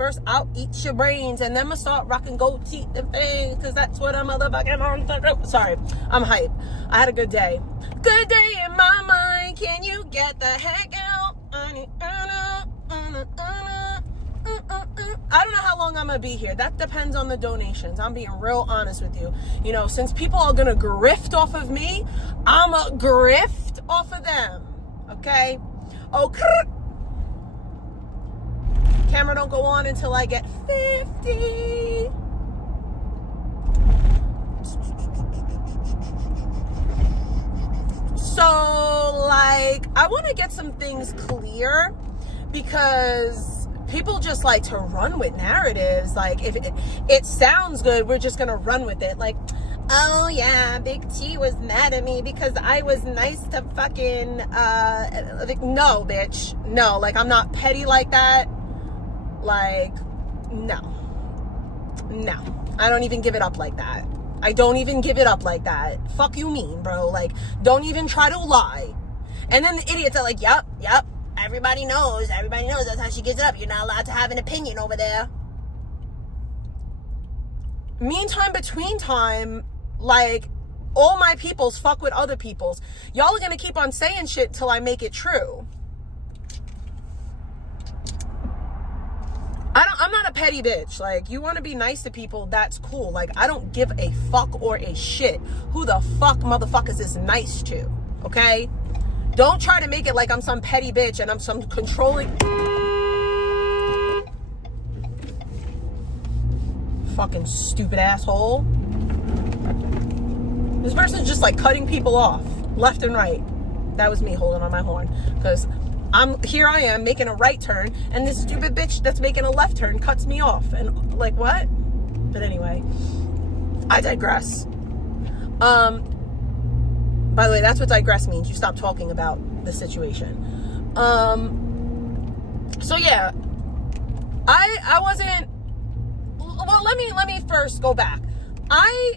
First, I'll eat your brains, and then I'm gonna start rocking gold teeth and things, because that's what I'm motherfucking on. Sorry, I'm hype. I had a good day. Good day in my mind. Can you get the heck out? I don't know how long I'm gonna be here. That depends on the donations. I'm being real honest with you. You know, since people are gonna grift off of me, I'm a grift off of them. Okay? Okay. Camera don't go on until I get 50. So, like, I want to get some things clear, because people just like to run with narratives. Like, if it sounds good, we're just gonna run with it. Like, oh yeah, Big T was mad at me because I was nice to fucking like, no, bitch, no. Like, I'm not petty like that. Like, no, I don't even give it up like that. I don't even give it up like that. Fuck you mean, bro? Like, don't even try to lie. And then the idiots are like, yep, everybody knows that's how she gets it up. You're not allowed to have an opinion over there. Meantime, between time, like, all my peoples fuck with other peoples. Y'all are gonna keep on saying shit till I make it true. I'm not a petty bitch. Like, you want to be nice to people, that's cool. Like, I don't give a fuck or a shit who the fuck motherfuckers is nice to, okay? Don't try to make it like I'm some petty bitch and I'm some controlling fucking stupid asshole. This person's just like cutting people off left and right. That was me holding on my horn, because I am making a right turn, and this stupid bitch that's making a left turn cuts me off. And like, what? But anyway, I digress. By the way, that's what digress means. You stop talking about the situation. So yeah, I wasn't, well, let me first go back. I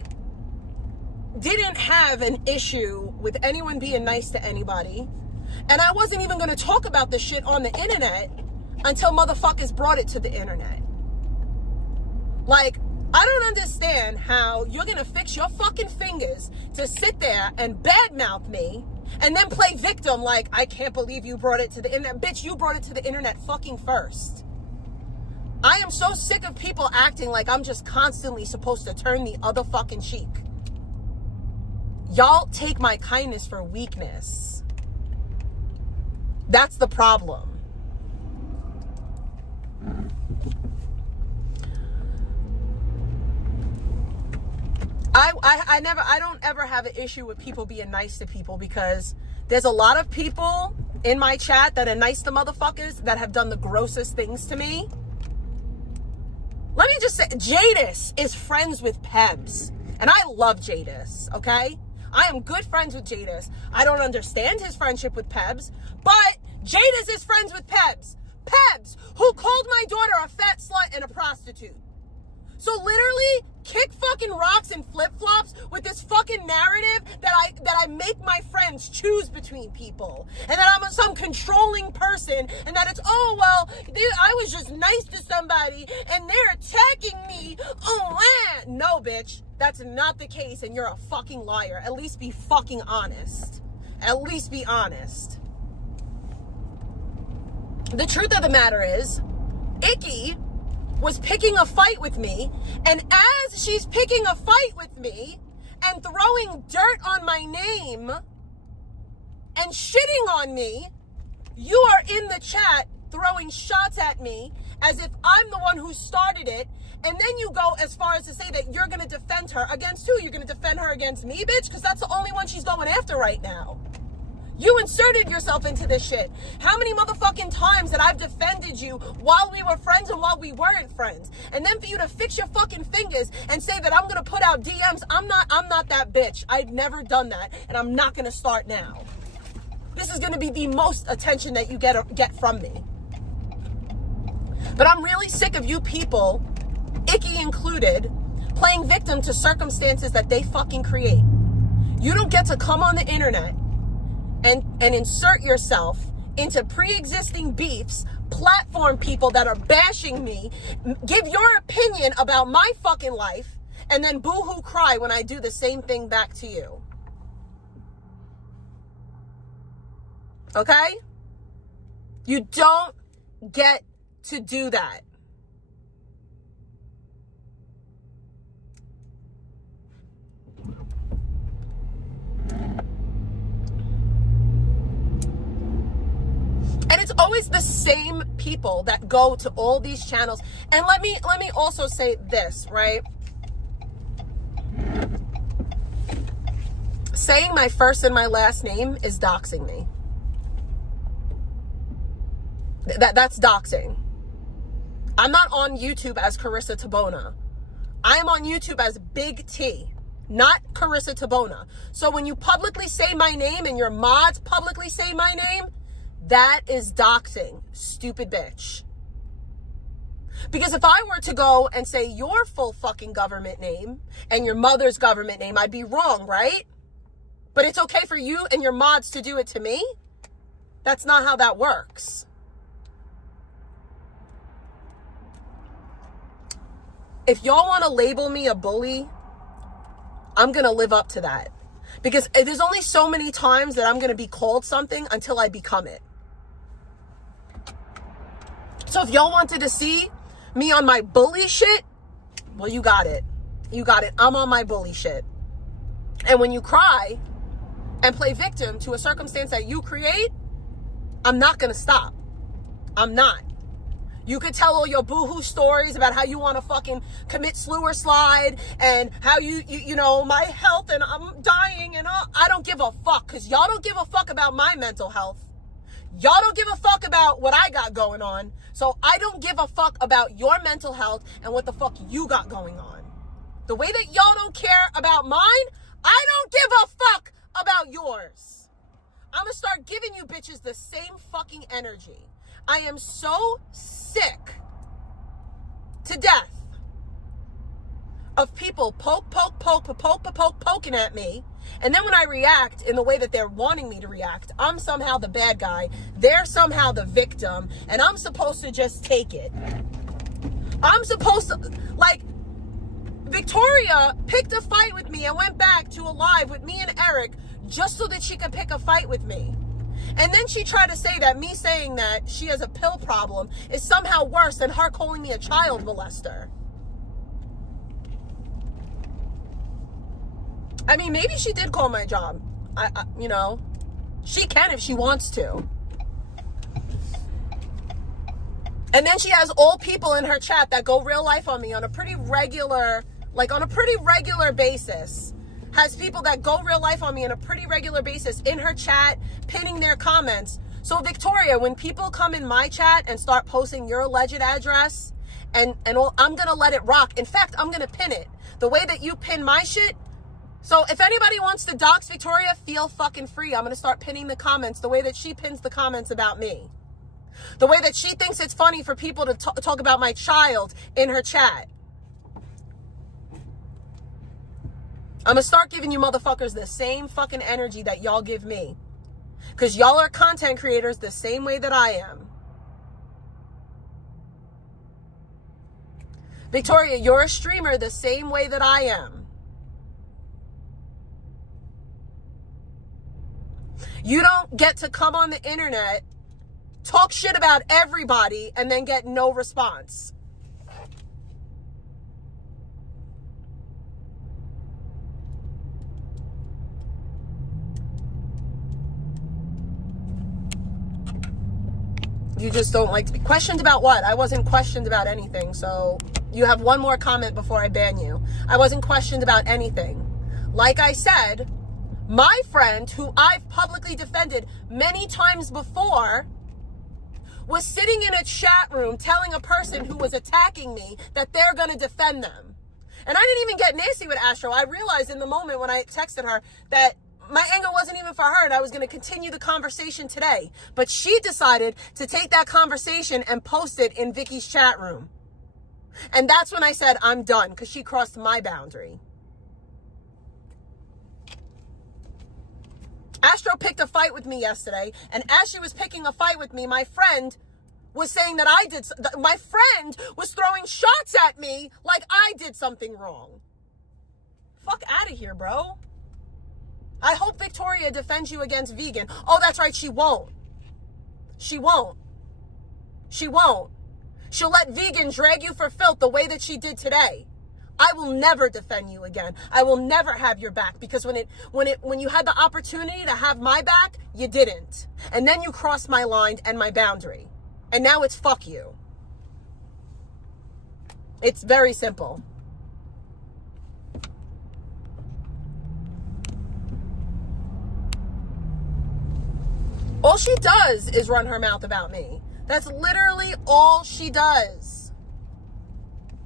didn't have an issue with anyone being nice to anybody. And I wasn't even going to talk about this shit on the internet until motherfuckers brought it to the internet. Like, I don't understand how you're going to fix your fucking fingers to sit there and badmouth me and then play victim like, I can't believe you brought it to the internet. Bitch, you brought it to the internet fucking first. I am so sick of people acting like I'm just constantly supposed to turn the other fucking cheek. Y'all take my kindness for weakness. That's the problem. I don't ever have an issue with people being nice to people, because there's a lot of people in my chat that are nice to motherfuckers that have done the grossest things to me. Let me just say, Jadis is friends with Pebs, and I love Jadis, okay? I am good friends with Jadis. I don't understand his friendship with Pebs, but Jadis is friends with Pebs. Pebs, who called my daughter a fat slut and a prostitute. So literally, kick fucking rocks and flip-flops with this fucking narrative that I make my friends choose between people. And that I'm some controlling person, and that it's, oh, well, I was just nice to somebody, and they're attacking me. Oh, no, bitch. That's not the case, and you're a fucking liar. At least be fucking honest. At least be honest. The truth of the matter is, Icky was picking a fight with me, and as she's picking a fight with me and throwing dirt on my name and shitting on me, you are in the chat throwing shots at me as if I'm the one who started it. And then you go as far as to say that you're going to defend her against who? You're going to defend her against me, bitch? Because that's the only one she's going after right now. You inserted yourself into this shit. How many motherfucking times that I've defended you while we were friends and while we weren't friends? And then for you to fix your fucking fingers and say that I'm going to put out DMs, I'm not that bitch. I've never done that, and I'm not going to start now. This is going to be the most attention that you get from me. But I'm really sick of you people, Icky included, playing victim to circumstances that they fucking create. You don't get to come on the internet and insert yourself into pre-existing beefs, platform people that are bashing me, give your opinion about my fucking life, and then boo-hoo cry when I do the same thing back to you. Okay? You don't get to do that. And it's always the same people that go to all these channels. And let me also say this, right? Saying my first and my last name is doxing me. That's doxing. I'm not on YouTube as Carissa Tabona. I am on YouTube as Big T, not Carissa Tabona. So when you publicly say my name and your mods publicly say my name, that is doxing, stupid bitch. Because if I were to go and say your full fucking government name and your mother's government name, I'd be wrong, right? But it's okay for you and your mods to do it to me? That's not how that works. If y'all want to label me a bully, I'm going to live up to that. Because there's only so many times that I'm going to be called something until I become it. So if y'all wanted to see me on my bully shit, well, you got it. You got it. I'm on my bully shit. And when you cry and play victim to a circumstance that you create, I'm not going to stop. I'm not. You could tell all your boohoo stories about how you want to fucking commit slew or slide and how you know, my health and I'm dying and all. I don't give a fuck because y'all don't give a fuck about my mental health. Y'all don't give a fuck about what I got going on. So I don't give a fuck about your mental health and what the fuck you got going on. The way that y'all don't care about mine, I don't give a fuck about yours. I'm going to start giving you bitches the same fucking energy. I am so sick to death of people poking at me. And then when I react in the way that they're wanting me to react, I'm somehow the bad guy. They're somehow the victim. And I'm supposed to just take it. I'm supposed to, like, Victoria picked a fight with me and went back to a live with me and Eric just so that she could pick a fight with me. And then she tried to say that me saying that she has a pill problem is somehow worse than her calling me a child molester. I mean, maybe she did call my job. You know, she can if she wants to. And then she has all people in her chat that go real life on me on a pretty regular, basis. Has people that go real life on me on a pretty regular basis in her chat, pinning their comments. So Victoria, when people come in my chat and start posting your alleged address and all, I'm going to let it rock. In fact, I'm going to pin it. The way that you pin my shit. So if anybody wants to dox Victoria, feel fucking free. I'm going to start pinning the comments the way that she pins the comments about me. The way that she thinks it's funny for people to talk about my child in her chat. I'm going to start giving you motherfuckers the same fucking energy that y'all give me. Because y'all are content creators the same way that I am. Victoria, you're a streamer the same way that I am. You don't get to come on the internet, talk shit about everybody, and then get no response. You just don't like to be questioned about what? I wasn't questioned about anything. So you have one more comment before I ban you. I wasn't questioned about anything. Like I said, my friend, who I've publicly defended many times before, was sitting in a chat room telling a person who was attacking me that they're going to defend them. And I didn't even get nasty with Astro. I realized in the moment when I texted her that my anger wasn't even for her and I was going to continue the conversation today. But she decided to take that conversation and post it in Vicky's chat room. And that's when I said, I'm done, because she crossed my boundary. Astro picked a fight with me yesterday, and as she was picking a fight with me, my friend was saying that my friend was throwing shots at me like I did something wrong. Fuck out of here, bro. I hope Victoria defends you against vegan. Oh, that's right, she won't. She won't. She won't. She'll let vegan drag you for filth the way that she did today. I will never defend you again. I will never have your back, because when you had the opportunity to have my back, you didn't. And then you crossed my line and my boundary. And now it's fuck you. It's very simple. All she does is run her mouth about me. That's literally all she does.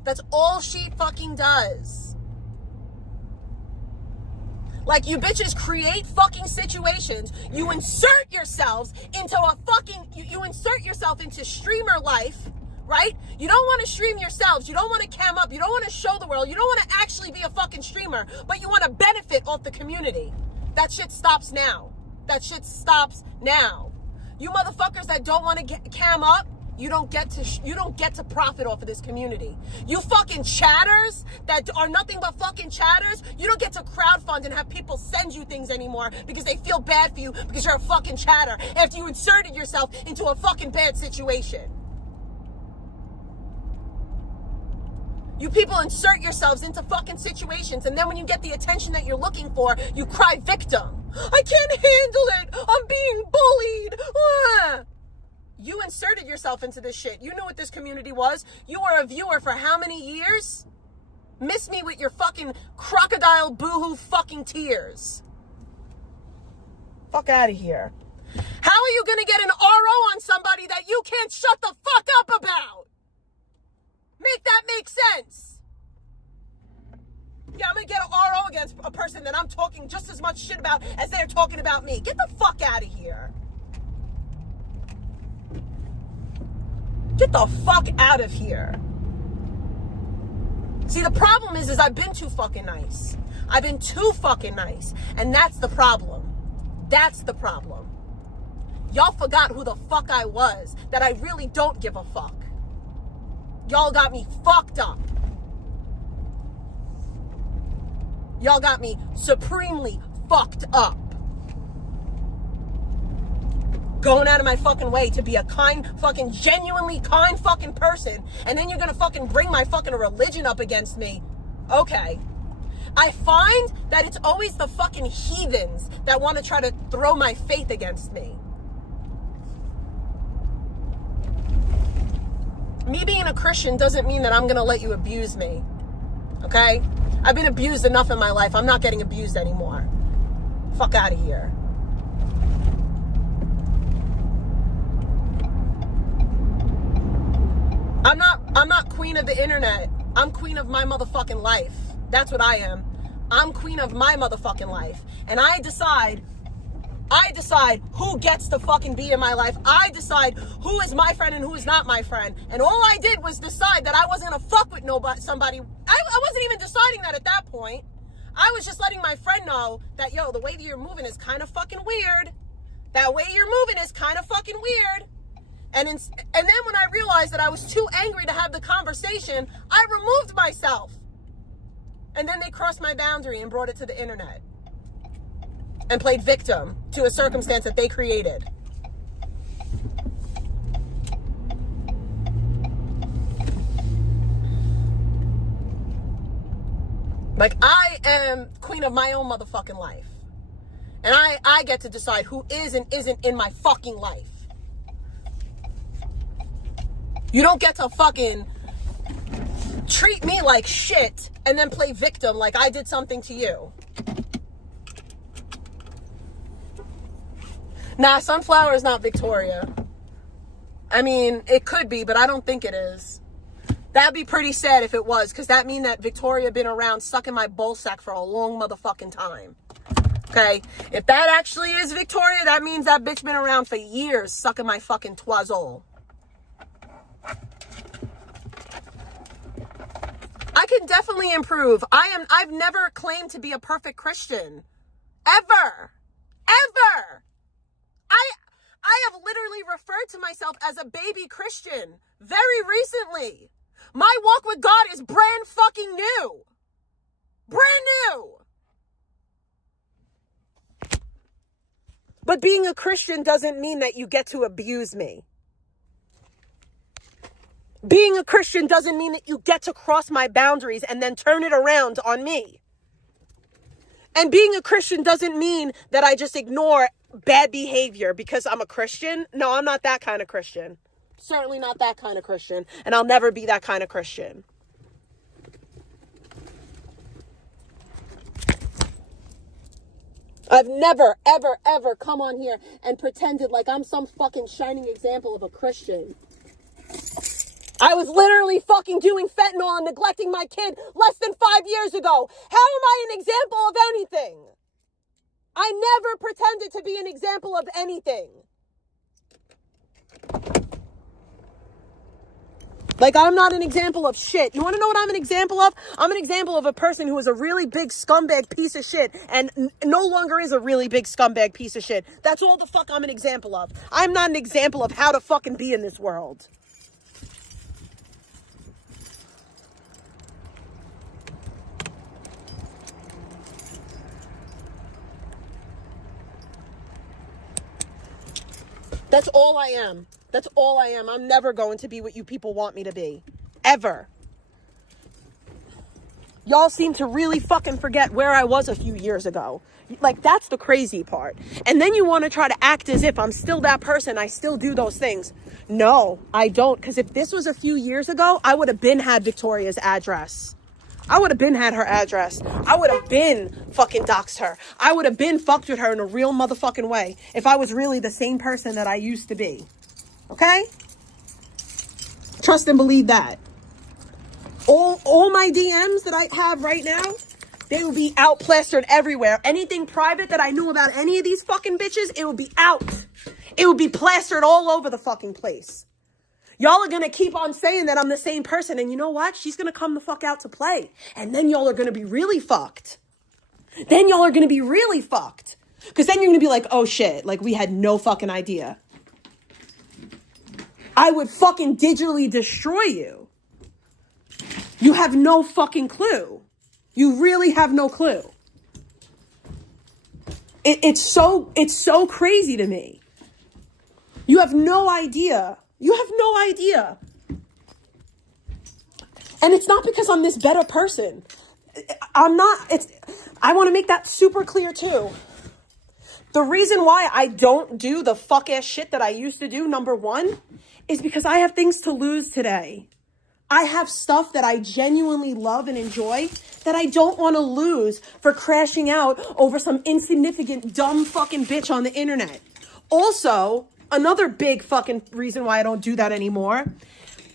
That's all she fucking does. Like, you bitches create fucking situations. You insert yourselves into you insert yourself into streamer life, right? You don't want to stream yourselves. You don't want to cam up. You don't want to show the world. You don't want to actually be a fucking streamer, but you want to benefit off the community. That shit stops now. That shit stops now. You motherfuckers that don't want to cam up, you don't get to profit off of this community. You fucking chatters that are nothing but fucking chatters, you don't get to crowdfund and have people send you things anymore because they feel bad for you because you're a fucking chatter after you inserted yourself into a fucking bad situation. You people insert yourselves into fucking situations, and then when you get the attention that you're looking for, you cry victim. I can't handle it. I'm being bullied. Ah. You inserted yourself into this shit. You knew what this community was. You were a viewer for how many years? Miss me with your fucking crocodile boohoo fucking tears. Fuck out of here. How are you gonna get an RO on somebody that you can't shut the fuck up about? Make that make sense. Yeah, I'm gonna get an RO against a person that I'm talking just as much shit about as they're talking about me. Get the fuck out of here. Get the fuck out of here. See, the problem is I've been too fucking nice. I've been too fucking nice. And that's the problem. That's the problem. Y'all forgot who the fuck I was, that I really don't give a fuck. Y'all got me fucked up. Y'all got me supremely fucked up. Going out of my fucking way to be a kind, fucking, genuinely kind fucking person, and then you're gonna fucking bring my fucking religion up against me. Okay. I find that it's always the fucking heathens that want to try to throw my faith against me. Me being a Christian doesn't mean that I'm gonna let you abuse me. Okay? I've been abused enough in my life. I'm not getting abused anymore. Fuck out of here. I'm not queen of the internet. I'm queen of my motherfucking life. That's what I am. I'm queen of my motherfucking life. And I decide who gets to fucking be in my life. I decide who is my friend and who is not my friend. And all I did was decide that I wasn't gonna fuck with somebody. I wasn't even deciding that at that point. I was just letting my friend know that, yo, the way that you're moving is kind of fucking weird. That way you're moving is kind of fucking weird. And then when I realized that I was too angry to have the conversation, I removed myself. And then they crossed my boundary and brought it to the internet. And played victim to a circumstance that they created. Like, I am queen of my own motherfucking life. And I get to decide who is and isn't in my fucking life. You don't get to fucking treat me like shit and then play victim like I did something to you. Nah, Sunflower is not Victoria. I mean, it could be, but I don't think it is. That'd be pretty sad if it was, because that mean that Victoria been around sucking my bull sack for a long motherfucking time. Okay? If that actually is Victoria, that means that bitch been around for years sucking my fucking twazzle. I can definitely improve. I've never claimed to be a perfect Christian. Ever. Never. I have literally referred to myself as a baby Christian very recently. My walk with God is brand fucking new. Brand new. But being a Christian doesn't mean that you get to abuse me. Being a Christian doesn't mean that you get to cross my boundaries and then turn it around on me. And being a Christian doesn't mean that I just ignore bad behavior because I'm a Christian. No, I'm not that kind of Christian. Certainly not that kind of Christian. And I'll never be that kind of Christian. I've never, ever, ever come on here and pretended like I'm some fucking shining example of a Christian. I was literally fucking doing fentanyl and neglecting my kid less than 5 years ago. How am I an example of anything? I never pretended to be an example of anything. Like, I'm not an example of shit. You want to know what I'm an example of? I'm an example of a person who is a really big scumbag piece of shit and no longer is a really big scumbag piece of shit. That's all the fuck I'm an example of. I'm not an example of how to fucking be in this world. That's all I am. That's all I am. I'm never going to be what you people want me to be. Ever. Y'all seem to really fucking forget where I was a few years ago. Like, that's the crazy part. And then you want to try to act as if I'm still that person. I still do those things. No, I don't. Because if this was a few years ago, I would have been had Victoria's address. I would have been had her address. I would have been fucking doxed her. I would have been fucked with her in a real motherfucking way if I was really the same person that I used to be. Okay? Trust and believe that. All my DMs that I have right now, they will be out plastered everywhere. Anything private that I knew about any of these fucking bitches, it will be out. It will be plastered all over the fucking place. Y'all are going to keep on saying that I'm the same person. And you know what? She's going to come the fuck out to play. And then y'all are going to be really fucked. Then y'all are going to be really fucked. Because then you're going to be like, oh shit, like we had no fucking idea. I would fucking digitally destroy you. You have no fucking clue. You really have no clue. It's so crazy to me. You have no idea. You have no idea. And it's not because I'm this better person. I'm not. I want to make that super clear too. The reason why I don't do the fuck ass shit that I used to do, number one, is because I have things to lose today. I have stuff that I genuinely love and enjoy that I don't want to lose for crashing out over some insignificant dumb fucking bitch on the internet. Also, another big fucking reason why I don't do that anymore,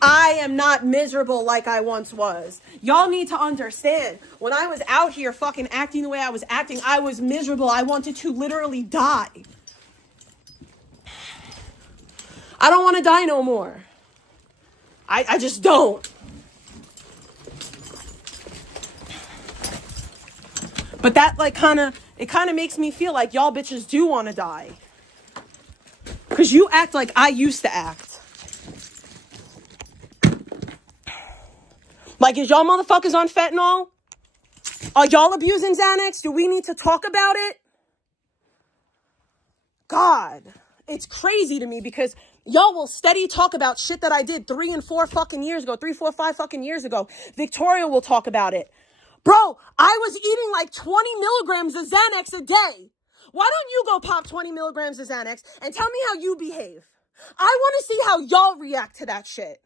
I am not miserable like I once was. Y'all need to understand, when I was out here fucking acting the way I was acting, I was miserable. I wanted to literally die. I don't want to die no more. I just don't. But that it kind of makes me feel like y'all bitches do want to die. Because you act like I used to act. Like, is y'all motherfuckers on fentanyl? Are y'all abusing Xanax? Do we need to talk about it? God, it's crazy to me because y'all will steady talk about shit that I did 3 and 4 fucking years ago, 3, 4, 5 fucking years ago. Victoria will talk about it. Bro, I was eating like 20 milligrams of Xanax a day. Why don't you go pop 20 milligrams of Xanax and tell me how you behave? I want to see how y'all react to that shit.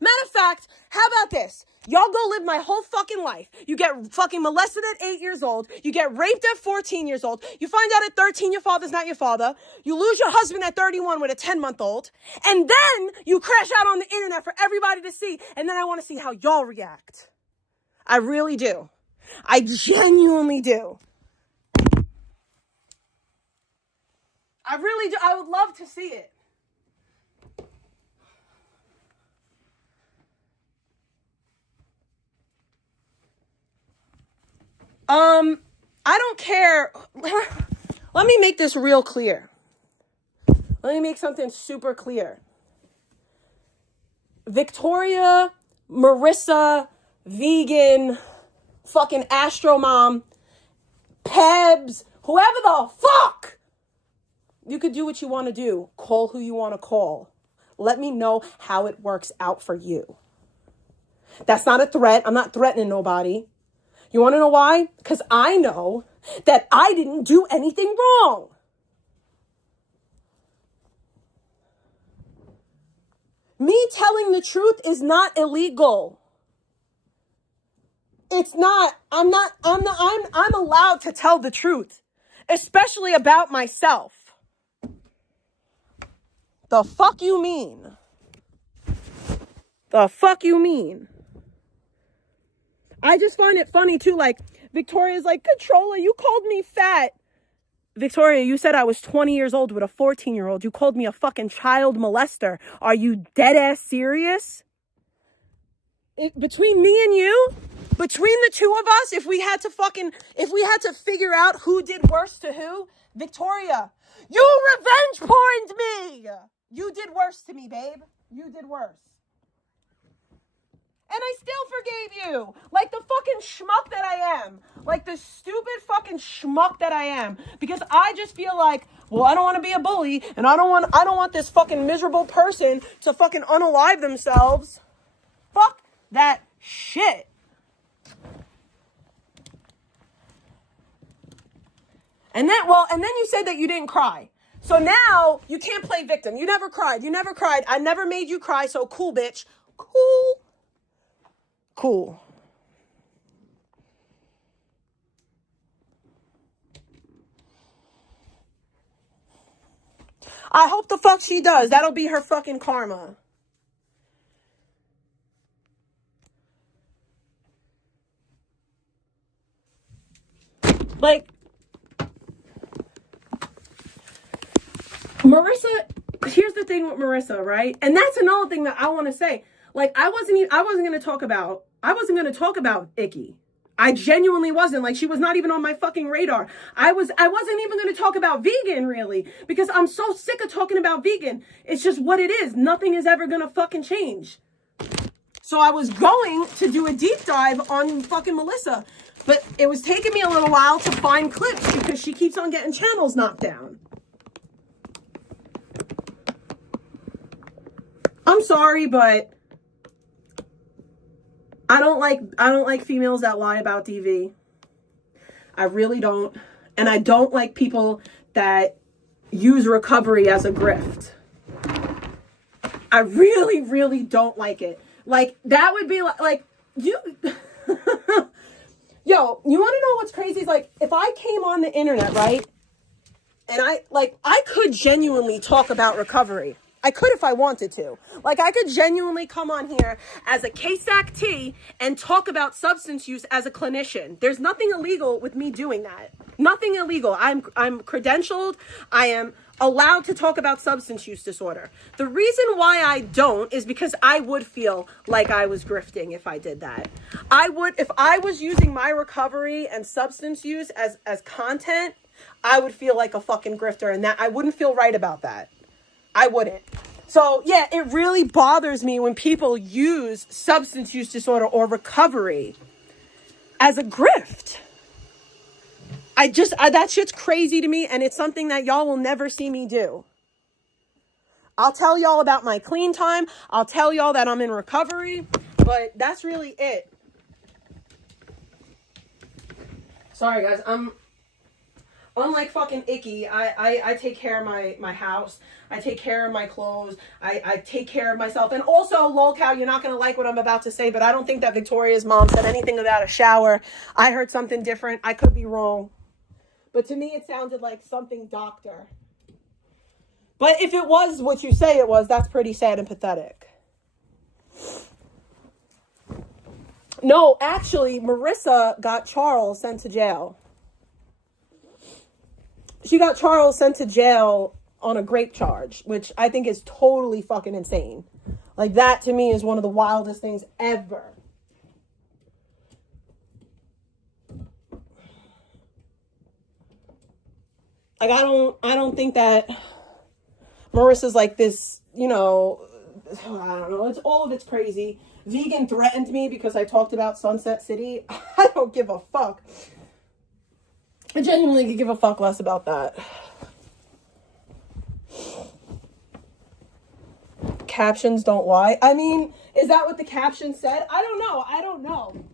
Matter of fact, how about this? Y'all go live my whole fucking life. You get fucking molested at 8 years old. You get raped at 14 years old. You find out at 13 your father's not your father. You lose your husband at 31 with a 10-month-old. And then you crash out on the internet for everybody to see. And then I want to see how y'all react. I really do. I genuinely do. I really do. I would love to see it. I don't care. Let me make this real clear. Let me make something super clear. Victoria, Marissa, vegan, fucking Astro Mom, Pebs, whoever the fuck. You could do what you want to do. Call who you want to call. Let me know how it works out for you. That's not a threat. I'm not threatening nobody. You want to know why? Because I know that I didn't do anything wrong. Me telling the truth is not illegal. It's not. I'm allowed to tell the truth, especially about myself. The fuck you mean? The fuck you mean? I just find it funny too. Like, Victoria's like, Controller, you called me fat. Victoria, you said I was 20 years old with a 14-year-old. You called me a fucking child molester. Are you dead ass serious? Between me and you, between the two of us, if we had to figure out who did worse to who, Victoria, you revenge porned me. You did worse to me, babe. You did worse. And I still forgave you. Like the fucking schmuck that I am. Like the stupid fucking schmuck that I am. Because I just feel like, well, I don't want to be a bully. And I don't want this fucking miserable person to fucking unalive themselves. Fuck that shit. And then you said that you didn't cry. So now you can't play victim. You never cried. I never made you cry. So cool, bitch. Cool. I hope the fuck she does. That'll be her fucking karma. Like, Marissa, here's the thing with Marissa, right? And that's another thing that I want to say. Like, I wasn't going to talk about Icky. I genuinely wasn't. Like, she was not even on my fucking radar. I wasn't even going to talk about vegan, really, because I'm so sick of talking about vegan. It's just what it is. Nothing is ever going to fucking change. So I was going to do a deep dive on fucking Melissa, but it was taking me a little while to find clips because she keeps on getting channels knocked down. I'm sorry, but I don't like females that lie about DV. I really don't. And I don't like people that use recovery as a grift. I really, really don't like it. Like, that would be like you. Yo, you want to know what's crazy? Is like, if I came on the internet, right? And I could genuinely talk about recovery. I could if I wanted to. Like, I could genuinely come on here as a KSAC-T and talk about substance use as a clinician. There's nothing illegal with me doing that. Nothing illegal. I'm credentialed. I am allowed to talk about substance use disorder. The reason why I don't is because I would feel like I was grifting if I did that. If I was using my recovery and substance use as content, I would feel like a fucking grifter, and that I wouldn't feel right about that. I wouldn't. So yeah, it really bothers me when people use substance use disorder or recovery as a grift. That shit's crazy to me, and it's something that y'all will never see me do. I'll tell y'all about my clean time. I'll tell y'all that I'm in recovery, but that's really it. Sorry guys, unlike fucking Icky, I take care of my house. I take care of my clothes. I take care of myself. And also, lolcow, you're not going to like what I'm about to say, but I don't think that Victoria's mom said anything about a shower. I heard something different. I could be wrong. But to me, it sounded like something doctor. But if it was what you say it was, that's pretty sad and pathetic. No, actually, Marissa got Charles sent to jail. She got Charles sent to jail on a grape charge, which I think is totally fucking insane. Like, that to me is one of the wildest things ever. Like, I don't think that Marissa's like this, you know, I don't know. It's crazy. Vegan threatened me because I talked about Sunset City. I don't give a fuck. I genuinely could give a fuck less about that. Captions don't lie. I mean, is that what the caption said? I don't know.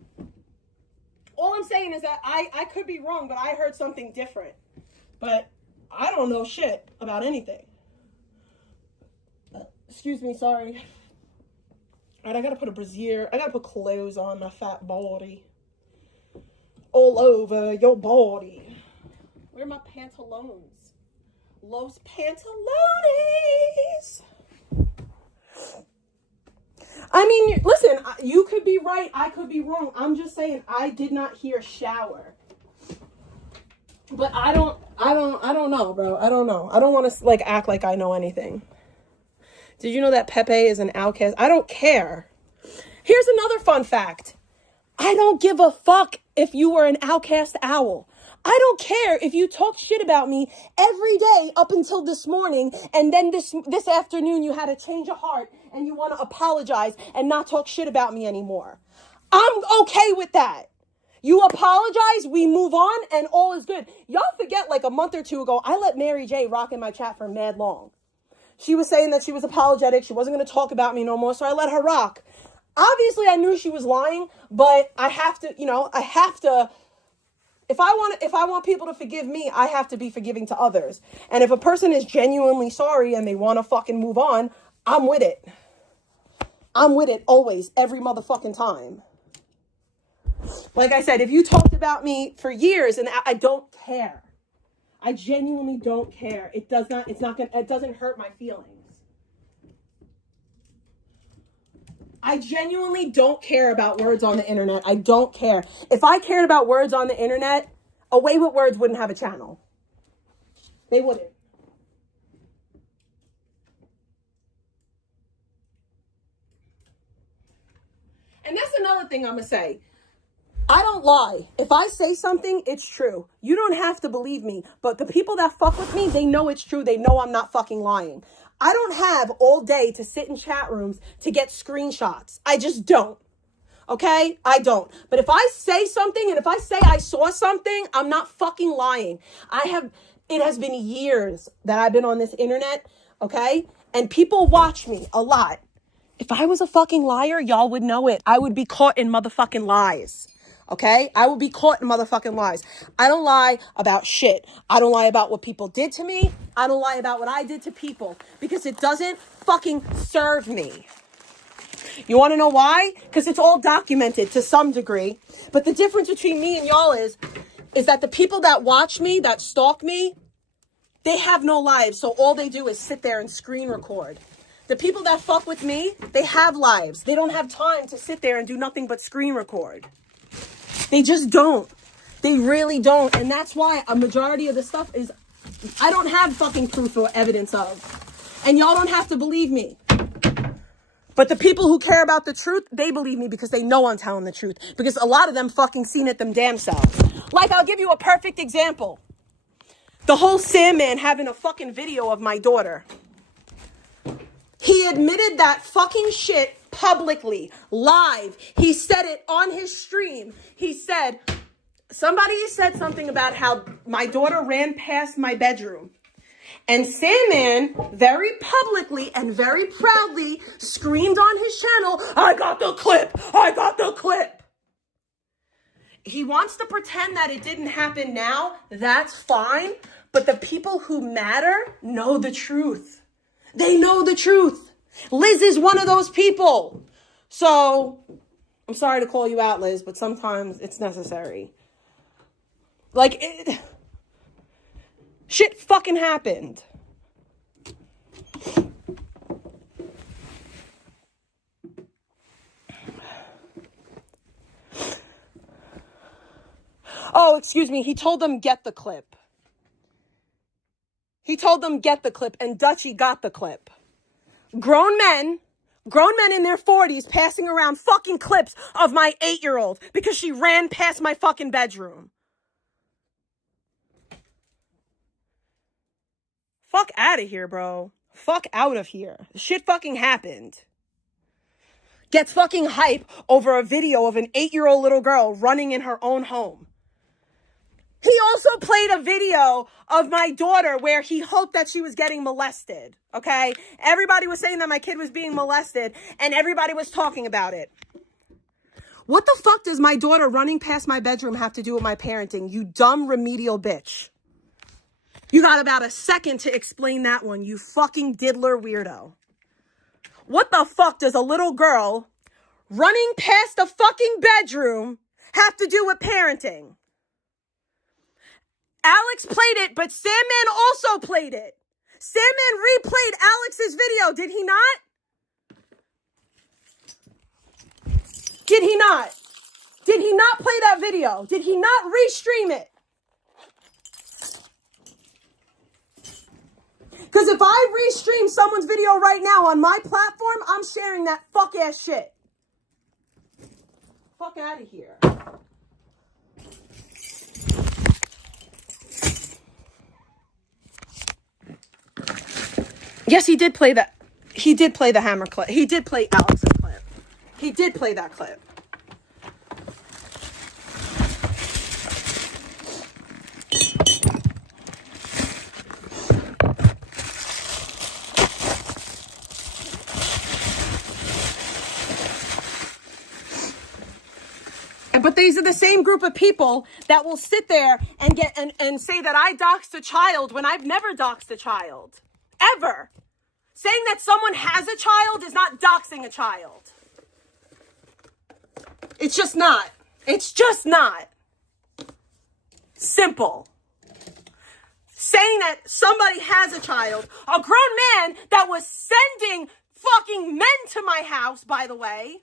All I'm saying is that I could be wrong, but I heard something different. But I don't know shit about anything. Excuse me, sorry. All right, I gotta put a brassiere. I gotta put clothes on my fat body. All over your body. Where are my pantalones? Los pantalones. I mean, listen, you could be right. I could be wrong. I'm just saying I did not hear shower. But I don't know, bro. I don't know. I don't want to like act like I know anything. Did you know that Pepe is an outcast? I don't care. Here's another fun fact. I don't give a fuck if you were an outcast owl. I don't care if you talk shit about me every day up until this morning, and then this afternoon you had a change of heart and you want to apologize and not talk shit about me anymore. I'm okay with that. You apologize, we move on, and all is good. Y'all forget, like a month or two ago, I let Mary J rock in my chat for mad long. She was saying that she was apologetic. She wasn't going to talk about me no more, so I let her rock. Obviously, I knew she was lying, but I have to, if I want people to forgive me, I have to be forgiving to others. And if a person is genuinely sorry and they want to fucking move on, I'm with it. I'm with it always, every motherfucking time. Like I said, if you talked about me for years and I don't care. I genuinely don't care. It doesn't hurt my feelings. I genuinely don't care about words on the internet. I don't care. If I cared about words on the internet, Away with Words wouldn't have a channel. They wouldn't. And that's another thing I'm going to say. I don't lie. If I say something, it's true. You don't have to believe me. But the people that fuck with me, they know it's true. They know I'm not fucking lying. I don't have all day to sit in chat rooms to get screenshots. I just don't. Okay? I don't. But if I say something and if I say I saw something, I'm not fucking lying. It has been years that I've been on this internet. Okay? And people watch me a lot. If I was a fucking liar, y'all would know it. I would be caught in motherfucking lies. Okay? I will be caught in motherfucking lies. I don't lie about shit. I don't lie about what people did to me. I don't lie about what I did to people because it doesn't fucking serve me. You want to know why? Because it's all documented to some degree. But the difference between me and y'all is that the people that watch me, that stalk me, they have no lives. So all they do is sit there and screen record. The people that fuck with me, they have lives. They don't have time to sit there and do nothing but screen record. They just don't. They really don't. And that's why a majority of the stuff is, I don't have fucking proof or evidence of. And y'all don't have to believe me. But the people who care about the truth, they believe me because they know I'm telling the truth. Because a lot of them fucking seen it them damn selves. Like, I'll give you a perfect example. The whole Sandman having a fucking video of my daughter. He admitted that fucking shit publicly, live. He said it on his stream. He said, somebody said something about how my daughter ran past my bedroom. And Sandman very publicly and very proudly screamed on his channel, I got the clip. I got the clip. He wants to pretend that it didn't happen now. That's fine. But the people who matter know the truth. They know the truth. Liz is one of those people. So, I'm sorry to call you out, Liz, but sometimes it's necessary. Like, shit fucking happened. Oh, excuse me. He told them get the clip. He told them get the clip, and Dutchie got the clip. Grown men in their 40s passing around fucking clips of my 8-year-old because she ran past my fucking bedroom. fuck out of here, bro. Fuck out of here. Shit fucking happened. Gets fucking hype over a video of an 8-year-old little girl running in her own home. He also played a video of my daughter where he hoped that she was getting molested, okay? Everybody was saying that my kid was being molested, and everybody was talking about it. What the fuck does my daughter running past my bedroom have to do with my parenting, you dumb remedial bitch? You got about a second to explain that one, you fucking diddler weirdo. What the fuck does a little girl running past a fucking bedroom have to do with parenting? Alex played it, but Sandman also played it. Sandman replayed Alex's video, did he not? Did he not? Did he not play that video? Did he not restream it? Because if I restream someone's video right now on my platform, I'm sharing that fuck ass shit. Fuck out of here. Yes, he did play that. He did play the hammer clip. He did play Alex's clip. He did play that clip. But these are the same group of people that will sit there and and say that I doxed a child when I've never doxed a child. Ever. Saying that someone has a child is not doxing a child. It's just not. It's just not. Simple. Saying that somebody has a child, a grown man that was sending fucking men to my house, by the way.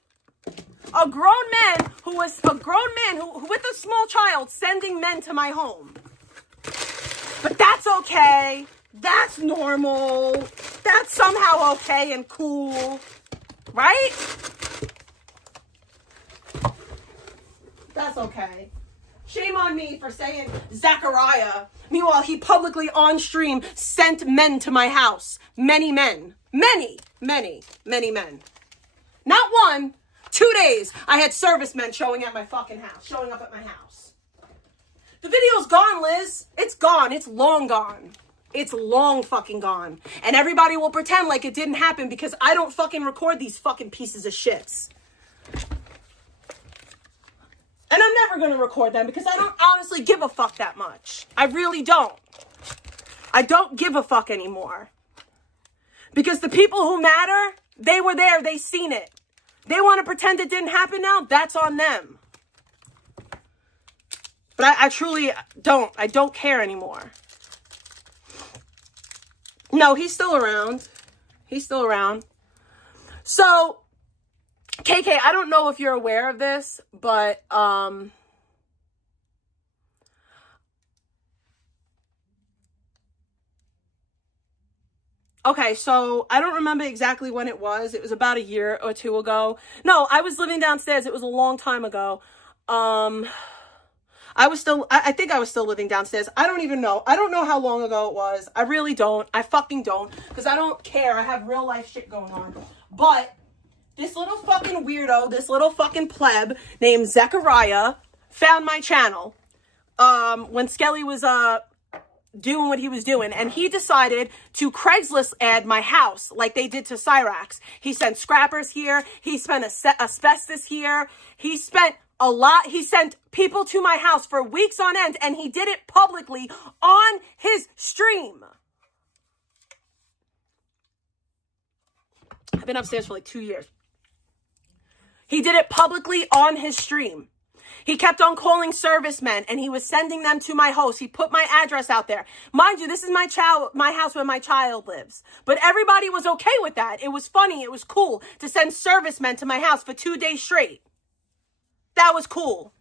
A grown man who with a small child sending men to my home. But that's okay. That's normal. That's somehow okay and cool. Right? That's okay. Shame on me for saying Zachariah. Meanwhile, he publicly on stream sent men to my house. Many men. Many men. Not one. 2 days, I had servicemen showing up at my house. The video's gone, Liz. It's gone. It's long gone. It's long fucking gone. And everybody will pretend like it didn't happen because I don't fucking record these fucking pieces of shits. And I'm never going to record them because I don't honestly give a fuck that much. I really don't. I don't give a fuck anymore. Because the people who matter, they were there. They seen it. They want to pretend it didn't happen now. That's on them. But I truly don't. I don't care anymore. No, he's still around. He's still around. So, KK, I don't know if you're aware of this, but okay, so I don't remember exactly when it was. It was about a year or two ago. No, I was living downstairs. It was a long time ago. I think I was still living downstairs. I don't even know. I don't know how long ago it was. I really don't. I fucking don't. Because I don't care. I have real life shit going on. But this little fucking weirdo, this little fucking pleb named Zachariah found my channel. When Skelly was, doing what he was doing, and he decided to Craigslist ad my house like they did to Cyrax. He sent scrappers here. He spent asbestos here. He spent a lot. He sent people to my house for weeks on end, and he did it publicly on his stream. I've been upstairs for like 2 years. He did it publicly on his stream. He kept on calling servicemen, and he was sending them to my house. He put my address out there. Mind you, this is my house where my child lives. But everybody was okay with that. It was funny. It was cool to send servicemen to my house for 2 days straight. That was cool.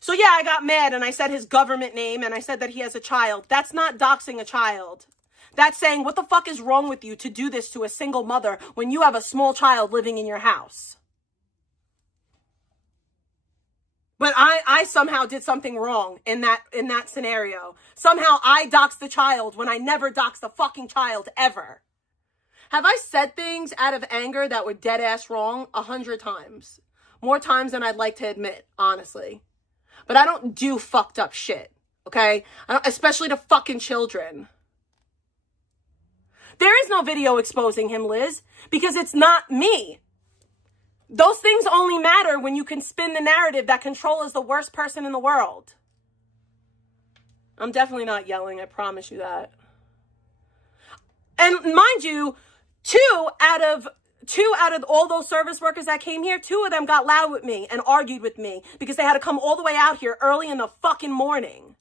So yeah, I got mad, and I said his government name, and I said that he has a child. That's not doxing a child. That's saying, what the fuck is wrong with you to do this to a single mother when you have a small child living in your house? But I somehow did something wrong in that scenario. Somehow I doxed the child when I never doxed the fucking child ever. Have I said things out of anger that were dead ass wrong? 100 times. More times than I'd like to admit, honestly. But I don't do fucked up shit, okay? Especially to fucking children. There is no video exposing him, Liz, because it's not me. Those things only matter when you can spin the narrative that Control is the worst person in the world. I'm definitely not yelling, I promise you that. And mind you, two out of all those service workers that came here, 2 of them got loud with me and argued with me because they had to come all the way out here early in the fucking morning.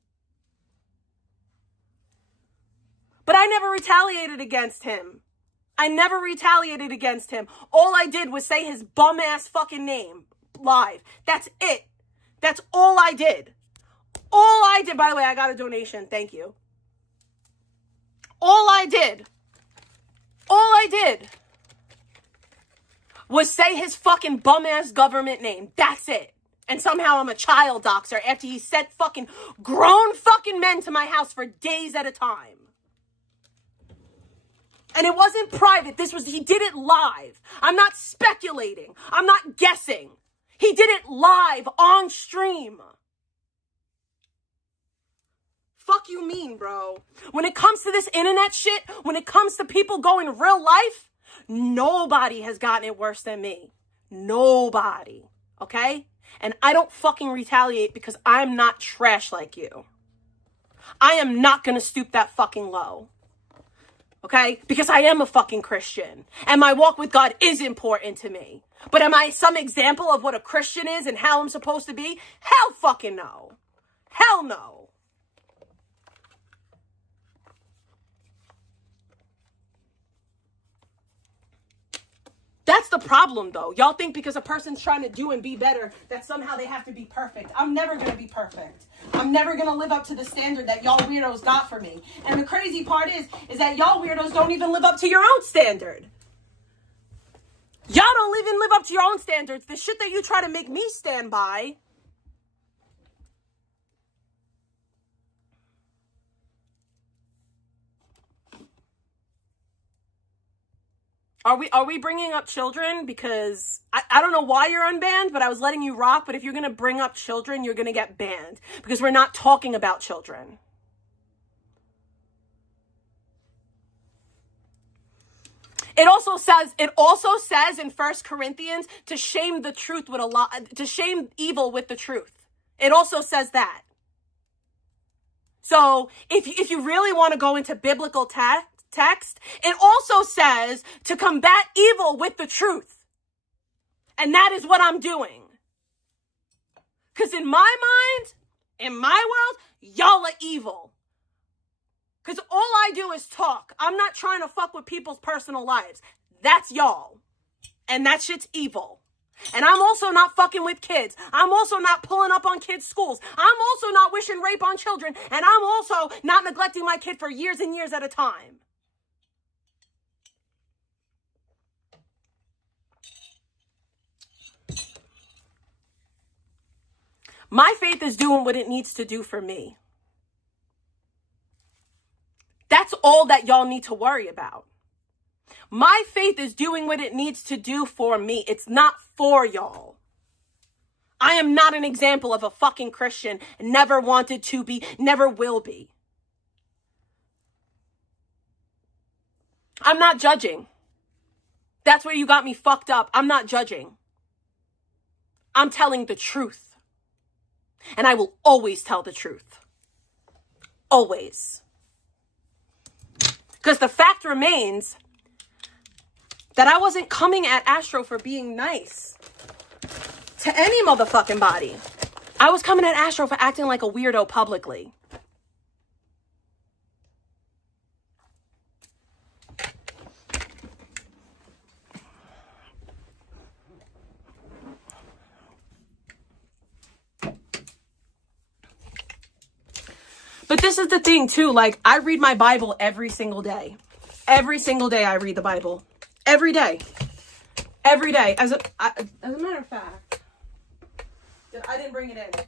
But I never retaliated against him. I never retaliated against him. All I did was say his bum ass fucking name live. That's it. That's all I did. All I did, by the way, I got a donation. Thank you. All I did was say his fucking bum ass government name. That's it. And somehow I'm a child doxer after he sent fucking grown fucking men to my house for days at a time. And it wasn't private. He did it live. I'm not speculating. I'm not guessing. He did it live on stream. Fuck you mean, bro? When it comes to this internet shit, when it comes to people going real life, nobody has gotten it worse than me. Nobody. Okay? And I don't fucking retaliate because I'm not trash like you. I am not gonna stoop that fucking low. Okay? Because I am a fucking Christian. And my walk with God is important to me. But am I some example of what a Christian is and how I'm supposed to be? Hell fucking no. Hell no. That's the problem, though. Y'all think because a person's trying to do and be better, that somehow they have to be perfect. I'm never going to be perfect. I'm never going to live up to the standard that y'all weirdos got for me. And the crazy part is that y'all weirdos don't even live up to your own standard. Y'all don't even live up to your own standards. The shit that you try to make me stand by. Are we bringing up children? Because I don't know why you're unbanned, but I was letting you rock. But if you're going to bring up children, you're going to get banned because we're not talking about children. It also says in 1 Corinthians to shame the truth with a lie, to shame evil with the truth. It also says that. So if you really want to go into biblical text, it also says to combat evil with the truth. And that is what I'm doing. Because in my mind, in my world, y'all are evil. Because all I do is talk. I'm not trying to fuck with people's personal lives. That's y'all. And that shit's evil. And I'm also not fucking with kids. I'm also not pulling up on kids' schools. I'm also not wishing rape on children. And I'm also not neglecting my kid for years and years at a time. My faith is doing what it needs to do for me. That's all that y'all need to worry about. My faith is doing what it needs to do for me. It's not for y'all. I am not an example of a fucking Christian. Never wanted to be, never will be. I'm not judging. That's where you got me fucked up. I'm not judging. I'm telling the truth. And I will always tell the truth. Always. Because the fact remains that I wasn't coming at Astro for being nice to any motherfucking body. I was coming at Astro for acting like a weirdo publicly. But this is the thing too, like I read my Bible every single day. Every single day I read the Bible. Every day. Every day. As a matter of fact, I didn't bring it in.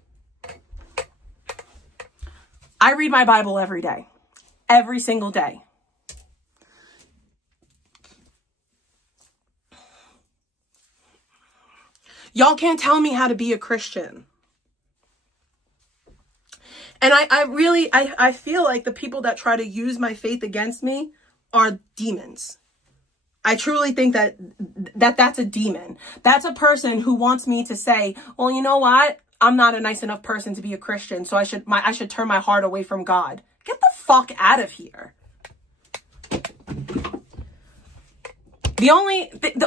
I read my Bible every day, every single day. Y'all can't tell me how to be a Christian. And I feel like the people that try to use my faith against me are demons. I truly think that's a demon. That's a person who wants me to say, well, you know what? I'm not a nice enough person to be a Christian, so I should turn my heart away from God. Get the fuck out of here. The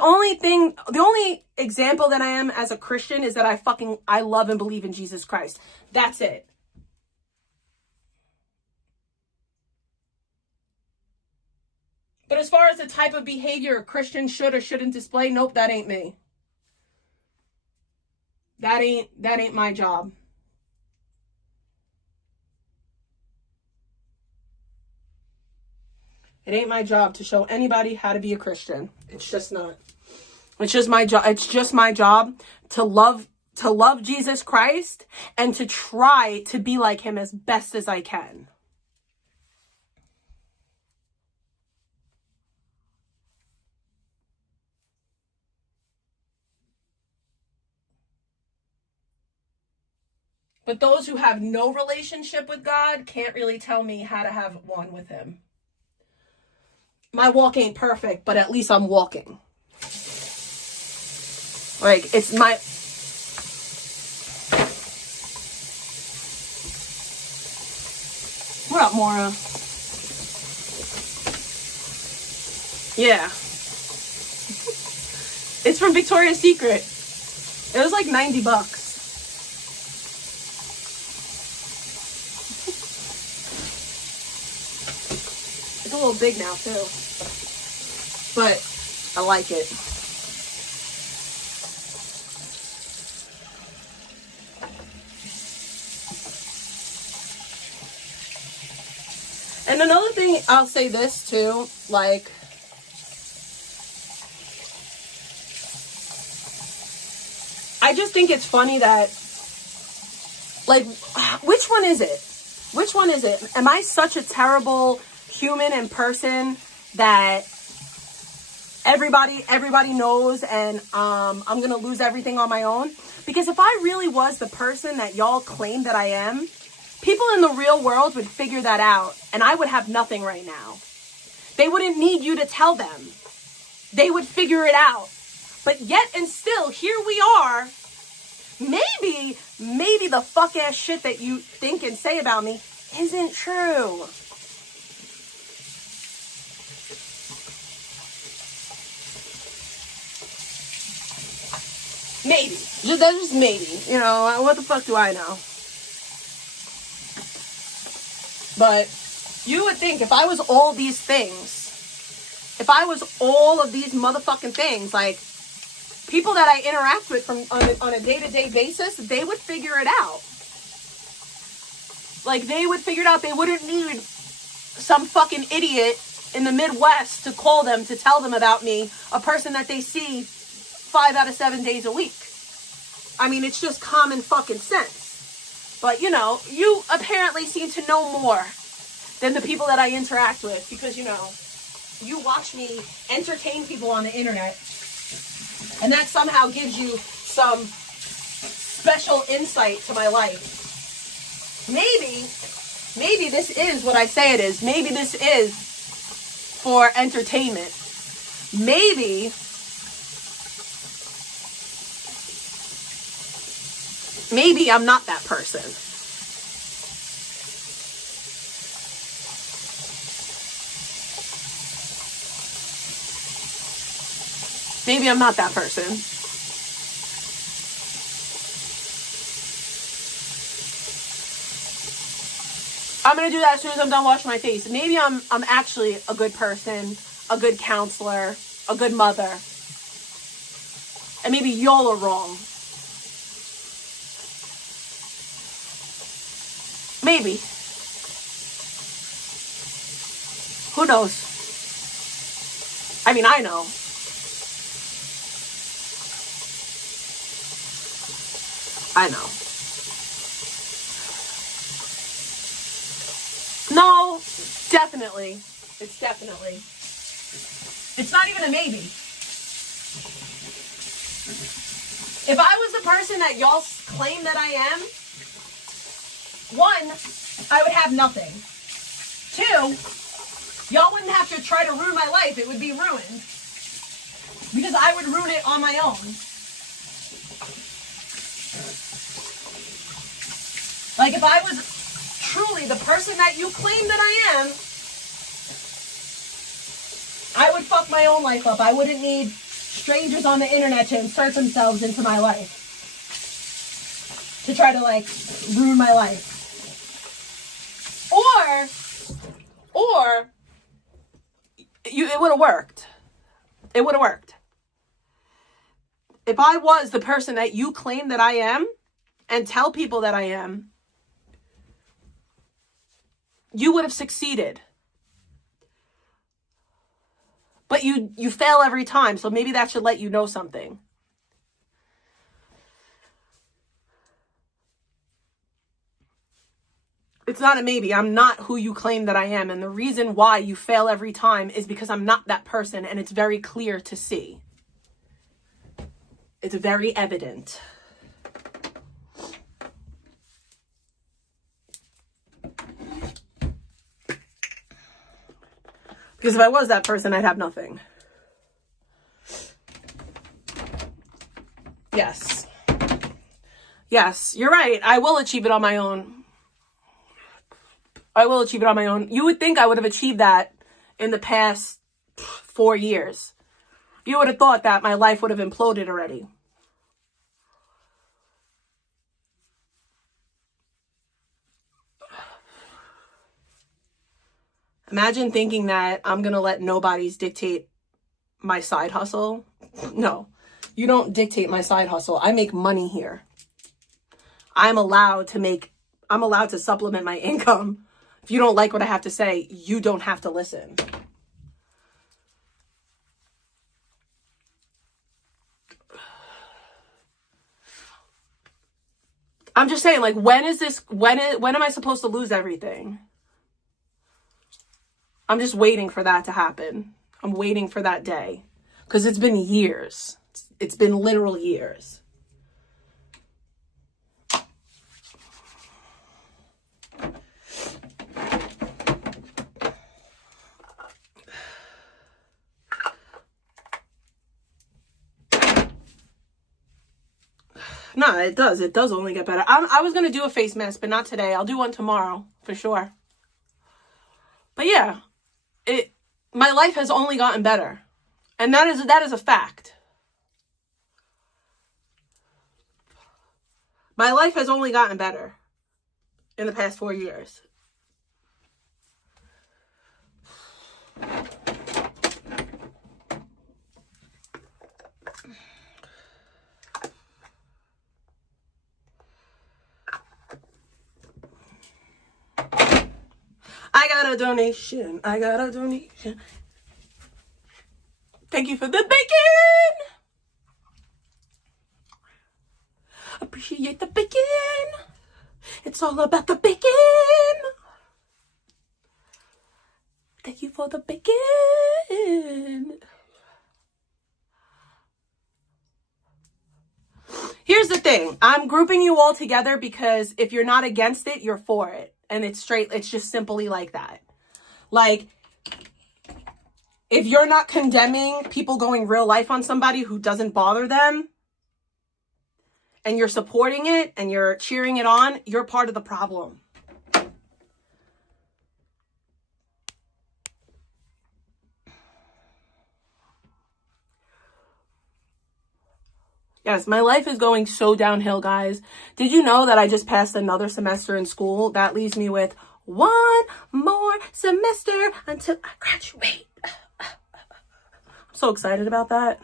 only example that I am as a Christian is that I love and believe in Jesus Christ. That's it. But as far as the type of behavior a Christian should or shouldn't display, nope, that ain't me. That ain't my job. It ain't my job to show anybody how to be a Christian. It's just not. It's just my job. It's just my job to love Jesus Christ and to try to be like him as best as I can. But those who have no relationship with God can't really tell me how to have one with him. My walk ain't perfect, but at least I'm walking. Like, it's my... What up, Maura? Yeah. It's from Victoria's Secret. It was like $90. It's a little big now too, but I like it. And another thing, I'll say this too, like, I just think it's funny that, like, which one is it? Which one is it? Am I such a terrible human and person that everybody knows and I'm gonna lose everything on my own? Because if I really was the person that y'all claim that I am, people in the real world would figure that out and I would have nothing right now. They wouldn't need you to tell them. They would figure it out. But yet and still, here we are. Maybe the fuck ass shit that you think and say about me isn't true. Maybe. That's just maybe. You know, what the fuck do I know? But you would think if I was all these things, if I was all of these motherfucking things, like, people that I interact with on a day-to-day basis, they would figure it out. Like, they would figure it out. They wouldn't need some fucking idiot in the Midwest to call them to tell them about me, a person that they see 5 out of 7 days a week. I mean, it's just common fucking sense. But, you know, you apparently seem to know more than the people that I interact with because, you know, you watch me entertain people on the internet and that somehow gives you some special insight to my life. Maybe this is what I say it is. Maybe this is for entertainment. Maybe I'm not that person. Maybe I'm not that person. I'm going to do that as soon as I'm done washing my face. Maybe I'm actually a good person, a good counselor, a good mother. And maybe y'all are wrong. Maybe. Who knows? I mean, I know. I know. definitely. It's definitely. It's not even a maybe. If I was the person that y'all claim that I am, one, I would have nothing. Two, y'all wouldn't have to try to ruin my life. It would be ruined. Because I would ruin it on my own. Like, if I was truly the person that you claim that I am, I would fuck my own life up. I wouldn't need strangers on the internet to insert themselves into my life. To try to, like, ruin my life. Or, it would have worked. It would have worked. If I was the person that you claim that I am, and tell people that I am, you would have succeeded. But you fail every time, so maybe that should let you know something. It's not a maybe. I'm not who you claim that I am. And the reason why you fail every time is because I'm not that person, and it's very clear to see. It's very evident. Because if I was that person, I'd have nothing. Yes. Yes, you're right. I will achieve it on my own. I will achieve it on my own. You would think I would have achieved that in the past 4 years. You would have thought that my life would have imploded already. Imagine thinking that I'm going to let nobody's dictate my side hustle. No, you don't dictate my side hustle. I make money here. I'm allowed to supplement my income. If you don't like what I have to say, you don't have to listen. I'm just saying, like, when am I supposed to lose everything? I'm just waiting for that to happen. I'm waiting for that day. Because it's been years. It's been literal years. No, it does. It does only get better. I was going to do a face mask, but not today. I'll do one tomorrow, for sure. But yeah, my life has only gotten better. And that is a fact. My life has only gotten better in the past 4 years. I got a donation. I got a donation. Thank you for the bacon. Appreciate the bacon. It's all about the bacon. Thank you for the bacon. Here's the thing. I'm grouping you all together because if you're not against it, you're for it. And it's just simply like that. Like, if you're not condemning people going real life on somebody who doesn't bother them, and you're supporting it and you're cheering it on, you're part of the problem. Yes, my life is going so downhill, guys. Did you know that I just passed another semester in school? That leaves me with 1 more semester until I graduate. I'm so excited about that.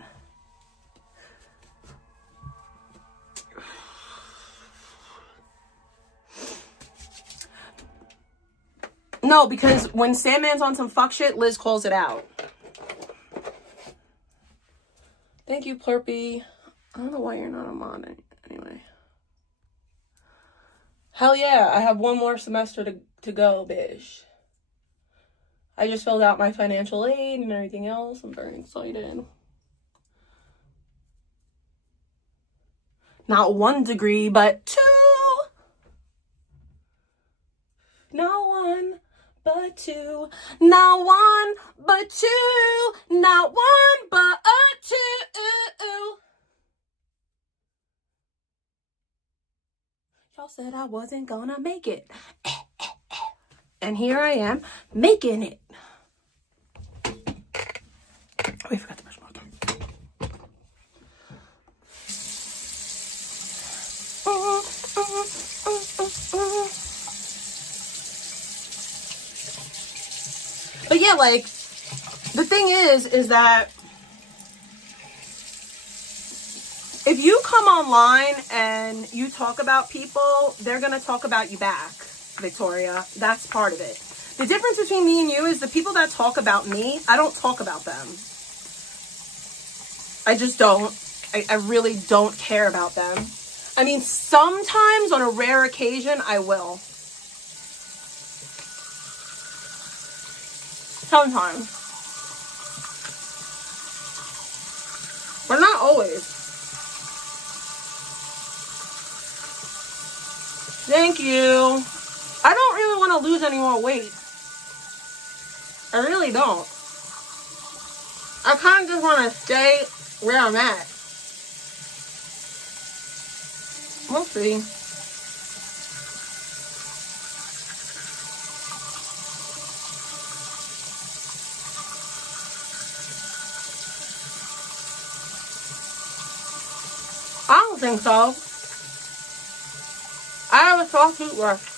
No, because when Sandman's on some fuck shit, Liz calls it out. Thank you, Plurpy. I don't know why you're not a mod anyway. Hell yeah, I have 1 more semester to go, bitch. I just filled out my financial aid and everything else. I'm very excited. Not 1 degree, but 2. Not 1, but 2. Not 1, but 2. Not 1, but 2. Y'all said I wasn't gonna make it. And here I am, making it. Oh, I forgot to brush my teeth. But yeah, like, the thing is that if you come online and you talk about people, they're going to talk about you back, Victoria. That's part of it. The difference between me and you is the people that talk about me, I don't talk about them. I just don't. I really don't care about them. I mean, sometimes on a rare occasion, I will. Sometimes. But not always. Thank you. I don't really want to lose any more weight. I really don't. I kind of just want to stay where I'm at. We'll see. I don't think so. I have a soft toothbrush.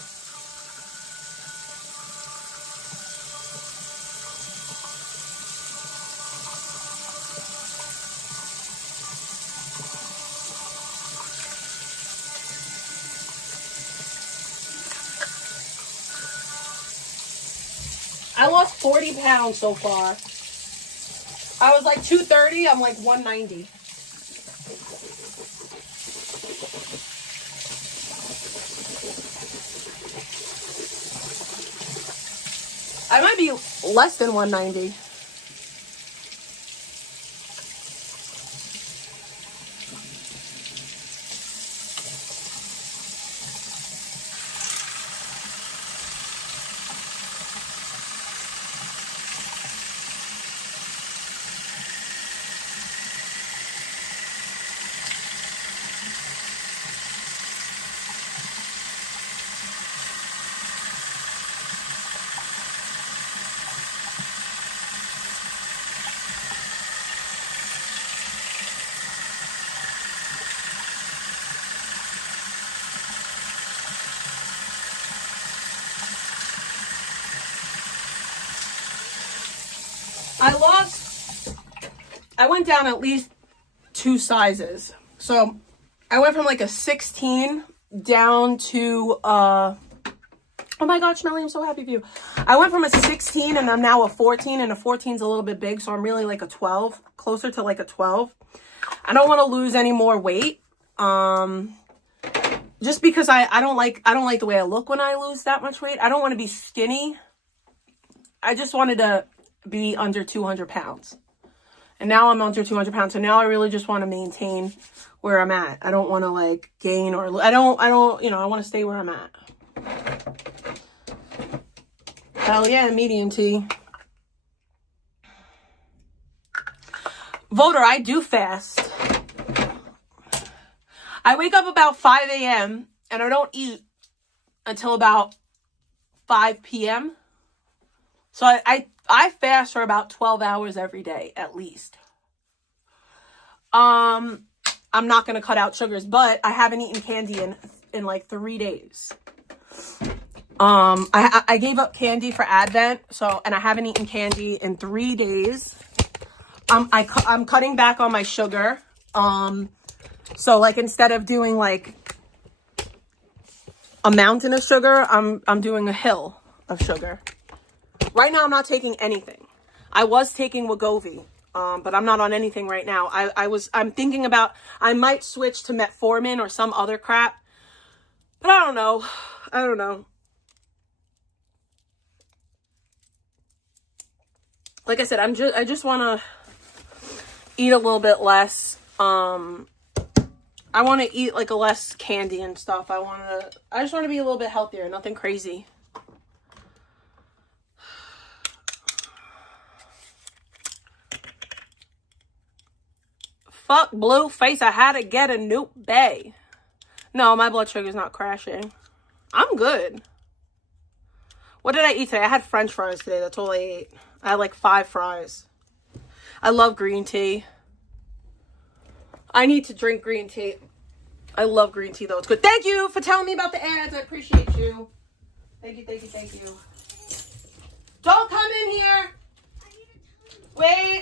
I lost 40 pounds so far. I was like 230, I'm like 190. I might be less than 190. I went down at least 2 sizes. So I went from like a 16 down to, oh my God, Smelly, I'm so happy for you. I went from a 16 and I'm now a 14, and a 14 is a little bit big. So I'm really like a 12, closer to like a 12. I don't want to lose any more weight. Just because I don't like the way I look when I lose that much weight. I don't want to be skinny. I just wanted to be under 200 pounds. And now I'm under 200 pounds. So now I really just want to maintain where I'm at. I don't want to like gain or I don't, you know, I want to stay where I'm at. Hell yeah, medium T. Voter, I do fast. I wake up about 5 a.m. and I don't eat until about 5 p.m. So I fast for about 12 hours every day, at least. I'm not going to cut out sugars, but I haven't eaten candy in like 3 days. I gave up candy for Advent, and I haven't eaten candy in 3 days. I'm cutting back on my sugar. So like instead of doing like a mountain of sugar, I'm doing a hill of sugar. Right now, I'm not taking anything. I was taking Wegovy, but I'm not on anything right now. I'm thinking about, I might switch to metformin or some other crap, but I don't know. like I said, I just want to eat a little bit less. I want to eat like a less candy and stuff. I just want to be a little bit healthier, nothing crazy. Fuck blue face, I had to get a new bay. No, my blood sugar's not crashing. I'm good. What did I eat today? I had French fries today. That's all I ate. I had like 5 fries. I love green tea. I need to drink green tea. I love green tea though. It's good. Thank you for telling me about the ads. I appreciate you. Thank you, thank you, thank you. Don't come in here. Wait.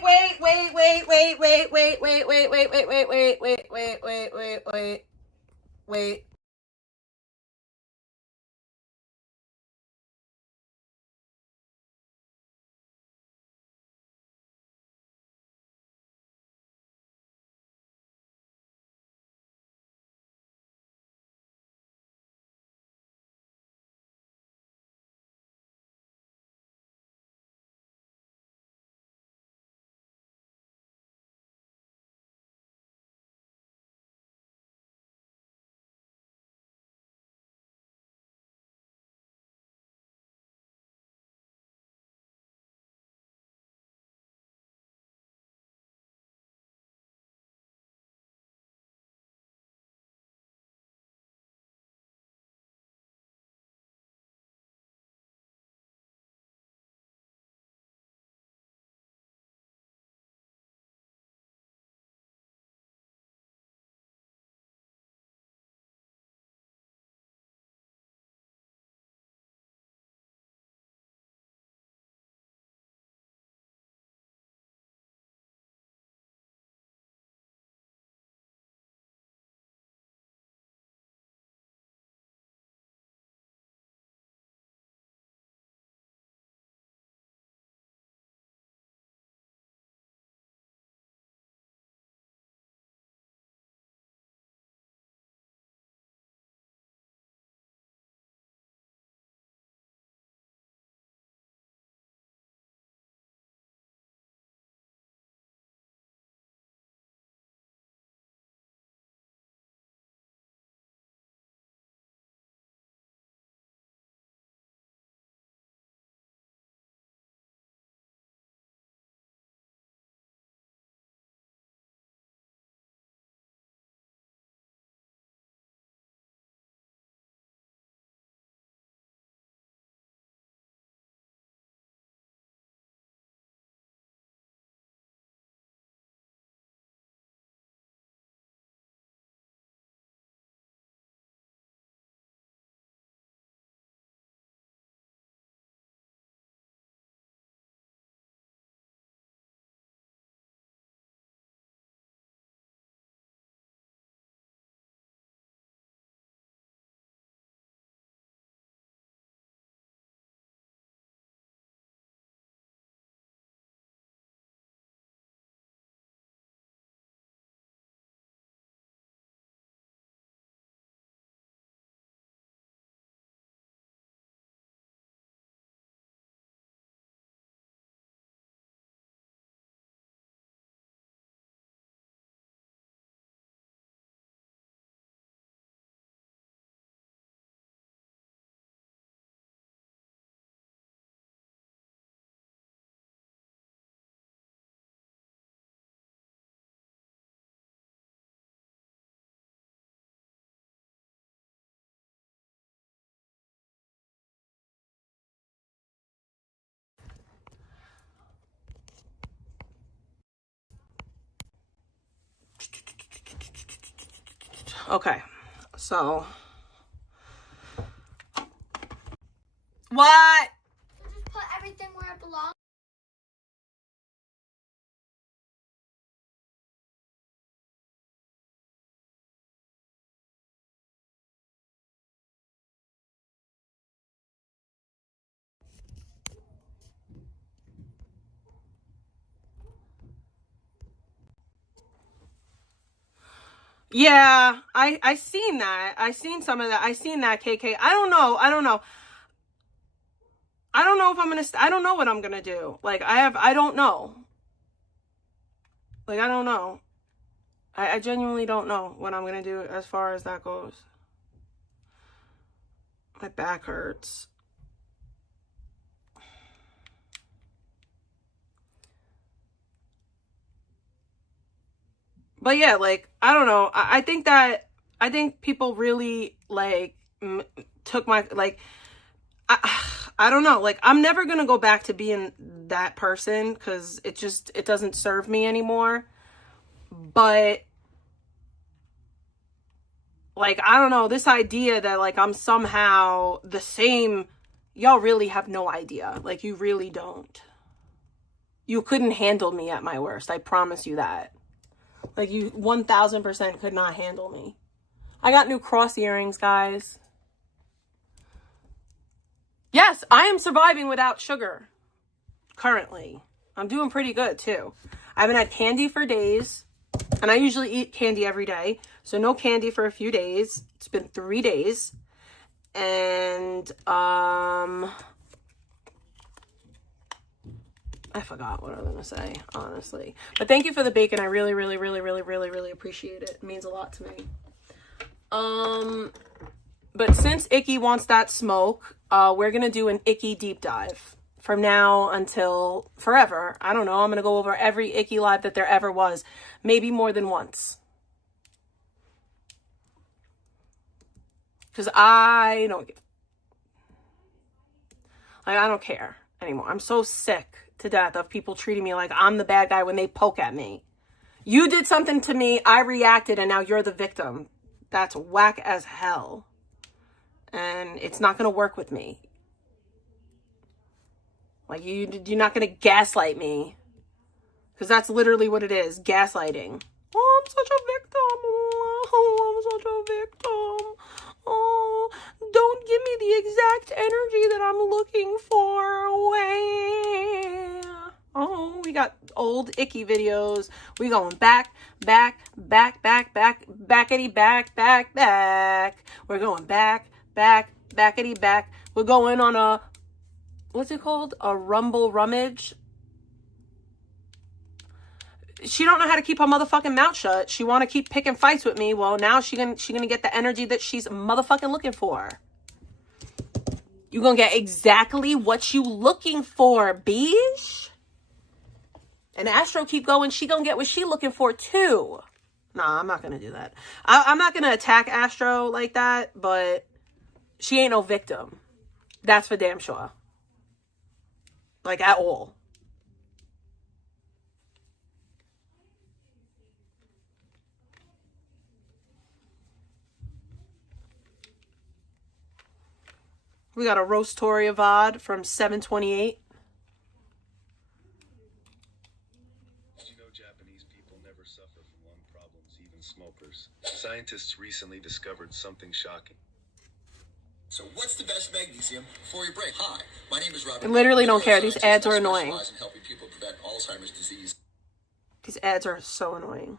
Okay, so what? Just put everything where it belongs. Yeah, I seen that. I seen some of that. I seen that, KK. I don't know. I don't know if I'm gonna, I don't know what I'm gonna do. Like, I don't know. Like, I don't know. I genuinely don't know what I'm gonna do as far as that goes. My back hurts. But yeah, like, I don't know. I think people really, like, took my, like, I don't know. Like, I'm never going to go back to being that person because it doesn't serve me anymore. But, like, I don't know. This idea that, like, I'm somehow the same, y'all really have no idea. Like, you really don't. You couldn't handle me at my worst. I promise you that. Like, you 1000% could not handle me. I got new cross earrings, guys. Yes, I am surviving without sugar. Currently. I'm doing pretty good, too. I haven't had candy for days. And I usually eat candy every day. So no candy for a few days. It's been 3 days. And, I forgot what I was going to say, honestly. But thank you for the bacon. I really, really, really, really, really, really appreciate it. It means a lot to me. But since Icky wants that smoke, we're going to do an Icky deep dive from now until forever. I don't know. I'm going to go over every Icky live that there ever was. Maybe more than once. Because I don't care anymore. I'm so sick to death of people treating me like I'm the bad guy when they poke at me. You did something to me, I reacted, and now you're the victim. That's whack as hell. And it's not going to work with me. Like, you're not going to gaslight me. Because that's literally what it is, gaslighting. Oh, I'm such a victim. Oh, I'm such a victim. Oh, don't give me the exact energy that I'm looking for. Wait. Oh, we got old Icky videos. We going back, backity back. We're going backity back. We're going on a, what's it called? A rumble rummage. She don't know how to keep her motherfucking mouth shut. She want to keep picking fights with me. Well, now she gonna get the energy that she's motherfucking looking for. You gonna get exactly what you looking for, beesh. And Astro keep going. She gonna get what she looking for too. Nah, I'm not gonna do that. I'm not gonna attack Astro like that, but she ain't no victim. That's for damn sure. Like, at all. We got a Rostoria VOD from 728. You know, Japanese people never suffer from lung problems, even smokers. Scientists recently discovered something shocking. So what's the best magnesium for your brain? Hi, my name is Robert. I literally don't care. These ads are annoying. In helping people prevent Alzheimer's disease. These ads are so annoying.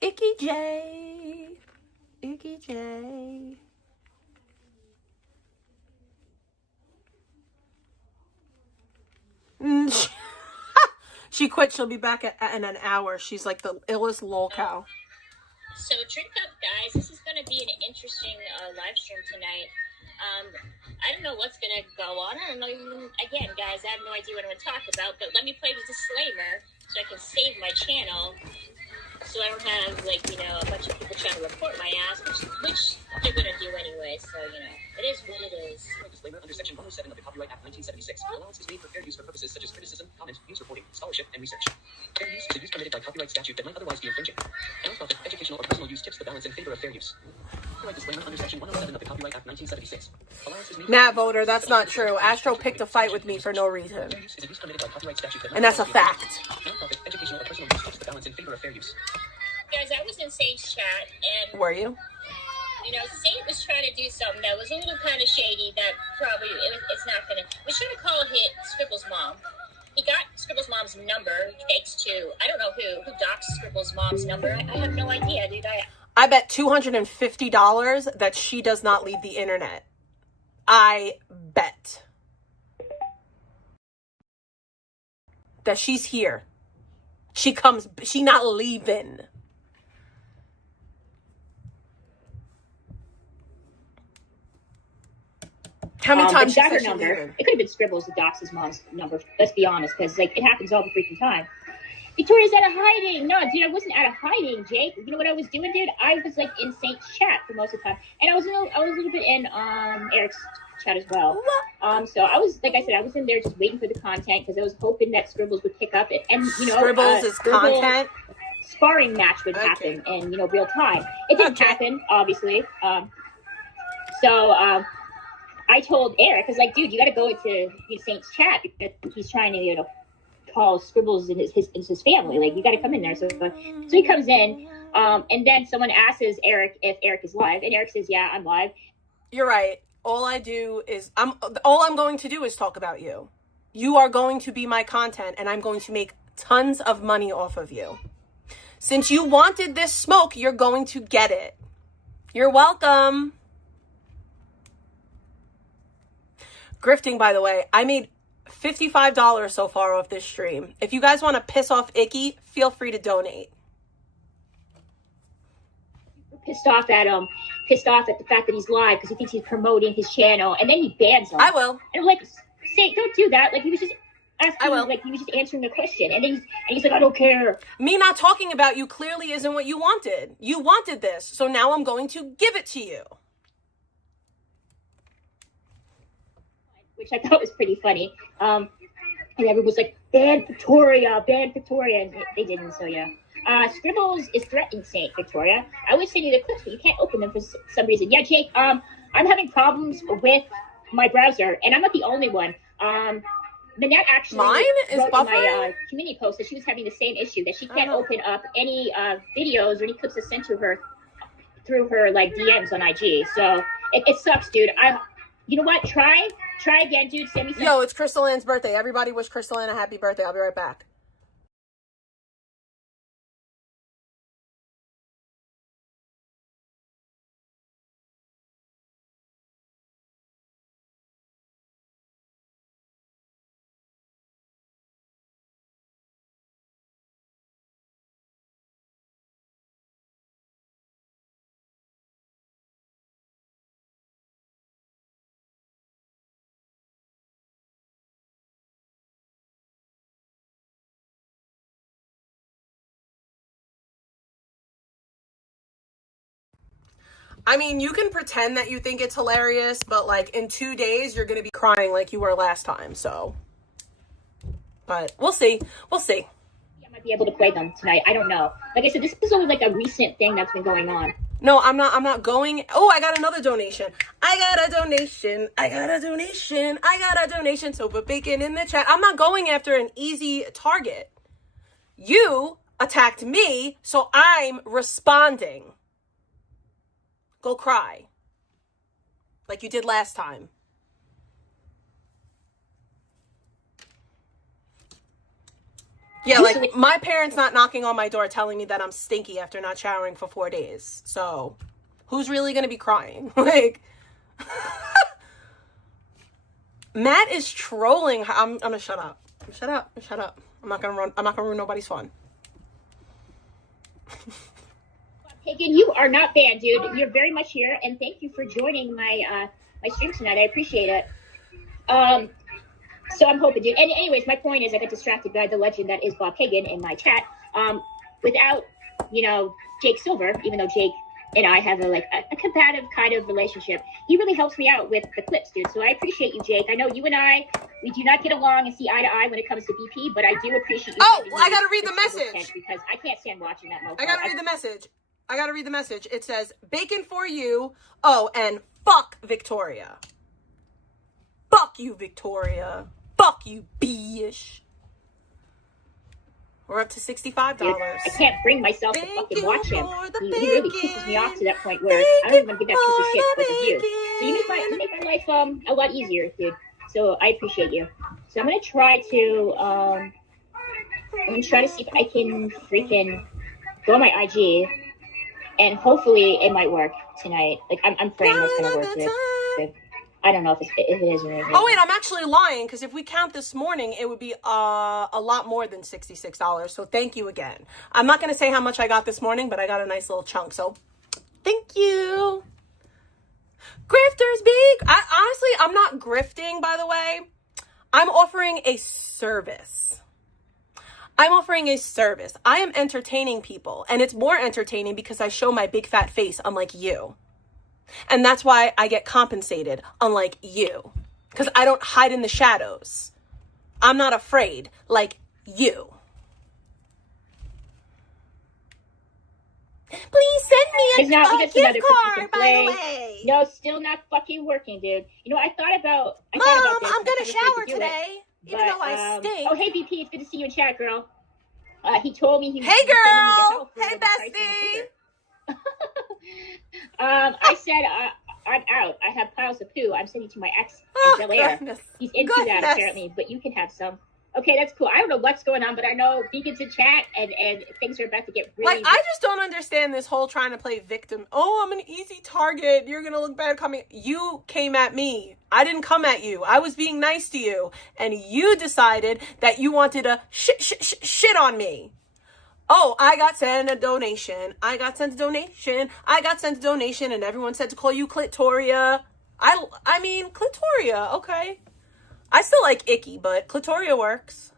Icky J. Icky J. She quit. She'll be back in an hour. She's like the illest lol cow. So drink up, guys. This is going to be an interesting live stream tonight. I don't know what's going to go on. I don't know even, again, guys, I have no idea what I'm going to talk about, but let me play the disclaimer so I can save my channel. So I don't have, like, you know, a bunch of people trying to report my ass, which they're going to do anyway. So, you know, it is what it is. Disclaimer under Section 107 of the Copyright Act 1976. Allowance is made for fair use for purposes such as criticism, comment, news reporting, scholarship, and research. Fair use is a use permitted by copyright statute that might otherwise be infringing. Nonprofit, educational, or personal use tips the balance in favor of fair use. Copyright disclaimer under Section 107 of the Copyright Act 1976. Allowance is made Matt Voter, that's not true. Astro picked a fight with me for no reason. And that's a fact. Nonprofit, educational, or personal use tips the balance in favor of fair use. Guys, I was in Sage's chat, and, Were you? you know, Sage was trying to do something that was a little kind of shady that probably it's not going to... Was trying to call hit Scribble's mom. He got Scribble's mom's number, thanks to, I don't know who doxed Scribble's mom's number. I have no idea, dude. I bet $250 that she does not leave the internet. I bet that she's here. She not leaving. How many times got her she number? leaving? It could have been Scribbles, the Dox's mom's number. Let's be honest, because like it happens all the freaking time. Victoria's out of hiding. No, dude, I wasn't out of hiding, Jake. You know what I was doing, dude? I was like in Saint's chat for most of the time, and I was a little bit in Eric's chat as well. So I was, like I said, I was in there just waiting for the content because I was hoping that Scribbles would pick up it, and you know, Scribbles is content. Sparring match would happen in real time. It didn't happen, obviously. I told Eric, I was like, dude, you got to go into Saint's chat because he's trying to call Scribbles in his family. Like, you got to come in there. So he comes in, and then someone asks Eric if Eric is live, and Eric says, yeah, I'm live. You're right. All I'm going to do is talk about you. You are going to be my content, and I'm going to make tons of money off of you. Since you wanted this smoke, you're going to get it. You're welcome. Grifting, by the way, I made $55 so far off this stream. If you guys want to piss off Icky, feel free to donate. Pissed off at the fact that he's live because he thinks he's promoting his channel, and then he bans him. I will. And I'm like, say, don't do that. Like, he was just asking, like, he was just answering the question, and then he's like, I don't care. Me not talking about you clearly isn't what you wanted. You wanted this, so now I'm going to give it to you. Which I thought was pretty funny. And everyone was like, ban Victoria, and they didn't, so yeah. Scribbles is threatening Saint Victoria. I would send you the clips, but you can't open them for some reason. Yeah, Jake, I'm having problems with my browser, and I'm not the only one. Manette actually Mine is wrote buffering? in my community post that she was having the same issue, that she can't open up any videos or any clips that's sent to her through her like DMs on IG. So it sucks, dude. You know what? Try again, dude. Send me some. Yo, it's Crystal Ann's birthday. Everybody wish Crystal Ann a happy birthday. I'll be right back. I mean, you can pretend that you think it's hilarious, but like in 2 days, you're going to be crying like you were last time. So, but we'll see. We'll see. I might be able to play them tonight. I don't know. Like I said, this is only like a recent thing that's been going on. No, I'm not going. Oh, I got another donation. I got a donation. So put bacon in the chat. I'm not going after an easy target. You attacked me, so I'm responding. Go cry. Like you did last time. Yeah, like my parents not knocking on my door telling me that I'm stinky after not showering for 4 days. So who's really going to be crying? Like, Matt is trolling. I'm going to shut up. Shut up. I'm not going to ruin nobody's fun. Hagen, you are not banned, dude. You're very much here, and thank you for joining my my stream tonight. I appreciate it. So I'm hoping, dude. And anyways, my point is I got distracted by the legend that is Bob Hagen in my chat. Without, Jake Silver, even though Jake and I have a competitive kind of relationship, he really helps me out with the clips, dude. So I appreciate you, Jake. I know you and we do not get along and see eye to eye when it comes to BP, but I do appreciate you. Oh, I got to read the message. Because I can't stand watching that mofo. I got to read the message. It says, bacon for you. Oh, and fuck Victoria. Fuck you, Victoria. Fuck you, bitch. We're up to $65. I can't bring myself to fucking watch him. He really pisses me off to that point where I don't even give that piece of shit with a view. So you make my life a lot easier, dude. So I appreciate you. So I'm gonna try to see if I can freaking go on my IG and hopefully it might work tonight. Like I'm praying it's gonna work. I don't know if it is or not. Oh wait, I'm actually lying, because if we count this morning, it would be a lot more than $66. So thank you again. I'm not gonna say how much I got this morning, but I got a nice little chunk. So thank you. Grifters big. Honestly, I'm not grifting, by the way. I'm offering a service. I'm offering a service. I am entertaining people, and it's more entertaining because I show my big fat face, unlike you. And that's why I get compensated, unlike you. Because I don't hide in the shadows. I'm not afraid, like you. Please send me a gift card, by the way. No, still not fucking working, dude. You know, I thought about Mom, I'm going to shower today, even though I stink. Oh, hey, VP, it's good to see you in chat, girl. He told me he was Hey, girl. Hey, bestie. I said I'm out. I have piles of poo. I'm sending to my ex in Bel Air. He's into that apparently, but you can have some. Okay, that's cool. I don't know what's going on, but I know Vegan's in chat and things are about to get really... Like, I just don't understand this whole trying to play victim. Oh, I'm an easy target. You're going to look bad coming. You came at me. I didn't come at you. I was being nice to you. And you decided that you wanted to shit on me. Oh, I got sent a donation. I got sent a donation. I got sent a donation, and everyone said to call you Clitoria. I mean, Clitoria, okay. I still like Icky, but Clitoria works.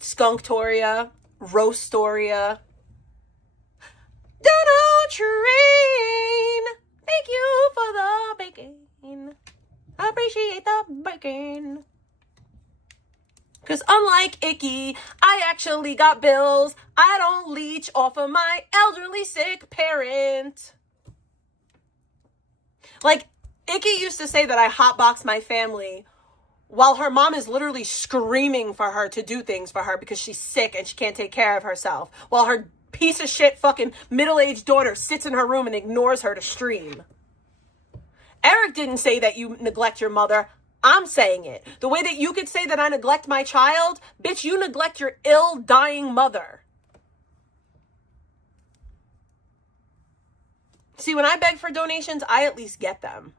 Skunktoria. Roastoria. Dono train. Thank you for the bacon. I appreciate the bacon. Because unlike Icky, I actually got bills. I don't leech off of my elderly sick parent. Like, Icky used to say that I hotbox my family while her mom is literally screaming for her to do things for her because she's sick and she can't take care of herself. While her piece of shit fucking middle-aged daughter sits in her room and ignores her to stream. Eric didn't say that you neglect your mother. I'm saying it. The way that you could say that I neglect my child, bitch, you neglect your ill, dying mother. See, when I beg for donations, I at least get them.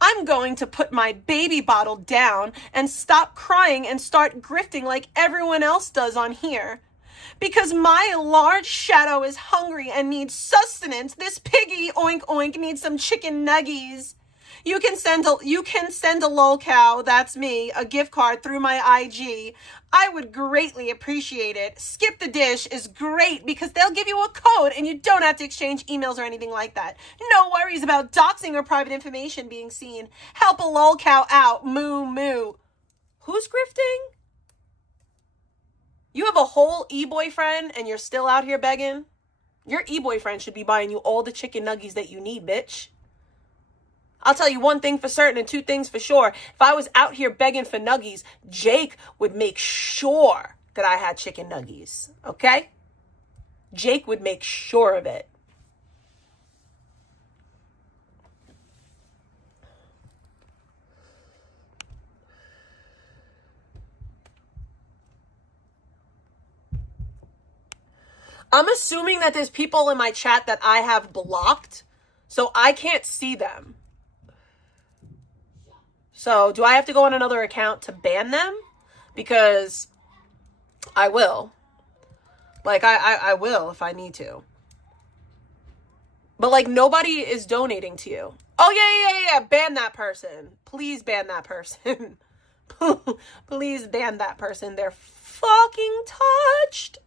I'm going to put my baby bottle down and stop crying and start grifting like everyone else does on here. Because my large shadow is hungry and needs sustenance. This piggy, oink oink, needs some chicken nuggies. You can send a lol cow, that's me, a gift card through my IG. I would greatly appreciate it. Skip the dish is great because they'll give you a code and you don't have to exchange emails or anything like that. No worries about doxing or private information being seen. Help a lol cow out. Moo moo. Who's grifting? You have a whole e-boyfriend and you're still out here begging? Your e-boyfriend should be buying you all the chicken nuggies that you need, bitch. I'll tell you one thing for certain and two things for sure. If I was out here begging for nuggies, Jake would make sure that I had chicken nuggies, okay? Jake would make sure of it. I'm assuming that there's people in my chat that I have blocked, so I can't see them. So do I have to go on another account to ban them? Because I will. Like, I will if I need to. But, like, nobody is donating to you. Oh, yeah. Ban that person. Please ban that person. Please ban that person. They're fucking touched.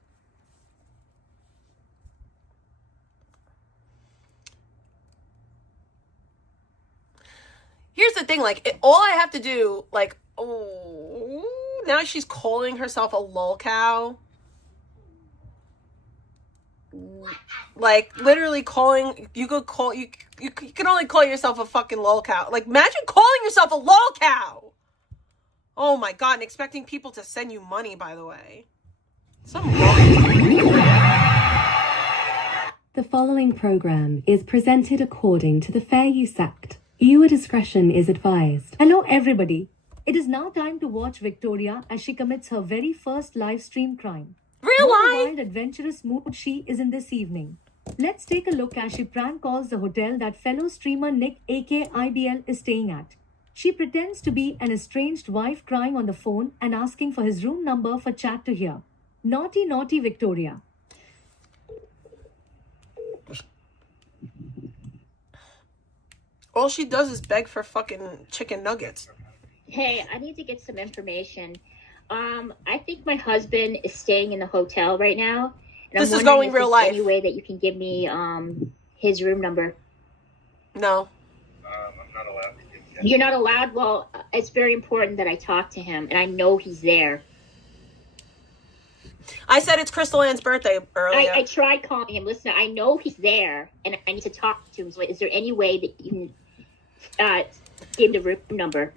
Here's the thing, like, all I have to do, like, oh, now she's calling herself a lol cow. Like, literally calling, you can only call yourself a fucking lol cow. Like, imagine calling yourself a lol cow. Oh my God, and expecting people to send you money, by the way. Something wrong. The following program is presented according to the Fair Use Act. Viewer discretion is advised. Hello everybody. It is now time to watch Victoria as she commits her very first live stream crime. Real What a life? wild adventurous mood she is in this evening. Let's take a look as she prank calls the hotel that fellow streamer Nick aka IBL is staying at. She pretends to be an estranged wife crying on the phone and asking for his room number for chat to hear. Naughty, naughty Victoria. All she does is beg for fucking chicken nuggets. Hey, I need to get some information. I think my husband is staying in the hotel right now. And This I'm is wondering going if real there's life. Any way that you can give me his room number? No. I'm not allowed to give you. You're not allowed? Well, it's very important that I talk to him, and I know he's there. I said it's Crystal Ann's birthday earlier. I tried calling him. Listen, I know he's there, and I need to talk to him. So is there any way that you can give the room number?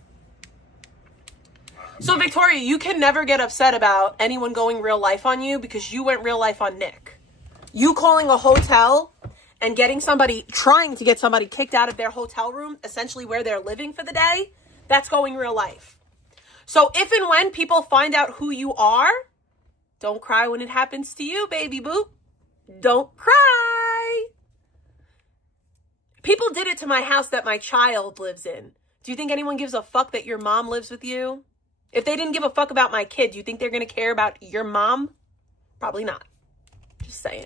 So, Victoria, you can never get upset about anyone going real life on you because you went real life on Nick. You calling a hotel and trying to get somebody kicked out of their hotel room, essentially where they're living for the day, that's going real life. So if and when people find out who you are, don't cry when it happens to you, baby boo. Don't cry. People did it to my house that my child lives in. Do you think anyone gives a fuck that your mom lives with you? If they didn't give a fuck about my kid, do you think they're going to care about your mom? Probably not. Just saying.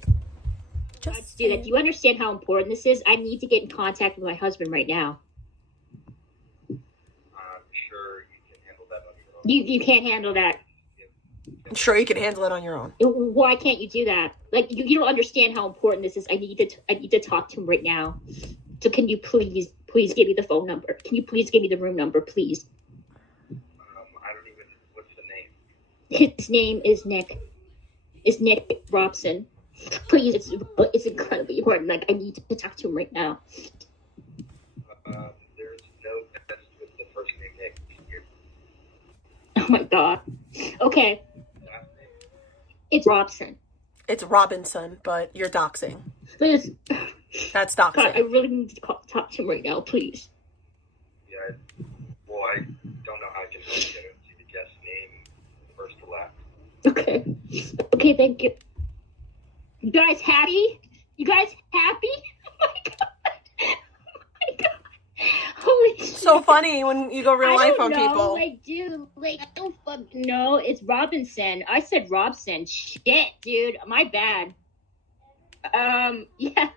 Just Dude, saying. do you understand how important this is? I need to get in contact with my husband right now. I'm sure you can handle that on your own. You can't handle that. I'm sure you can handle it on your own. Why can't you do that? Like you don't understand how important this is. I need to talk to him right now. So can you please give me the phone number? Can you please give me the room number, please? I don't even. What's the name? His name is Nick. Is Nick Robson? Please, it's incredibly important. Like I need to talk to him right now. There's no test with the first name Nick here. Oh my god. Okay, Last name? it's Robson. It's Robinson, but you're doxing. Please, That's God, I doxing. really need to talk to him right now, please. Yeah. Well, I don't know how I can help you. I don't see the guest name first to last. Okay. Okay, thank you. You guys happy? You guys happy? Oh my god. Oh my god. Holy shit. So funny when you go real life I on don't know. people. Like, dude, like, I don't fucking know. It's Robinson. I said Robson. Shit, dude. My bad. Yeah.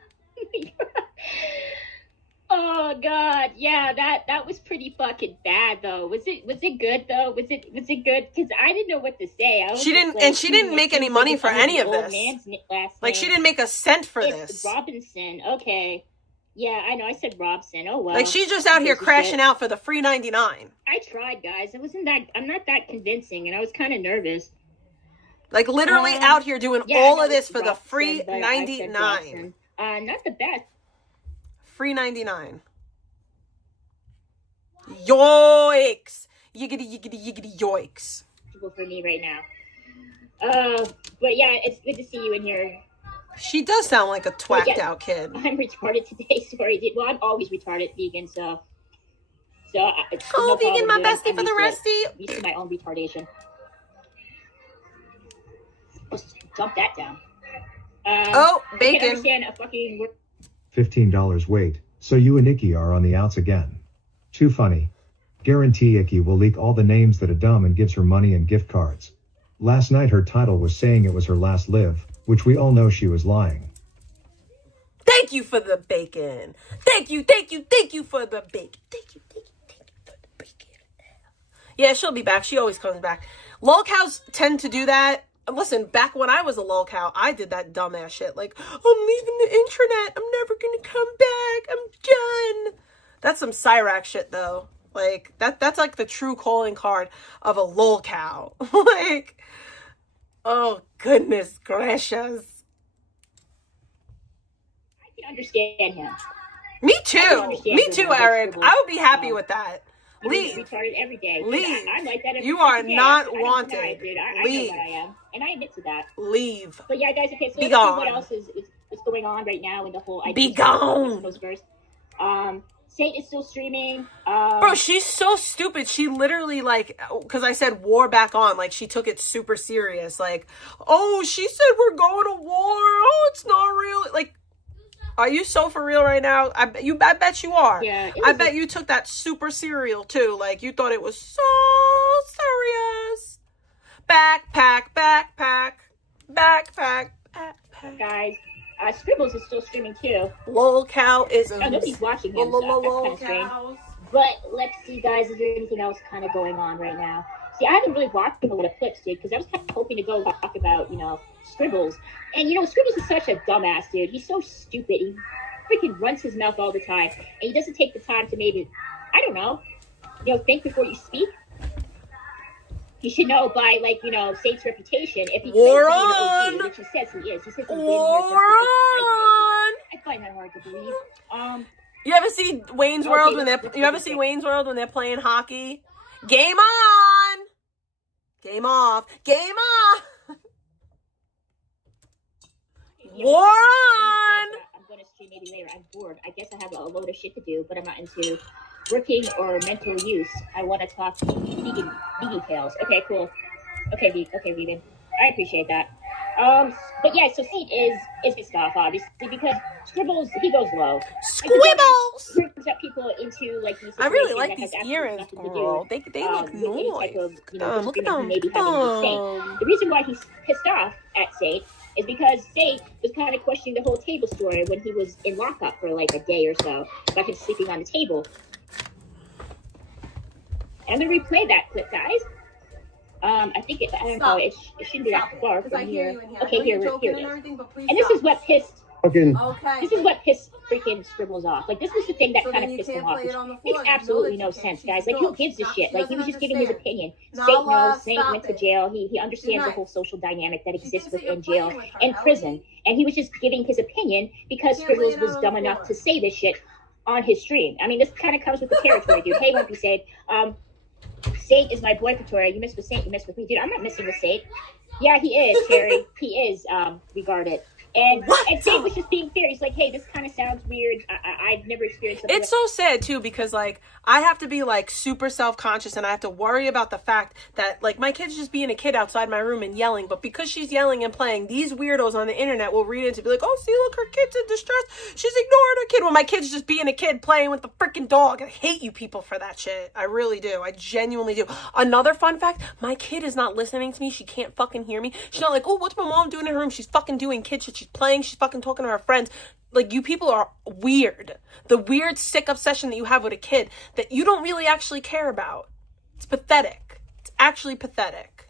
Oh god, yeah, that was pretty fucking bad though. Was it good though? Was it good? Because I didn't know what to say. I was She just, didn't, and she didn't make any money for any of this. Like, she didn't make a cent for It's this. Robinson. Okay. Yeah, I know. I said Robson. Oh well. Like, she's just out here Piece of crashing shit. out for the free 99. I tried, guys. I'm not that convincing, and I was kind of nervous. Like, literally out here doing Yeah, I all know of this it's for the Robson, free but I said 99. Robson. Not the best. Free 99. Yoicks. Yiggity, yiggity, yiggity, yoicks. For me right now. But yeah, it's good to see you in here. She does sound like a twacked out kid. I'm retarded today. Sorry, dude. Well, I'm always retarded, vegan. So it's Oh, no vegan, problem, my dude. bestie I'm for the used to it. resty. I'm used to my own retardation. Let's dump that down. Oh, I can't bacon. understand a fucking word. $15 wait, so you and Icky are on the outs again. Too funny. Guarantee Icky will leak all the names that are dumb and gives her money and gift cards. Last night her title was saying it was her last live, which we all know she was lying. Thank you for the bacon. Thank you, thank you, thank you for the bacon. Thank you, thank you, thank you for the bacon. Yeah, she'll be back. She always comes back. Lol cows tend to do that. Listen, back when I was a lol cow, I did that dumbass shit. Like, I'm leaving the intranet. I'm never gonna come back. I'm done. That's some Cyrax shit, though. Like, that's like the true calling card of a lol cow. Like, oh, goodness gracious. I can understand him. Me too. understand Me your too, language, Eric. Sybil. I would be happy with that. I'm Leave. retarded every day. Leave. I'm like that every You are day. not I don't wanted. deny it, dude. I Leave. know what I am, and I admit to that. Leave. But yeah, guys. Okay, so Be let's see gone. what else is going on right now in the whole. Be gone. Goes first. Saint is still streaming. Bro, she's so stupid. She literally, like, because I said war back on, like, she took it super serious. Like, oh, she said we're going to war. Oh, it's not real. Like, are you so for real right now? I bet you are. Yeah. I bet you took that super serial, too. Like, you thought it was so serious. Backpack. Guys, Scribbles is still streaming too. Lol cow is nobody's watching him, so that's kind of strange. But let's see, guys, is there anything else kind of going on right now? See, I haven't really watched a lot of clips, dude, because I was kind of hoping to go talk about, Scribbles. And, Scribbles is such a dumbass, dude. He's so stupid. He freaking runs his mouth all the time. And he doesn't take the time to maybe, I don't know, think before you speak. You should know by, Saint's reputation. If he War claims to be on! an OG, which he says he is. He says he's War on! I find that hard to believe. You ever see Wayne's World when they're playing hockey? Game on! Game off! Game off! War on! I'm going to stream maybe later. I'm bored. I guess I have a load of shit to do, but I'm not into working or mental use. I want to talk vegan tales. Okay, cool. Okay, vegan. I appreciate that. But yeah, so Saint is pissed off, obviously, because Scribbles, he goes low. Squibbles! He brings up people into, these I really like that these has earrings, nothing to girl. do, They look with any type nice. of, Look at them. maybe having with Saint. The reason why he's pissed off at Saint is because Saint was kind of questioning the whole table story when he was in lockup for like a day or so about him sleeping on the table. I'm gonna replay that clip, guys. I think it shouldn't be that far from here. Okay, here it is. And this is what pissed freaking Scribbles off. Like, this was the thing that kind of pissed him off. Which makes absolutely no sense, guys. Like, who gives a shit? Like, he was just giving his opinion. Saint knows. Saint went to jail. He understands the whole social dynamic that exists within jail and prison. And he was just giving his opinion because Scribbles was dumb enough to say this shit on his stream. I mean, this kind of comes with the territory, dude. Hey, won't be saved. Saint is my boy, Victoria. You mess with Saint, you mess with me. Dude, I'm not messing with Saint. Yeah, he is, Terry. He is regarded. And Saint was just being fair. He's like, hey, this kind of sounds weird. I've never experienced something. It's so sad, too, because, like, I have to be, like, super self-conscious, and I have to worry about the fact that, like, my kid's just being a kid outside my room and yelling, but because she's yelling and playing, these weirdos on the internet will read it to be like, oh, see, look, her kid's in distress. She's ignoring her kid. Well, my kid's just being a kid playing with the freaking dog. I hate you people for that shit. I really do. I genuinely do. Another fun fact, my kid is not listening to me. She can't fucking hear me. She's not like, oh, what's my mom doing in her room? She's fucking doing kid shit. She's playing. She's fucking talking to her friends. Like, you people are weird. The weird, sick obsession that you have with a kid that you don't really actually care about. It's pathetic. It's actually pathetic.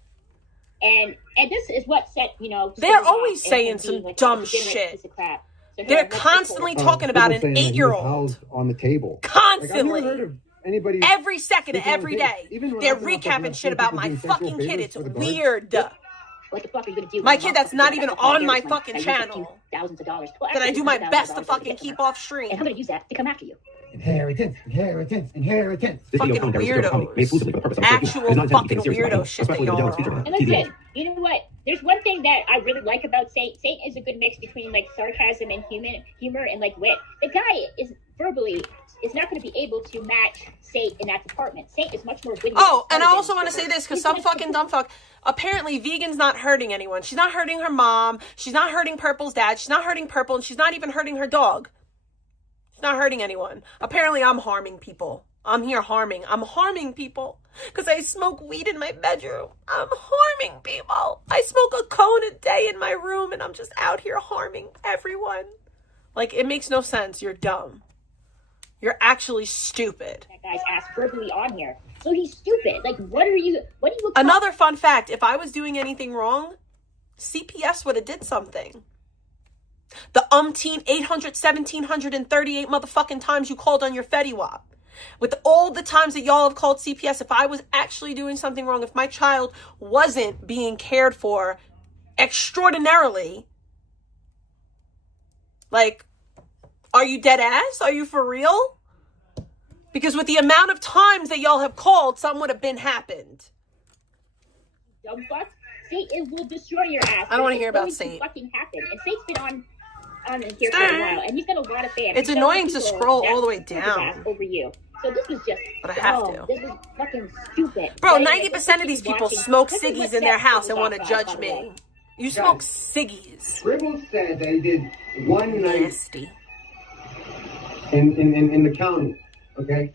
And this is what set, they're always saying some dumb shit. They're constantly talking about an 8-year-old. On the table. Constantly. I've never heard of anybody every second of every day. They're recapping shit about my fucking kid. It's weird. What the fuck are you gonna do? My kid that's not even on my fucking channel. Thousands of dollars. That I do my best to fucking keep off stream. And I'm gonna use that to come after you. Inheritance. Fucking weirdos. Actual fucking weirdo shit that y'all are on. And listen, you know what? There's one thing that I really like about Saint. Saint is a good mix between like sarcasm and humor and like wit. The guy is verbally is not going to be able to match Saint in that department. Saint is much more witty. Oh, and I also want to say this because some fucking dumb fuck. Apparently, Vegan's not hurting anyone. She's not hurting her mom. She's not hurting Purple's dad. She's not hurting Purple, and she's not even hurting her dog. She's not hurting anyone. Apparently, I'm harming people. I'm here harming. I'm harming people because I smoke weed in my bedroom. I'm harming people. I smoke a cone a day in my room, and I'm just out here harming everyone. Like, it makes no sense. You're dumb. You're actually stupid. That guy's ass verbally on here. So he's stupid. Like, what do you Another fun fact, if I was doing anything wrong, CPS would have did something. The 800, 1,738 motherfucking times you called on your Fetty Wap. With all the times that y'all have called CPS, if I was actually doing something wrong, if my child wasn't being cared for extraordinarily, like, are you dead ass? Are you for real? Because with the amount of times that y'all have called, something would have been happened. Dumb fuck. Saint will destroy your ass. I don't want to hear about Saint. Fucking happen. And Saint's been on on here for a while, and he's got a lot of fans. It's annoying to scroll all the way down over you. So this was just, but I have to. This was fucking stupid. Bro, 90% of these people smoke ciggies in their house and want to judge me. You smoke ciggies. Gribble said they did one night Nasty. in the county, okay?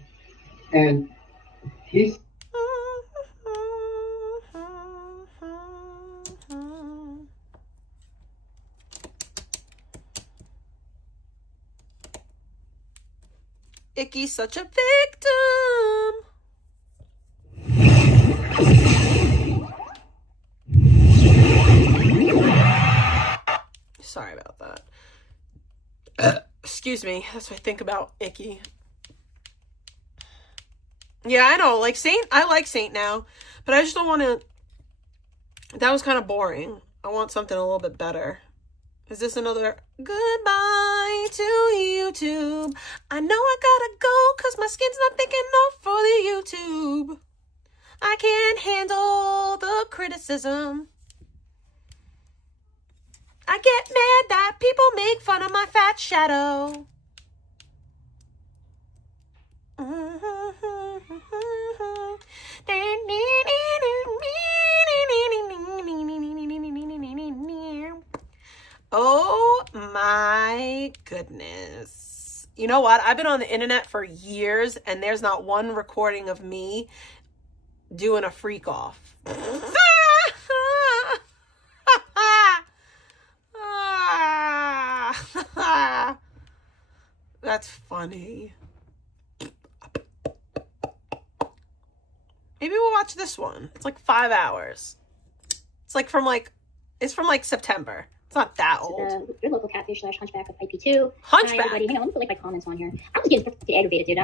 And he's... Icky's such a victim. Sorry about that. Excuse me. That's what I think about Icky. Yeah, I know. Like Saint, I like Saint now, but I just don't want to. That was kind of boring. I want something a little bit better. Is this another goodbye to YouTube? I know I gotta go because my skin's not thick enough for the YouTube. I can't handle the criticism. I get mad that people make fun of my fat shadow. Oh my goodness. You know what? I've been on the internet for years and there's not one recording of me doing a freak off. That's funny. Maybe we'll watch this one. It's like 5 hours. It's from September. It's not that old. Your local catfish / hunchback of IP2. Hunchback. Hi, everybody. Hang on, let me put like my comments on here. I was getting fucking aggravated, dude.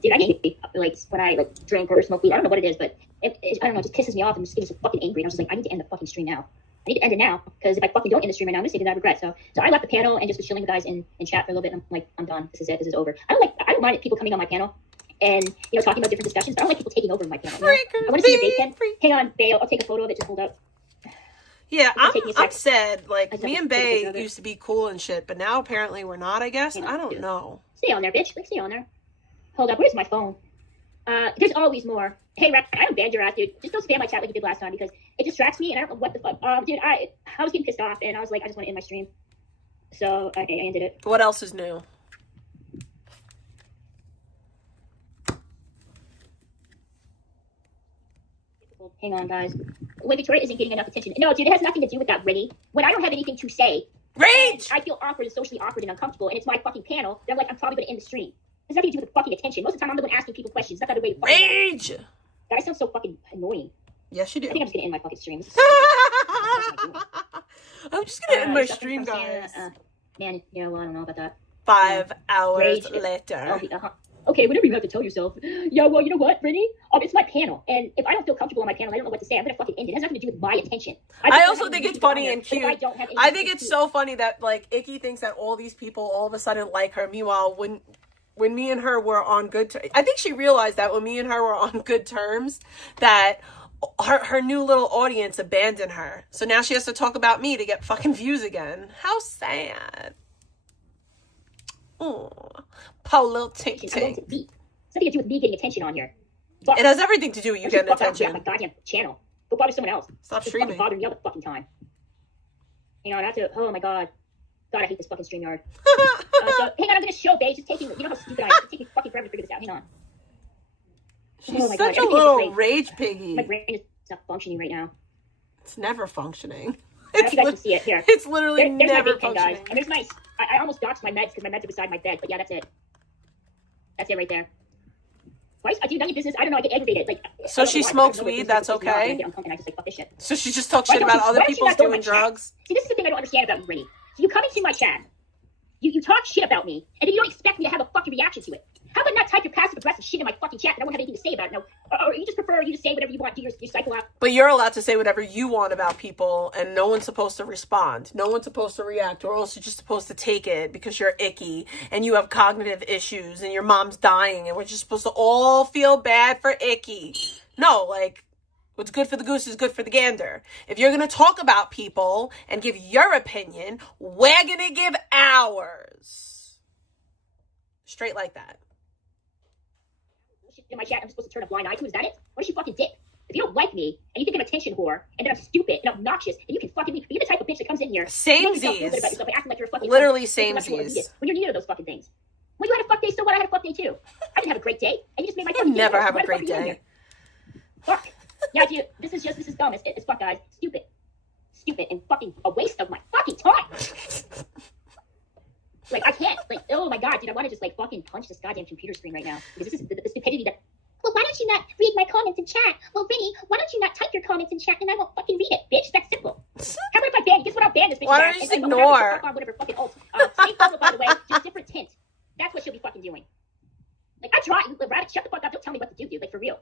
Dude, I hate like when I like drink or smoke weed. I don't know what it is, but I don't know. It just pisses me off. I'm just getting so fucking angry. And I was just like, I need to end the fucking stream now. I need to end it now because if I fucking don't end the stream right now, I'm gonna say that I regret. So I left the panel and just was chilling with guys in chat for a little bit. And I'm like, I'm done. This is it. This is over. I don't mind people coming on my panel and talking about different discussions. But I don't like people taking over my panel. I want to see your vape pen. Hang on, Bae. I'll take a photo of it. Just hold up. Yeah, I'm sad. Like, me and Bae used to be cool and shit, but now apparently we're not, I guess. I don't know. Stay on there, bitch. Like, stay on there. Hold up. Where's my phone? There's always more. Hey, Rex, I don't ban your ass, dude. Just don't spam my chat like you did last time because it distracts me and I don't know what the fuck. Dude, I was getting pissed off and I was like, I just want to end my stream. So, okay, I ended it. What else is new? Hang on, guys. When Victoria isn't getting enough attention. No, dude, it has nothing to do with that, Rennie. When I don't have anything to say, rage! I feel awkward and socially awkward and uncomfortable, and it's my fucking panel, then I'm like, I'm probably going to end the stream. It has nothing to do with the fucking attention. Most of the time, I'm the one asking people questions. That's not the way to fucking rage! God, I sound so fucking annoying. Yes, you do. I think I'm just going to end my fucking stream. I'm just going to end my stream, guys. Man, yeah, well, I don't know about that. 5 hours later. Okay, whatever you have to tell yourself. Yeah, well, you know what, Brittany? It's my panel, and if I don't feel comfortable on my panel, I don't know what to say. I'm gonna fucking end it. It has nothing to do with my attention. I also think it's funny and cute. I think it's so funny that like Icky thinks that all these people all of a sudden like her. Meanwhile, when me and her were on good terms, I think she realized that when me and her were on good terms, that her new little audience abandoned her. So now she has to talk about me to get fucking views again. How sad. Oh, poor little tink tink. Something to do with me getting attention on here. It has everything to do with you getting attention. My goddamn channel. Go bother someone else. Stop streaming. Fucking bothering me all the fucking time. That's it. Oh my god. God, I hate this fucking StreamYard. So, hang on, I'm gonna show Bae. Just taking. You know how stupid I am. It's taking fucking forever to figure this out. Hang on. She's such a little rage piggy. My brain is not functioning right now. It's never functioning. I don't know if you guys can see it here. It's literally there's never my functioning. Guys. And there's my. I almost doxed my meds because my meds are beside my bed. But yeah, that's it. That's it right there. Why? I do none of your business. I don't know. I get aggravated. Like. So she smokes weed. That's okay. And I just like fuck this shit. So she just talks shit about other people doing drugs. See, this is the thing I don't understand about you, Brittany. So you come into my chat. You talk shit about me, and then you don't expect me to have a fucking reaction to it. How about not type your passive aggressive shit in my fucking chat and I won't have anything to say about it? No, or you just prefer you to say whatever you want, do your cycle out. But you're allowed to say whatever you want about people, and no one's supposed to respond. No one's supposed to react, or else you're just supposed to take it because you're icky and you have cognitive issues and your mom's dying, and we're just supposed to all feel bad for Icky. No, like, What's good for the goose is good for the gander. If you're going to talk about people and give your opinion, we're going to give ours. Straight like that. In my chat, I'm supposed to turn a blind eye to. Is that it? What is she fucking dick? If you don't like me and you think I'm a attention whore and that I'm stupid and obnoxious, then you can fucking leave. You're the type of bitch that comes in here, Samesies. acting like you're a fucking Literally samesies. When you're neither of those fucking things. When you had a fuck day, so what? I had a fuck day too. I didn't have a great day, and you just made my fucking day. Never have a great day. Fuck. Yeah, dude, this is dumb as fuck, guys. Stupid, and fucking a waste of my fucking time. Like, I can't, like, oh my god, dude, I want to just, like, fucking punch this goddamn computer screen right now. Because this is the stupidity that, well, why don't you not read my comments in chat? Well, Vinny, why don't you not type your comments in chat and I won't fucking read it, bitch? That's simple. How about if I ban you? Guess what? I'll ban this bitch. Why don't you just ignore? Whatever fucking alt. Same photo, by the way, just different tint. That's what she'll be fucking doing. Like, I try, Rabbit, shut the fuck up, don't tell me what to do, dude, like, for real.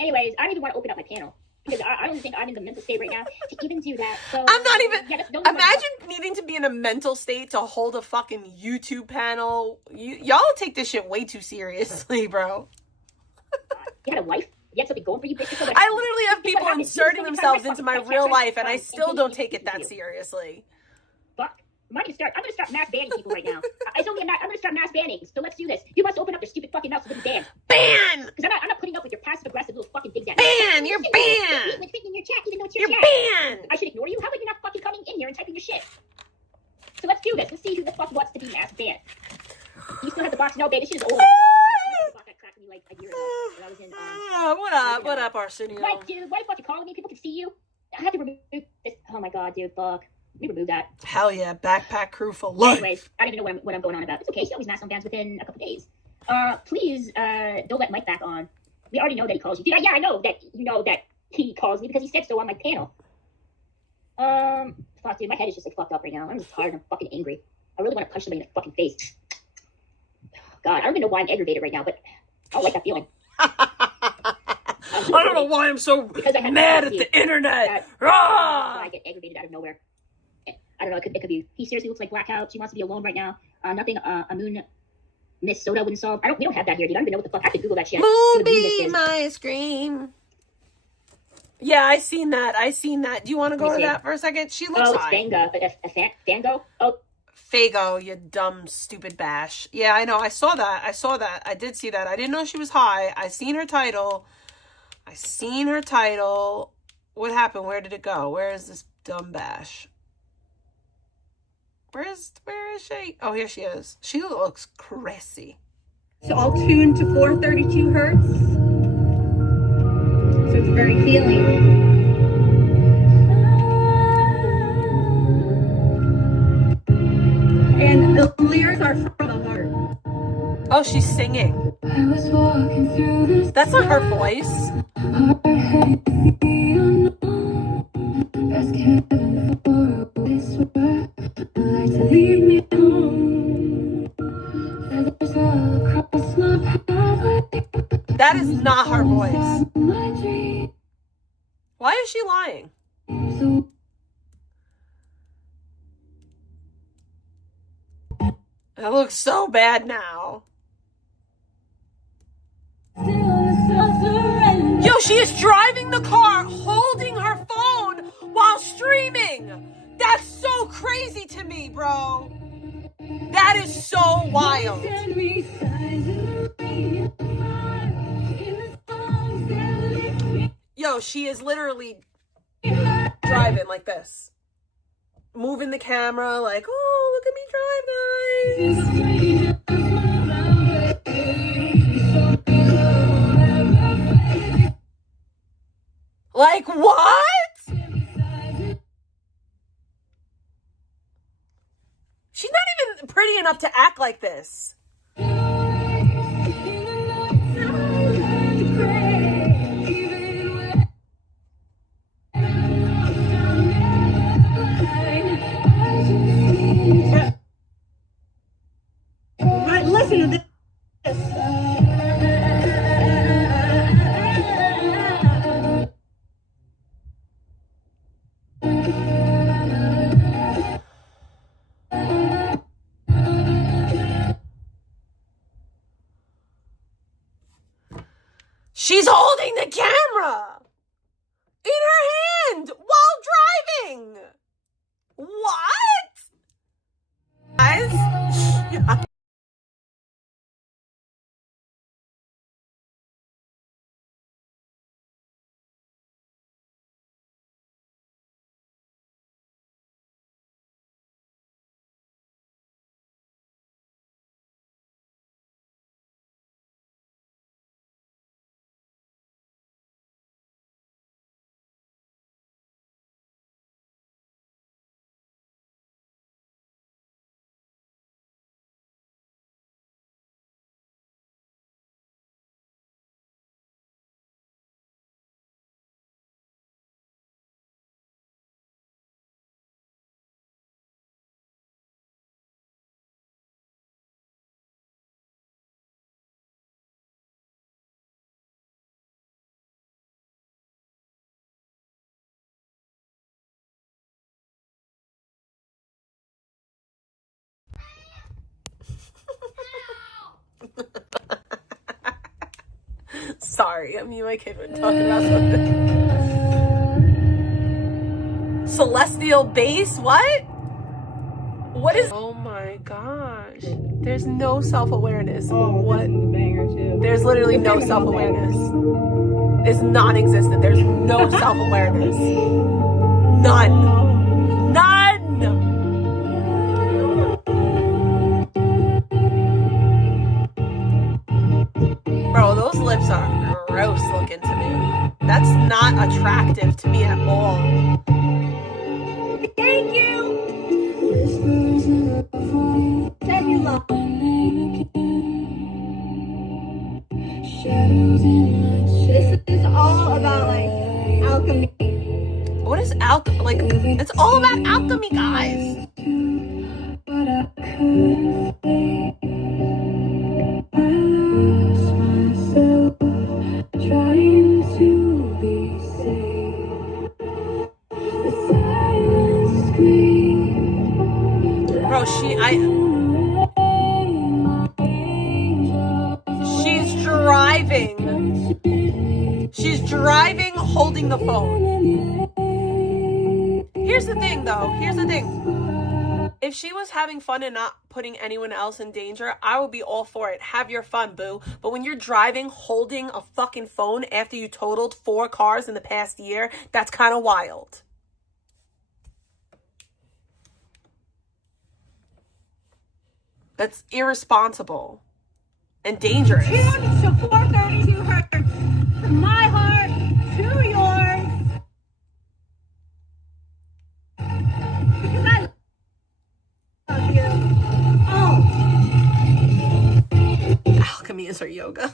Anyways, I don't even want to open up my panel. Because I don't think I'm in the mental state right now to even do that. So I'm not even. Imagine needing to be in a mental state to hold a fucking YouTube panel. Y'all take this shit way too seriously, bro. You had a wife? You had something going for you, bitch? I literally have people inserting themselves into my real life, and I still don't take it that seriously. Fuck. I'm gonna start mass banning people right now. I'm gonna start mass banning. So let's do this. You must open up their stupid fucking mouth so they can ban. Ban! Because I'm not putting up with your passive aggressive little fucking things. Ban! You're banned! In your chat, even though it's your chat. Banned! I should ignore you? How about you not fucking coming in here and typing your shit? So let's do this. Let's see who the fuck wants to be mass banned. You still have the box? No, babe. This shit is old. The box got cracked me like a year ago when I was in. What up, Arsenio? Mike, dude, why the fuck you calling me? People can see you. I have to remove this. Oh my god, dude, fuck. Let me remove that. Hell yeah, backpack crew for life. Anyways, I don't even know what I'm going on about. It's okay. She always mass on bans within a couple days. Please, don't let Mike back on. We already know that he calls you. Dude, yeah, I know that you know that he calls me because he said so on my panel. Fuck, dude, my head is just like fucked up right now. I'm just tired. I'm fucking angry. I really want to punch somebody in the fucking face. God, I don't even know why I'm aggravated right now, but I don't like that feeling. I don't know why I'm so mad at the internet. I get aggravated out of nowhere. I don't know. It could be. He seriously looks like blackout. She wants to be alone right now. Nothing. Amun Miss Soda wouldn't solve. We don't have that here, dude. I don't even know what the fuck. I have to Google that shit. Moonbeam ice cream. Yeah, I seen that. Do you want to go to that for a second? She looks high. It's Fango. Oh. Fago, you dumb, stupid bash. Yeah, I know. I saw that. I did see that. I didn't know she was high. I seen her title. What happened? Where did it go? Where is this dumb bash? Where is she? Oh, here she is. She looks crazy. It's all tuned to 432 hertz. So it's very healing. And the lyrics are from the heart. Oh, she's singing. That's not her voice. That is not her voice. Why is she lying? It looks so bad now. Yo, she is driving the car, holding her phone while streaming. That's so crazy to me, bro. That is so wild. Yo, she is literally driving like this. Moving the camera like, oh, look at me drive, guys. Like, what? She's not even pretty enough to act like this. Right, listen to this. She She's holding the camera in her hand while driving. What? Guys? Sorry, I mean, my kid was talking about something. Celestial base? What? What is? Oh my gosh! There's no self-awareness. Oh, what? this is a banger too. There's literally no self-awareness. It's non-existent. There's no self-awareness. None. None. Bro, those lips are gross looking to me. That's not attractive to me at all. Thank you. Send you love. This is all about like alchemy. What is like? It's all about alchemy, guys. Bro, she's driving. She's driving, holding the phone. Here's the thing, though. Here's the thing. If she was having fun and not putting anyone else in danger, I would be all for it. Have your fun, boo. But when you're driving, holding a fucking phone after you totaled 4 cars in the past year, that's kind of wild. That's irresponsible and dangerous. Tuned to 432 hertz. From my heart to yours. Because I love you. Oh. Alchemy is her yoga.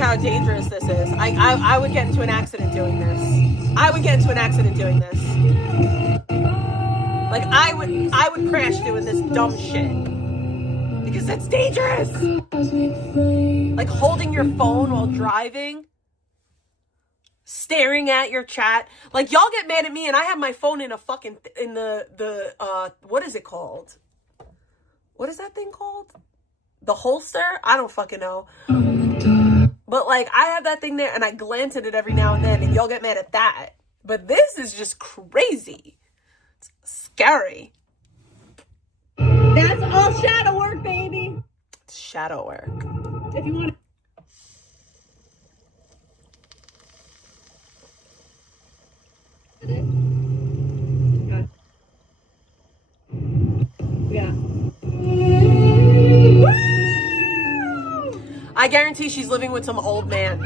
How dangerous this is. I would get into an accident doing this. I would get into an accident doing this. Like I would crash doing this dumb shit. Because it's dangerous. Like holding your phone while driving. Staring at your chat. Like y'all get mad at me and I have my phone in a fucking in the what is it called? What is that thing called? The holster? I don't fucking know. But, like, I have that thing there, and I glance at it every now and then, and y'all get mad at that. But this is just crazy. It's scary. That's all shadow work, baby. It's shadow work. If you want yeah. I guarantee she's living with some old man.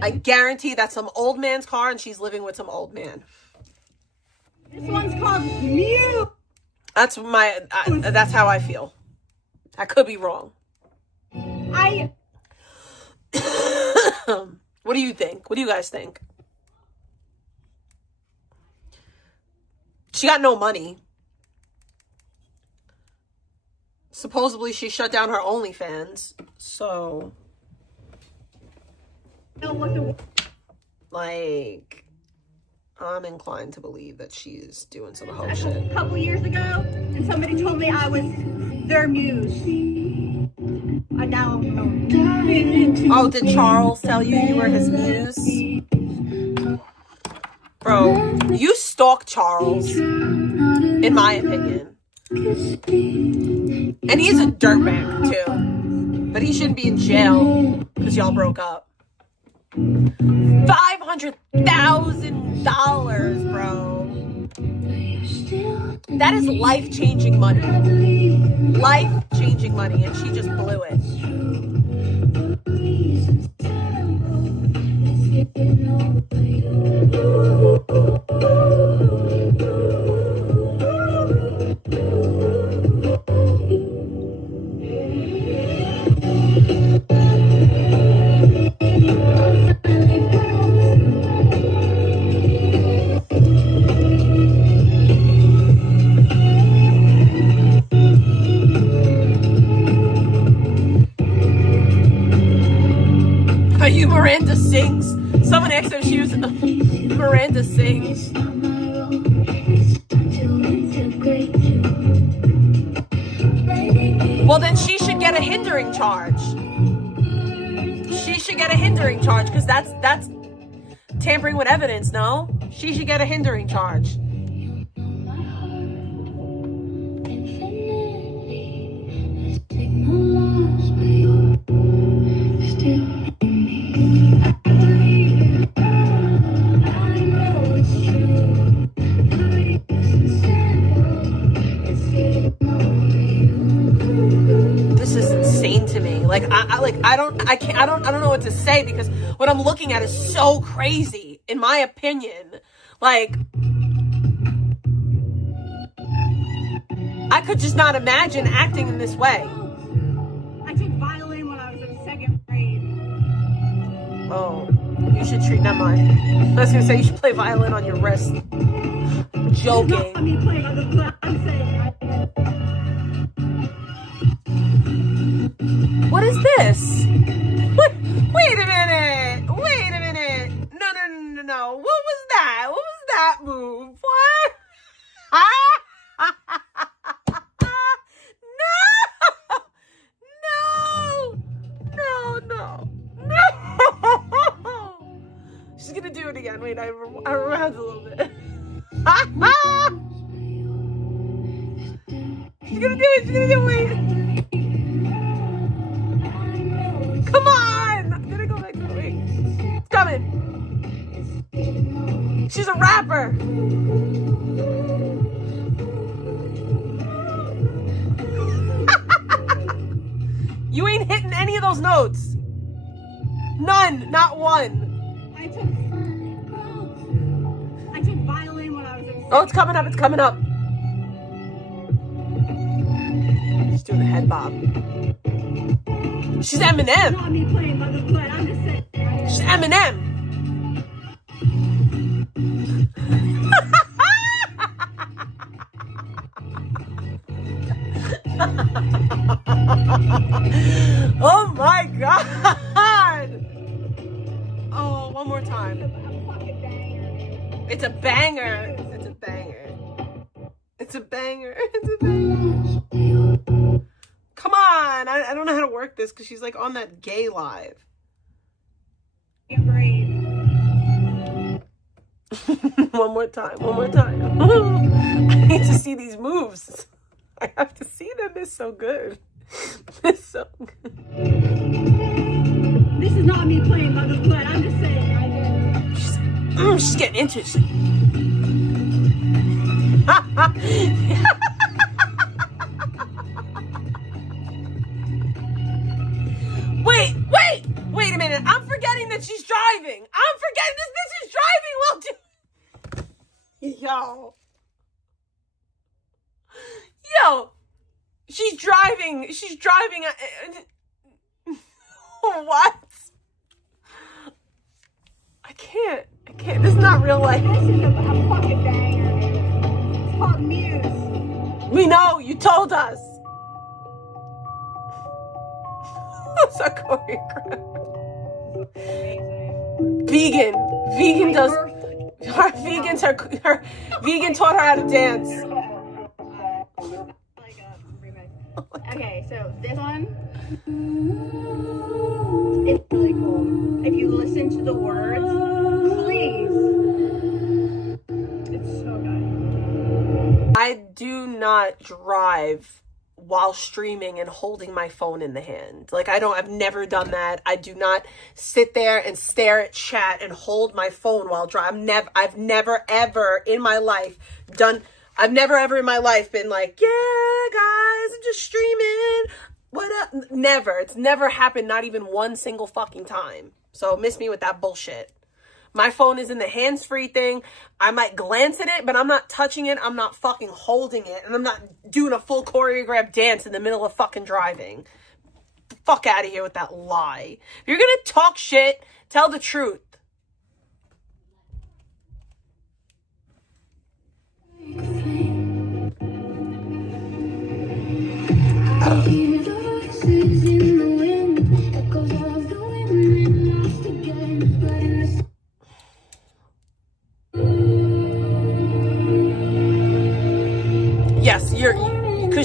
I guarantee that's some old man's car and she's living with some old man. This one's called Mew. That's that's how I feel. I could be wrong. What do you think? What do you guys think? She got no money. supposedly she shut down her OnlyFans. So, like, I'm inclined to believe that she's doing some hoe shit. A couple years ago, and somebody told me I was their muse. I now know. Oh, did Charles tell you you were his muse? Bro, you stalk Charles, in my opinion. And he's a dirtbag, too. But he shouldn't be in jail because y'all broke up. $500,000, bro. That is life-changing money. Life-changing money, and she just blew it. Are you Miranda Sings? Someone asked her if she was Miranda Sings. Well, then she should get a hindering charge. She should get a hindering charge because that's tampering with evidence, no? She should get a hindering charge. This is insane to me. Like I don't know what to say because what I'm looking at is so crazy, in my opinion. Like, I could just not imagine acting in this way. I took violin when I was in 2nd grade. Oh, you should treat that mind. I was gonna say you should play violin on your wrist. Joking. I mean, playing on the flat. I'm saying. What is this? Wait a minute. Wait a minute. No. What was that? What was that move? What? No. She's gonna do it again. Wait, I rewound a little bit. She's gonna do it. Wait. Come on! I'm gonna go back to the wing. It's coming. She's a rapper. You ain't hitting any of those notes. None. Not one. I took violin when I was in. Oh, it's coming up. It's coming up. She's doing a head bob. She's Eminem. Not me playing by the foot. I'm just saying. She's Eminem. Oh my God. Oh, one more time. It's a banger. It's a banger. It's a banger. It's a banger. Come on. I don't know how to work this because she's like on that gay live. One more time. I need to see these moves. I have to see them. They're so good. They're so good. This is not me playing by the foot. I'm just saying. She's getting interesting. Wait a minute. I'm forgetting that she's driving. I'm forgetting this bitch is driving while Yo. She's driving. What? I can't. This is not real life. This is a fucking banger. It's called Muse. We know. You told us. videos are choreographed. Vegan does. Vegan taught her how to dance. Okay, so this one, it's really cool. If you listen to the words, please. It's so good. I do not drive while streaming and holding my phone in the hand. Like, I've never done that. I do not sit there and stare at chat and hold my phone while driving. I've never ever in my life been like, yeah, guys, I'm just streaming. What up? Never. It's never happened, not even one single fucking time. So miss me with that bullshit. My phone is in the hands-free thing. I might glance at it, but I'm not touching it. I'm not fucking holding it. And I'm not doing a full choreographed dance in the middle of fucking driving. The fuck out of here with that lie. If you're gonna talk shit, tell the truth.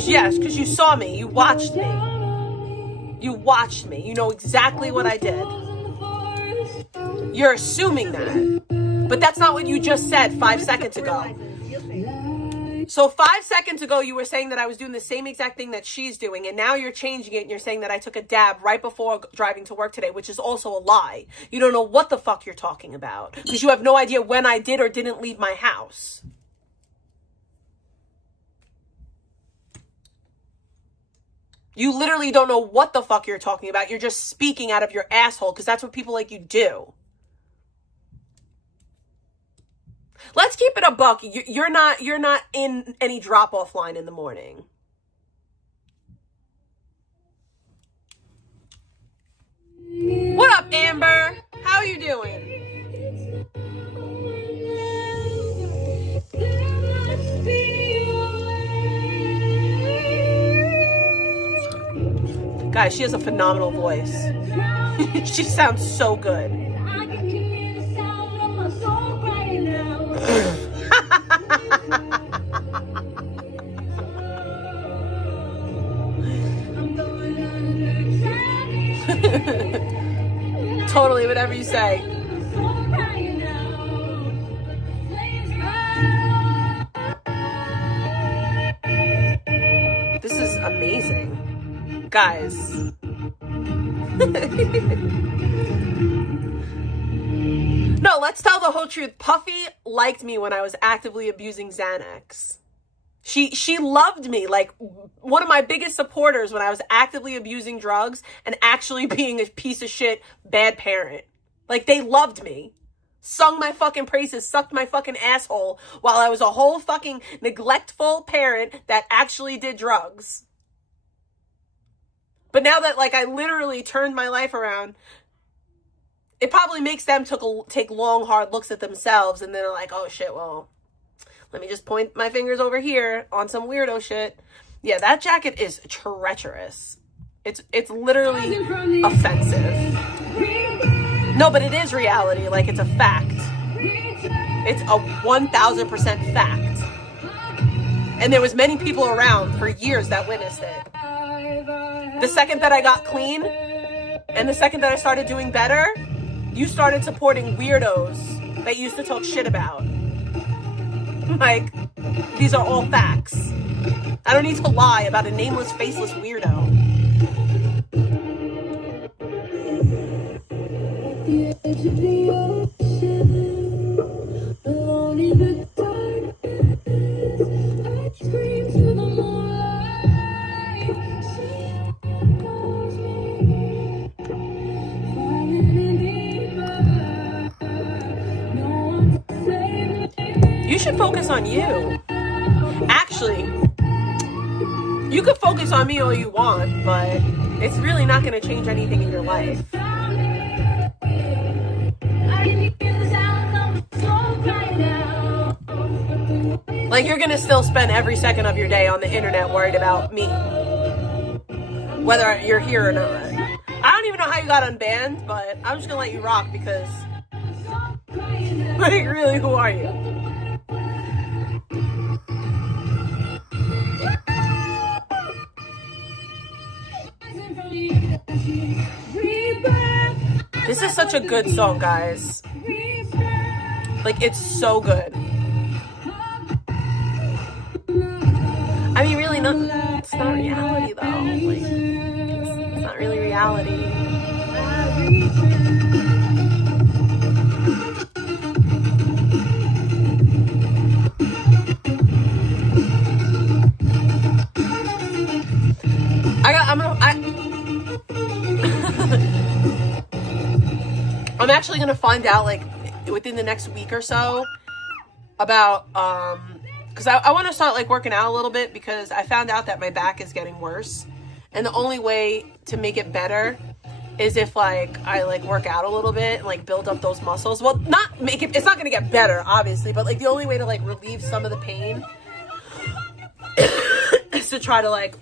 Yes, because you saw me. You watched me. You watched me. You know exactly what I did. You're assuming that. But that's not what you just said 5 seconds ago. So 5 seconds ago, you were saying that I was doing the same exact thing that she's doing. And now you're changing it and you're saying that I took a dab right before driving to work today, which is also a lie. You don't know what the fuck you're talking about. Because you have no idea when I did or didn't leave my house. You literally don't know what the fuck you're talking about. You're just speaking out of your asshole because that's what people like you do. Let's keep it a buck. You're not in any drop-off line in the morning. What up, Amber? How are you doing? Guys, she has a phenomenal voice. She sounds so good. Totally, whatever you say. This is amazing. Guys. No, let's tell the whole truth. Puffy liked me when I was actively abusing Xanax. She loved me, like one of my biggest supporters when I was actively abusing drugs and actually being a piece of shit bad parent. Like, they loved me. Sung my fucking praises, sucked my fucking asshole while I was a whole fucking neglectful parent that actually did drugs. But now that, like, I literally turned my life around, it probably makes them take long, hard looks at themselves, and then they're like, oh shit, well, let me just point my fingers over here on some weirdo shit. Yeah, that jacket is treacherous. It's literally offensive. No, but it is reality. Like, it's a fact. It's a 1000% fact. And there was many people around for years that witnessed it. The second that I got clean and the second that I started doing better, you started supporting weirdos that you used to talk shit about. Like, these are all facts. I don't need to lie about a nameless, faceless weirdo. You should focus on you. Actually, you could focus on me all you want, but it's really not going to change anything in your life. Like, you're going to still spend every second of your day on the internet worried about me, whether you're here or not. I know how you got unbanned, but I'm just gonna let you rock because, like, really, who are you? This is such a good song, guys. Like, it's so good. I mean, really, it's not reality, though. Like, it's not really reality. I'm actually gonna find out, like, within the next week or so about, because I want to start, like, working out a little bit, because I found out that my back is getting worse, and the only way to make it better is if, like, I, like, work out a little bit and, like, build up those muscles. Well, not make it, it's not gonna get better, obviously, but, like, the only way to, like, relieve some of the pain is to try to, like,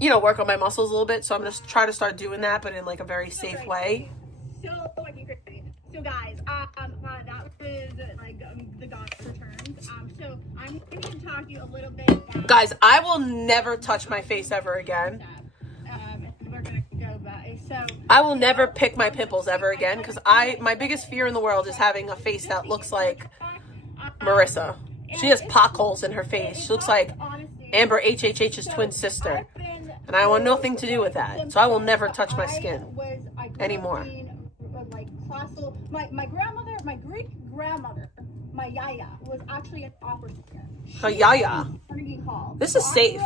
you know, work on my muscles a little bit. So I'm gonna try to start doing that, but in, like, a very safe way. So fucking crazy. So guys, that was like the God's returns. So I'm going to talk to you a little bit about, guys, I will never touch my face ever again. We're gonna go by. So I will never pick my pimples ever again, because my biggest fear in the world is having a face that looks like Marissa. She has potholes in her face. She looks like Amber HHH's twin sister, and I want nothing to do with that. So I will never touch my skin anymore. Like classical, my grandmother, my Greek grandmother, my yaya was actually an opera singer. A yaya. This is safe.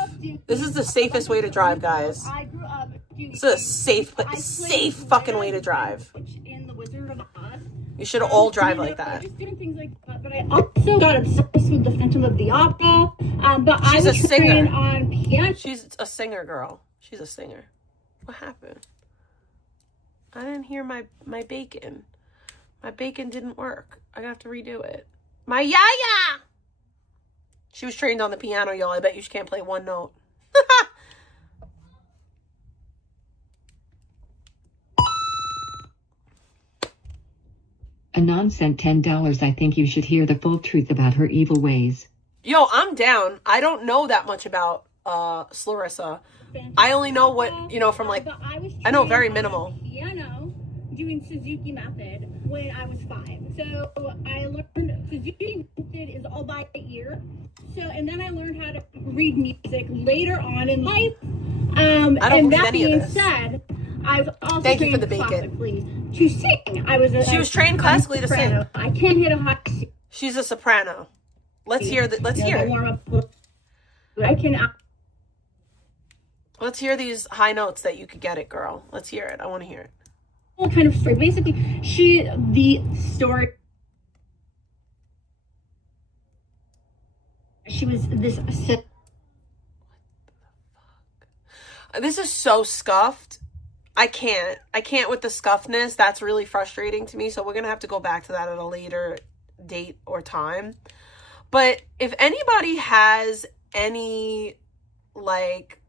This is the safest way to drive, guys. I grew up this is a safe fucking way to drive. In the Wizard of Oz. You should all drive like that. Just doing things like that, but I also got obsessed with the Phantom of the Opera. But She's I was a singer. trained on piano. She's a singer, girl. She's a singer. What happened? I didn't hear my bacon. My bacon didn't work. I have to redo it. My yaya! She was trained on the piano, y'all. I bet you she can't play one note. Anon sent $10. I think you should hear the full truth about her evil ways. Yo, I'm down. I don't know that much about Clarissa. I only know what, you know, from, like, I know very minimal. Piano, doing Suzuki method when I was 5. So I learned Suzuki method is all by ear. So, and then I learned how to read music later on in life. I don't and believe that any of being this. said, I've also Thank you for trained the bacon. classically to sing. She was trained classically to sing. I can't hit a high. She's a soprano. Let's hear that. Let's hear it. Warm up. I can. Let's hear these high notes that you could get it, girl. Let's hear it. I want to hear it. Kind of story. Basically, the story. She was this. This is so scuffed. I can't with the scuffness. That's really frustrating to me. So we're going to have to go back to that at a later date or time. But if anybody has any, like,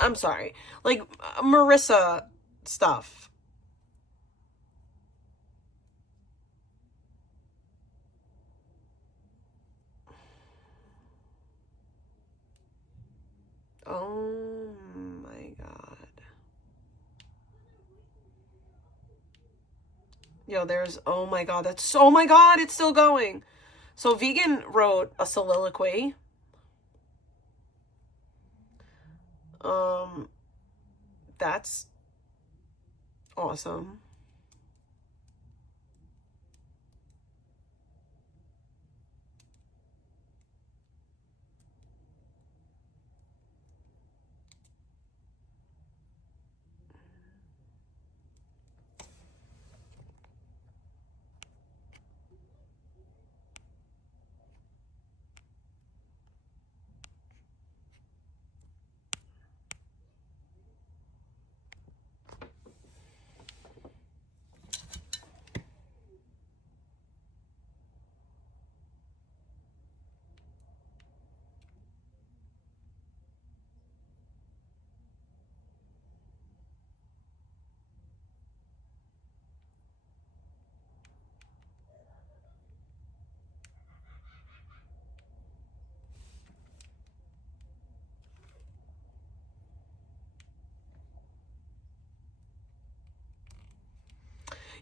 I'm sorry, like, Marissa stuff. Oh my God. Yo, there's, oh my God, oh my God, it's still going. So Vegan wrote a soliloquy. That's awesome.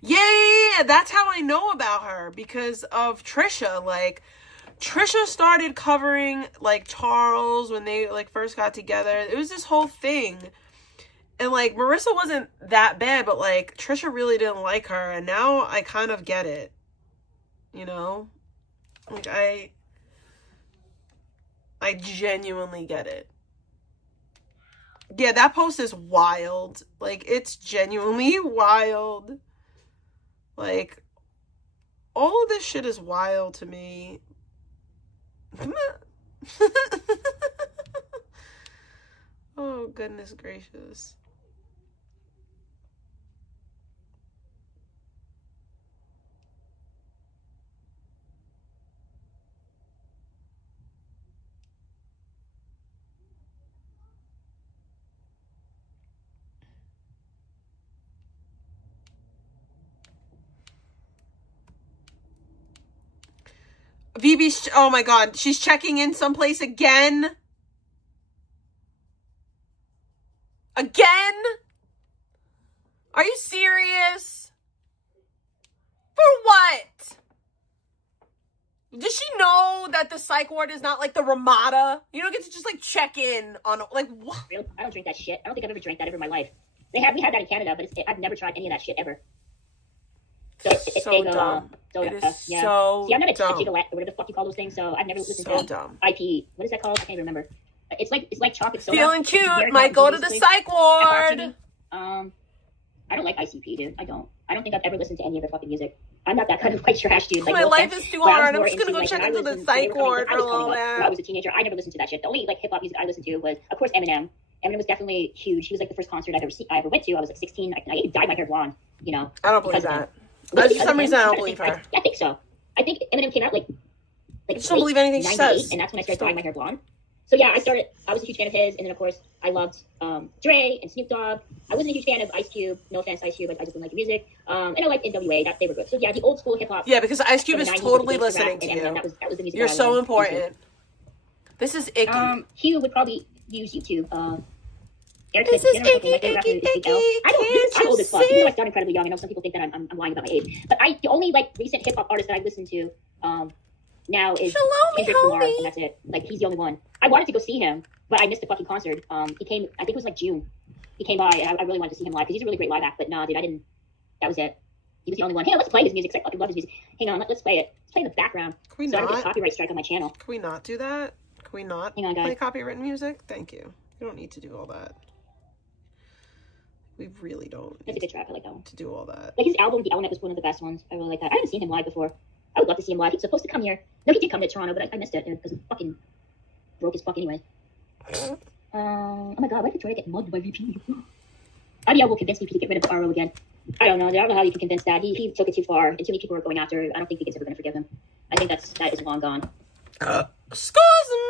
Yeah, that's how I know about her, because of Trisha. Like, Trisha started covering, like, Charles when they, like, first got together. It was this whole thing. And, like, Marissa wasn't that bad, but, like, Trisha really didn't like her. And now I kind of get it. You know? Like, I genuinely get it. Yeah, that post is wild. Like, it's genuinely wild. Like, all of this shit is wild to me. Oh, goodness gracious. VB's, oh my god, she's checking in someplace again? Again? Are you serious? For what? Does she know that the psych ward is not like the Ramada? You don't get to just like check in on, like, what? I don't drink that shit. I don't think I've ever drank that ever in my life. We had that in Canada, but I've never tried any of that shit ever. So dumb. It is yeah. so See, I'm not a dumb. Gillette or whatever the fuck you call those things, so I've never listened So to dumb. IP. What is that called? I can't remember. It's like chocolate soda. Feeling cute, Very might go to the basically. psych ward. I don't like ICP, dude. I don't think I've ever listened to any of their fucking music. I'm not that kind of white trash dude. Like, My no life offense, is too but I was hard. I'm more just gonna into, go like, check when I into was the in- psych when they were ward coming- for I was all coming up, that. when I was a teenager, I never listened to that shit. The only like hip hop music I listened to was, of course, Eminem. Eminem was definitely huge. He was like the first concert I ever went to. I was like 16. I even dyed my hair blonde. You know. I don't believe because of that. him. For some Because reason, of I him, don't believe her. I think so. I think Eminem came out like I just don't believe anything she 98, says. and that's when I started dyeing my hair blonde. So yeah, I was a huge fan of his, and then of course I loved Dre and Snoop Dogg. I wasn't a huge fan of Ice Cube. No offense, Ice Cube, I just didn't like the music. And I liked NWA. They were good. So yeah, the old school hip hop. Yeah, because Ice Cube is from the 90s, totally the gangsta listening rap, to and you. Eminem, that was the music You're that I so was important. into. This is icky. Hugh would probably use YouTube. Eric This Smith is Jenner, icky, my favorite rapper icky, is Big L. icky. I'm old as fuck. Can't you Even though I start incredibly young, I know some people think that I'm lying about my age. But the only like recent hip hop artist that I listen to now is Shalom, Kendrick Lamar, homie. and that's it. Like, he's the only one. I wanted to go see him, but I missed the fucking concert. He came, I think it was like June. He came by, and I really wanted to see him live because he's a really great live act. But nah, dude, I didn't. That was it. He was the only one. Hey, let's play his music. 'Cause I fucking love his music. Hang on, let's play it. Let's play in the background. Can we so I don't get a not? copyright strike on my channel. Can we not do that? Can we not Hang on, guys. play copywritten music? Thank you. You don't need to do all that. We really don't That's a good track. I like that one. to do all that. Like, his album, The Element, was one of the best ones. I really like that. I haven't seen him live before. I would love to see him live. He was supposed to come here. No, he did come to Toronto, but I missed it because he fucking broke his fuck anyway. Oh my god, why did Troy get mugged by VP? Audio will convince VP to get rid of RO again. I don't know. I don't know how you can convince that. He took it too far, and too many people are going after. I don't think Vegan's ever going to forgive him. I think that is long gone. Excuse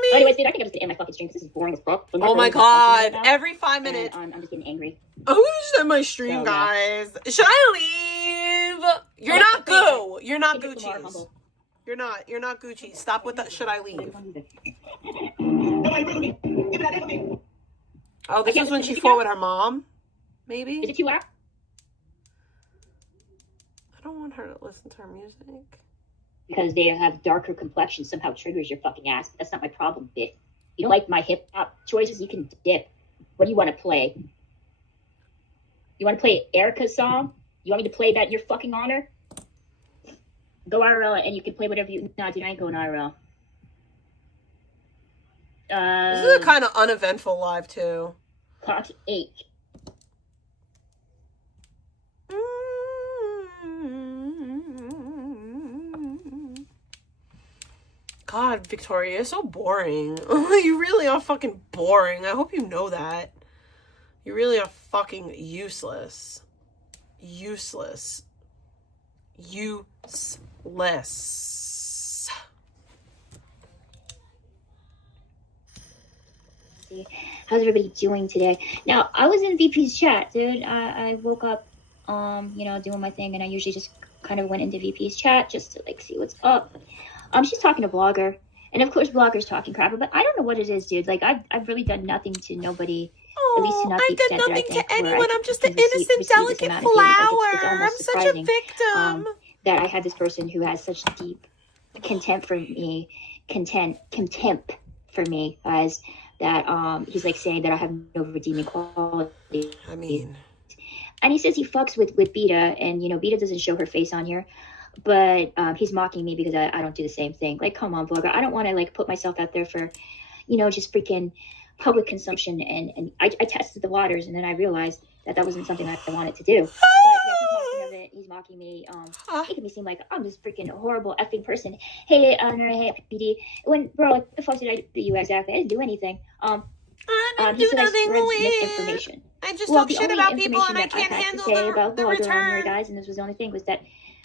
me. Anyways, dude, I think I'm just going to end my fucking stream because this is boring as fuck. Oh my god. Every 5 minutes. I'm just getting angry. I'm gonna just end my stream, So, guys. Should I leave? You're not goo. You're not Gucci's. You're not. You're not Gucci. Stop with that. Should I leave? Oh, this is when she fought with her mom? Maybe? Is it too loud? I don't want her to listen to her music. Because they have darker complexion somehow triggers your fucking ass. But that's not my problem, bitch. You don't like my hip hop choices? You can dip. What do you want to play? You want to play Erica's song? You want me to play that in your fucking honor? Go IRL and you can play whatever you... No, dude, I ain't going IRL. This is a kind of uneventful live, too. Cock H. God, Victoria, you're so boring. You really are fucking boring. I hope you know that. You really are fucking useless. Useless. Useless. How's everybody doing today? Now, I was in VP's chat, dude. I woke up, doing my thing, and I usually just kind of went into VP's chat just to, like, see what's up. She's talking to Blogger, and of course Blogger's talking crap, but I don't know what it is, dude. Like, I've really done nothing to nobody At least to Oh, not I the did extent that I nothing think to where anyone. I I'm just an can receive innocent, this delicate amount of hate. Like, it's flower. I'm almost such a surprising victim. that I had this person who has such deep contempt for me, contempt for me, guys, that he's like saying that I have no redeeming quality. I mean, and he says he fucks with Beta, and you know, Beta doesn't show her face on here, but he's mocking me because I don't do the same thing. Like, come on, vlogger, I don't want to like put myself out there for, you know, just freaking public consumption. And I tested the waters, and then I realized that wasn't something that I wanted to do. But yeah, he's mocking of it. He's mocking me, making me seem like I'm this freaking horrible effing person. Hey, hey, PD. When, bro, what the fuck did I do to you exactly? I didn't do anything. I didn't do nothing misinformation. I just talk shit about people, and I can't handle the Here, return. guys, and this was the only thing, was that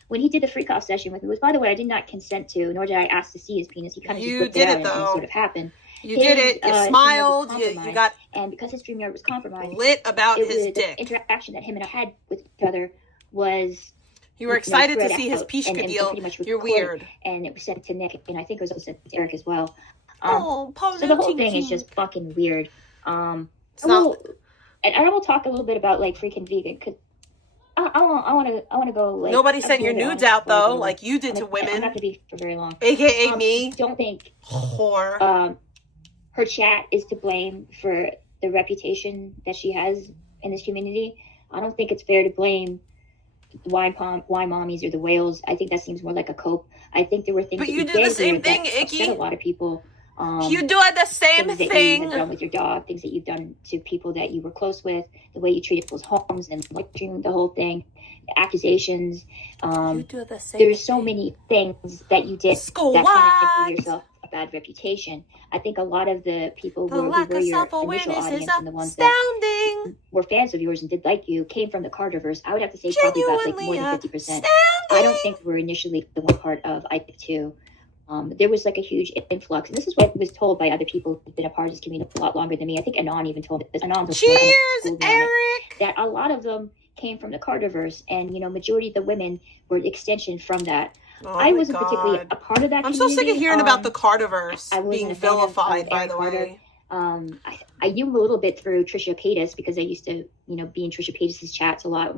when he did the freak off session with me, which by the way I did not consent to, nor did I ask to see his penis. He kind of just whipped it out, and it sort of happened. You did it. You smiled. You got, and because his StreamYard was compromised, lit about his dick. The interaction that him and I had with each other was. You were excited to see his Pishka deal. You're weird. And it was sent to Nick, and I think it was also sent to Eric as well. So the whole thing is just fucking weird. And I will talk a little bit about like freaking vegan, because I want to go. Like, nobody sent your nudes out though, like you did to women. I'm not gonna be for very long. AKA me. Don't think whore. Her chat is to blame for the reputation that she has in this community. I don't think it's fair to blame why mommies or the whales. I think that seems more like a cope. I think there were things. But that you did the same thing, Icky. A lot of people. You do the same things that thing. you've done with your dog, things that you've done to people that you were close with, the way you treated people's homes, and like the whole thing, accusations. You do the same. There's so many things that you did that kind of gave yourself a bad reputation. I think a lot of the people who were your initial audience and the ones that were fans of yours and did like you came from the Carterverse. I would have to say probably about like more than 50%. I don't think we're initially the one part of IP2. There was like a huge influx, and this is what was told by other people who've been a part of this community a lot longer than me. I think Anon even told it. Cheers, Eric! That a lot of them came from the Carterverse, and you know, majority of the women were an extension from that. I wasn't particularly a part of that. I'm so sick of hearing about the Carterverse being vilified. By the way, I knew a little bit through Trisha Paytas because I used to, you know, be in Trisha Paytas' chats a lot,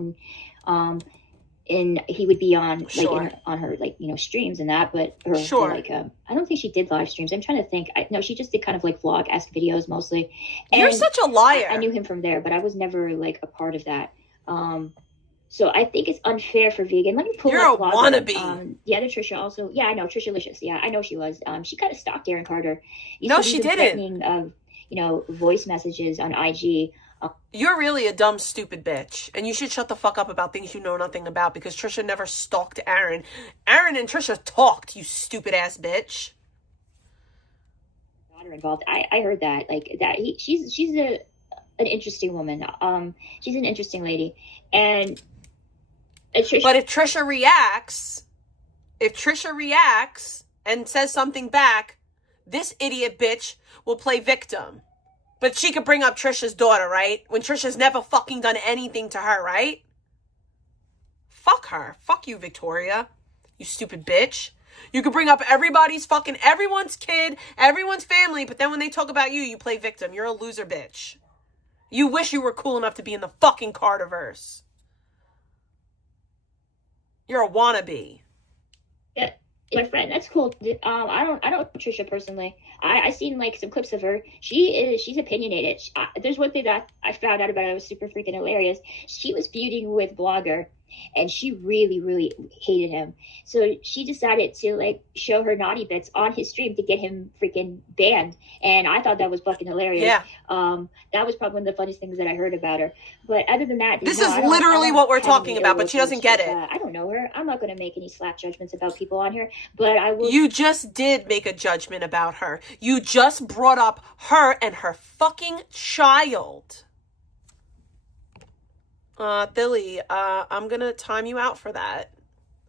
and he would be on like on her like, you know, streams and that, but like I don't think she did live streams. I'm trying to think. No, she just did kind of like vlog-esque videos mostly. And you're such a liar. I knew him from there, but I was never like a part of that. So I think it's unfair for vegan. Let me pull You're up a wannabe. The other Trisha also. Yeah, I know Trisha Licious. Yeah, I know she was. She kind of stalked Aaron Carter. No, she didn't. You know, voice messages on IG. You're really a dumb, stupid bitch. And you should shut the fuck up about things you know nothing about, because Trisha never stalked Aaron. Aaron and Trisha talked, you stupid ass bitch. Daughter involved. I heard that. Like that. She's an interesting woman. She's an interesting lady. And but if Trisha reacts and says something back, this idiot bitch will play victim. But she could bring up Trisha's daughter, right? When Trisha's never fucking done anything to her, right? Fuck her. Fuck you, Victoria. You stupid bitch. You could bring up everybody's kid, everyone's family, but then when they talk about you, you play victim. You're a loser bitch. You wish you were cool enough to be in the fucking Carterverse. You're a wannabe. Yeah, my friend, that's cool. I don't know Trisha personally. I seen like some clips of her. She's opinionated. There's one thing that I found out about her that was super freaking hilarious. She was feuding with Blogger, and she really, really hated him. So she decided to like show her naughty bits on his stream to get him freaking banned. And I thought that was fucking hilarious. Yeah. That was probably one of the funniest things that I heard about her. But other than that, this is literally what we're talking about, but she doesn't get it. I don't know her. I'm not going to make any slap judgments about people on here, but I will. You just did make a judgment about her. You just brought up her and her fucking child. Billy, I'm gonna time you out for that.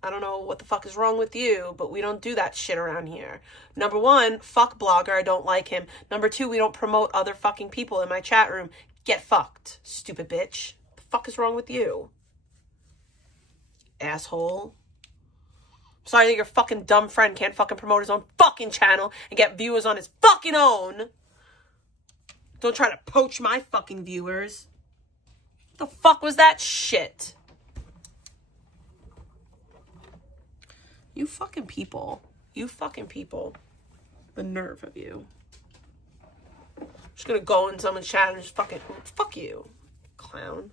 I don't know what the fuck is wrong with you, but we don't do that shit around here. Number one, fuck Blogger. I don't like him. Number two, we don't promote other fucking people in my chat room. Get fucked, stupid bitch. The fuck is wrong with you? Asshole. Sorry that your fucking dumb friend can't fucking promote his own fucking channel and get viewers on his fucking own. Don't try to poach my fucking viewers. What the fuck was that shit? You fucking people. You fucking people. The nerve of you. I'm just gonna go in someone's chat and just fucking, fuck you, clown.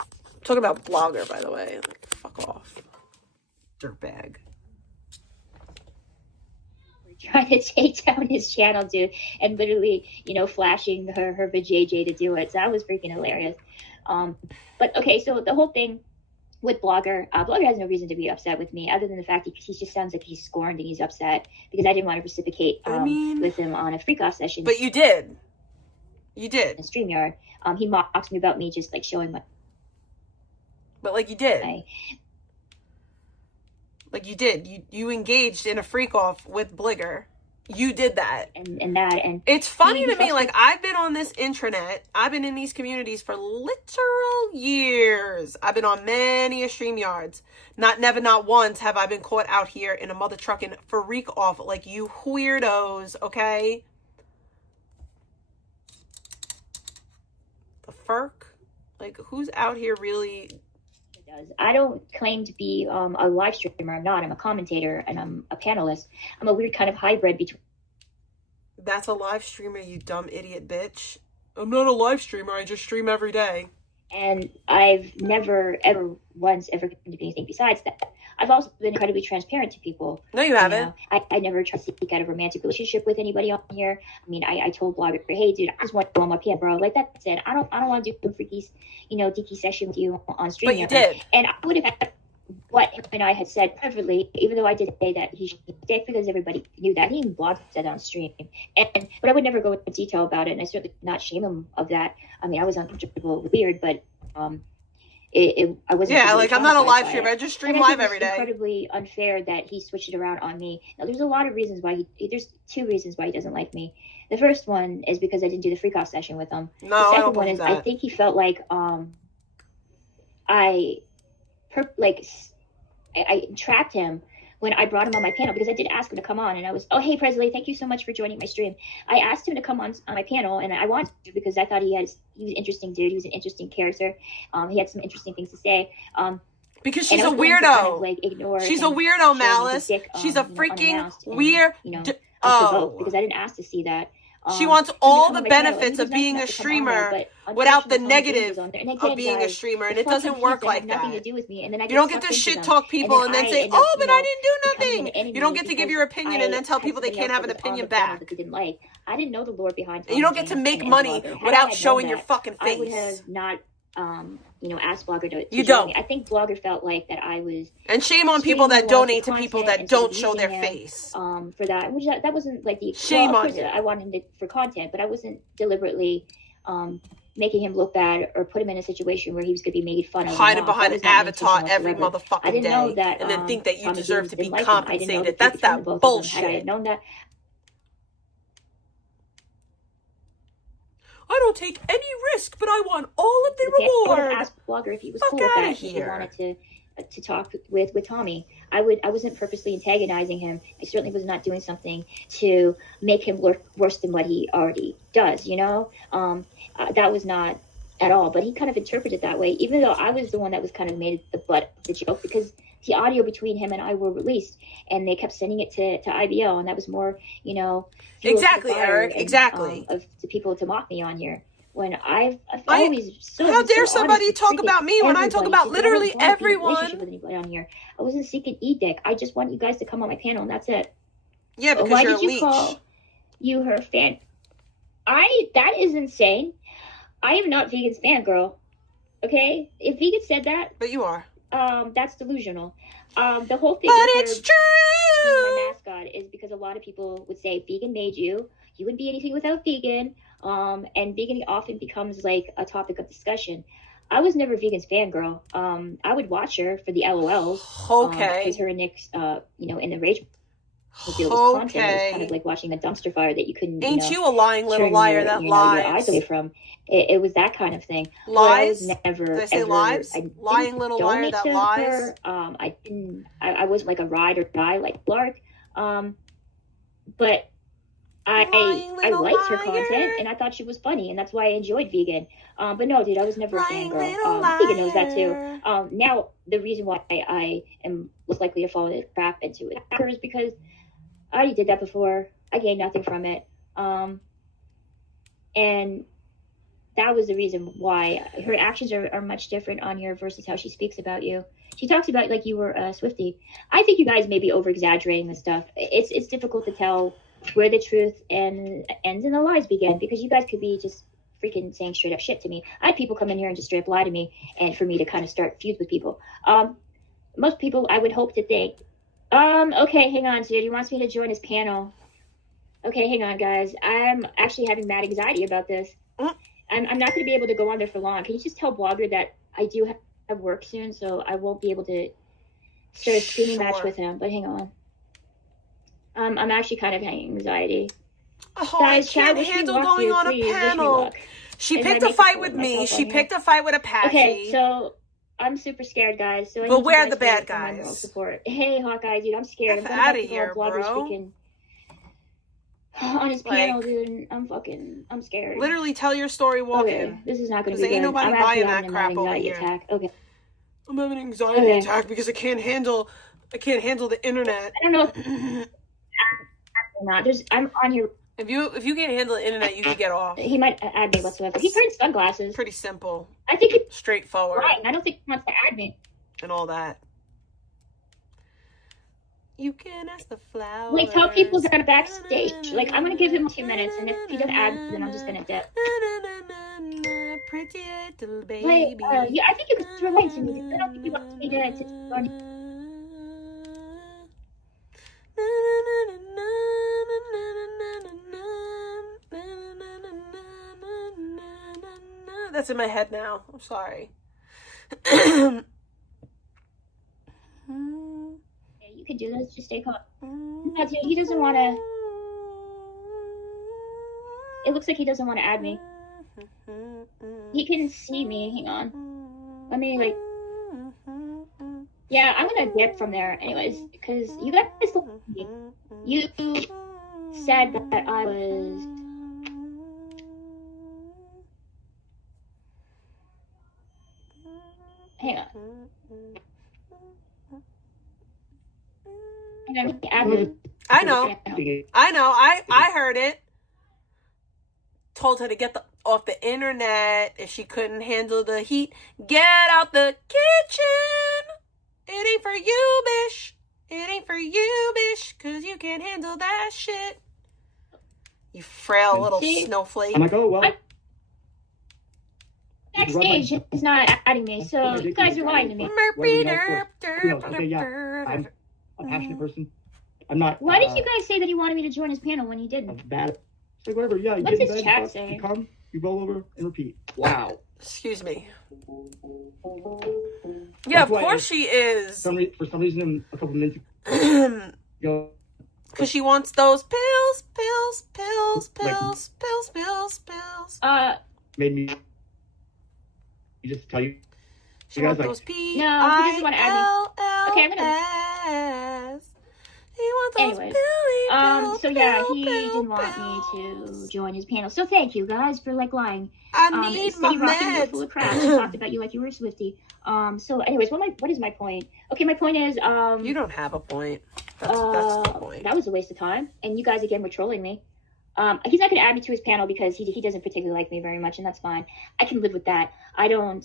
I'm talking about blogger, by the way. Like, fuck off. Dirtbag. Trying to take down his channel, dude, and literally, you know, flashing her vajayjay to do it. So that was freaking hilarious. But okay, so the whole thing with Blogger, Blogger has no reason to be upset with me other than the fact that he just sounds like he's scorned and he's upset because I didn't want to reciprocate with him on a freak off session. But you did. You did. In StreamYard. He mocks me about me just like showing my. But like you did. Like you did. You engaged in a freak off with Bligger. You did that. And it's funny to me, like, I've been on this intranet, I've been in these communities for literal years. I've been on many a StreamYards. Not once have I been caught out here in a mother trucking freak off like you weirdos, okay? The FERC? Like, who's out here really? I don't claim to be a live streamer. I'm not. I'm a commentator and I'm a panelist. I'm a weird kind of hybrid between. That's a live streamer, you dumb idiot bitch. I'm not a live streamer. I just stream every day. And I've never, ever, once ever claimed to be anything besides that. I've also been incredibly transparent to people. No, you haven't. I never try to seek out a romantic relationship with anybody on here. I mean, I told Blogger, hey, dude, I just want to go on my piano, bro. Like that's it. I don't want to do some freaky, you know, dicky session with you on stream. But you did. And I would have had what him and I had said privately, even though I did say that he should stay because everybody knew that. He even blogged that on stream. But I would never go into detail about it, and I certainly did not shame him of that. I mean, I was uncomfortable, weird, but I wasn't. Yeah, like I'm not a live streamer. I just stream live every day. Incredibly unfair that he switched it around on me. Now, there's a lot of reasons why there's two reasons why he doesn't like me. The first one is because I didn't do the freak off session with him. No, the second I don't one is that. I think he felt like I trapped him when I brought him on my panel, because I did ask him to come on, and I was, oh, hey, Presley, thank you so much for joining my stream. I asked him to come on my panel, and I wanted to because I thought he was an interesting dude. He was an interesting character. He had some interesting things to say. Because she's a weirdo. Kind of, like, she's a weirdo, Malice. She's a freaking weird. Because I didn't ask to see that. She wants all the benefits of being a streamer without the negatives of being a streamer, and it doesn't work like that. You don't get to shit talk people and then say, oh, but I didn't do nothing. You don't get to give your opinion and then tell people they can't have an opinion back. I didn't know the lore behind it. You don't get to make money without showing your fucking face. I would have not asked Blogger to you don't. Me. I think Blogger felt like that I was. And shame on people that donate to people that don't show their face. For that, which that wasn't like the shame on you. I wanted it for content, but I wasn't deliberately making him look bad or put him in a situation where he was going to be made fun of. Hiding behind an avatar every motherfucking I didn't day, know that, and then think that you deserve to be like compensated. That's that bullshit. Had I known that. I don't take any risk, but I want all of the reward. I would have asked Blogger if he was cool with that. He wanted to talk with Tommy. I wasn't purposely antagonizing him. I certainly was not doing something to make him look worse than what he already does. You know, that was not at all. But he kind of interpreted it that way, even though I was the one that was kind of made the butt of the joke, because the audio between him and I were released, and they kept sending it to IBL, and that was more, exactly, Eric, exactly, to people to mock me on here. When I've always how dare somebody talk about me when I talk about literally everyone? With anybody on here, I wasn't seeking e-dick. I just want you guys to come on my panel, and that's it. Yeah, because why you're did you a leech. Call you her fan? That is insane. I am not Vegan's fangirl. Okay, if Vegan said that, but you are. That's delusional. The whole thing. But it's true. My mascot is because a lot of people would say Vegan made you. You wouldn't be anything without Vegan. And Vegan often becomes like a topic of discussion. I was never Vegan's fangirl. I would watch her for the LOLs. Okay. Because her and Nick's, in the rage. Content. It was kind of like watching a dumpster fire that you couldn't. Ain't you a lying little liar that lies? Your eyes away from. It was that kind of thing. Lies. Never. Did I say lies? Lying little liar that lies. I wasn't like a ride or die like Lark. But I little liked her liar. content, and I thought she was funny, and that's why I enjoyed vegan. But no, dude, I was never a Lying fangirl. little Vegan knows that too. liar. Now the reason why I am less likely to fall into crap into it is because I already did that before. I gained nothing from it. And that was the reason why her actions are much different on here versus how she speaks about you. She talks about like you were a Swiftie. I think you guys may be over exaggerating this stuff. It's difficult to tell where the truth ends and the lies begin, because you guys could be just freaking saying straight up shit to me. I had people come in here and just straight up lie to me, and for me to kind of start feuds with people. Most people I would hope to think, okay, hang on, dude, he wants me to join his panel. Okay, hang on, guys. I'm actually having mad anxiety about this. I'm not going to be able to go on there for long. Can you just tell Blogger that I do have work soon, so I won't be able to start a screaming match with him? But hang on. I'm actually kind of having anxiety. Oh, Guys, I can't wish me handle luck, going dude. on a Please, wish me panel. luck. She As I picked a make fight fool with of me. myself She on picked here. a fight with Apache. Okay, so I'm super scared, guys. So I But need we're you the guys bad for my moral guys. support. Hey, Hawkeye, dude, I'm scared. I'm F gonna outta have to go here, on Blogger's bro. freaking on his panel, dude. I'm scared. Literally tell your story walking. Okay, this is not going to Because be ain't good. nobody I'm actually buying that having a crap mad over anxiety here. attack. Okay. I'm having an anxiety attack because I can't handle the internet. I don't know if or not. I'm on here. If you can't handle the internet, you can get off. He might add me whatsoever. He's wearing sunglasses. Pretty simple. I think he's straightforward. right. I don't think he wants to add me. And all that. You can ask the flowers. Like, tell people that are backstage. Like, I'm gonna give him 2 minutes, and if he doesn't add me, then I'm just gonna dip. Pretty little baby. Wait, yeah, I think you could throw it to me. I don't think you want me to That's in my head now. I'm sorry. You could do this. Just stay calm. No, dude, he doesn't want to. It looks like he doesn't want to add me. He can see me. Hang on. Let me, like. Yeah, I'm gonna dip from there, anyways, because you guys. You said that I was. Hang on. I know. I heard it. Told her to get off the internet if she couldn't handle the heat. Get out the kitchen. It ain't for you, bish. It ain't for you, bish, because you can't handle that shit. You frail little snowflake. I'm like, oh, well. Backstage is not adding me, so you guys are lying to me. Okay, yeah. I'm a passionate person. I'm not. Why did you guys say that he wanted me to join his panel when he didn't? Bad. It's like, whatever, yeah. You What's get in his bed, chat saying? you come, you roll over, and repeat. Wow. Excuse me. Yeah, of course she is. For some reason, in a couple minutes ago, because she wants those pills. Made me just tell you. She You guys wants like, those P. No, he doesn't want to add me. Okay, I'm gonna. He wants those Anyways, so yeah, he didn't want me to join his panel. So thank you guys for like lying. I need my meds. Full of crap. She talked about you like you were a Swiftie. So anyways, what is my point? Okay, my point is you don't have a point. That's the point. That was a waste of time, and you guys again were trolling me. He's not going to add me to his panel because he doesn't particularly like me very much, and that's fine. I can live with that. I don't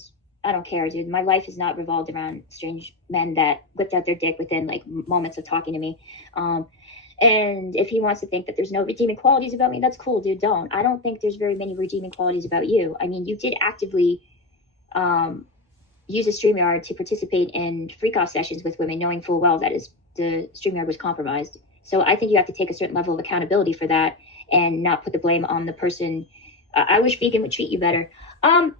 care, dude. My life is not revolved around strange men that whipped out their dick within like moments of talking to me. And if he wants to think that there's no redeeming qualities about me, that's cool, dude. I don't think there's very many redeeming qualities about you. I mean, you did actively use a StreamYard to participate in freak-off sessions with women, knowing full well that the StreamYard was compromised. So I think you have to take a certain level of accountability for that and not put the blame on the person. I wish Vegan would treat you better. I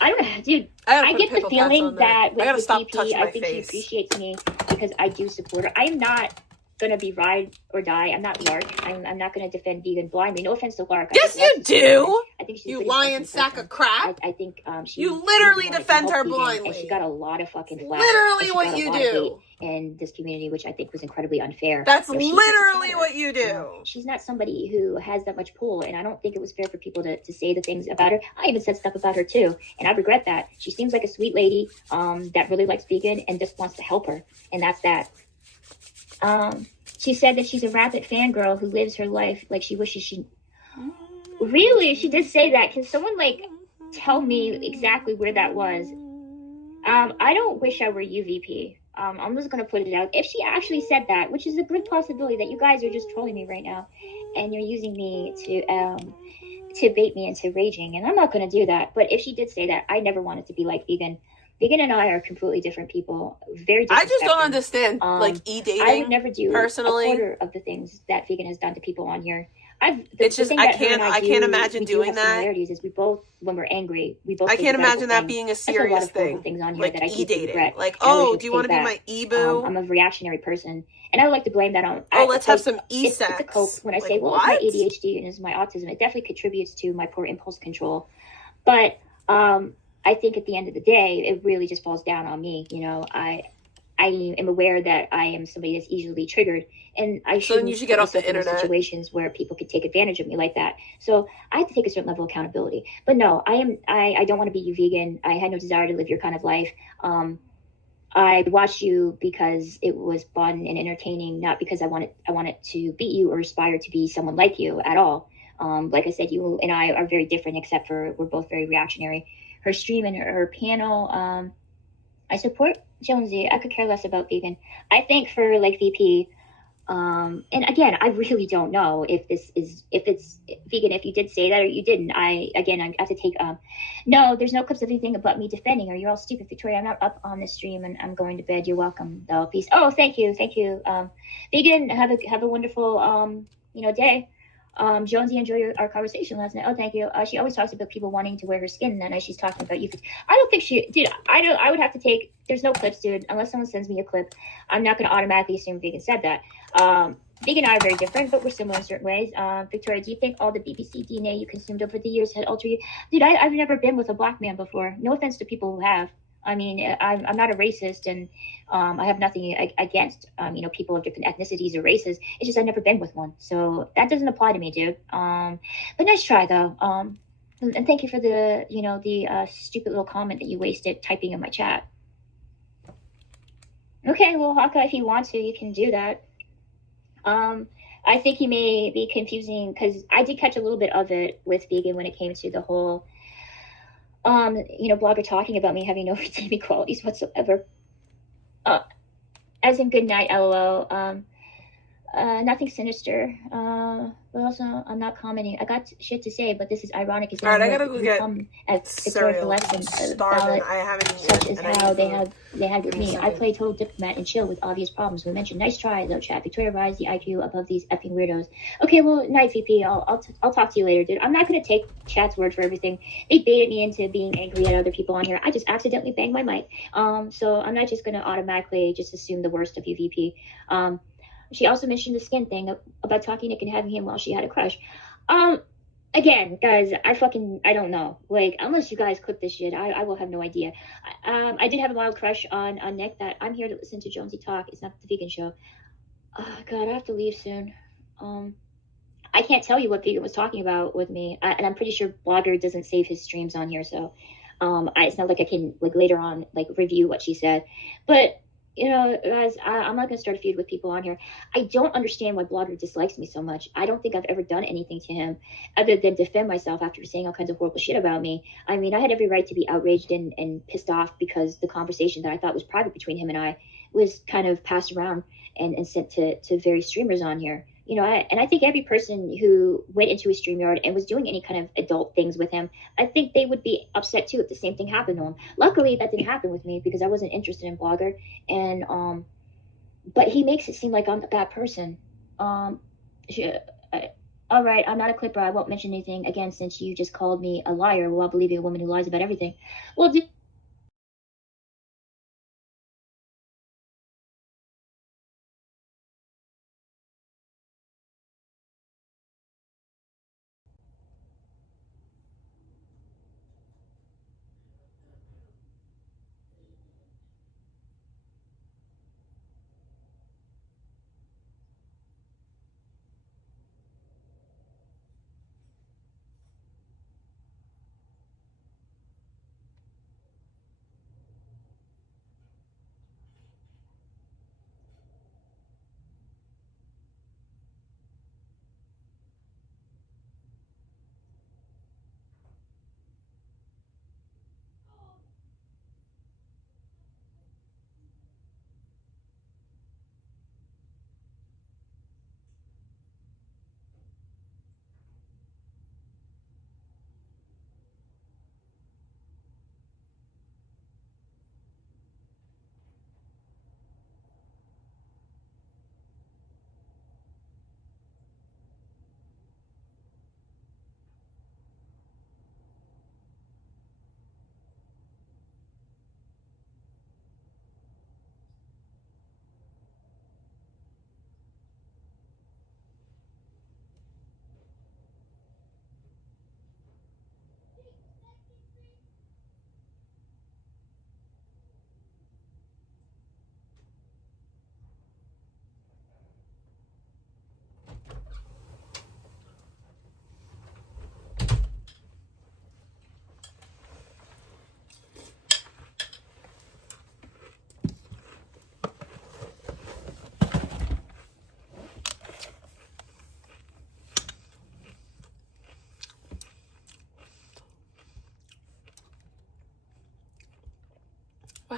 don't know, dude. I get the feeling that with the DP, I think she appreciates me because I do support her. I am not gonna be ride or die. I'm not Lark. I'm not gonna defend vegan blindly. No offense to Lark. Yes, you do. I think she's You a good lying person. sack of crap. I think she you literally really wanted to defend help her vegan, blindly. and she got a lot of fucking flack. Literally what you do in this community, which I think was incredibly unfair. That's literally what you do. You know, she's not somebody who has that much pull, and I don't think it was fair for people to say the things about her. I even said stuff about her too, and I regret that. She seems like a sweet lady that really likes vegan and just wants to help her, and that's that. She said that she's a rabid fangirl who lives her life like she wishes she... Really? She did say that. Can someone, like, tell me exactly where that was? I don't wish I were UVP. I'm just going to put it out. If she actually said that, which is a good possibility that you guys are just trolling me right now, and you're using me to bait me into raging, and I'm not going to do that. But if she did say that, I never wanted to be like vegan. Vegan and I are completely different people. Very different. I just don't understand, like, e-dating. I would never do personally. a quarter of the things that vegan has done to people on here. It's just I can't imagine doing that. Similarities is we both, when we're angry, we both. I can't imagine that being a serious thing. Things on here like that I e-dating. Like, oh, do you want to be my e-boo? I'm a reactionary person, and I would like to blame that on. Let's have some e-sex. It's a cope. When I say, well, it's my ADHD and it's my autism, it definitely contributes to my poor impulse control. But I think at the end of the day, it really just falls down on me. You know, I am aware that I am somebody that's easily triggered, and I shouldn't. You should get off the internet. Situations where people could take advantage of me like that. So I have to take a certain level of accountability. But no, I don't want to be you vegan. I had no desire to live your kind of life. I watched you because it was fun and entertaining, not because I wanted to beat you or aspire to be someone like you at all. Like I said, you and I are very different, except for we're both very reactionary. Her stream and her panel, I support Jonesy. I could care less about vegan. I think for like VP, and again, I really don't know if it's vegan, if you did say that or you didn't. I have to take, no, there's no clips of anything about me defending her. You're all stupid, Victoria. I'm not up on this stream and I'm going to bed. You're welcome though. Peace. Oh, thank you. Vegan, have a wonderful, day. Jonesy enjoyed our conversation last night. Oh, thank you. She always talks about people wanting to wear her skin, and then she's talking about you. I don't think she did. I would have to take. There's no clips, dude. Unless someone sends me a clip, I'm not going to automatically assume Vegan said that. Vegan and I are very different, but we're similar in certain ways. Victoria, do you think all the BBC DNA you consumed over the years had altered you? Dude, I've never been with a black man before. No offense to people who have. I mean, I'm not a racist, and I have nothing against, people of different ethnicities or races. It's just I've never been with one. So that doesn't apply to me, dude. But nice try, though. And thank you for the stupid little comment that you wasted typing in my chat. Okay, well, Haka, if you want to, you can do that. I think he may be confusing, because I did catch a little bit of it with vegan when it came to the whole... blogger talking about me having no redeeming qualities whatsoever. As in good night, LOL. Nothing sinister. But also, I'm not commenting. I got shit to say, but this is ironic. All right, I gotta go get cereal. I'm starving. I haven't eaten such as how they had with me. I play total diplomat and chill with obvious problems. We mentioned nice try though, chat. Victoria rise the IQ above these effing weirdos. Okay, well, night VP. I'll talk to you later, dude. I'm not gonna take chat's word for everything. They baited me into being angry at other people on here. I just accidentally banged my mic. So I'm not just gonna automatically just assume the worst of you, VP. She also mentioned the skin thing about talking Nick and having him while she had a crush. Again, guys, I don't know. Like, unless you guys clip this shit, I will have no idea. I did have a mild crush on Nick. That I'm here to listen to Jonesy talk. It's not the vegan show. God, I have to leave soon. I can't tell you what vegan was talking about with me, and I'm pretty sure Blogger doesn't save his streams on here, so it's not like I can later on review what she said, but. Guys, I'm not going to start a feud with people on here. I don't understand why Blogger dislikes me so much. I don't think I've ever done anything to him other than defend myself after saying all kinds of horrible shit about me. I mean, I had every right to be outraged and pissed off because the conversation that I thought was private between him and I was kind of passed around and sent to various streamers on here. I think every person who went into his StreamYard and was doing any kind of adult things with him, I think they would be upset too if the same thing happened to him. Luckily, that didn't happen with me because I wasn't interested in Blogger, and but he makes it seem like I'm a bad person. All right, I'm not a clipper. I won't mention anything again since you just called me a liar. Well, I'll believe you, a woman who lies about everything. Well,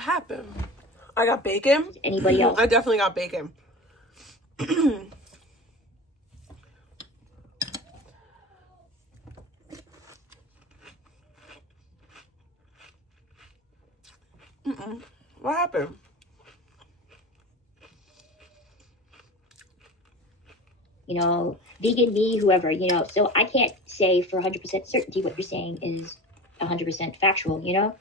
What happened? I got bacon. Anybody else? I definitely got bacon. What happened? You know, vegan, me, whoever, you know. So I can't say for 100% certainty what you're saying is 100% factual, you know.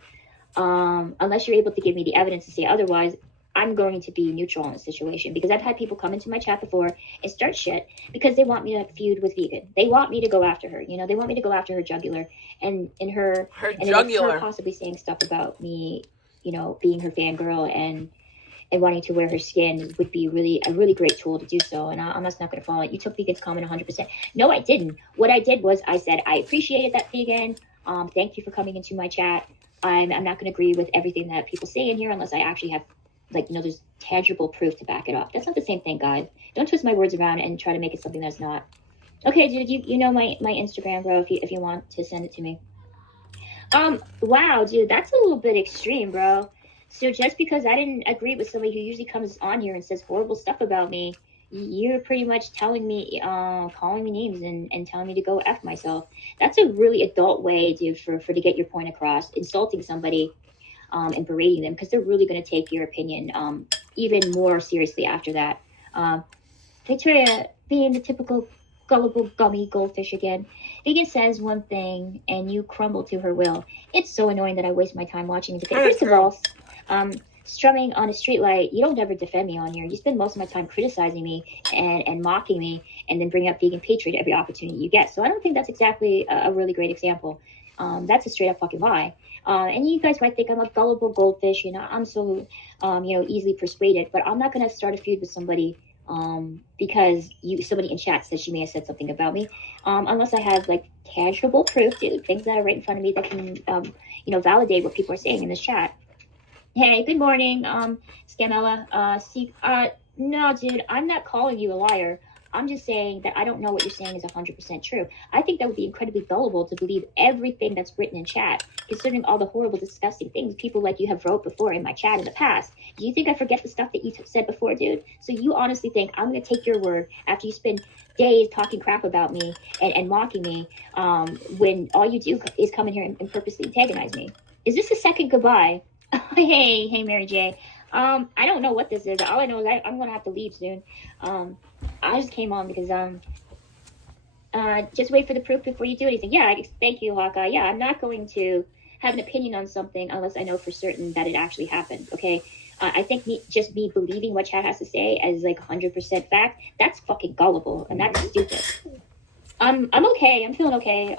Unless you're able to give me the evidence to say otherwise, I'm going to be neutral in the situation, because I've had people come into my chat before and start shit because they want me to feud with vegan. They want me to go after her, you know. They want me to go after her jugular, and her jugular, her possibly saying stuff about me, you know, being her fangirl and wanting to wear her skin would be a really great tool to do so. And I'm just not going to follow it. You took vegan's comment 100%. No, I didn't. What I did was I said, I appreciated that, vegan. Thank you for coming into my chat. I'm not going to agree with everything that people say in here unless I actually have, like, you know, there's tangible proof to back it up. That's not the same thing, guys. Don't twist my words around and try to make it something that's not. Okay, dude, you know my Instagram, bro, if you want to send it to me. Wow, dude, that's a little bit extreme, bro. So just because I didn't agree with somebody who usually comes on here and says horrible stuff about me, you're pretty much telling me, calling me names and telling me to go F myself. That's a really adult way, dude, for to get your point across, insulting somebody and berating them, because they're really going to take your opinion even more seriously after that. Victoria, being the typical gullible gummy goldfish again. Vegan says one thing and you crumble to her will. It's so annoying that I waste my time watching it. First of all, strumming on a streetlight, you don't ever defend me on here. You spend most of my time criticizing me and mocking me, and then bring up vegan patriot every opportunity you get. So I don't think that's exactly a really great example. That's a straight up fucking lie. And you guys might think I'm a gullible goldfish, you know, I'm so, you know, easily persuaded, but I'm not going to start a feud with somebody because somebody in chat says she may have said something about me, unless I have, like, tangible proof, dude, things that are right in front of me that can, you know, validate what people are saying in this chat. Hey, good morning, Scamella. No, dude, I'm not calling you a liar. I'm just saying that I don't know what you're saying is 100% true. I think that would be incredibly gullible to believe everything that's written in chat, considering all the horrible, disgusting things people like you have wrote before in my chat in the past. Do you think I forget the stuff that you said before, dude? So you honestly think I'm going to take your word after you spend days talking crap about me and mocking me when all you do is come in here and purposely antagonize me? Is this a second goodbye? Hey, Mary J. I don't know what this is. All I know is I'm going to have to leave soon. I just came on because, just wait for the proof before you do anything. Yeah, thank you, Hawkeye. Yeah, I'm not going to have an opinion on something unless I know for certain that it actually happened, okay? I think just me believing what chat has to say as, like, 100% fact, that's fucking gullible, and that's stupid. I'm okay. I'm feeling okay.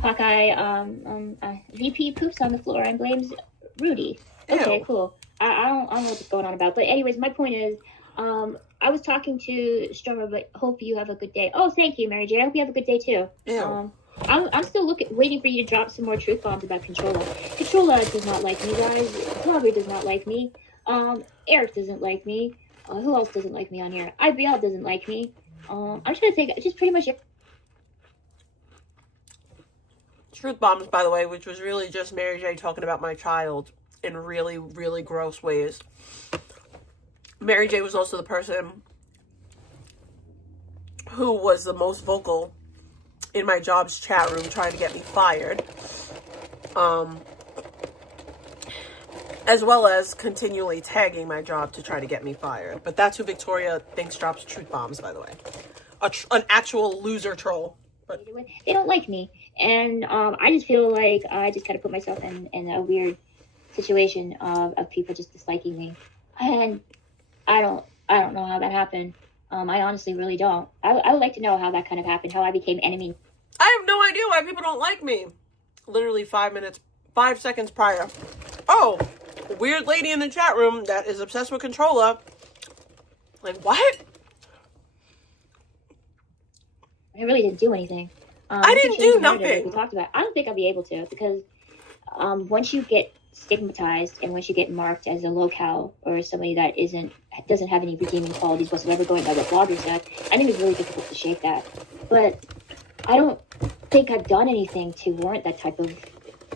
Hawkeye, VP poops on the floor and blames Rudy. Okay, ew. Cool. I don't know what's going on about. But anyways, my point is, I was talking to Strummer, but hope you have a good day. Oh, thank you, Mary J. I hope you have a good day too. Ew. I'm still waiting for you to drop some more truth bombs about Controlla. Controlla does not like me, guys. Blogger does not like me. Eric doesn't like me. Who else doesn't like me on here? IBL doesn't like me. I'm trying to think. Just pretty much. Truth bombs, by the way, which was really just Mary J talking about my child in really, really gross ways. Mary J was also the person who was the most vocal in my job's chat room trying to get me fired. As well as continually tagging my job to try to get me fired. But that's who Victoria thinks drops truth bombs, by the way. An actual loser troll. But they don't like me. And I just feel like I just gotta put myself in a weird situation of people just disliking me. And I don't know how that happened. I honestly really don't. I would like to know how that kind of happened, how I became enemy. I have no idea why people don't like me. Literally 5 seconds prior. Oh, weird lady in the chat room that is obsessed with Controlla. Like, what? I really didn't do anything. I didn't do nothing. We talked about. I don't think I'll be able to, because once you get stigmatized and once you get marked as a locale or somebody that doesn't have any redeeming qualities whatsoever, going by what bloggers said, I think it's really difficult to shake that. But I don't think I've done anything to warrant that type of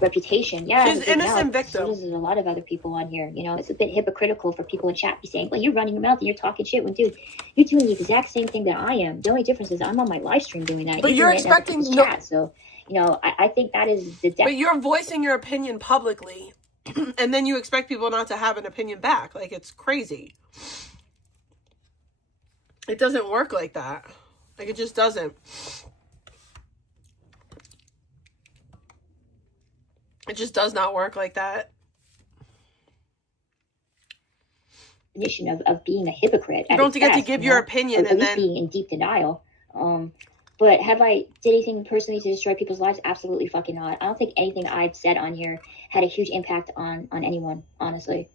reputation. Yeah, she's innocent victim. So does a lot of other people on here. You know, it's a bit hypocritical for people in chat to be saying, well, you're running your mouth and you're talking shit when, dude, you're doing the exact same thing that I am. The only difference is I'm on my live stream doing that. But you're expecting no chat. So, you know, I think that is the but you're voicing your opinion publicly and then you expect people not to have an opinion back. Like, it's crazy. It doesn't work like that. Like, it just doesn't. It just does not work like that. Of being a hypocrite. You don't get to give your opinion and then being in deep denial. But have I did anything personally to destroy people's lives? Absolutely fucking not. I don't think anything I've said on here had a huge impact on anyone, honestly.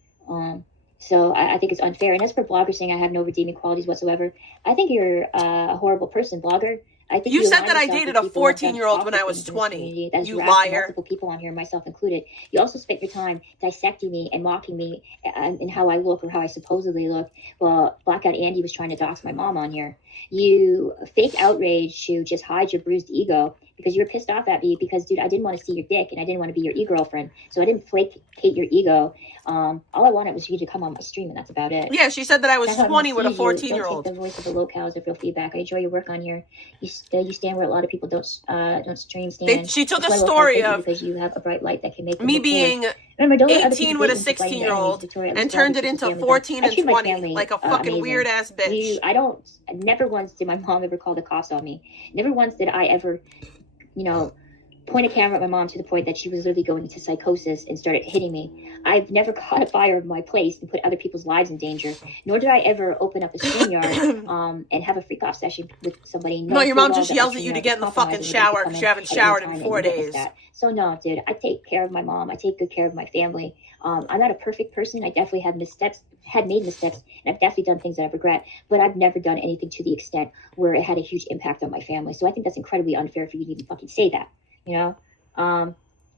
So I think it's unfair. And as for bloggers saying I have no redeeming qualities whatsoever, I think you're a horrible person, blogger. I think you said that I dated a 14-year-old when I was 20. You liar. Multiple people on here, myself included. You also spent your time dissecting me and mocking me and how I look or how I supposedly look. Well, Blackout Andy was trying to dox my mom on here. You fake outrage to just hide your bruised ego because you were pissed off at me because, dude, I didn't want to see your dick and I didn't want to be your e-girlfriend. So I didn't placate your ego. All I wanted was for you to come on my stream, and that's about it. Yeah, she said that I was 20 with a 14-year-old. Don't take the voice of the locals of real feedback. I enjoy your work on here. You stand where a lot of people don't stream stand. She took a story of because you have a bright light that can make me being 18 with a 16-year-old and turned it into 14 and 20 like a fucking weird ass bitch. Never once did my mom ever call the cops on me. Never once did I ever, you know, point a camera at my mom to the point that she was literally going into psychosis and started hitting me. I've never caught a fire in my place and put other people's lives in danger. Nor did I ever open up a StreamYard and have a freak off session with somebody. No, your mom just yells at you to get in the fucking shower because you haven't showered in 4 days. So no, dude, I take care of my mom. I take good care of my family. I'm not a perfect person. I definitely have made missteps, and I've definitely done things that I regret, but I've never done anything to the extent where it had a huge impact on my family. So I think that's incredibly unfair for you to even fucking say that, you know?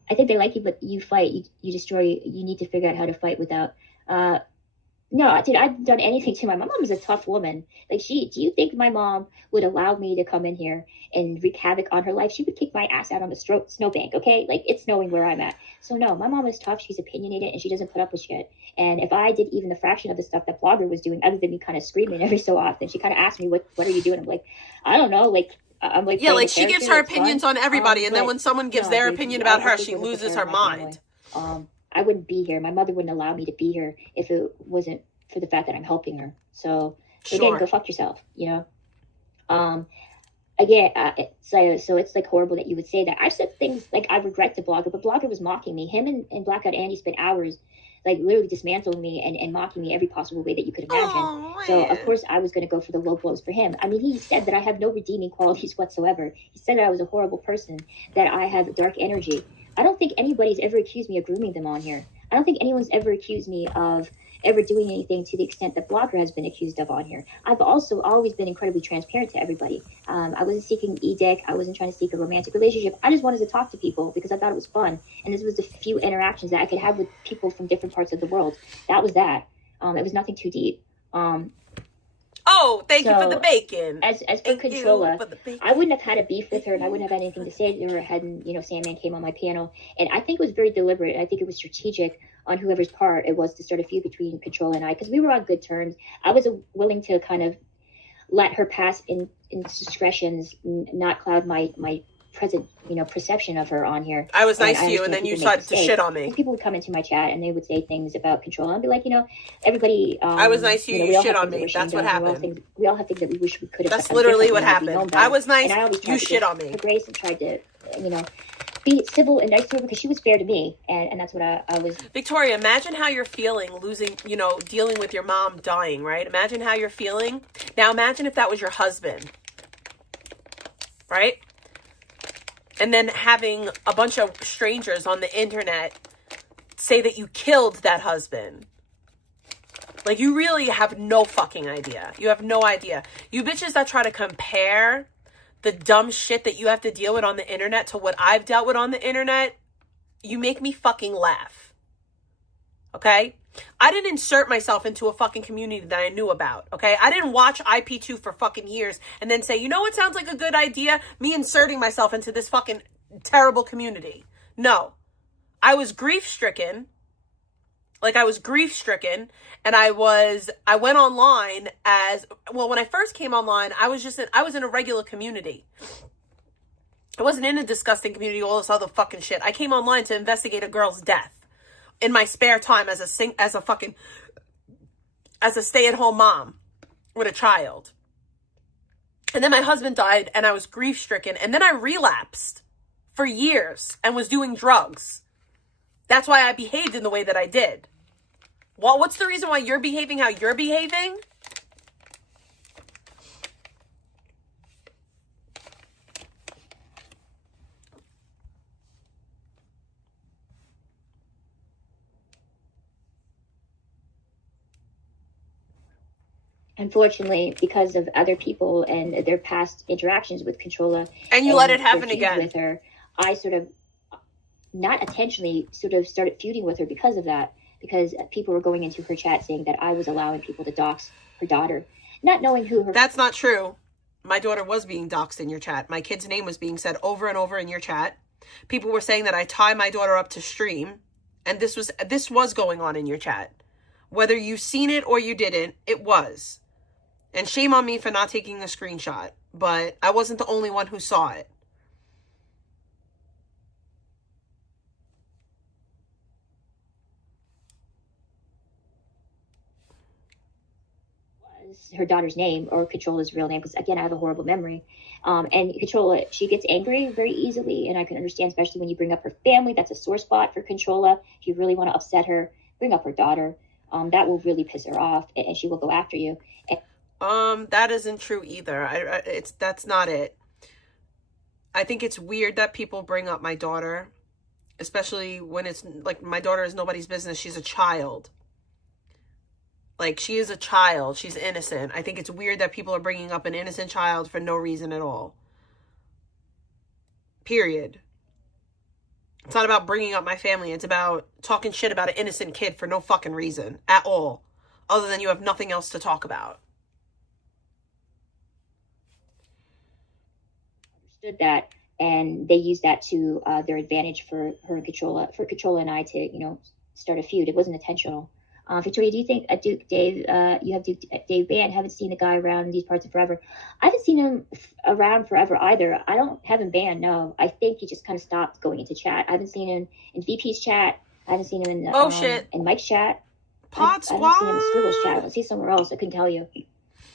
I think they like you, but you fight, you destroy, you need to figure out how to fight without, no, dude, I've done anything to my mom. My mom is a tough woman. Like, do you think my mom would allow me to come in here and wreak havoc on her life? She would kick my ass out on the snowbank, okay? Like, it's snowing where I'm at. So no, my mom is tough. She's opinionated and she doesn't put up with shit. And if I did even the fraction of the stuff that Blogger was doing, other than me kind of screaming every so often, she kind of asked me, what are you doing? I'm like, I don't know. Like, I'm like, yeah, like she gives her opinions on everybody. And then when someone gives their opinion about her, she loses her mind. I wouldn't be here. My mother wouldn't allow me to be here if it wasn't for the fact that I'm helping her. So again, go fuck yourself, you know? Again, so it's like horrible that you would say that. I've said things like I regret to Blogger, but Blogger was mocking me. Him and Blackout Andy spent hours like literally dismantling me and mocking me every possible way that you could imagine. So of course I was going to go for the low blows for him. I mean, he said that I have no redeeming qualities whatsoever. He said that I was a horrible person, that I have dark energy. I don't think anybody's ever accused me of grooming them on here. I don't think anyone's ever accused me of ever doing anything to the extent that Blogger has been accused of on here. I've also always been incredibly transparent to everybody. I wasn't seeking e-dick. I wasn't trying to seek a romantic relationship. I just wanted to talk to people because I thought it was fun. And this was the few interactions that I could have with people from different parts of the world. That was that. It was nothing too deep. Thank you for the bacon. As for Controlla, I wouldn't have had a beef with her, and I wouldn't have had anything to say to her hadn't, Sandman came on my panel. And I think it was very deliberate. I think it was strategic on whoever's part it was to start a feud between Controlla and I, because we were on good terms. I was willing to kind of let her pass in discretions, not cloud my present, perception of her on here. I was nice to you, and then you started to shit on me. People would come into my chat and they would say things about Controlla. I'd be like, everybody. I was nice to you. You shit on me. That's what happened. We all have things that we wish we could have. That's literally what happened. I was nice. You shit on me. Grace and tried to, be civil and nice to her because she was fair to me, and that's what I was. Victoria, imagine how you're feeling losing, dealing with your mom dying, right? Imagine how you're feeling. Now imagine if that was your husband, right? And then having a bunch of strangers on the internet say that you killed that husband. Like, you really have no fucking idea. You have no idea. You bitches that try to compare the dumb shit that you have to deal with on the internet to what I've dealt with on the internet, you make me fucking laugh. Okay? I didn't insert myself into a fucking community that I knew about, okay? I didn't watch IP2 for fucking years and then say, you know what sounds like a good idea? Me inserting myself into this fucking terrible community. No. I was grief stricken. Like, I was grief stricken, and I went online as, well, when I first came online, I was in a regular community. I wasn't in a disgusting community, all this other fucking shit. I came online to investigate a girl's death in my spare time as a stay-at-home mom with a child. And then my husband died, and I was grief stricken, and then I relapsed for years and was doing drugs. That's why I behaved in the way that I did. Well, what's the reason why you're behaving how you're behaving? Unfortunately, because of other people and their past interactions with Controlla, and you let it happen again with her, I sort of, not intentionally, sort of started feuding with her because of that. Because people were going into her chat saying that I was allowing people to dox her daughter, not knowing who her. That's not true. My daughter was being doxed in your chat. My kid's name was being said over and over in your chat. People were saying that I tie my daughter up to stream, and this was going on in your chat. Whether you seen it or you didn't, it was. And shame on me for not taking a screenshot, but I wasn't the only one who saw it. Her daughter's name or Controlla's real name, because again, I have a horrible memory. And Controlla, she gets angry very easily, and I can understand, especially when you bring up her family. That's a sore spot for Controlla. If you really want to upset her, bring up her daughter. That will really piss her off, and she will go after you. That isn't true either. That's not it. I think it's weird that people bring up my daughter, especially when it's like, my daughter is nobody's business. She's a child. Like, she is a child. She's innocent. I think it's weird that people are bringing up an innocent child for no reason at all. Period. It's not about bringing up my family. It's about talking shit about an innocent kid for no fucking reason at all, other than you have nothing else to talk about. Understood that, and they used that to their advantage for her and Controlla and I to, start a feud. It wasn't intentional. Victoria, do you think Duke Dave, you have Dave banned? Haven't seen the guy around these parts in forever. I haven't seen him around forever either. I don't have him banned, no. I think he just kind of stopped going into chat. I haven't seen him in VP's chat. I haven't seen him in Mike's chat. Pod Squad. I haven't seen him in Scribble's chat. Let's see somewhere else. I couldn't tell you.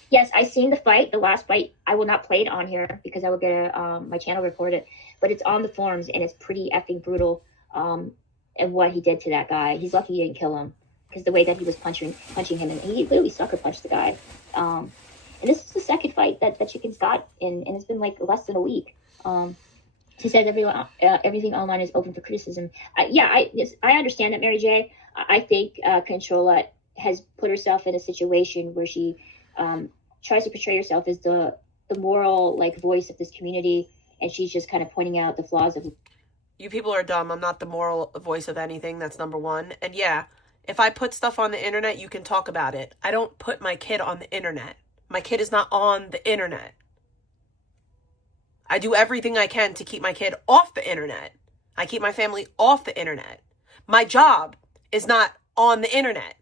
Yes, I seen the fight, the last fight. I will not play it on here because I will get my channel reported. But it's on the forums, and it's pretty effing brutal. And what he did to that guy. He's lucky he didn't kill him, because the way that he was punching him, and he literally sucker punched the guy. And this is the second fight that Chicken's got, and it's been like less than a week. She says everything online is open for criticism. I understand that, Mary J. I think Controlla has put herself in a situation where she tries to portray herself as the moral voice of this community, and she's just kind of pointing out the flaws of. You people are dumb. I'm not the moral voice of anything. That's number one. And yeah, if I put stuff on the internet, you can talk about it. I don't put my kid on the internet. My kid is not on the internet. I do everything I can to keep my kid off the internet. I keep my family off the internet. My job is not on the internet.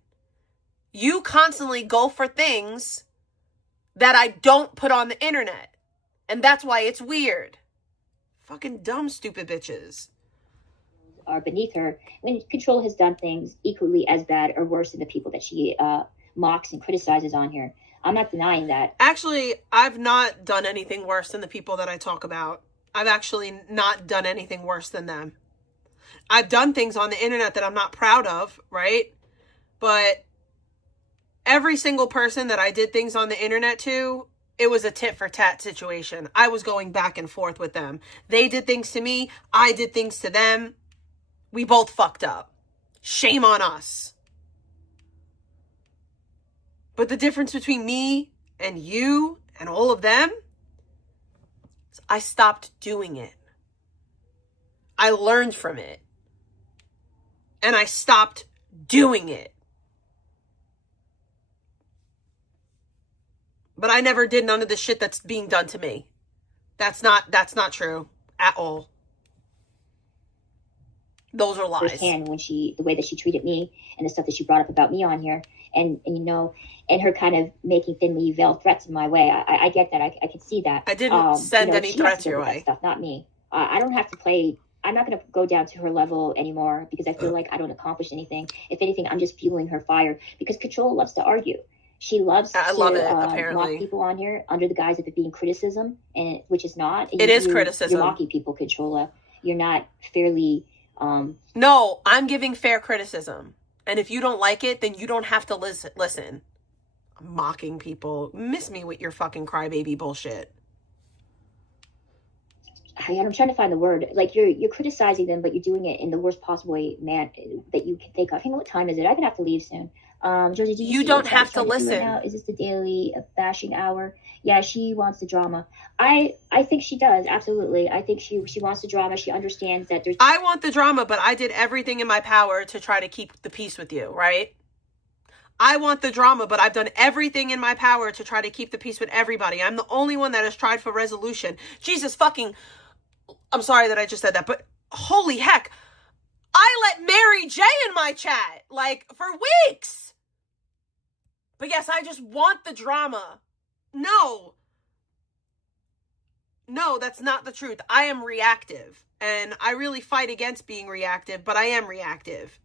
You constantly go for things that I don't put on the internet. And that's why it's weird. Fucking dumb, stupid bitches. Are beneath her. I mean, Controlla has done things equally as bad or worse than the people that she mocks and criticizes on here. I'm not denying that. Actually, I've not done anything worse than the people that I talk about. I've actually not done anything worse than them. I've done things on the internet that I'm not proud of, right? But every single person that I did things on the internet to, it was a tit for tat situation. I was going back and forth with them. They did things to me. I did things to them. We both fucked up. Shame on us. But the difference between me and you and all of them is I stopped doing it. I learned from it. And I stopped doing it. But I never did none of the shit that's being done to me. That's not true at all. Those are lies. Firsthand when the way that she treated me and the stuff that she brought up about me on here, and you know, and her kind of making thinly veiled threats in my way. I get that. I can see that. I didn't send any threats your way. Stuff, not me. I don't have to play. I'm not going to go down to her level anymore because I feel like I don't accomplish anything. If anything, I'm just fueling her fire because Control loves to argue. She loves to mock people on here under the guise of it being criticism, and which is not. It is criticism. You're mocking people, Controlla. You're not fairly. No, I'm giving fair criticism, and if you don't like it, then you don't have to listen. Mocking people, miss me with your fucking crybaby bullshit. I'm trying to find the word. Like you're criticizing them, but you're doing it in the worst possible way, man, that you can think of. Hang on, what time is it? I'm gonna have to leave soon. Josie, you don't have to listen. Right now? Is this the daily bashing hour? Yeah, she wants the drama. I think she does, absolutely. I think she wants the drama. She understands that there's. I want the drama, but I did everything in my power to try to keep the peace with you, right? I want the drama, but I've done everything in my power to try to keep the peace with everybody. I'm the only one that has tried for resolution. Jesus fucking. I'm sorry that I just said that, but holy heck. I let Mary J in my chat, like, for weeks. But yes, I just want the drama. No, that's not the truth. I am reactive, and I really fight against being reactive, but I am reactive.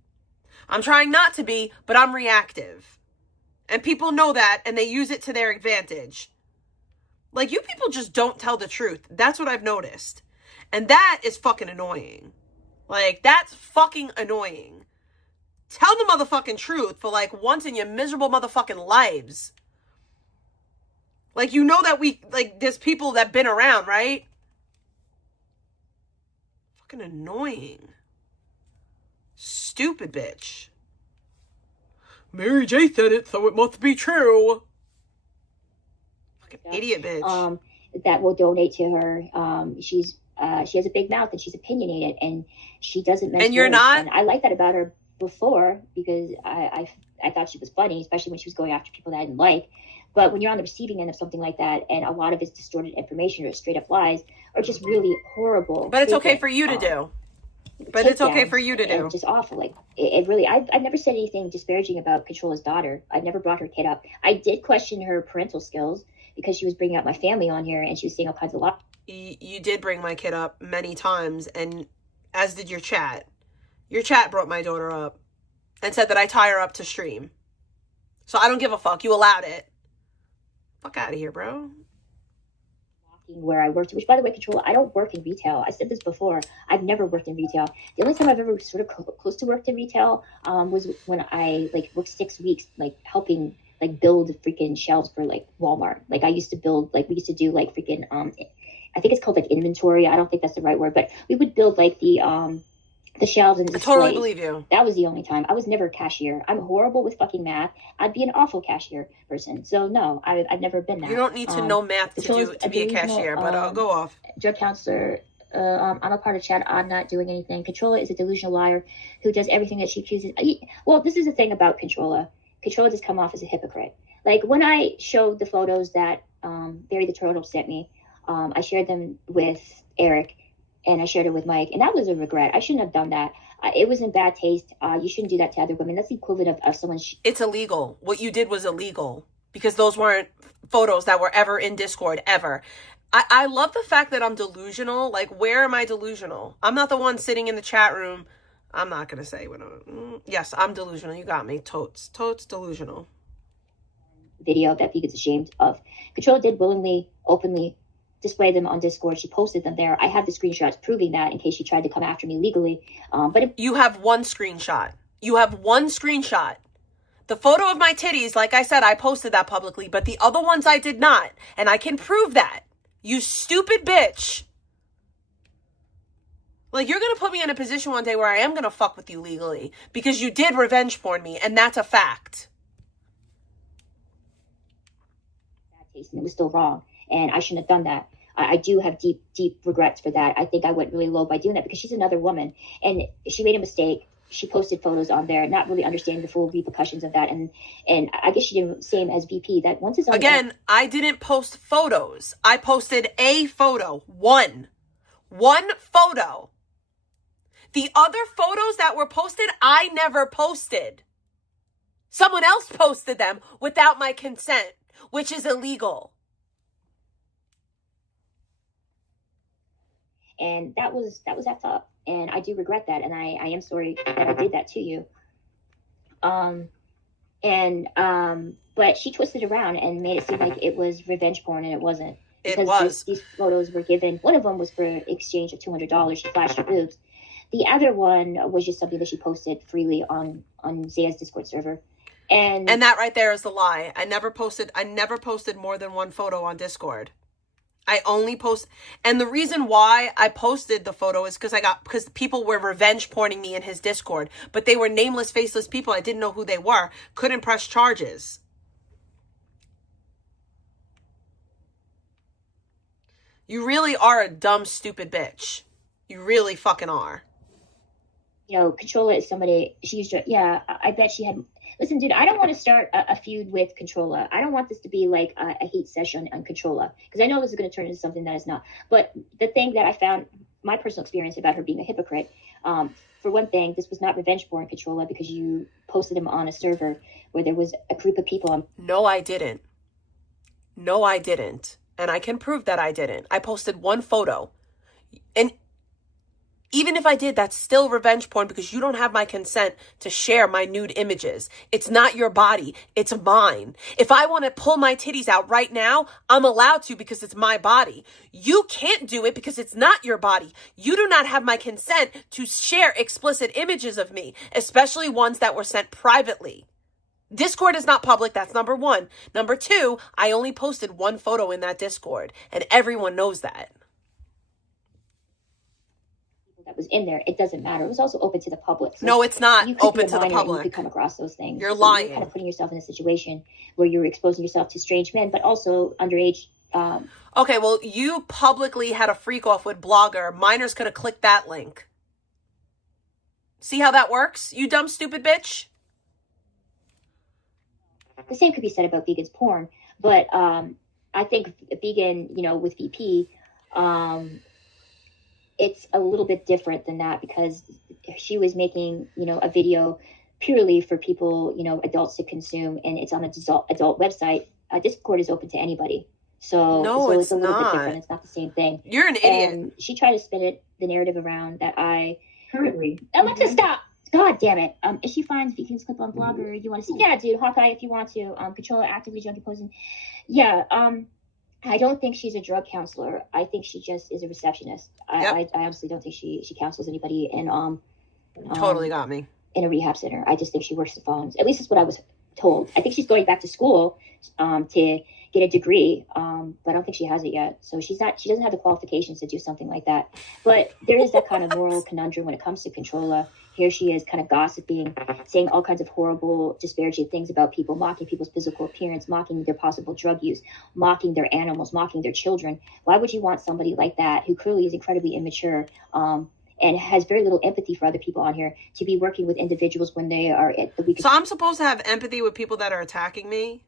I'm trying not to be, but I'm reactive. And people know that, and they use it to their advantage. Like, you people just don't tell the truth. That's what I've noticed. And that is fucking annoying. Like, that's fucking annoying. Tell the motherfucking truth for, like, once in your miserable motherfucking lives. Like, you know that there's people that been around, right? Fucking annoying. Stupid bitch. Mary J said it, so it must be true. Fucking idiot bitch. That will donate to her. She has a big mouth and she's opinionated and she doesn't mention. And you're not? And I like that about her before because I thought she was funny, especially when she was going after people that I didn't like. But when you're on the receiving end of something like that and a lot of it's distorted information or straight up lies or just really horrible. But it's okay for you to do. But it's okay for you to do. Just awful. Like it really, I've never said anything disparaging about Controlla's daughter. I've never brought her kid up. I did question her parental skills because she was bringing up my family on here and she was saying all kinds of lies. You did bring my kid up many times, and as did your chat. Your chat brought my daughter up and said that I tie her up to stream. So I don't give a fuck. You allowed it. Fuck out of here, bro. Where I worked, which by the way, Controlla, I don't work in retail. I said this before. I've never worked in retail. The only time I've ever sort of close to worked in retail was when I worked 6 weeks, helping build freaking shelves for Walmart. I used to build, we used to do freaking I think it's called inventory. I don't think that's the right word, but we would build the shelves and displays. I totally believe you. That was the only time. I was never a cashier. I'm horrible with fucking math. I'd be an awful cashier person. So no, I've never been that. You don't need to know math to be a cashier, but I'll go off. Drug counselor. I'm a part of chat. I'm not doing anything. Controlla is a delusional liar who does everything that she accuses. Well, this is the thing about Controlla. Controlla just come off as a hypocrite. When I showed the photos that Barry the Turtle sent me, I shared them with Eric and I shared it with Mike, and that was a regret. I shouldn't have done that. It was in bad taste. You shouldn't do that to other women. That's the equivalent of someone. It's illegal. What you did was illegal because those weren't photos that were ever in Discord ever. I love the fact that I'm delusional. Where am I delusional? I'm not the one sitting in the chat room. I'm not going to say what yes, I'm delusional. You got me. Totes delusional. Video that he gets ashamed of. Controlla did willingly, openly display them on Discord. She posted them there. I have the screenshots proving that in case she tried to come after me legally. But you have one screenshot. You have one screenshot. The photo of my titties, like I said, I posted that publicly, but the other ones I did not. And I can prove that. You stupid bitch. You're going to put me in a position one day where I am going to fuck with you legally because you did revenge porn me, and that's a fact. It was still wrong, and I shouldn't have done that. I do have deep regrets for that. I think I went really low by doing that because she's another woman, and she made a mistake. She posted photos on there, not really understanding the full repercussions of that, and I guess she did the same as VP. That once it's on again, I didn't post photos. I posted a photo, one photo. The other photos that were posted, I never posted. Someone else posted them without my consent, which is illegal. And that was effed up. And I do regret that. And I am sorry that I did that to you. But she twisted around and made it seem like it was revenge porn, and it wasn't. It was. These photos were given. One of them was for exchange of $200. She flashed her boobs. The other one was just something that she posted freely on Zaya's Discord server. And that right there is the lie. I never posted more than one photo on Discord. I only post, and the reason why I posted the photo is because people were revenge porning me in his Discord, but they were nameless, faceless people. I didn't know who they were. Couldn't press charges. You really are a dumb, stupid bitch. You really fucking are. You know, Controlla is somebody, I bet she had. Listen, dude, I don't want to start a feud with Controlla. I don't want this to be like a hate session on Controlla, because I know this is going to turn into something that is not. But the thing that I found, my personal experience about her being a hypocrite, for one thing, this was not revenge porn, Controlla, because you posted him on a server where there was a group of people on. No, I didn't. And I can prove that I didn't. I posted one photo. And even if I did, that's still revenge porn, because you don't have my consent to share my nude images. It's not your body. It's mine. If I want to pull my titties out right now, I'm allowed to, because it's my body. You can't do it because it's not your body. You do not have my consent to share explicit images of me, especially ones that were sent privately. Discord is not public. That's number one. Number two, I only posted one photo in that Discord, and everyone knows that. That was in there. It doesn't matter. It was also open to the public. So no, it's not open to the public. You could come across those things. You're lying. You're kind of putting yourself in a situation where you're exposing yourself to strange men, but also underage. Okay, well, you publicly had a freak off with Blogger. Minors could have clicked that link. See how that works, you dumb, stupid bitch? The same could be said about Vegan's porn, but I think Vegan, with VP, it's a little bit different than that, because she was making, a video purely for people, adults to consume, and it's on an adult website. Discord is open to anybody. So it's a little bit different. It's not the same thing. You're an idiot. And she tried to spin the narrative around that I currently. Alexa, stop! God damn it. If she finds Vegan's clip on Blogger, you want to see? Yeah, dude, Hawkeye, if you want to. Controlla actively junkie posing. Yeah, I don't think she's a drug counselor. I think she just is a receptionist. I honestly don't think she counsels anybody in totally got me. In a rehab center. I just think she works the phones. At least that's what I was told. I think she's going back to school to get a degree, but I don't think she has it yet. So she doesn't have the qualifications to do something like that. But there is that kind of moral conundrum when it comes to Controlla. Here she is kind of gossiping, saying all kinds of horrible, disparaging things about people, mocking people's physical appearance, mocking their possible drug use, mocking their animals, mocking their children. Why would you want somebody like that, who clearly is incredibly immature and has very little empathy for other people on here, to be working with individuals when they are at the weakest? So I'm supposed to have empathy with people that are attacking me?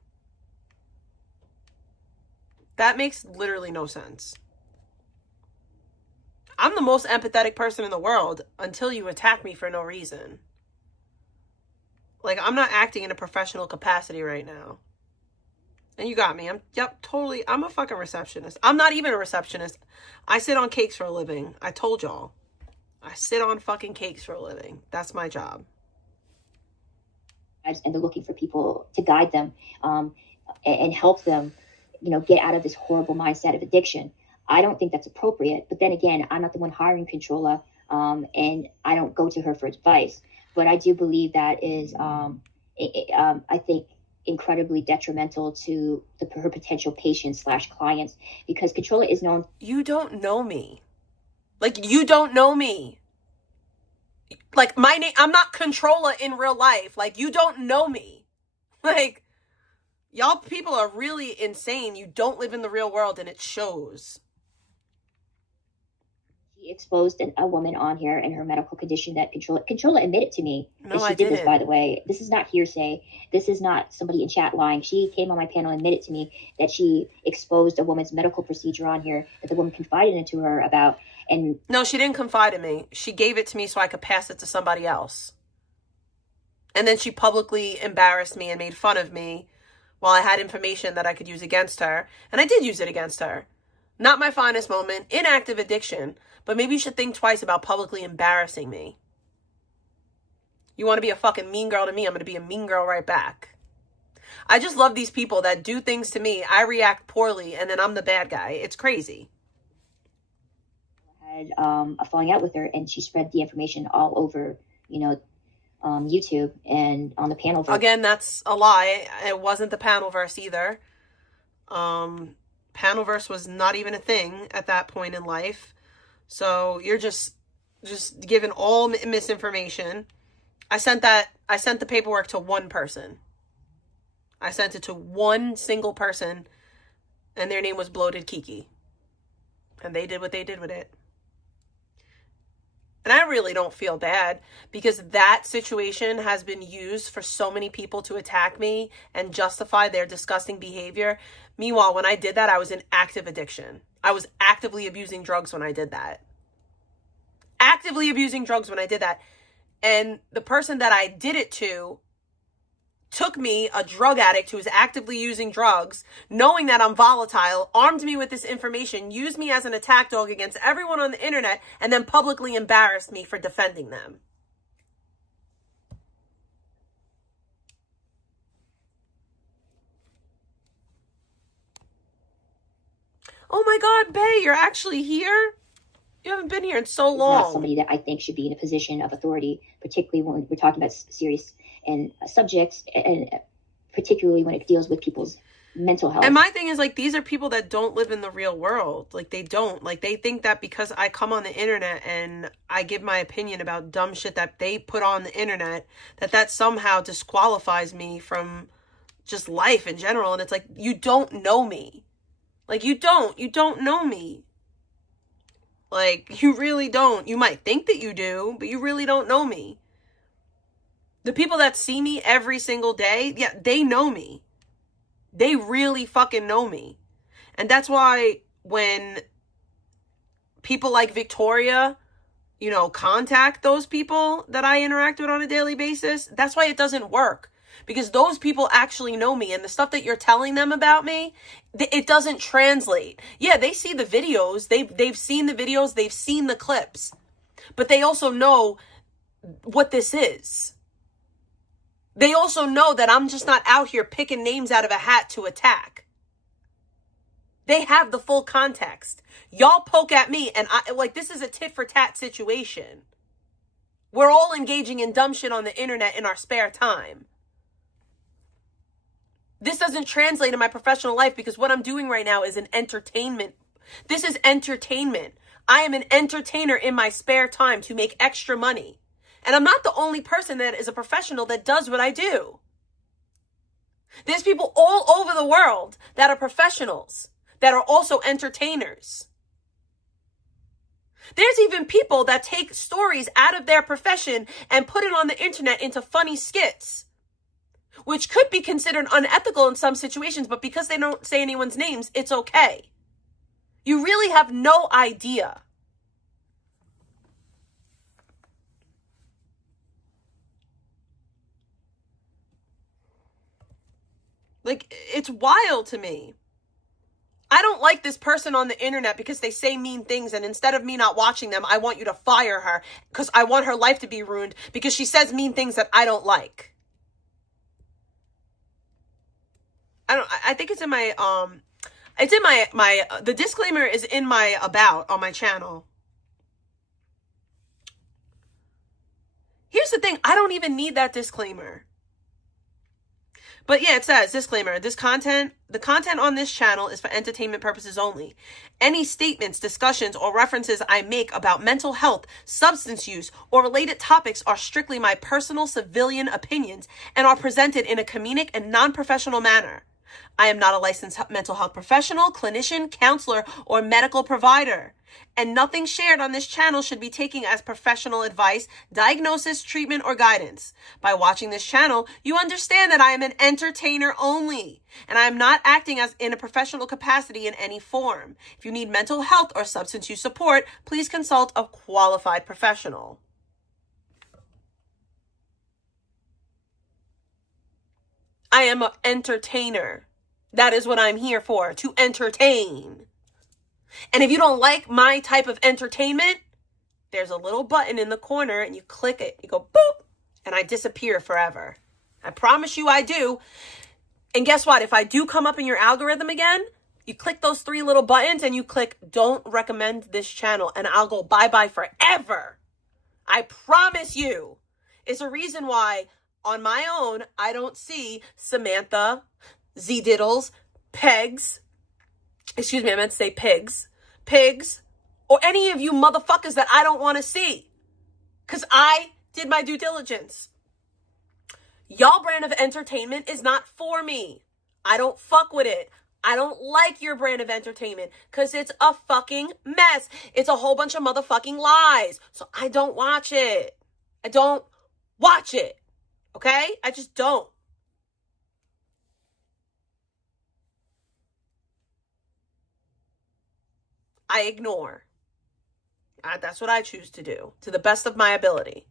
That makes literally no sense. I'm the most empathetic person in the world until you attack me for no reason. Like, I'm not acting in a professional capacity right now. And you got me. I'm a fucking receptionist. I'm not even a receptionist. I sit on cakes for a living. I told y'all. I sit on fucking cakes for a living. That's my job. And they're looking for people to guide them and help them, get out of this horrible mindset of addiction. I don't think that's appropriate. But then again, I'm not the one hiring Controlla, and I don't go to her for advice. But I do believe that is, I think, incredibly detrimental to her potential patients / clients, because Controlla is known. You don't know me. Like, you don't know me. Like, my name, I'm not Controlla in real life. Like, you don't know me. Like, y'all people are really insane. You don't live in the real world, and it shows. exposed a woman on here and her medical condition that Controlla admitted to me No, that she I did this, didn't. by the way. This is not hearsay. This is not somebody in chat lying. She came on my panel and admitted to me that she exposed a woman's medical procedure on here that the woman confided into her about. And no, she didn't confide in me. She gave it to me so I could pass it to somebody else. And then she publicly embarrassed me and made fun of me while I had information that I could use against her. And I did use it against her. Not my finest moment, inactive addiction, but maybe you should think twice about publicly embarrassing me. You want to be a fucking mean girl to me, I'm going to be a mean girl right back. I just love these people that do things to me, I react poorly, and then I'm the bad guy. It's crazy. I had a falling out with her, and she spread the information all over, YouTube and on the panel. Again, that's a lie. It wasn't the panelverse either. Panelverse was not even a thing at that point in life. So you're just giving all misinformation. I sent the paperwork to one person. I sent it to one single person, and their name was Bloated Kiki. And they did what they did with it. And I really don't feel bad because that situation has been used for so many people to attack me and justify their disgusting behavior. Meanwhile, when I did that, I was in active addiction. I was actively abusing drugs when I did that. Actively abusing drugs when I did that. And the person that I did it to took me, a drug addict who was actively using drugs, knowing that I'm volatile, armed me with this information, used me as an attack dog against everyone on the internet, and then publicly embarrassed me for defending them. Oh my God, Bae, you're actually here? You haven't been here in so long. Not somebody that I think should be in a position of authority, particularly when we're talking about serious and subjects, and particularly when it deals with people's mental health. And my thing is, like, these are people that don't live in the real world. Like, they don't. Like, they think that because I come on the internet and I give my opinion about dumb shit that they put on the internet, that somehow disqualifies me from just life in general. And it's like, you don't know me. Like, you don't know me. Like, you really don't. You might think that you do, but you really don't know me. The people that see me every single day, yeah, they know me. They really fucking know me. And that's why when people like Victoria, contact those people that I interact with on a daily basis, that's why it doesn't work. Because those people actually know me, and the stuff that you're telling them about me, it doesn't translate. Yeah, they see the videos. They've seen the videos. They've seen the clips. But they also know what this is. They also know that I'm just not out here picking names out of a hat to attack. They have the full context. Y'all poke at me, and this is a tit for tat situation. We're all engaging in dumb shit on the internet in our spare time. This doesn't translate in my professional life because what I'm doing right now is an entertainment. This is entertainment. I am an entertainer in my spare time to make extra money. And I'm not the only person that is a professional that does what I do. There's people all over the world that are professionals, that are also entertainers. There's even people that take stories out of their profession and put it on the internet into funny skits, which could be considered unethical in some situations, but because they don't say anyone's names, it's okay. You really have no idea. Like, it's wild to me. I don't like this person on the internet because they say mean things, and instead of me not watching them, I want you to fire her because I want her life to be ruined because she says mean things that I don't like. I think it's in my, the disclaimer is in my about on my channel. Here's the thing. I don't even need that disclaimer. But yeah, it says, disclaimer, the content on this channel is for entertainment purposes only. Any statements, discussions, or references I make about mental health, substance use, or related topics are strictly my personal civilian opinions and are presented in a comedic and non-professional manner. I am not a licensed mental health professional, clinician, counselor, or medical provider. and nothing shared on this channel should be taken as professional advice, diagnosis, treatment, or guidance. By watching this channel, you understand that I am an entertainer only, and I am not acting as in a professional capacity in any form. If you need mental health or substance use support, please consult a qualified professional. I am an entertainer. That is what I'm here for, to entertain. And if you don't like my type of entertainment, there's a little button in the corner and you click it. You go boop, and I disappear forever. I promise you I do. And guess what? If I do come up in your algorithm again, you click those 3 little buttons and you click don't recommend this channel, and I'll go bye-bye forever. I promise you. It's a reason why on my own I don't see Samantha, Z-Diddles, Pegs, excuse me, I meant to say Pigs, or any of you motherfuckers that I don't want to see. Because I did my due diligence. Y'all brand of entertainment is not for me. I don't fuck with it. I don't like your brand of entertainment because it's a fucking mess. It's a whole bunch of motherfucking lies. So I don't watch it. I don't watch it. Okay? I just don't. I ignore. That's what I choose to do, to the best of my ability.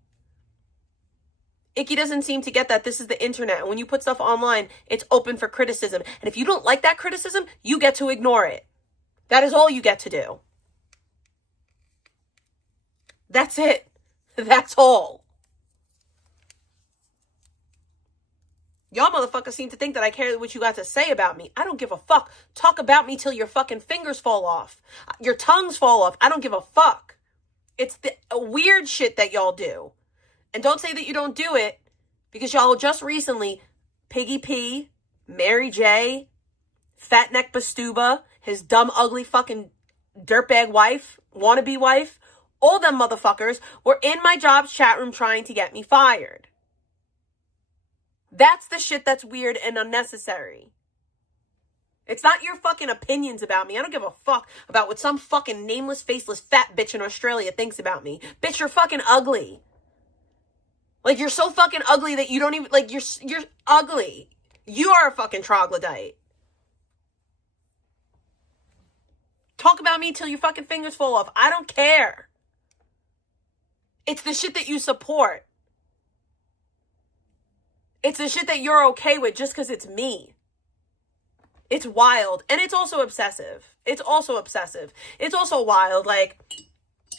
Icky doesn't seem to get that this is the internet. And when you put stuff online, it's open for criticism. And if you don't like that criticism, you get to ignore it. That is all you get to do. That's it. That's all. Y'all motherfuckers seem to think that I care what you got to say about me. I don't give a fuck. Talk about me till your fucking fingers fall off. Your tongues fall off. I don't give a fuck. It's the weird shit that y'all do. And don't say that you don't do it, because y'all just recently, Piggy P, Mary J, Fat Neck Bastuba, his dumb, ugly fucking dirtbag wife, wannabe wife, all them motherfuckers were in my job's chat room trying to get me fired. That's the shit that's weird and unnecessary. It's not your fucking opinions about me. I don't give a fuck about what some fucking nameless, faceless, fat bitch in Australia thinks about me. Bitch, you're fucking ugly. Like, you're so fucking ugly that you don't even, like, you're ugly. You are a fucking troglodyte. Talk about me till your fucking fingers fall off. I don't care. It's the shit that you support. It's the shit that you're okay with just because it's me. It's wild. And it's also obsessive. It's also wild, like,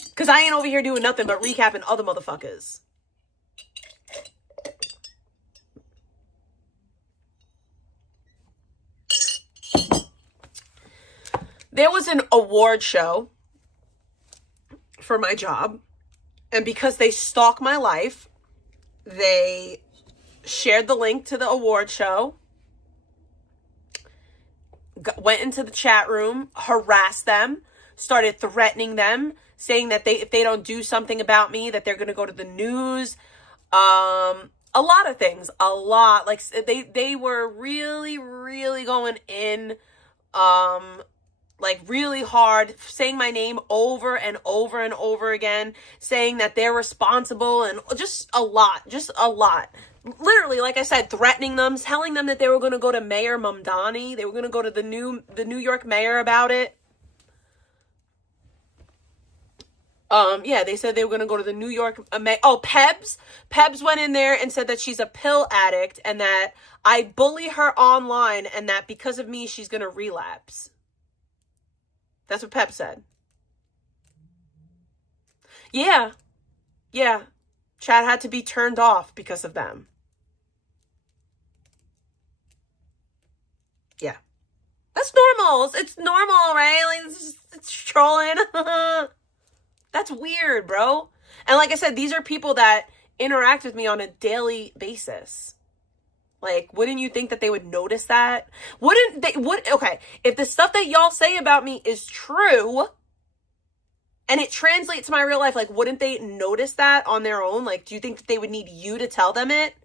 because I ain't over here doing nothing but recapping other motherfuckers. There was an award show for my job, and because they stalk my life, they shared the link to the award show, went into the chat room, harassed them, started threatening them, saying that if they don't do something about me, that they're going to go to the news. A lot of things, like they were really, really going in, like really hard, saying my name over and over and over again, saying that they're responsible, and just a lot. Literally, like I said, threatening them, telling them that they were going to go to Mayor Mamdani. They were going to go to the New York mayor about it. Yeah, they said they were going to go to the New York mayor. Oh, Pebs went in there and said that she's a pill addict and that I bully her online and that because of me, she's going to relapse. That's what Pep said. Yeah. Chat had to be turned off because of them. Yeah. That's normal. It's normal, right? Like, it's trolling. That's weird, bro. And like I said, these are people that interact with me on a daily basis. Like, wouldn't you think that they would notice that? Okay, if the stuff that y'all say about me is true and it translates to my real life, like, wouldn't they notice that on their own? Like, do you think that they would need you to tell them it?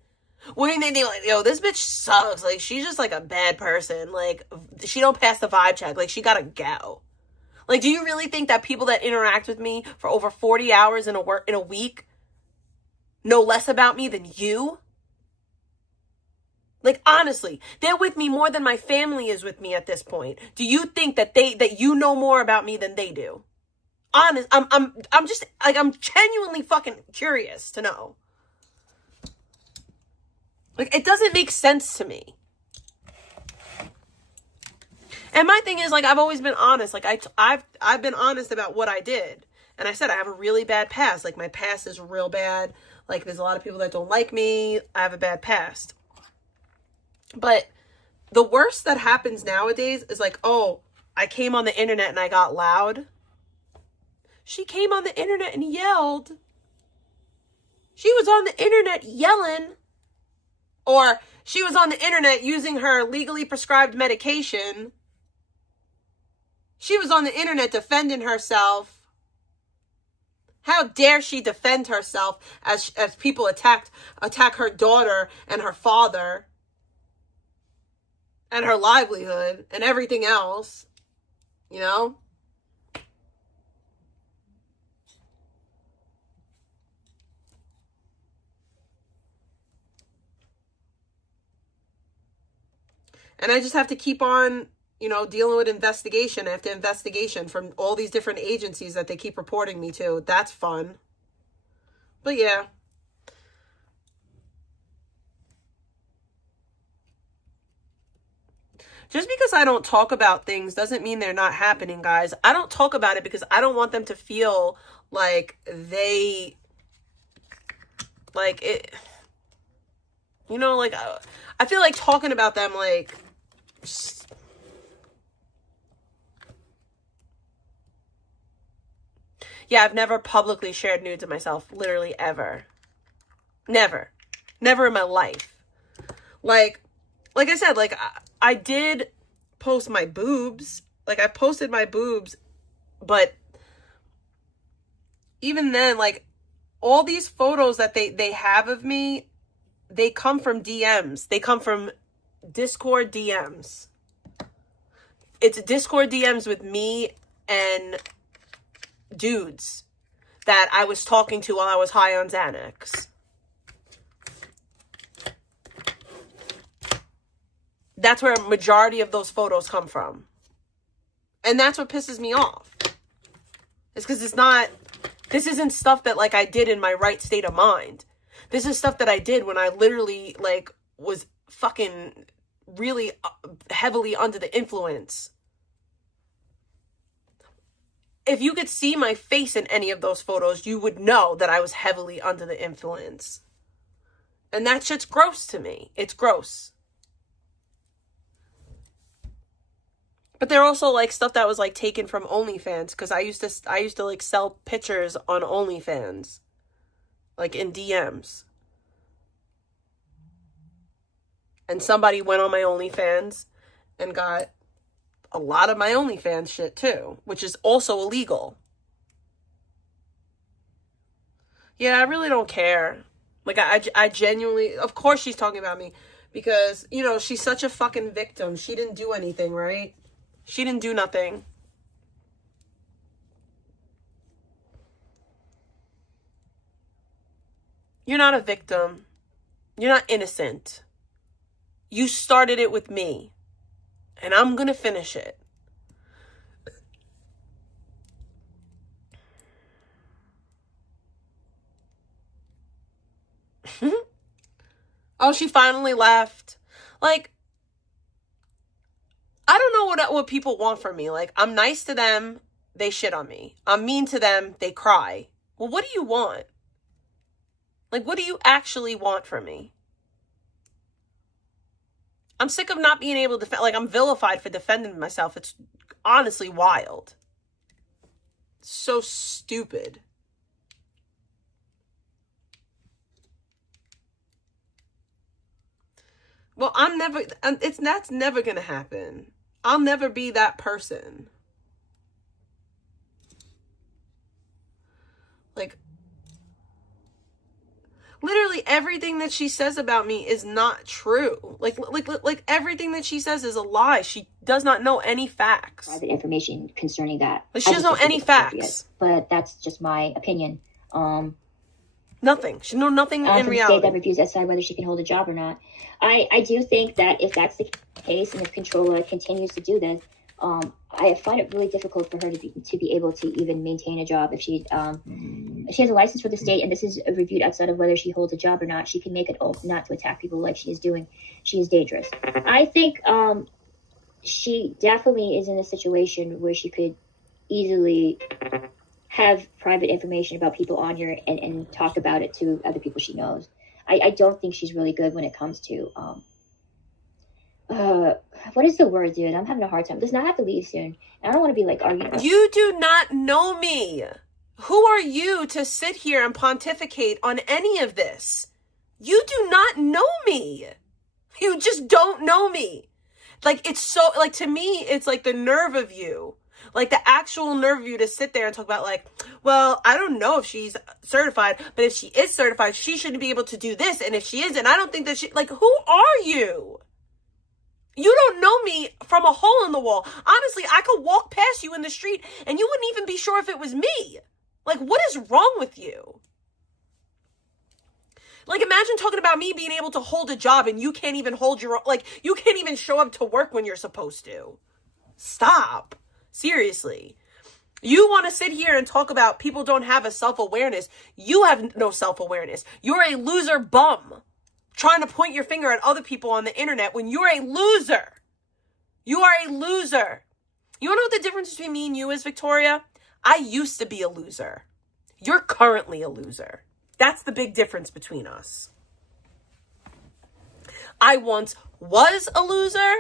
Wouldn't they be like, yo, this bitch sucks. Like, she's just like a bad person. Like, she don't pass the vibe check. Like, she gotta go. Like, do you really think that people that interact with me for over 40 hours in a week know less about me than you? Like, honestly, they're with me more than my family is with me at this point. Do you think that you know more about me than they do? Honest, I'm just like, I'm genuinely fucking curious to know. Like, it doesn't make sense to me. And my thing is, like, I've always been honest. Like, I've been honest about what I did. And I said I have a really bad past. Like, my past is real bad. Like, there's a lot of people that don't like me. I have a bad past. But the worst that happens nowadays is like, oh, I came on the internet and I got loud. She came on the internet and yelled. She was on the internet yelling. Or she was on the internet using her legally prescribed medication. She was on the internet defending herself. How dare she defend herself as people attack her daughter and her father and her livelihood and everything else, you know? And I just have to keep on, you know, dealing with investigation after investigation from all these different agencies that they keep reporting me to. That's fun. But yeah. Just because I don't talk about things doesn't mean they're not happening, guys. I don't talk about it because I don't want them to feel like they, like it, you know, like, I feel like talking about them, like, yeah, I've never publicly shared nudes of myself, literally ever. Never. Never in my life. Like I said, like, I did post my boobs. Like, I posted my boobs, but even then, like, all these photos that they have of me, they come from DMs. They come from Discord DMs. It's Discord DMs with me and dudes that I was talking to while I was high on Xanax. That's where a majority of those photos come from. And that's what pisses me off. It's because this isn't stuff that, like, I did in my right state of mind. This is stuff that I did when I literally, like, was fucking really heavily under the influence. If you could see my face in any of those photos, you would know that I was heavily under the influence. And that shit's gross to me. It's gross. But they're also, like, stuff that was, like, taken from OnlyFans, because I used to like sell pictures on OnlyFans, like, in DMs. And somebody went on my OnlyFans and got a lot of my OnlyFans shit too, which is also illegal. Yeah, I really don't care. Like, I genuinely, of course she's talking about me because, you know, she's such a fucking victim. She didn't do anything, right? She didn't do nothing. You're not a victim. You're not innocent. You started it with me. And I'm going to finish it. Oh, she finally left. Like, I don't know what people want from me. Like, I'm nice to them, they shit on me. I'm mean to them, they cry. Well, what do you want? Like, what do you actually want from me? I'm sick of not being able to defend. Like, I'm vilified for defending myself. It's honestly wild. So stupid. Well, that's never gonna happen. I'll never be that person. Like, Literally everything that she says about me is not true. Like everything that she says is a lie. She does not know any facts. Private information concerning that. Like, she doesn't know any facts. But that's just my opinion. Nothing. She knows nothing in from the reality. state that reviews decide whether she can hold a job or not. I do think that if that's the case, and if Controlla continues to do this, I find it really difficult for her to be able to even maintain a job. If she has a license for the state, and this is reviewed outside of whether she holds a job or not, she can make an oath not to attack people like she is doing. She is dangerous. I think she definitely is in a situation where she could easily have private information about people on here and talk about it to other people she knows. I don't think she's really good when it comes to what is the word, dude? I'm having a hard time. Listen, I have to leave soon. I don't want to be like arguing. You do not know me. Who are you to sit here and pontificate on any of this? You do not know me. You just don't know me. Like, it's so, like, to me, it's like the nerve of you. Like, the actual nerve of you to sit there and talk about, like, well, I don't know if she's certified, but if she is certified, she shouldn't be able to do this. And if she isn't, I don't think that she, like, who are you? You don't know me from a hole in the wall. Honestly, I could walk past you in the street and you wouldn't even be sure if it was me. Like, what is wrong with you? Like, imagine talking about me being able to hold a job and you can't even hold your, like, you can't even show up to work when you're supposed to. Stop. Seriously. You want to sit here and talk about people don't have a self-awareness. You have no self-awareness. You're a loser bum. Trying to point your finger at other people on the internet when you're a loser. You are a loser. You know what the difference between me and you is, Victoria? I used to be a loser. You're currently a loser. That's the big difference between us. I once was a loser.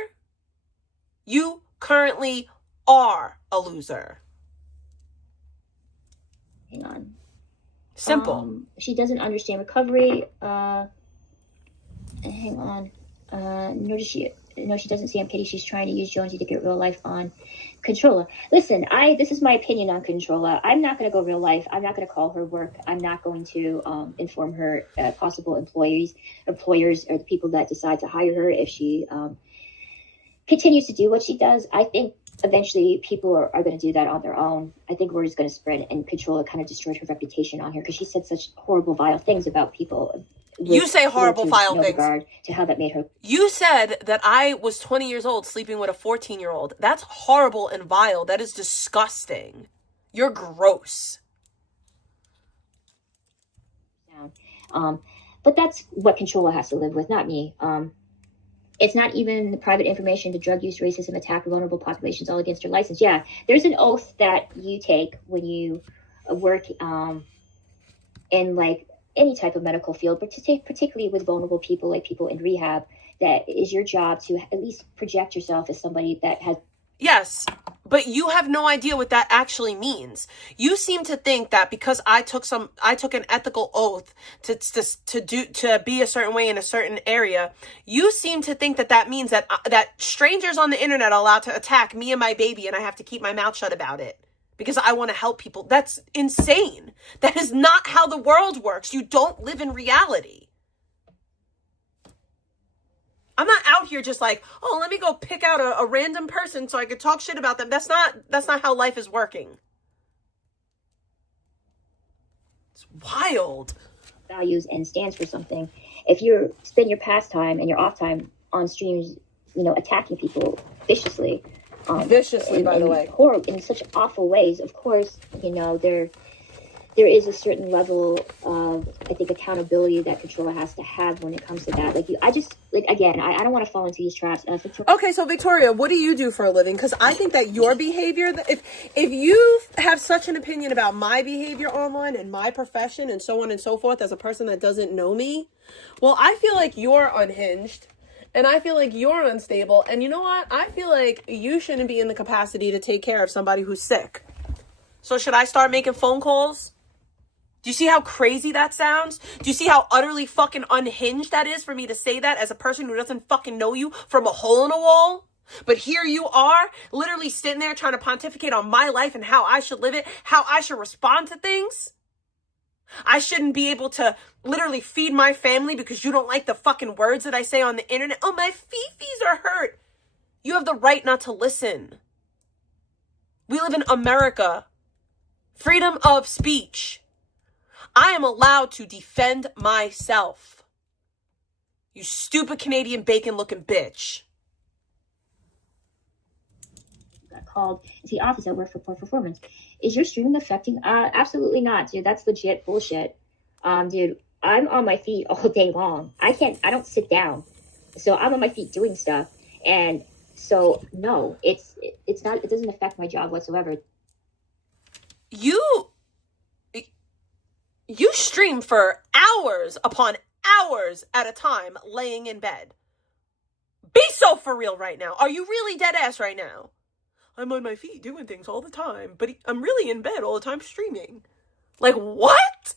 You currently are a loser. Hang on. Simple. She doesn't understand recovery. Hang on. No, she doesn't see on pity. She's trying to use Jonesy to get real life on Controlla. Listen, this is my opinion on Controlla. I'm not going to go real life. I'm not going to call her work. I'm not going to inform her possible employers, or the people that decide to hire her if she continues to do what she does. I think eventually people are going to do that on their own. I think word is going to spread, and Controlla kind of destroyed her reputation on here because she said such horrible, vile things about people. You say horrible, vile things. To how that made her. You said that I was 20 years old sleeping with a 14-year-old. That's horrible and vile. That is disgusting. You're gross. But that's what Controlla has to live with, not me. It's not even the private information, the drug use, racism, attack, vulnerable populations, all against your license. Yeah, there's an oath that you take when you work in, like, any type of medical field, but to take particularly with vulnerable people, like people in rehab, that is your job to at least project yourself as somebody that has. Yes, but you have no idea what that actually means. You seem to think that because I took an ethical oath to be a certain way in a certain area, you seem to think that means that strangers on the internet are allowed to attack me and my baby, and I have to keep my mouth shut about it because I want to help people. That's insane. That is not how the world works. You don't live in reality. I'm not out here just like, oh, let me go pick out a random person so I could talk shit about them. That's not how life is working. It's wild. Values and stands for something. If you spend your pastime and your off time on streams, attacking people viciously, by the way, horrible, in such awful ways, of course, there is a certain level of, I think, accountability that Controlla has to have when it comes to that. I don't want to fall into these traps. Okay, so Victoria, what do you do for a living? Because I think that your behavior, if you have such an opinion about my behavior online and my profession and so on and so forth as a person that doesn't know me, well, I feel like you're unhinged. And I feel like you're unstable. And you know what? I feel like you shouldn't be in the capacity to take care of somebody who's sick. So should I start making phone calls? Do you see how crazy that sounds? Do you see how utterly fucking unhinged that is for me to say that as a person who doesn't fucking know you from a hole in a wall? But here you are, literally sitting there trying to pontificate on my life and how I should live it, how I should respond to things. I shouldn't be able to literally feed my family because you don't like the fucking words that I say on the internet. Oh, my fifis are hurt. You have the right not to listen. We live in America. Freedom of speech. I am allowed to defend myself. You stupid Canadian bacon looking bitch. Got called to the office. I work for Poor Performance. Is your streaming affecting? Absolutely not, dude. That's legit bullshit. Dude, I'm on my feet all day long. I don't sit down. So I'm on my feet doing stuff. And so no, it's not, it doesn't affect my job whatsoever. You stream for hours upon hours at a time laying in bed. Be so for real right now. Are you really dead ass right now? I'm on my feet doing things all the time, but I'm really in bed all the time streaming. Like, what?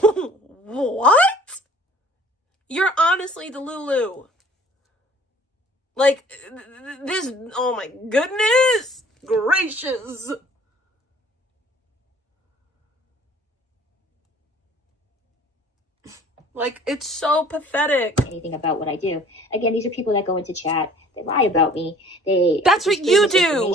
What? You're honestly the Lulu. Like, this, oh my goodness gracious. Like, it's so pathetic. Anything about what I do. Again, these are people that go into chat. They lie about me. That's what you do.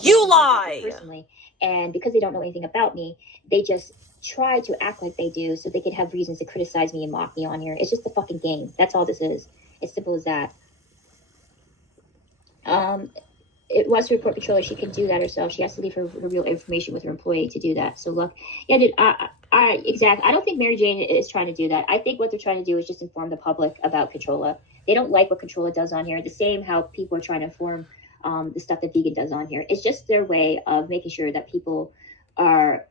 You lie. Personally. And because they don't know anything about me, they just try to act like they do so they can have reasons to criticize me and mock me on here. It's just a fucking game. That's all this is. It's simple as that. It wants to report controller. She can do that herself. She has to leave her real information with her employee to do that. So look, yeah, dude, exactly. I don't think Mary Jane is trying to do that. I think what they're trying to do is just inform the public about Controlla. They don't like what Controlla does on here. The same how people are trying to inform the stuff that Vegan does on here. It's just their way of making sure that people are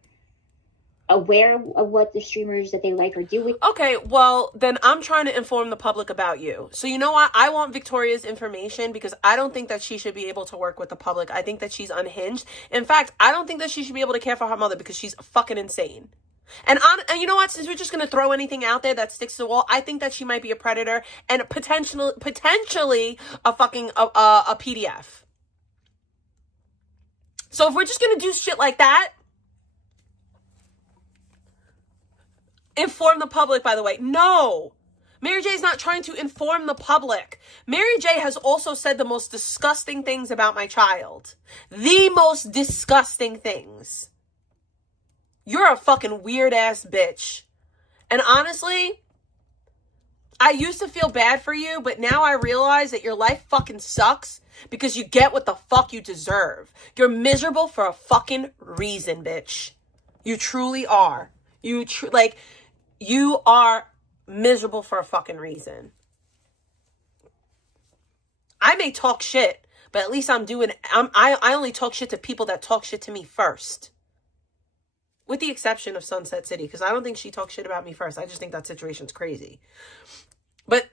aware of what the streamers that they like are doing. Okay, well, then I'm trying to inform the public about you. So you know what? I want Victoria's information because I don't think that she should be able to work with the public. I think that she's unhinged. In fact, I don't think that she should be able to care for her mother because she's fucking insane. And you know what? Since we're just going to throw anything out there that sticks to the wall, I think that she might be a predator and potentially a fucking a PDF. So if we're just going to do shit like that, inform the public, by the way. No. Mary J's not trying to inform the public. Mary J has also said the most disgusting things about my child. The most disgusting things. You're a fucking weird ass bitch. And honestly, I used to feel bad for you, but now I realize that your life fucking sucks because you get what the fuck you deserve. You're miserable for a fucking reason, bitch. You truly are. You are miserable for a fucking reason. I may talk shit, but at least I only talk shit to people that talk shit to me first. With the exception of Sunset City, because I don't think she talks shit about me first. I just think that situation's crazy. But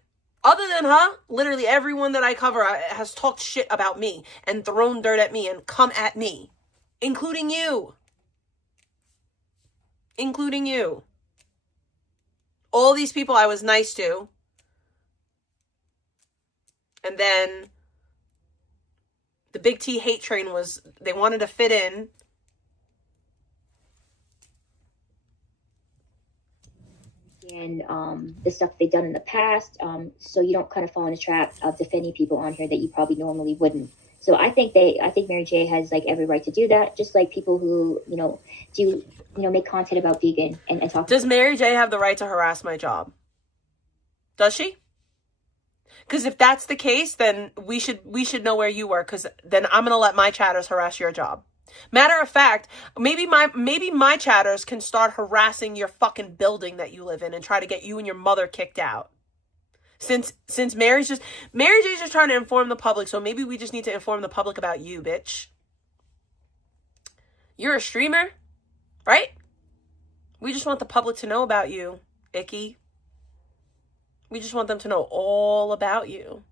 other than her, literally everyone that I cover has talked shit about me and thrown dirt at me and come at me, including you. Including you. All these people I was nice to. And then the Big T hate train they wanted to fit in. And the stuff they've done in the past, so you don't kind of fall in the trap of defending people on here that you probably normally wouldn't. So I think Mary J has like every right to do that, just like people who do make content about vegan and talk. Does Mary J have the right to harass my job? Does she? Because if that's the case, then we should know where you work, because then I'm gonna let my chatters harass your job. Matter of fact, maybe my chatters can start harassing your fucking building that you live in and try to get you and your mother kicked out. Since Mary J's just trying to inform the public, so maybe we just need to inform the public about you, bitch. You're a streamer, right? We just want the public to know about you, Icky. We just want them to know all about you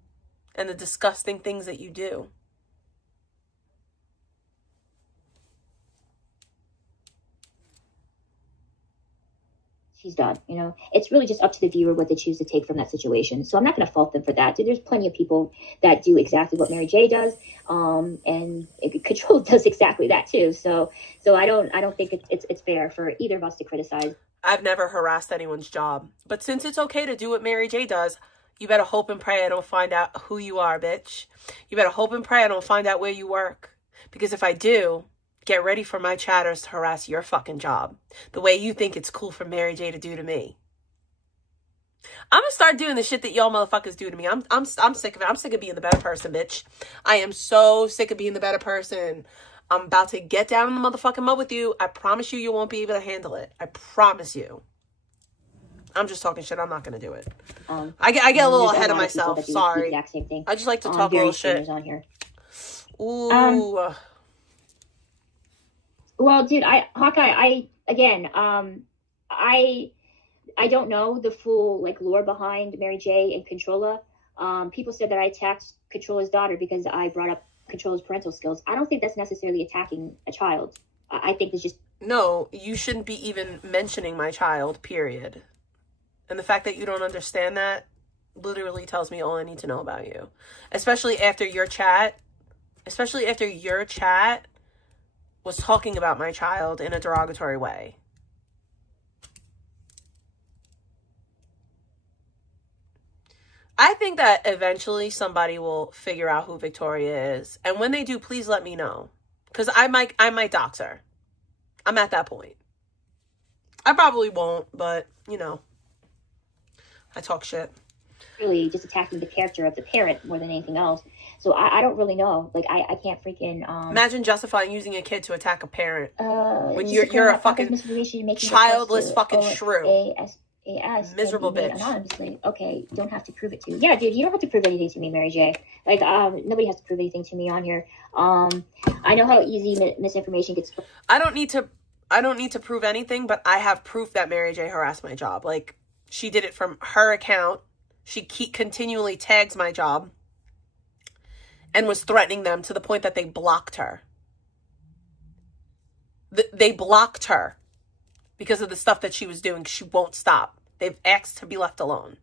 and the disgusting things that you do. she's done. You know, it's really just up to the viewer what they choose to take from that situation. So I'm not going to fault them for that. There's plenty of people that do exactly what Mary J does, and Control does exactly that too. So I don't think it's fair for either of us to criticize. I've never harassed anyone's job, but since it's okay to do what Mary J does, you better hope and pray I don't find out who you are, bitch. You better hope and pray I don't find out where you work, because if I do, get ready for my chatters to harass your fucking job the way you think it's cool for Mary J to do to me. I'm gonna start doing the shit that y'all motherfuckers do to me. I'm sick of it. I'm sick of being the better person, bitch. I am so sick of being the better person. I'm about to get down in the motherfucking mud with you. I promise you, you won't be able to handle it. I promise you. I'm just talking shit. I'm not gonna do it. I get a little ahead of myself. Sorry. The exact same thing. I just like to talk a little shit. On here. Ooh. Well, dude, Hawkeye, I don't know the full like lore behind Mary J and Controlla. People said that I attacked Controlla's daughter because I brought up Controlla's parental skills. I don't think that's necessarily attacking a child. I think it's just... No, you shouldn't be even mentioning my child, period. And the fact that you don't understand that literally tells me all I need to know about you. Especially after your chat was talking about my child in a derogatory way. I think that eventually somebody will figure out who Victoria is. And when they do, please let me know. Because I might dox her. I'm at that point. I probably won't, but, you know. I talk shit. Really just attacking the character of the parent more than anything else. So I don't really know. Like, I can't freaking... Imagine justifying using a kid to attack a parent. When you're a fucking childless fucking shrew. Miserable bitch. Anonymously. Okay, don't have to prove it to you. Yeah, dude, you don't have to prove anything to me, Mary J. Like, nobody has to prove anything to me on here. I know how easy misinformation gets... I don't need to prove anything, but I have proof that Mary J harassed my job. Like, she did it from her account. She continually tags my job and was threatening them to the point that they blocked her. They blocked her because of the stuff that she was doing. She won't stop. They've asked to be left alone.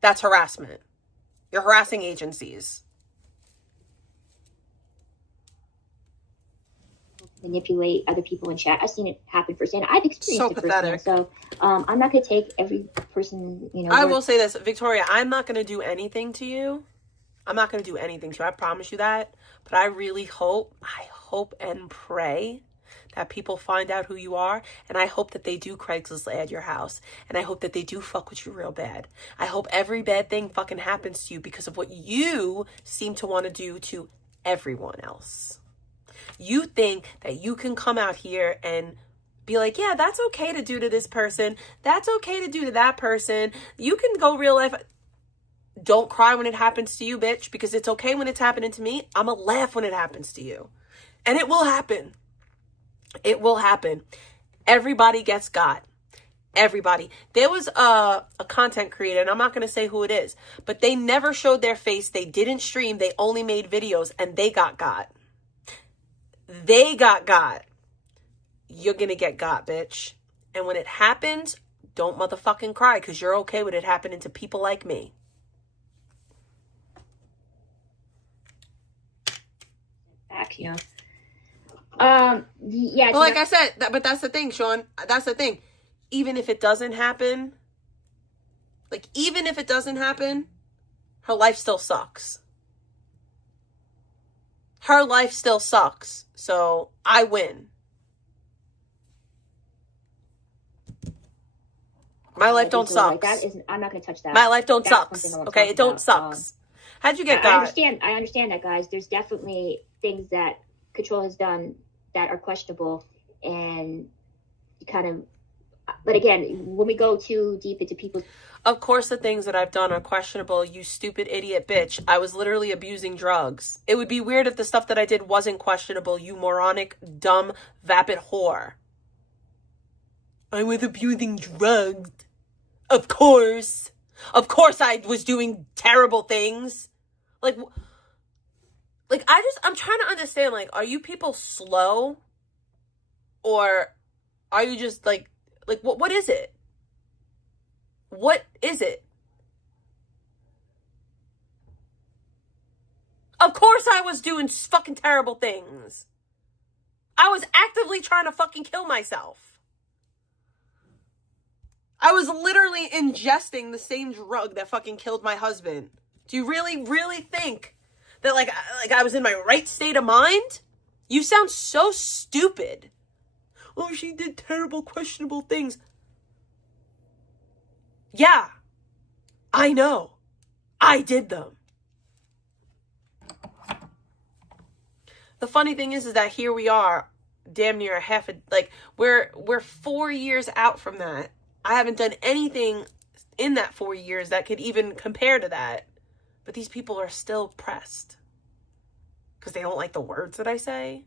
That's harassment. You're harassing agencies. Manipulate other people in chat. I've seen it happen firsthand. I've experienced it pathetic. firsthand. So I'm not going to take every person, you know. I will say this, Victoria, I'm not going to do anything to you. I'm not going to do anything to you. I promise you that. But I really hope and pray that people find out who you are. And I hope that they do Craigslist ad your house. And I hope that they do fuck with you real bad. I hope every bad thing fucking happens to you because of what you seem to want to do to everyone else. You think that you can come out here and be like, yeah, that's okay to do to this person. That's okay to do to that person. You can go real life. Don't cry when it happens to you, bitch, because it's okay when it's happening to me. I'm going to laugh when it happens to you. And it will happen. It will happen. Everybody gets got. Everybody. There was a content creator, and I'm not going to say who it is, but they never showed their face. They didn't stream. They only made videos, and they got. They got. You're going to get got, bitch. And when it happens, don't motherfucking cry because you're okay with it happening to people like me. Back, you know. Yeah. But like I said, but that's the thing, Sean. That's the thing. Even if it doesn't happen, her life still sucks. Her life still sucks. So I win. My life don't suck. I'm not going to touch that. My life don't sucks. Okay, it don't sucks. How'd you get got? I understand that, guys. There's definitely things that Control has done that are questionable, and kind of. But again, when we go too deep into people's... Of course the things that I've done are questionable, you stupid idiot bitch. I was literally abusing drugs. It would be weird if the stuff that I did wasn't questionable, you moronic, dumb, vapid whore. I was abusing drugs. Of course. Of course I was doing terrible things. I'm trying to understand, like, are you people slow? Or are you just, like what is it? What is it? Of course I was doing fucking terrible things. I was actively trying to fucking kill myself. I was literally ingesting the same drug that fucking killed my husband. Do you really think that like I was in my right state of mind? You sound so stupid. Oh, she did terrible, questionable things. Yeah, I know. I did them. The funny thing is that here we are, damn near we're 4 years out from that. I haven't done anything in that 4 years that could even compare to that. But these people are still pressed because they don't like the words that I say.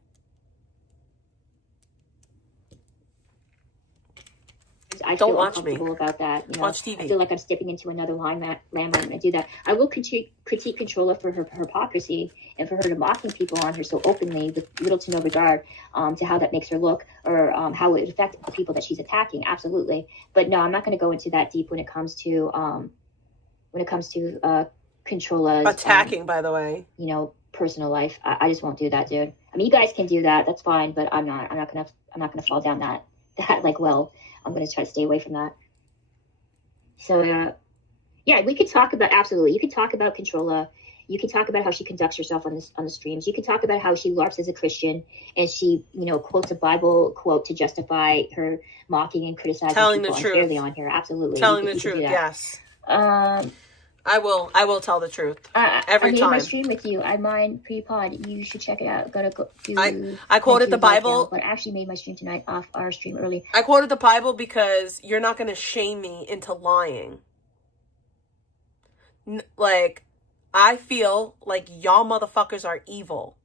I Don't feel watch me. uncomfortable about that. You know, Watch TV. I feel like I'm stepping into another landmine when I do that. I will critique Controlla for her hypocrisy and for her to mocking people on her so openly with little to no regard to how that makes her look or how it affects the people that she's attacking. Absolutely. But no, I'm not going to go into that deep when it comes to Controlla's attacking, by the way. You know, personal life. I just won't do that, dude. I mean, you guys can do that. That's fine, but I'm not gonna fall down that like well. I'm going to try to stay away from that. So, yeah, we could talk about, absolutely. You could talk about Controlla. You could talk about how she conducts herself on the streams. You could talk about how she LARPs as a Christian and she, you know, quotes a Bible quote to justify her mocking and criticizing Telling people the truth. unfairly on here. Absolutely. Telling the truth, yes. I will tell the truth every time. I made my stream with you. I mine pre-pod. You should check it out. Gotta go do. I quoted the Bible, now, but I actually made my stream tonight off our stream early. I quoted the Bible because you're not gonna shame me into lying. Like, I feel like y'all motherfuckers are evil.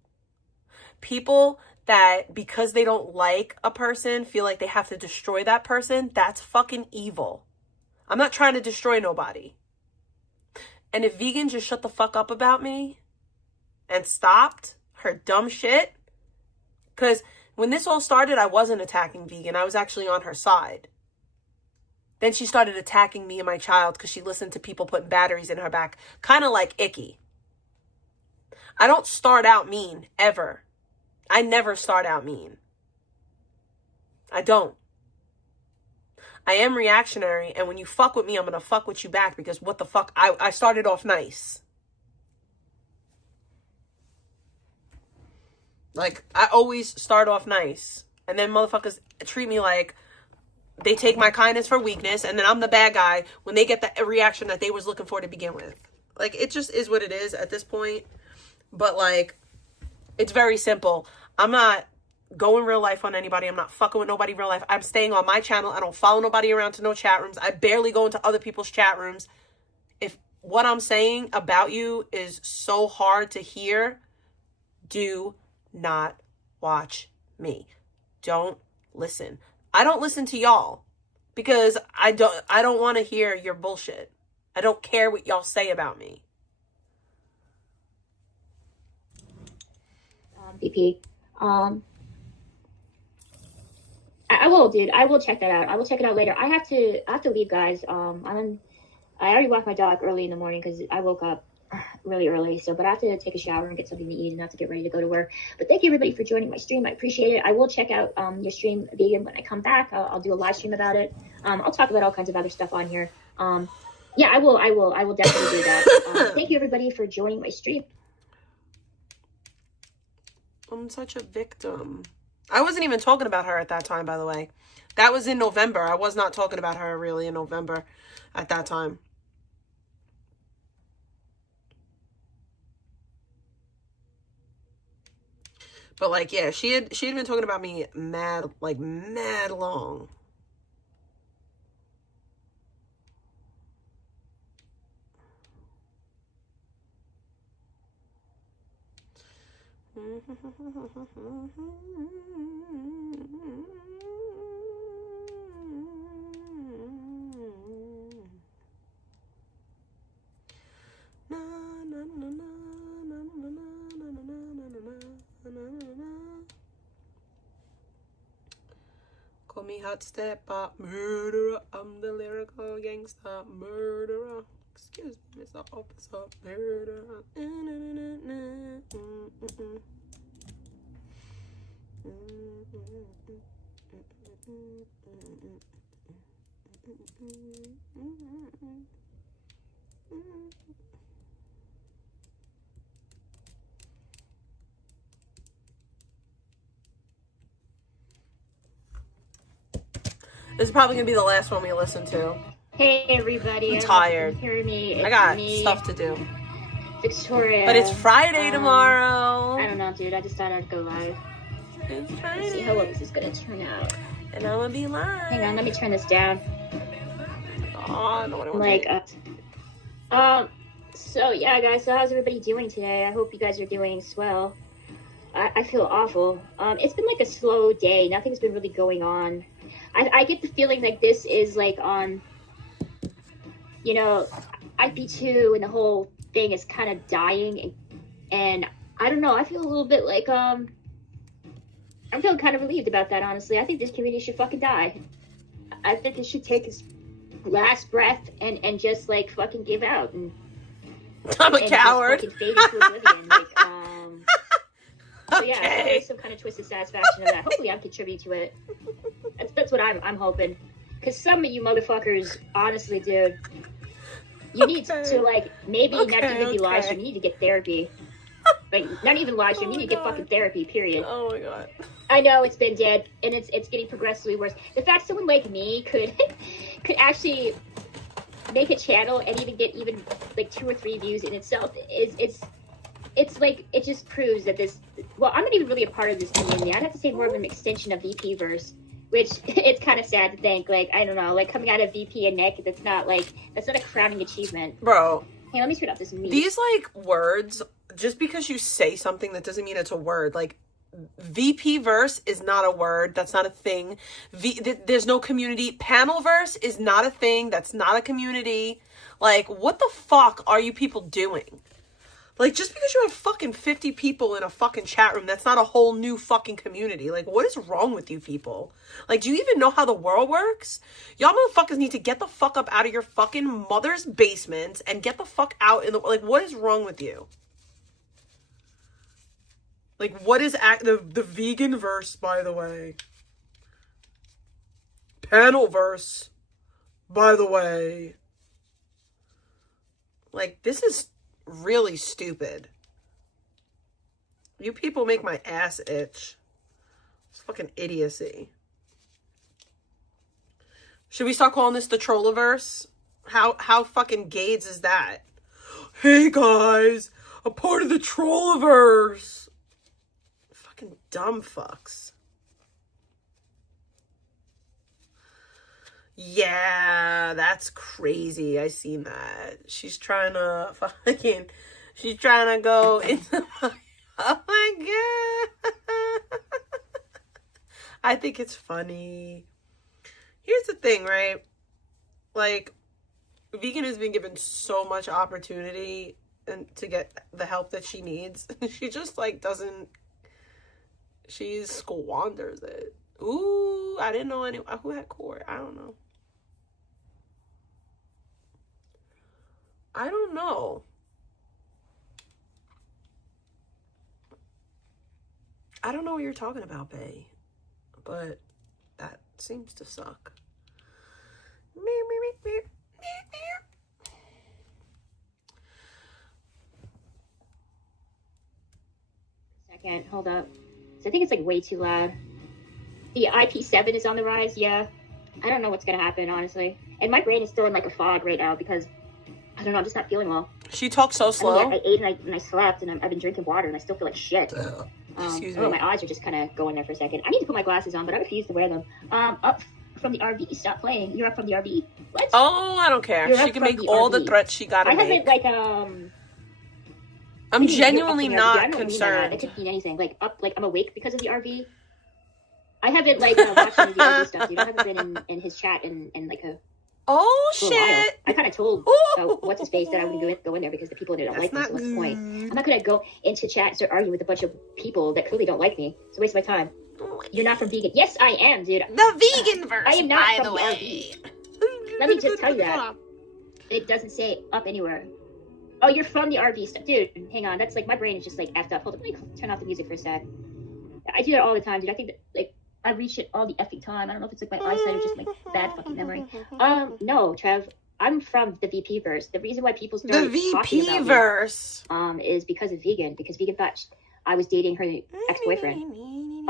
People that because they don't like a person feel like they have to destroy that person. That's fucking evil. I'm not trying to destroy nobody. And if Vegan just shut the fuck up about me and stopped her dumb shit, because when this all started, I wasn't attacking Vegan. I was actually on her side. Then she started attacking me and my child because she listened to people putting batteries in her back, kind of like Icky. I don't start out mean, ever. I never start out mean. I don't. I am reactionary, and when you fuck with me, I'm going to fuck with you back because what the fuck? I started off nice. Like, I always start off nice. And then motherfuckers treat me like they take my kindness for weakness, and then I'm the bad guy when they get the reaction that they was looking for to begin with. Like, it just is what it is at this point. But, like, it's very simple. I'm not going real life on anybody. I'm not fucking with nobody real life. I'm staying on my channel. I don't follow nobody around to no chat rooms. I barely go into other people's chat rooms. If what I'm saying about you is so hard to hear, do not watch me. Don't listen. I don't listen to y'all because I don't want to hear your bullshit. I don't care what y'all say about me. VP. I will, dude. I will check that out. I will check it out later. I have to leave, guys. I already walked my dog early in the morning because I woke up really early. But I have to take a shower and get something to eat and have to get ready to go to work. But thank you everybody for joining my stream. I appreciate it. I will check out your stream, Vegan, when I come back. I'll do a live stream about it. I'll talk about all kinds of other stuff on here. Yeah, I will definitely do that. Thank you everybody for joining my stream. I'm such a victim. I wasn't even talking about her at that time, by the way. That was in November. I was not talking about her really in November at that time. But like, yeah, she had been talking about me mad long. Call me hot stepper, murderer. I'm the lyrical gangster, murderer. Excuse me, Mr. Officer, murderer. This is probably gonna be the last one we listen to. Hey everybody, I'm tired. Hear me? It's I got me, stuff to do. Victoria. But it's Friday tomorrow. I don't know, dude. I just thought I'd go live. It's Friday. Let's see how well this is gonna turn out. And I'm gonna be live. Hang on, let me turn this down. Oh, no, So yeah, guys. So how's everybody doing today? I hope you guys are doing swell. I feel awful. It's been like a slow day. Nothing's been really going on. I get the feeling like this is like on, you know, IP2 and the whole thing is kind of dying, and I don't know. I feel a little bit like I'm feeling kind of relieved about that. Honestly, I think this community should fucking die. I think it should take its last breath and just like fucking give out and. I'm a coward. Just fucking fade into oblivion. So yeah, I think there's some kind of twisted satisfaction in that. Hopefully, I'm contributing to it. That's what I'm hoping. Because some of you motherfuckers, honestly, dude, you need to like maybe not even be live stream. You need to get therapy. Like not even live stream. You need to get fucking therapy. Period. Oh my god. I know it's been dead, and it's getting progressively worse. The fact someone like me could actually make a channel and even get like 2 or 3 views in itself it's like it just proves that this. Well, I'm not even really a part of this community. I'd have to say more of an extension of VPverse, which it's kind of sad to think. Like I don't know, like coming out of VP and Nick, that's not a crowning achievement, bro. Hey, let me turn off this music. These like words, just because you say something, that doesn't mean it's a word. Like VPverse is not a word. That's not a thing. There's no community. Panelverse is not a thing. That's not a community. Like, what the fuck are you people doing? Like, just because you have fucking 50 people in a fucking chat room, that's not a whole new fucking community. Like, what is wrong with you people? Like, do you even know how the world works? Y'all motherfuckers need to get the fuck up out of your fucking mother's basements and get the fuck out in the... Like, what is wrong with you? Like, what is... The vegan verse, by the way. Panel verse, by the way. Like, this is... really stupid. You people make my ass itch. It's fucking idiocy. Should we start calling this the Trolliverse? How fucking gades is that? Hey guys, a part of the Trolliverse. Fucking dumb fucks. Yeah, that's crazy. I seen that. She's trying to go into my... Oh my god. I think it's funny. Here's the thing, right? Like, Vegan has been given so much opportunity and to get the help that she needs. She just like doesn't... She squanders it. Ooh, I didn't know anyone who had court. I don't know. I don't know. I don't know what you're talking about, bae. But that seems to suck. Second, hold up. So I think it's like way too loud. The IP7 is on the rise, yeah. I don't know what's gonna happen, honestly. And my brain is still in like a fog right now because, I don't know, I'm just not feeling well. She talks so slow. I ate and I slept and I've been drinking water and I still feel like shit. Excuse me. Oh, my eyes are just kind of going there for a second. I need to put my glasses on, but I refuse to wear them. Up from the RV, stop playing. You're up from the RV? What? Oh, I don't care. She can make all the threats she gotta make. I haven't like I'm genuinely not concerned. It could mean anything. Like up, like I'm awake because of the RV. I haven't like watched any of the RV stuff, dude. I haven't been in his chat in like a. Oh shit! While. I kind of told what's his face that I wouldn't go in there because the people there don't like me. So what's the point? I'm not gonna go into chat and start arguing with a bunch of people that clearly don't like me. It's a waste of my time. You're not from vegan. Yes, I am, dude. The vegan verse, I am not by from the way. Let me just tell you that. It doesn't say up anywhere. Oh, you're from the RV stuff. Dude, hang on. That's like, my brain is just like effed up. Hold on, let me turn off the music for a sec. I do that all the time, dude. I think that, like, I reach it all the effing time. I don't know if it's like my eyesight or just like bad fucking memory. No, Trev. I'm from the VP verse. The reason why people started talking about verse is because of Vegan. Because Vegan thought I was dating her ex-boyfriend.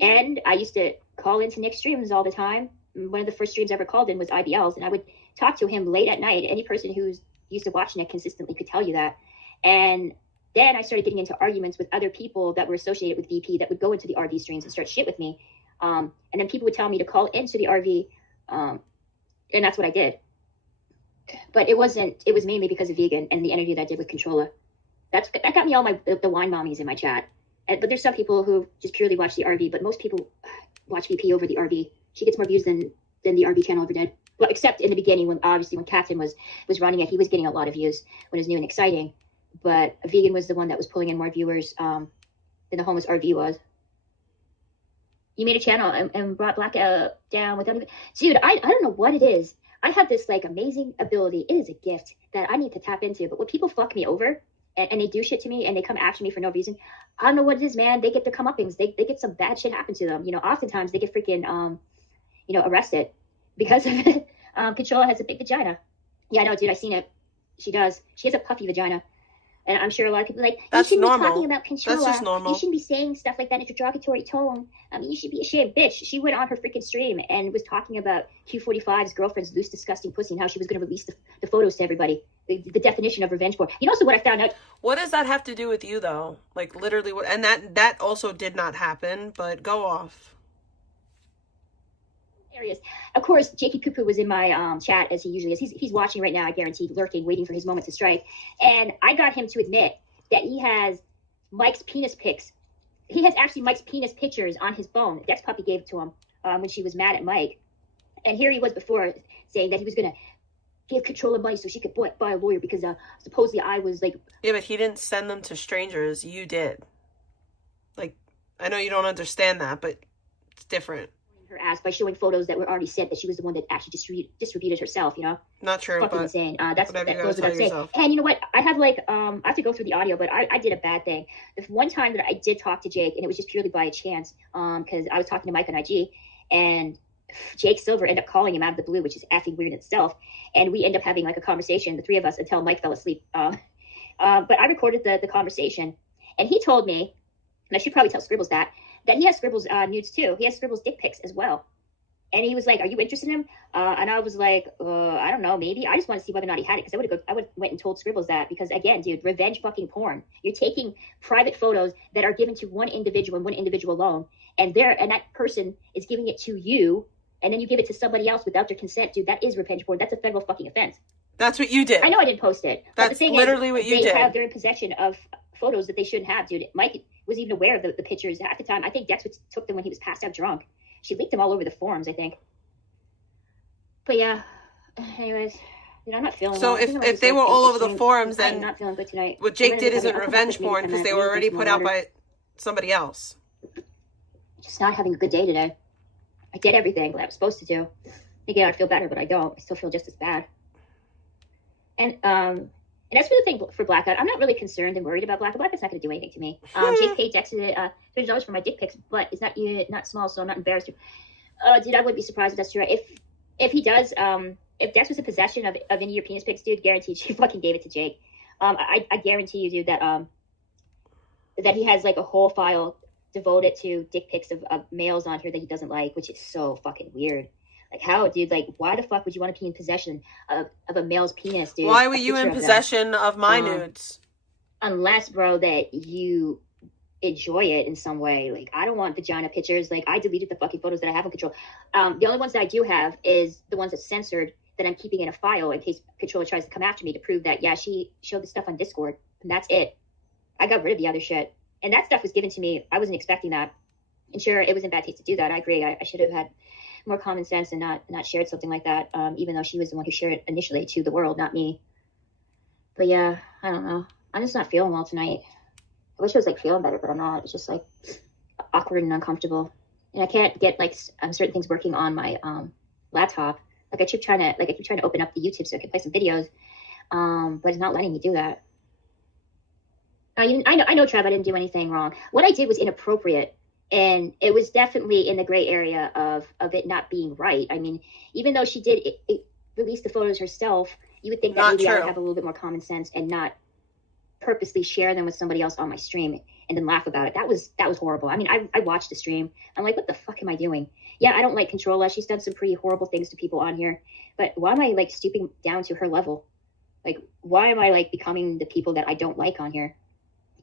And I used to call into Nick's streams all the time. One of the first streams I ever called in was IBL's, and I would talk to him late at night. Any person who's used to watching it consistently could tell you that. And then I started getting into arguments with other people that were associated with VP that would go into the RV streams and start shit with me. And then people would tell me to call into the RV, and that's what I did. But it was mainly because of Vegan and the interview that I did with Controlla. That got me all the wine mommies in my chat. But there's some people who just purely watch the RV, but most people watch VP over the RV. She gets more views than the RV channel ever did. Well, except in the beginning when Captain was running it, he was getting a lot of views when it was new and exciting. But Vegan was the one that was pulling in more viewers than the homeless RV was. You made a channel and brought Blackout down without even... Dude, I don't know what it is. I have this like amazing ability. It is a gift that I need to tap into. But when people fuck me over and they do shit to me and they come after me for no reason, I don't know what it is, man. They get their comeuppings. They get some bad shit happen to them. You know, oftentimes they get freaking arrested because of it. Controlla has a big vagina. Yeah, I know, dude. I seen it. She does. She has a puffy vagina. And I'm sure a lot of people are like, you shouldn't be talking about Controlla. That's just normal. You shouldn't be saying stuff like that in a derogatory tone. You should be ashamed. Bitch, she went on her freaking stream and was talking about Q45's girlfriend's loose, disgusting pussy and how she was going to release the photos to everybody. The definition of revenge porn. You know, so what I found out... What does that have to do with you, though? Like, literally, what? And that also did not happen, but go off. Areas. Of course, Jakey Cuckoo was in my chat, as he usually is. He's watching right now, I guarantee, lurking, waiting for his moment to strike. And I got him to admit that he has Mike's penis pics. He has actually Mike's penis pictures on his phone. Dex Puppy gave it to him when she was mad at Mike. And here he was before saying that he was going to give Controlla money so she could buy a lawyer because supposedly I was like... Yeah, but he didn't send them to strangers. You did. Like, I know you don't understand that, but it's different. Her ass by showing photos that were already said that she was the one that actually distributed herself, you know? Not true, fucking but insane. That goes without saying. Yourself. And you know what? I had like, I have to go through the audio, but I did a bad thing. The one time that I did talk to Jake, and it was just purely by a chance, because I was talking to Mike on IG, and Jake Silver ended up calling him out of the blue, which is effing weird in itself. And we end up having like a conversation, the three of us, until Mike fell asleep. But I recorded the conversation, and he told me, and I should probably tell Scribbles that he has Scribbles nudes too. He has Scribbles dick pics as well. And he was like, "Are you interested in him?" And I was like, "I don't know, maybe." I just want to see whether or not he had it, because I would went and told Scribbles that, because again, dude, revenge fucking porn. You're taking private photos that are given to one individual and one individual alone, and that person is giving it to you, and then you give it to somebody else without their consent, dude. That is revenge porn. That's a federal fucking offense. That's what you did. I know I didn't post it. That's but the thing literally is, what you did. They're in possession of photos that they shouldn't have, dude. Mike was even aware of the pictures at the time. I think Dex took them when he was passed out drunk. She leaked them all over the forums, I think. But yeah, anyways, dude, I'm not feeling so well. if they were all over the forums, then I'm not feeling good tonight. What Jake did isn't revenge porn, because they were already put out by somebody else. Just not having a good day today. I did everything that I was supposed to do. Thinking I'd feel better, but I don't. I still feel just as bad. And that's the thing for Blackout. I'm not really concerned and worried about Blackout. Blackout's not going to do anything to me. Jake paid Dex $30 for my dick pics, but it's not small, so I'm not embarrassed. Dude, I wouldn't be surprised if that's true. If he does, if Dex was in possession of any of your penis pics, dude, guaranteed she fucking gave it to Jake. I guarantee you, dude, that he has like a whole file devoted to dick pics of males on here that he doesn't like, which is so fucking weird. Like, how, dude? Like, why the fuck would you want to be in possession of a male's penis, dude? Why were you in possession of my nudes? Unless, bro, that you enjoy it in some way. Like, I don't want vagina pictures. Like, I deleted the fucking photos that I have on Control. The only ones that I do have is the ones that's censored that I'm keeping in a file in case Controlla tries to come after me to prove that, yeah, she showed the stuff on Discord. And that's it. I got rid of the other shit. And that stuff was given to me. I wasn't expecting that. And sure, it was in bad taste to do that. I agree. I should have had more common sense and not shared something like that, even though she was the one who shared it initially to the world, not me. But yeah, I don't know. I'm just not feeling well tonight. I wish I was like feeling better, but I'm not. It's just like awkward and uncomfortable. And I can't get like certain things working on my laptop. Like I keep trying to open up the YouTube so I can play some videos, but it's not letting me do that. I know, Trev, I didn't do anything wrong. What I did was inappropriate, and it was definitely in the gray area of it not being right. I mean, even though she did release the photos herself, you would think that maybe I would have a little bit more common sense and not purposely share them with somebody else on my stream and then laugh about it. That was horrible. I mean, I watched the stream. I'm like, what the fuck am I doing? Yeah, I don't like Controlla. She's done some pretty horrible things to people on here, but why am I like stooping down to her level? Like, why am I like becoming the people that I don't like on here?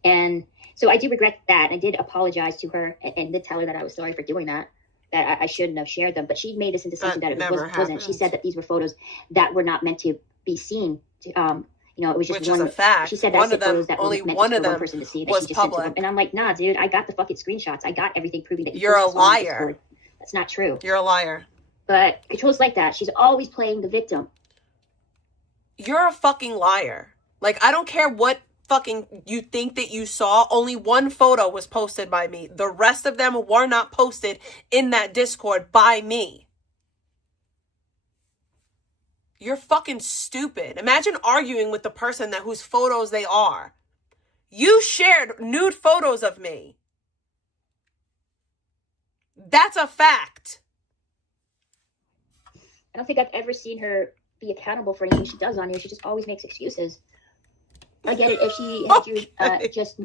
And so I do regret that. I did apologize to her and did tell her that I was sorry for doing that I shouldn't have shared them. But she made this into something that it wasn't. She said that these were photos that were not meant to be seen. You know, it was just one. Is a fact. She said that photos that only meant one of them one person to see. That was she just public. sent to them. And I'm like, nah, dude, I got the fucking screenshots. I got everything proving that you're a liar. That's not true. You're a liar. But Controlla's like that. She's always playing the victim. You're a fucking liar. Like, I don't care what fucking you think that you saw. Only one photo was posted by me. The rest of them were not posted in that Discord by me. You're fucking stupid. Imagine arguing with the person that whose photos they are. You shared nude photos of me. That's a fact. I don't think I've ever seen her be accountable for anything she does on here. She just always makes excuses. I get it. If she had you just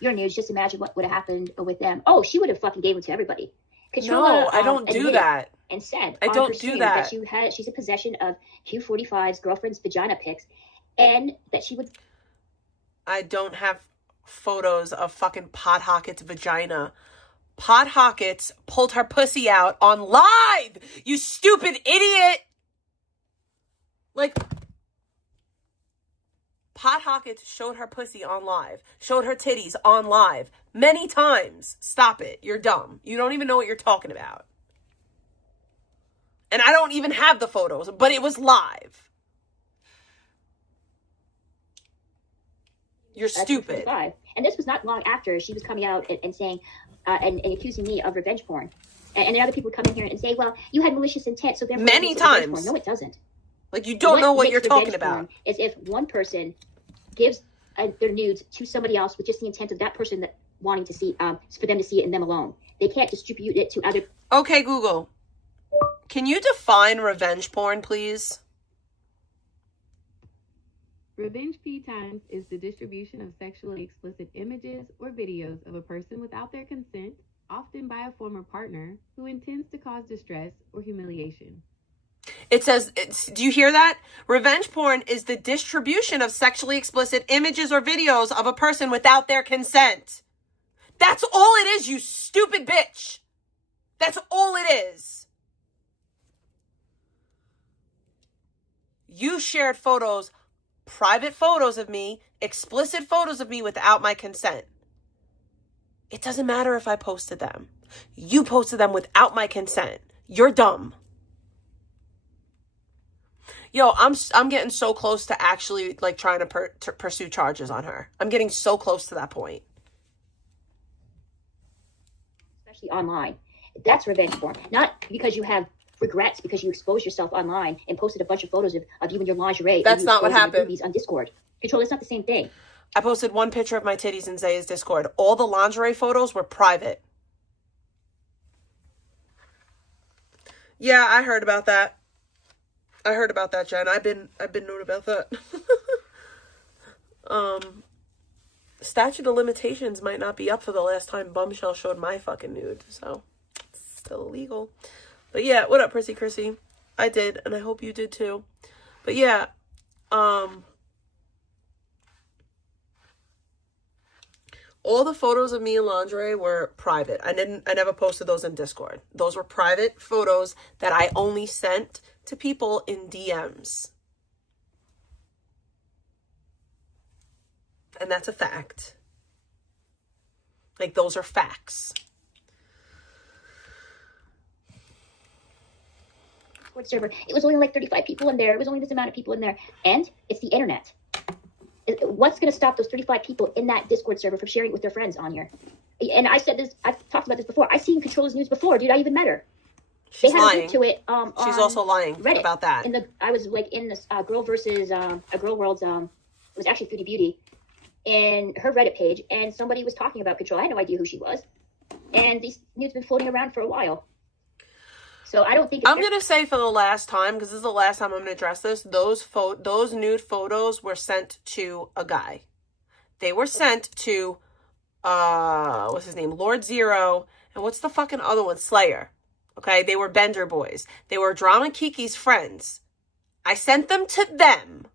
your news, just imagine what would have happened with them. Oh, she would have fucking gave them to everybody. Controlla, no, I don't do that. And said I don't do that. She's in possession of Q45's girlfriend's vagina pics, and that she would. I don't have photos of fucking Pot Hockett's vagina. Pot Hockett's pulled her pussy out on live. You stupid idiot. Like, Pot Hockett showed her pussy on live, showed her titties on live many times. Stop it. You're dumb. You don't even know what you're talking about. And I don't even have the photos, but it was live. You're stupid. And this was not long after she was coming out and saying, and accusing me of revenge porn. And the other people would come in here and say, well, you had malicious intent, so therefore... Many times. No, it doesn't. Like, you don't know what you're talking about. Is if one person gives their nudes to somebody else with just the intent of that person that wanting to see, for them to see it and them alone. They can't distribute it to other... Okay, Google. Can you define revenge porn, please? Revenge P times is the distribution of sexually explicit images or videos of a person without their consent, often by a former partner, who intends to cause distress or humiliation. It says, do you hear that? Revenge porn is the distribution of sexually explicit images or videos of a person without their consent. That's all it is, you stupid bitch. That's all it is. You shared photos, private photos of me, explicit photos of me without my consent. It doesn't matter if I posted them. You posted them without my consent. You're dumb. Yo, I'm getting so close to actually like trying to pursue charges on her. I'm getting so close to that point. Especially online. That's revenge porn. Not because you have regrets because you exposed yourself online and posted a bunch of photos of you in your lingerie. That's not what happened. On Discord. Control, it's not the same thing. I posted one picture of my titties in Zaya's Discord. All the lingerie photos were private. Yeah, I heard about that. I heard about that, Jen. I've been known about that. Statute of limitations might not be up for the last time Bumshell showed my fucking nude, so it's still illegal. But yeah, what up, Prissy Chrissy? I did, and I hope you did too. But yeah, all the photos of me in lingerie were private. I never posted those in Discord. Those were private photos that I only sent to people in DMs. And that's a fact. Like, those are facts. Server. It was only like 35 people in there. It was only this amount of people in there. And it's the internet. What's going to stop those 35 people in that Discord server from sharing it with their friends on here? And I said this, I've talked about this before. I've seen Controlla's news before, dude. I even met her. She's they had lying. a link to it. She's also lying Reddit. about that. I was like in this Girl versus a Girl World's. It was actually Foodie Beauty, and her Reddit page, and somebody was talking about Control. I had no idea who she was, and these news been floating around for a while. So I don't think I'm gonna say for the last time, because this is the last time I'm gonna address this. Those nude photos were sent to a guy. They were sent to what's his name, Lord Zero, and what's the fucking other one, Slayer. Okay, they were Bender boys. They were Drama Kiki's friends. I sent them to them,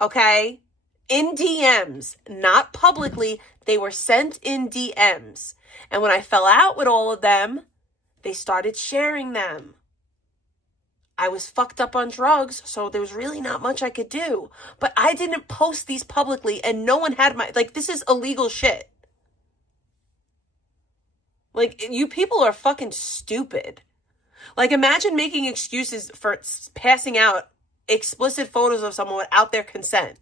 okay, in DMs, not publicly. They were sent in DMs. And when I fell out with all of them, they started sharing them. I was fucked up on drugs, so there was really not much I could do. But I didn't post these publicly, and no one had my, like, this is illegal shit. Like, you people are fucking stupid. Like, imagine making excuses for passing out explicit photos of someone without their consent.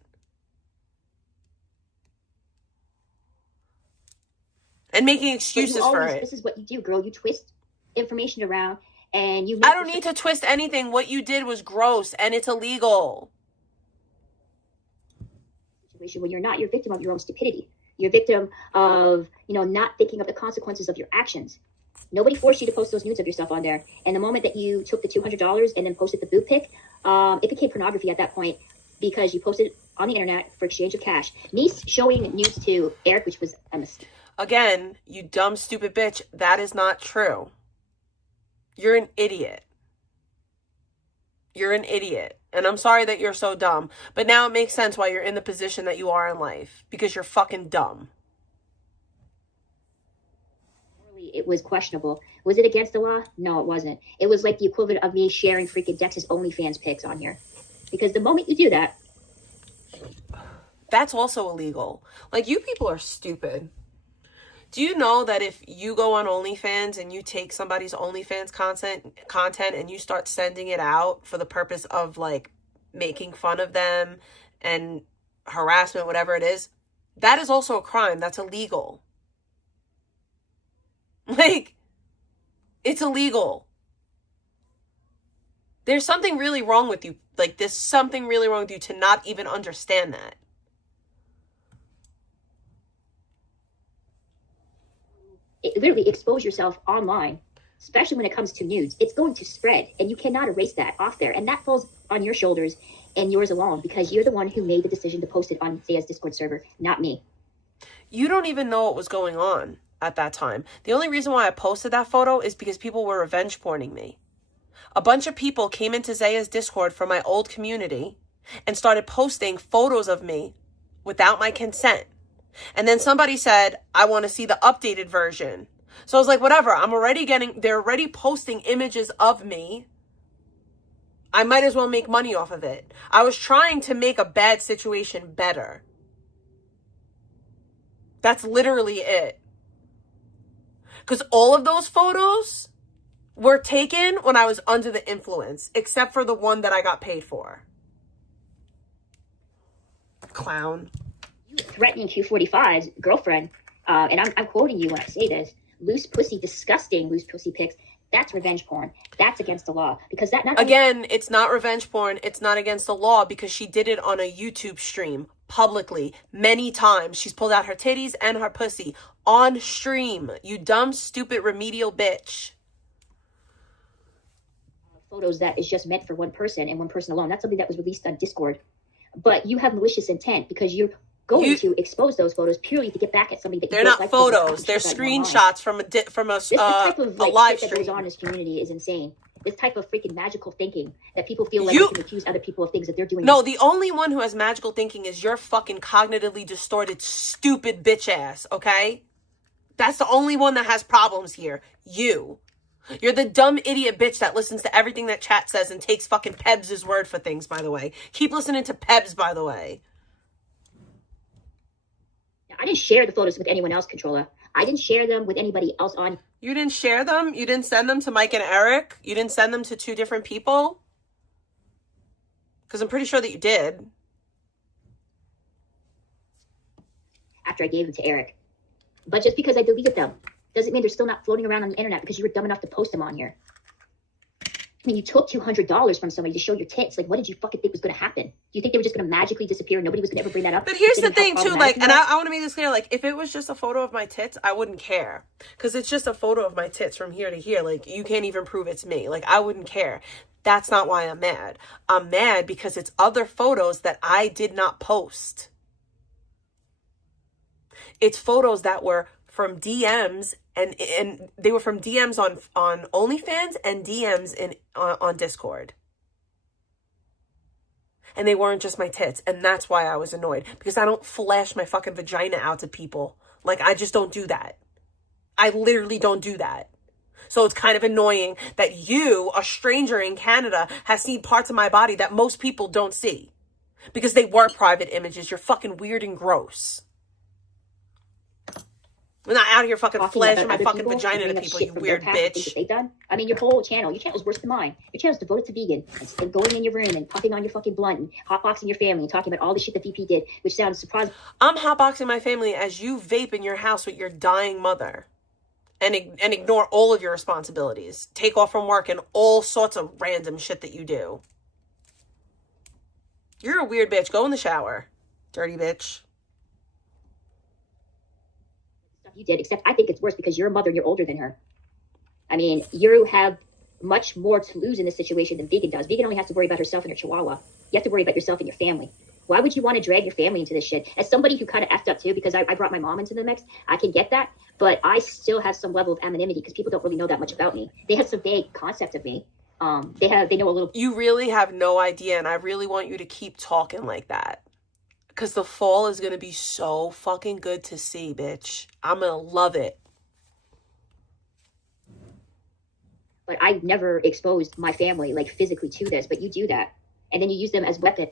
And making excuses for it. This is what you do, girl. You twist information around and you... I don't need to twist anything. What you did was gross and it's illegal. Situation when you're not, you're a victim of your own stupidity. You're a victim of, not thinking of the consequences of your actions. Nobody forced you to post those nudes of yourself on there. And the moment that you took the $200 and then posted the boob pic, it became pornography at that point because you posted it on the internet for exchange of cash. Me showing nudes to Eric, which was a mistake. Again, you dumb, stupid bitch. That is not true. You're an idiot. You're an idiot. And I'm sorry that you're so dumb. But now it makes sense why you're in the position that you are in life. Because you're fucking dumb. It was questionable. Was it against the law? No, it wasn't. It was like the equivalent of me sharing freaking Dex's OnlyFans pics on here. Because the moment you do that... That's also illegal. Like, you people are stupid. Do you know that if you go on OnlyFans and you take somebody's OnlyFans content and you start sending it out for the purpose of, like, making fun of them and harassment, whatever it is, that is also a crime. That's illegal. Like, it's illegal. There's something really wrong with you. Like, there's something really wrong with you to not even understand that. Literally expose yourself online, especially when it comes to nudes. It's going to spread, and you cannot erase that off there. And that falls on your shoulders and yours alone, because you're the one who made the decision to post it on Zaya's Discord server, not me. You don't even know what was going on at that time. The only reason why I posted that photo is because people were revenge porning me. A bunch of people came into Zaya's Discord from my old community and started posting photos of me without my consent. And then somebody said, I want to see the updated version. So I was like, whatever, they're already posting images of me. I might as well make money off of it. I was trying to make a bad situation better. That's literally it. Because all of those photos were taken when I was under the influence, except for the one that I got paid for. Clown. Threatening Q45's girlfriend, and I'm quoting you when I say this, loose pussy, disgusting loose pussy pics, that's revenge porn. That's against the law. Because that Again, it's not revenge porn. It's not against the law because she did it on a YouTube stream publicly many times. She's pulled out her titties and her pussy on stream. You dumb, stupid, remedial bitch. Photos that is just meant for one person and one person alone. That's something that was released on Discord. But you have malicious intent because you're going to expose those photos purely to get back at something that they're not photos. They're screenshots from a this type of like live shit stream that goes on in this community is insane. This type of freaking magical thinking that people feel like they can accuse other people of things that they're doing. No, the only one who has magical thinking is your fucking cognitively distorted, stupid bitch ass, okay? That's the only one that has problems here. You're the dumb idiot bitch that listens to everything that chat says and takes fucking Pebs' word for things, by the way. Keep listening to Pebs, by the way. I didn't share the photos with anyone else, Controlla. I didn't share them with anybody else on. You didn't share them? You didn't send them to Mike and Eric? You didn't send them to 2 different people? Because I'm pretty sure that you did. after I gave them to Eric. But just because I deleted them doesn't mean they're still not floating around on the internet because you were dumb enough to post them on here. I mean, you took $200 from somebody to show your tits. Like, what did you fucking think was going to happen? Do you think they were just going to magically disappear and nobody was going to ever bring that up? But here's the thing, too, like, and I want to make this clear, like, if it was just a photo of my tits, I wouldn't care. Because it's just a photo of my tits from here to here. Like, you can't even prove it's me. Like, I wouldn't care. That's not why I'm mad. I'm mad because it's other photos that I did not post. It's photos that were from DMs, and they were from DMs on OnlyFans and DMs on Discord. And they weren't just my tits. And that's why I was annoyed. Because I don't flash my fucking vagina out to people. Like, I just don't do that. I literally don't do that. So it's kind of annoying that you, a stranger in Canada, has seen parts of my body that most people don't see. Because they were private images. You're fucking weird and gross. We're not out here fucking flashing my fucking vagina to people, you weird bitch. They've done. I mean, your channel's worse than mine. Your channel's devoted to vegan and going in your room and puffing on your fucking blunt and hotboxing your family and talking about all the shit that VP did, which sounds surprising. I'm hotboxing my family as you vape in your house with your dying mother and ignore all of your responsibilities. Take off from work and all sorts of random shit that you do. You're a weird bitch. Go in the shower, dirty bitch. You did, except I think it's worse because you're a mother and you're older than her. I mean, you have much more to lose in this situation than Vegan does. Vegan only has to worry about herself and her chihuahua. You have to worry about yourself and your family. Why would you want to drag your family into this shit? As somebody who kind of effed up too, because I brought my mom into the mix, I can get that, but I still have some level of anonymity because people don't really know that much about me. They have some vague concept of me. They know a little. You really have no idea, and I really want you to keep talking like that. Because the fall is going to be so fucking good to see, bitch. I'm going to love it. But I've never exposed my family, like, physically to this. But you do that. And then you use them as weapon.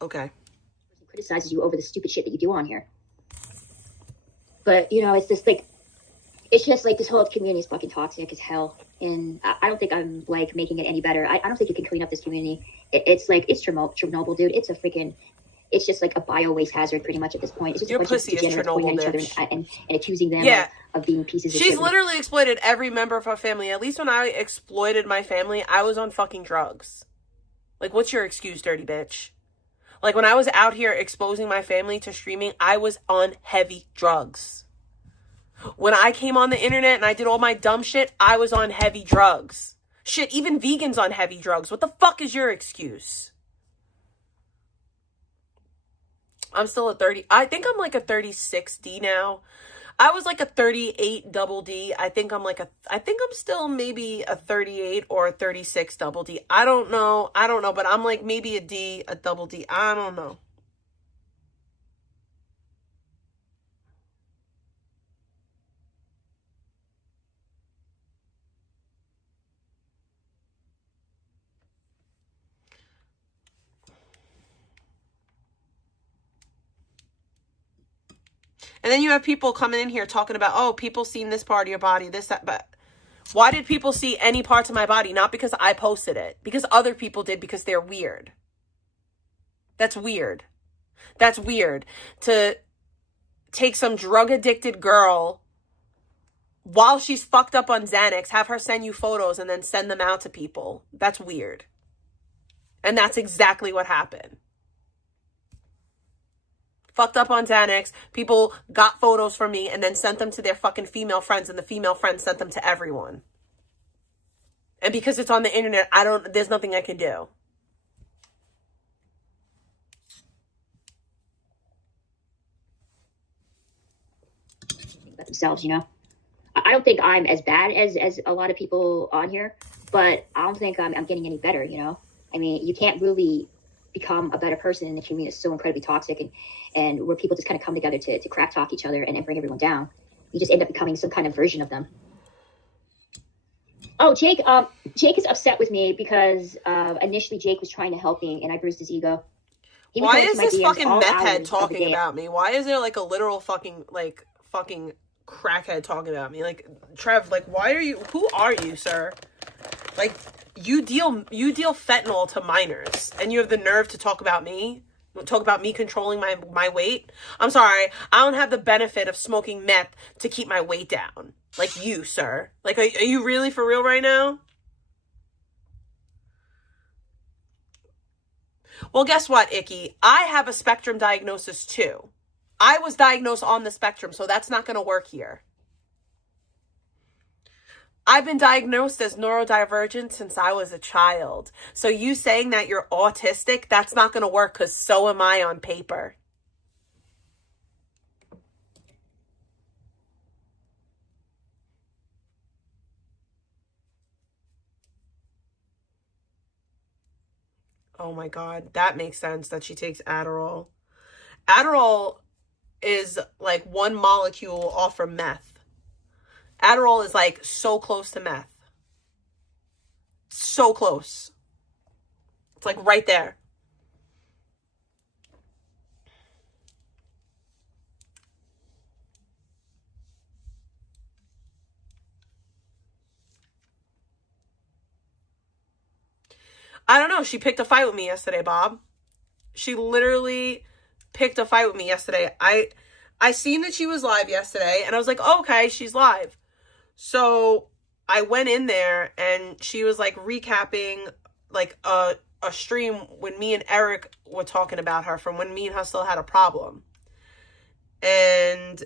Okay. Criticizes you over the stupid shit that you do on here. But, you know, it's just like, it's just like this whole community is fucking toxic as hell. And I don't think I'm, like, making it any better. I don't think you can clean up this community. It's like, it's Chernobyl, dude. It's a freaking, it's just like a bio-waste hazard pretty much at this point. It's just Your a bunch pussy of is degenerates pointing at each other and accusing them of being pieces of shit. She's literally exploited every member of her family. At least when I exploited my family, I was on fucking drugs. Like, what's your excuse, dirty bitch? Like, when I was out here exposing my family to streaming, I was on heavy drugs. When I came on the internet and I did all my dumb shit, I was on heavy drugs. Shit, even vegans on heavy drugs. What the fuck is your excuse? I'm still a 30. I think I'm like a 36D now. I was like a 38 double D. I think I'm still maybe a 38 or a 36 double D. I don't know, but I'm like maybe a D, a double D. I don't know. And then you have people coming in here talking about, oh, people seen this part of your body, this, that, but why did people see any parts of my body? Not because I posted it. Because other people did, because they're weird. That's weird. That's weird. To take some drug-addicted girl while she's fucked up on Xanax, have her send you photos and then send them out to people. That's weird. And that's exactly what happened. Fucked up on Xanax, people got photos from me and then sent them to their fucking female friends, and the female friends sent them to everyone. And because it's on the internet, there's nothing I can do. About themselves, you know. I don't think I'm as bad as a lot of people on here, but I don't think I'm getting any better, you know. I mean, you can't really become a better person in the community. It's so incredibly toxic, and where people just kind of come together to crap talk each other and bring everyone down. You just end up becoming some kind of version of them. Oh, Jake is upset with me because initially Jake was trying to help me and I bruised his ego. Why is this fucking meth head talking about me? Why is there like a literal fucking crackhead talking about me? Like, Trev, like, who are you, sir? Like, You deal fentanyl to minors, and you have the nerve to talk about me? Talk about me controlling my weight? I'm sorry, I don't have the benefit of smoking meth to keep my weight down. Like you, sir. Like, are you really for real right now? Well, guess what, Icky? I have a spectrum diagnosis too. I was diagnosed on the spectrum, so that's not going to work here. I've been diagnosed as neurodivergent since I was a child. So you saying that you're autistic, that's not going to work because so am I on paper. Oh my God, that makes sense that she takes Adderall. Adderall is like one molecule off from meth. Adderall is like so close to meth. So close. It's like right there. I don't know. She picked a fight with me yesterday, Bob. She literally picked a fight with me yesterday. I seen that she was live yesterday, and I was like, oh, okay, she's live. So I went in there, and she was like recapping like a stream when me and Eric were talking about her from when me and her still had a problem. And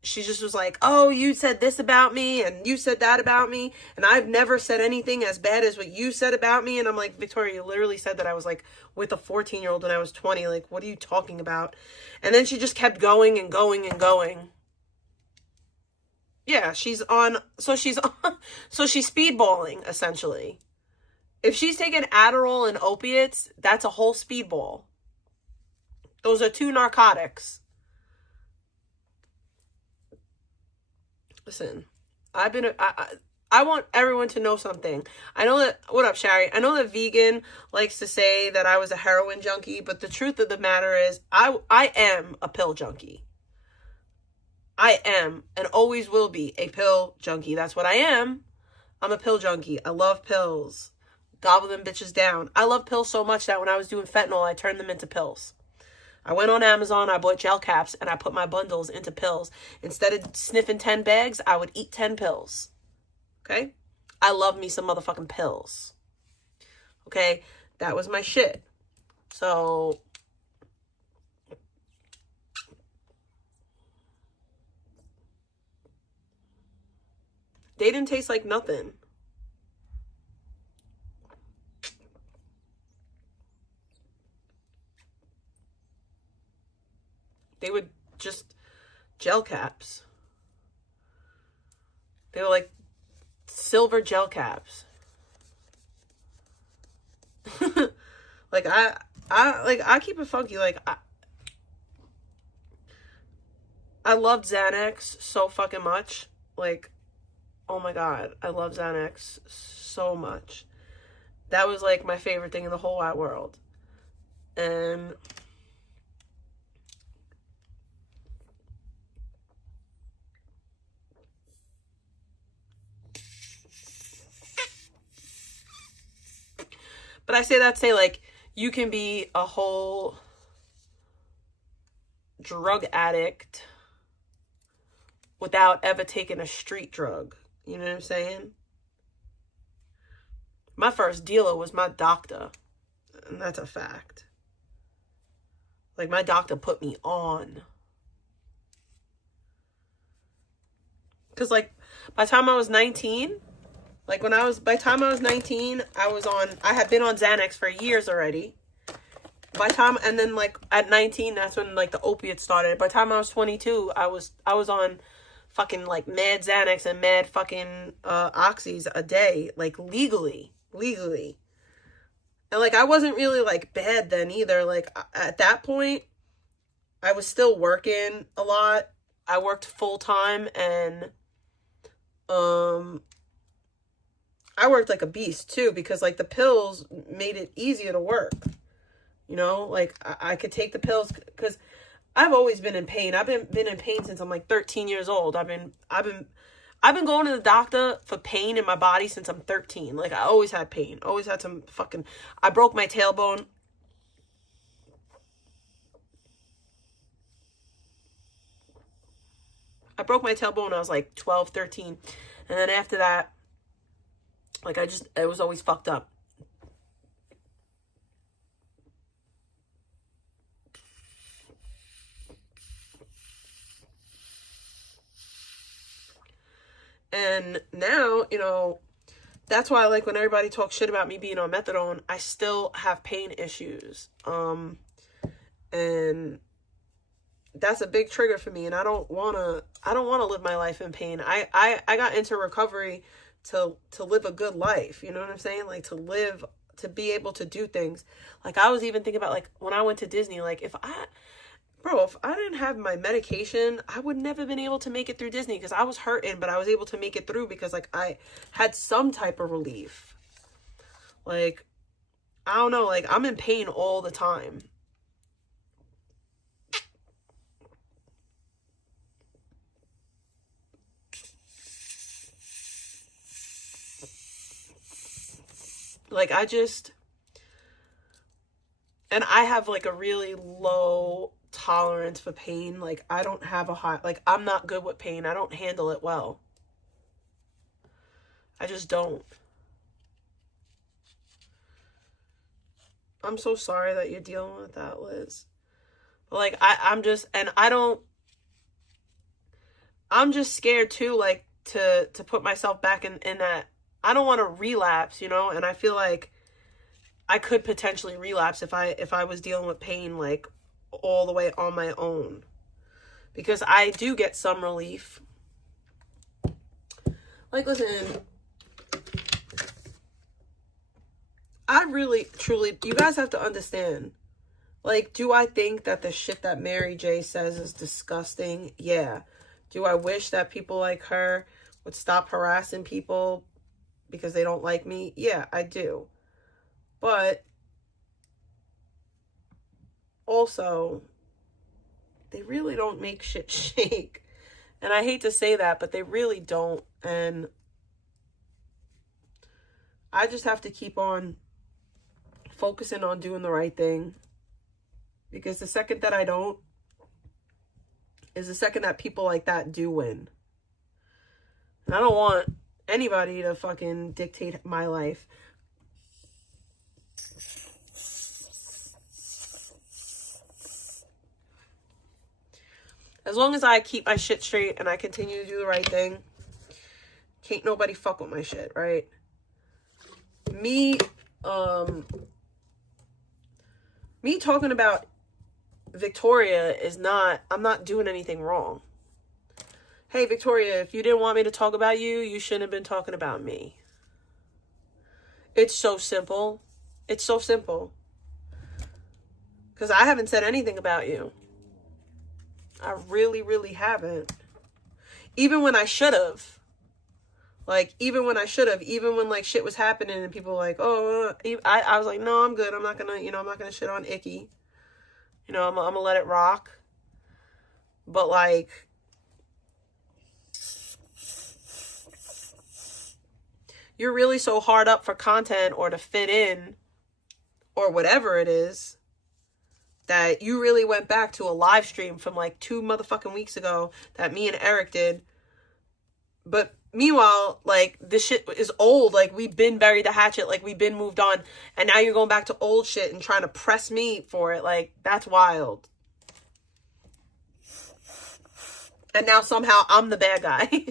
she just was like, oh, you said this about me and you said that about me. And I've never said anything as bad as what you said about me. And I'm like, Victoria, you literally said that I was like with a 14-year-old when I was 20. Like, what are you talking about? And then she just kept going and going and going. Yeah, she's speedballing essentially. If she's taking Adderall and opiates, that's a whole speedball. Those are two narcotics. Listen, I want everyone to know something. I know that, what up, Shari? I know that Vegan likes to say that I was a heroin junkie, but the truth of the matter is I am a pill junkie. I am and always will be a pill junkie. That's what I am. I'm a pill junkie. I love pills. Gobble them bitches down. I love pills so much that when I was doing fentanyl, I turned them into pills. I went on Amazon, I bought gel caps, and I put my bundles into pills. Instead of sniffing 10 bags, I would eat 10 pills. Okay? I love me some motherfucking pills. Okay? That was my shit. So they didn't taste like nothing. They were just gel caps. They were like silver gel caps. Like I keep it funky. Like I loved Xanax so fucking much. Like, oh my God, I love Xanax so much. That was like my favorite thing in the whole wide world. And but I say that to say, like, you can be a whole drug addict without ever taking a street drug. You know what I'm saying? My first dealer was my doctor. And that's a fact. Like, my doctor put me on. Because, like, by the time I was 19... Like by the time I was 19, I had been on Xanax for years already. And then like at 19, that's when like the opiates started. By the time I was 22, I was on fucking like mad Xanax and mad fucking oxys a day, like legally. And like I wasn't really like bad then either. Like at that point, I was still working a lot. I worked full time and I worked like a beast too, because like the pills made it easier to work. You know, like I could take the pills because I've always been in pain. I've been in pain since I'm like 13 years old. I've been going to the doctor for pain in my body since I'm 13. Like, I always had pain. Always had some fucking... I broke my tailbone. I broke my tailbone when I was like 12, 13. And then after that, like, it was always fucked up. And now, you know, that's why, like, when everybody talks shit about me being on methadone, I still have pain issues. And that's a big trigger for me. And I don't want to live my life in pain. I got into recovery to live a good life. You know what I'm saying? Like, to be able to do things. Like, I was even thinking about, like, when I went to Disney, like, if I didn't have my medication, I would never been able to make it through Disney, because I was hurting, but I was able to make it through because, like, I had some type of relief. Like, I don't know, like, I'm in pain all the time. Like, and I have, like, a really low tolerance for pain. Like, I don't have a high, like, I'm not good with pain. I don't handle it well. I just don't. I'm so sorry that you're dealing with that, Liz. But, like, I'm just scared too, like, to put myself back in that. I don't want to relapse, you know, and I feel like I could potentially relapse if I was dealing with pain, like, all the way on my own, because I do get some relief. Like, listen, I really, truly, you guys have to understand, like, do I think that the shit that Mary J says is disgusting? Yeah. Do I wish that people like her would stop harassing people because they don't like me? Yeah, I do. But also, they really don't make shit shake. And I hate to say that, but they really don't. And I just have to keep on focusing on doing the right thing. Because the second that I don't, is the second that people like that do win. And I don't want anybody to fucking dictate my life. As long as I keep my shit straight and I continue to do the right thing, can't nobody fuck with my shit, right? Me talking about Victoria is not, I'm not doing anything wrong. Hey, Victoria, if you didn't want me to talk about you, you shouldn't have been talking about me. It's so simple. It's so simple. Because I haven't said anything about you. I really, really haven't. Even when I should have. Like, even when, like, shit was happening and people were like, oh, I was like, no, I'm good. I'm not gonna, I'm not gonna shit on Icky. I'm gonna let it rock. But, like, you're really so hard up for content or to fit in or whatever it is that you really went back to a live stream from like 2 motherfucking weeks ago that me and Eric did. But meanwhile, like, this shit is old. Like, we've been buried the hatchet. Like, we've been moved on. And now you're going back to old shit and trying to press me for it. Like, that's wild. And now somehow I'm the bad guy.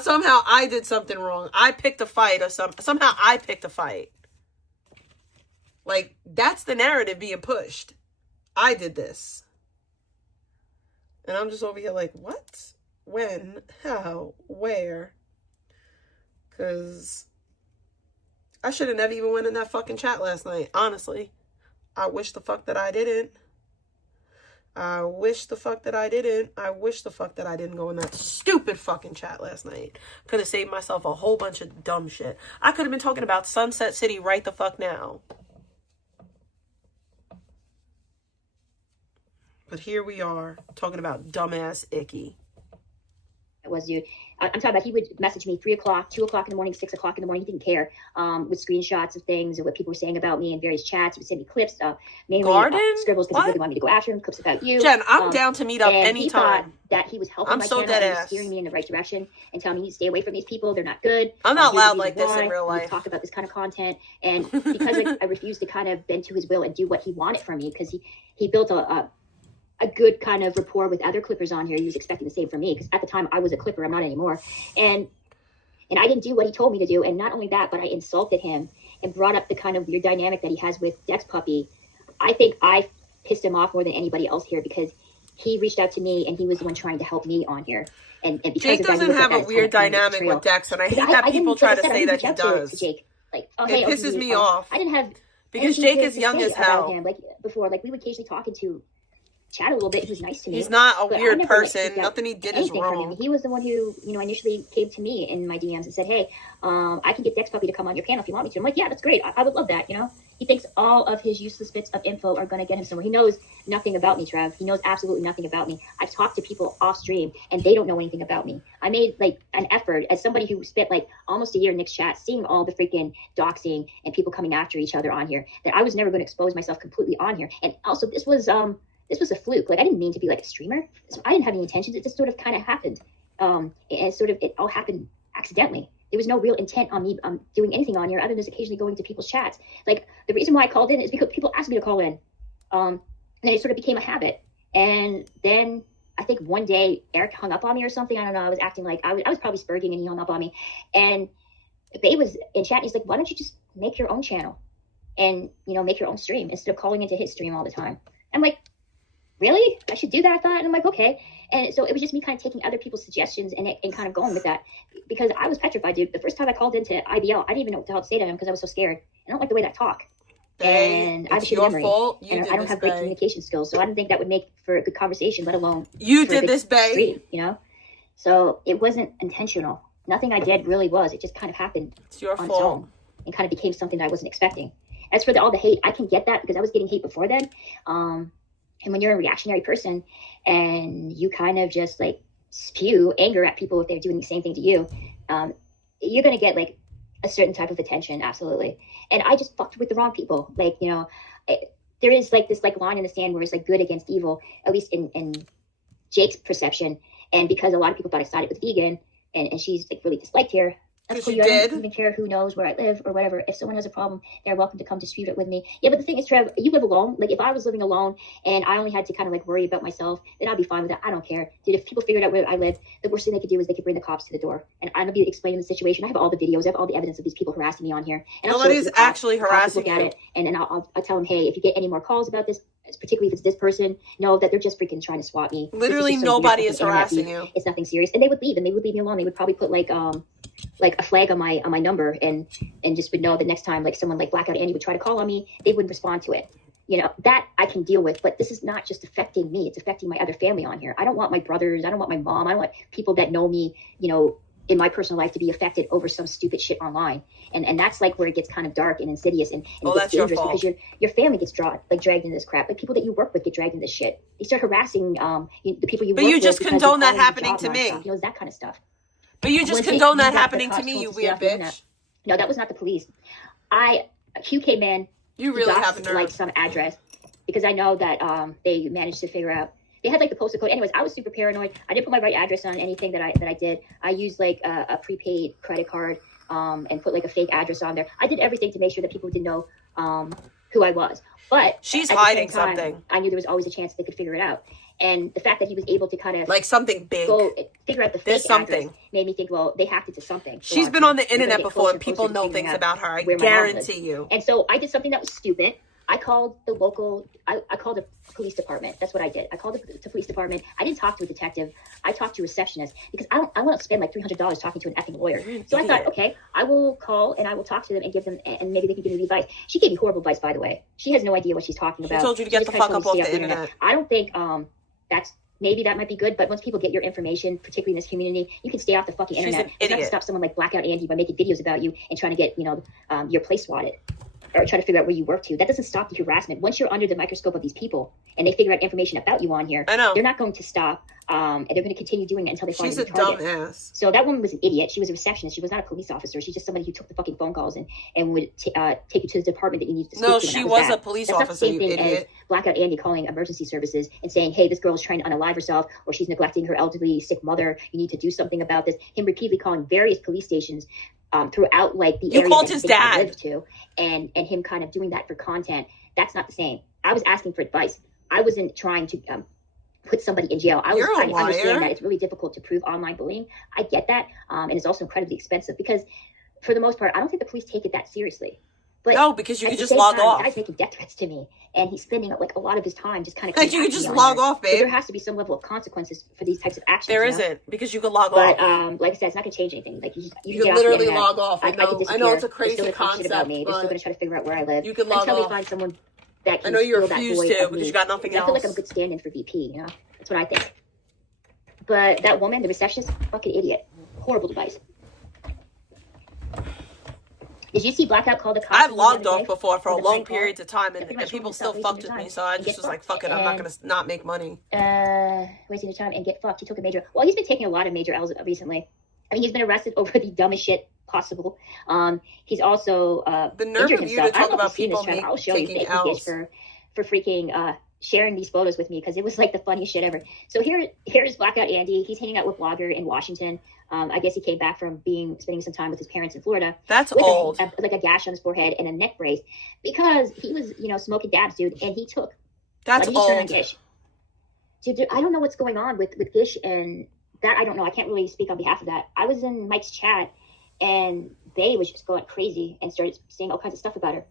Somehow I did something wrong. I picked a fight or somehow I picked a fight. Like, that's the narrative being pushed. I did this. And I'm just over here like, what? When? How? Where? Because I should have never even went in that fucking chat last night. Honestly. I wish the fuck that I didn't. I wish the fuck that I didn't. I wish the fuck that I didn't go in that stupid fucking chat last night. Could have saved myself a whole bunch of dumb shit. I could have been talking about Sunset City right the fuck now. But here we are, talking about dumbass Icky. It was, dude. I'm talking about he would message me 3 o'clock, 2 o'clock in the morning, 6 o'clock in the morning. He didn't care. With screenshots of things or what people were saying about me in various chats. He would send me clips, mainly scribbles because he really wanted me to go after him. Clips about you, Jen. I'm down to meet up anytime. He thought that he was helping I'm my so channel. dead He was ass. steering me in the right direction and telling me to stay away from these people. They're not good. I'm not Here's the loud like reason this in why. real life. We talk about this kind of content, and because I refused to kind of bend to his will and do what he wanted from me, because he built a good kind of rapport with other clippers on here. He was expecting the same from me, because at the time I was a clipper. I'm not anymore. And I didn't do what he told me to do. And not only that, but I insulted him and brought up the kind of weird dynamic that he has with Dex Puppy. I think I pissed him off more than anybody else here, because he reached out to me and he was the one trying to help me on here. And because Jake of that, doesn't have a weird dynamic with Dex, and I hate that people try to say that he does. Jake, like, oh, It hey, pisses okay, me off. I didn't have because anything Jake to is young say as about hell. him. Like before, like we would occasionally talk into chat a little bit. He was nice to me. He's not a but I weird never, person. got Nothing he did is anything from him. wrong. He was the one who, initially came to me in my DMs and said, hey, I can get Dex Puppy to come on your panel if you want me to. I'm like, yeah, that's great. I would love that, He thinks all of his useless bits of info are going to get him somewhere. He knows nothing about me, Trev. He knows absolutely nothing about me. I've talked to people off stream, and they don't know anything about me. I made, an effort as somebody who spent, almost a year in Nick's chat, seeing all the freaking doxing and people coming after each other on here, that I was never going to expose myself completely on here. And also, this was a fluke. I didn't mean to be a streamer. I didn't have any intentions. It just sort of kind of happened. And it all happened accidentally. There was no real intent on me doing anything on here other than just occasionally going to people's chats. The reason why I called in is because people asked me to call in. And then it sort of became a habit. And then I think one day Eric hung up on me or something. I don't know. I was acting like I was probably spurging, and he hung up on me. And Bay was in chat, and he's like, why don't you just make your own channel and, make your own stream instead of calling into his stream all the time? I'm like, really? I should do that, I thought. And I'm like, okay. And so it was just me kind of taking other people's suggestions and kind of going with that, because I was petrified, dude. The first time I called into IBL, I didn't even know what the hell to say to him because I was so scared. I don't like the way that I talk. And I have a shitty memory. And I don't have great communication skills, so I didn't think that would make for a good conversation, let alone you did this, Bay. Stream, So it wasn't intentional. Nothing I did really was. It just kind of happened. It's your on fault. Its own and kind of became something that I wasn't expecting. As for all the hate, I can get that because I was getting hate before then. And when you're a reactionary person and you kind of just spew anger at people if they're doing the same thing to you, you're going to get a certain type of attention. Absolutely. And I just fucked with the wrong people. There is this line in the sand where it's good against evil, at least in Jake's perception. And because a lot of people thought I sided with vegan and she's really disliked here. That's cool. I don't even care who knows where I live or whatever. If someone has a problem, they're welcome to come dispute it with me. Yeah, but the thing is, Trev, you live alone. If I was living alone and I only had to kind of worry about myself, then I'd be fine with that. I don't care. Dude, if people figured out where I live, the worst thing they could do is they could bring the cops to the door. And I'm going to be explaining the situation. I have all the videos. I have all the evidence of these people harassing me on here. And nobody's actually harassing you. Look at it, and then I'll tell them, hey, if you get any more calls about this, particularly if it's this person, know that they're just freaking trying to swat me. Literally nobody is harassing you. It's nothing serious. And they would leave, and they would leave me alone. They would probably put a flag on my number and just would know the next time someone Blackout Andy would try to call on me, they wouldn't respond to it. That I can deal with, but this is not just affecting me, it's affecting my other family on here. I don't want my brothers, I don't want my mom, I don't want people that know me, in my personal life to be affected over some stupid shit online. And that's where it gets kind of dark and insidious and it gets dangerous because your family gets dragged into this crap. People that you work with get dragged into this shit. They start harassing the people you work with. But you just condone that happening to me. That kind of stuff. But you just condone that happening to me, you weird bitch. No, that was not the police. Q came in. You really have a nerve. Some address because I know that they managed to figure out. They had the postal code. Anyways, I was super paranoid. I didn't put my right address on anything that I did. I used a prepaid credit card and put a fake address on there. I did everything to make sure that people didn't know who I was. But she's hiding something. I knew there was always a chance they could figure it out. And the fact that he was able to kind of something big go figure out the fake address made me think, well, they hacked it to something. She's been on the internet before and people know things about her. I guarantee you. And so I did something that was stupid. I called the local, I called the police department. That's what I did. I called the police department. I didn't talk to a detective. I talked to a receptionist because I want to spend $300 talking to an effing lawyer. So I thought, okay, I will call and I will talk to them and give them, and maybe they can give me advice. She gave me horrible advice, by the way. She has no idea what she's talking about. She told you to get the fuck up off the internet. I don't think maybe that might be good, but once people get your information, particularly in this community, you can stay off the fucking internet. You have to stop someone like Blackout Andy by making videos about you and trying to get, your place swatted. or try to figure out where you work to. That doesn't stop the harassment. Once you're under the microscope of these people and they figure out information about you on here, I know. they're not going to stop, and they're going to continue doing it until they find She's a a target. dumbass. So that woman was an idiot. She was a receptionist. She was not a police officer. She's just somebody who took the fucking phone calls and would take you to the department that you needed to speak to. No, and she that was that. a police That's officer, not the you same thing idiot. as Blackout Andy calling emergency services and saying, hey, this girl is trying to unalive herself, or she's neglecting her elderly sick mother. You need to do something about this. Him repeatedly calling various police stations throughout like the You area called that his he dad. lived to, and him kind of doing that for content. That's not the same. I was asking for advice. I wasn't trying to put somebody in jail. I understand that it's really difficult to prove online bullying. I get that, and it's also incredibly expensive because, for the most part, I don't think the police take it that seriously. But no, because you at could the just same log time, off. The guy's making death threats to me, and he's spending like a lot of his time just kind of. Like you could just log off, babe. So there has to be some level of consequences for these types of actions. There you know? isn't, because you could log But off. like I said, it's not going to change anything. Like you You can could get off the literally internet. log off. I could know disappear. it's a They're crazy still gonna talk shit about concept, me. They're still but going to try to figure out where I live. you could log Until we off. find someone that can I know you fill that refuse void to of because me. you got nothing I feel like I'm a else. good stand-in for VP. You know, that's what I think. But that woman, the receptionist, fucking idiot. Horrible device. Did you see Blackout call the cops? I've logged off before for a with long prank call? period of time, and Pretty much people told still himself fucked with wasting me, his so I time. just was Get like, fuck it, I'm not fucked. gonna not make money. Wasting his time and get fucked. He took a major. Well, he's been taking a lot of major L's recently. I mean, he's been arrested over the dumbest shit possible. He's also The nerve injured of you himself. to I talk don't know if about you've seen people this, Trev. I'll show you. taking Thank you, L's. Gish, for freaking sharing these photos with me because it was like the funniest shit ever. So here's Blackout Andy. He's hanging out with Blogger in Washington. I guess he came back from spending some time with his parents in Florida. That's with old. like a gash on his forehead and a neck brace because he was, smoking dabs, dude, and he took. That's Why did you turn on old. Gish? Dude, I don't know what's going on with Gish and that. I don't know. I can't really speak on behalf of that. I was in Mike's chat and they was just going crazy and started saying all kinds of stuff about her,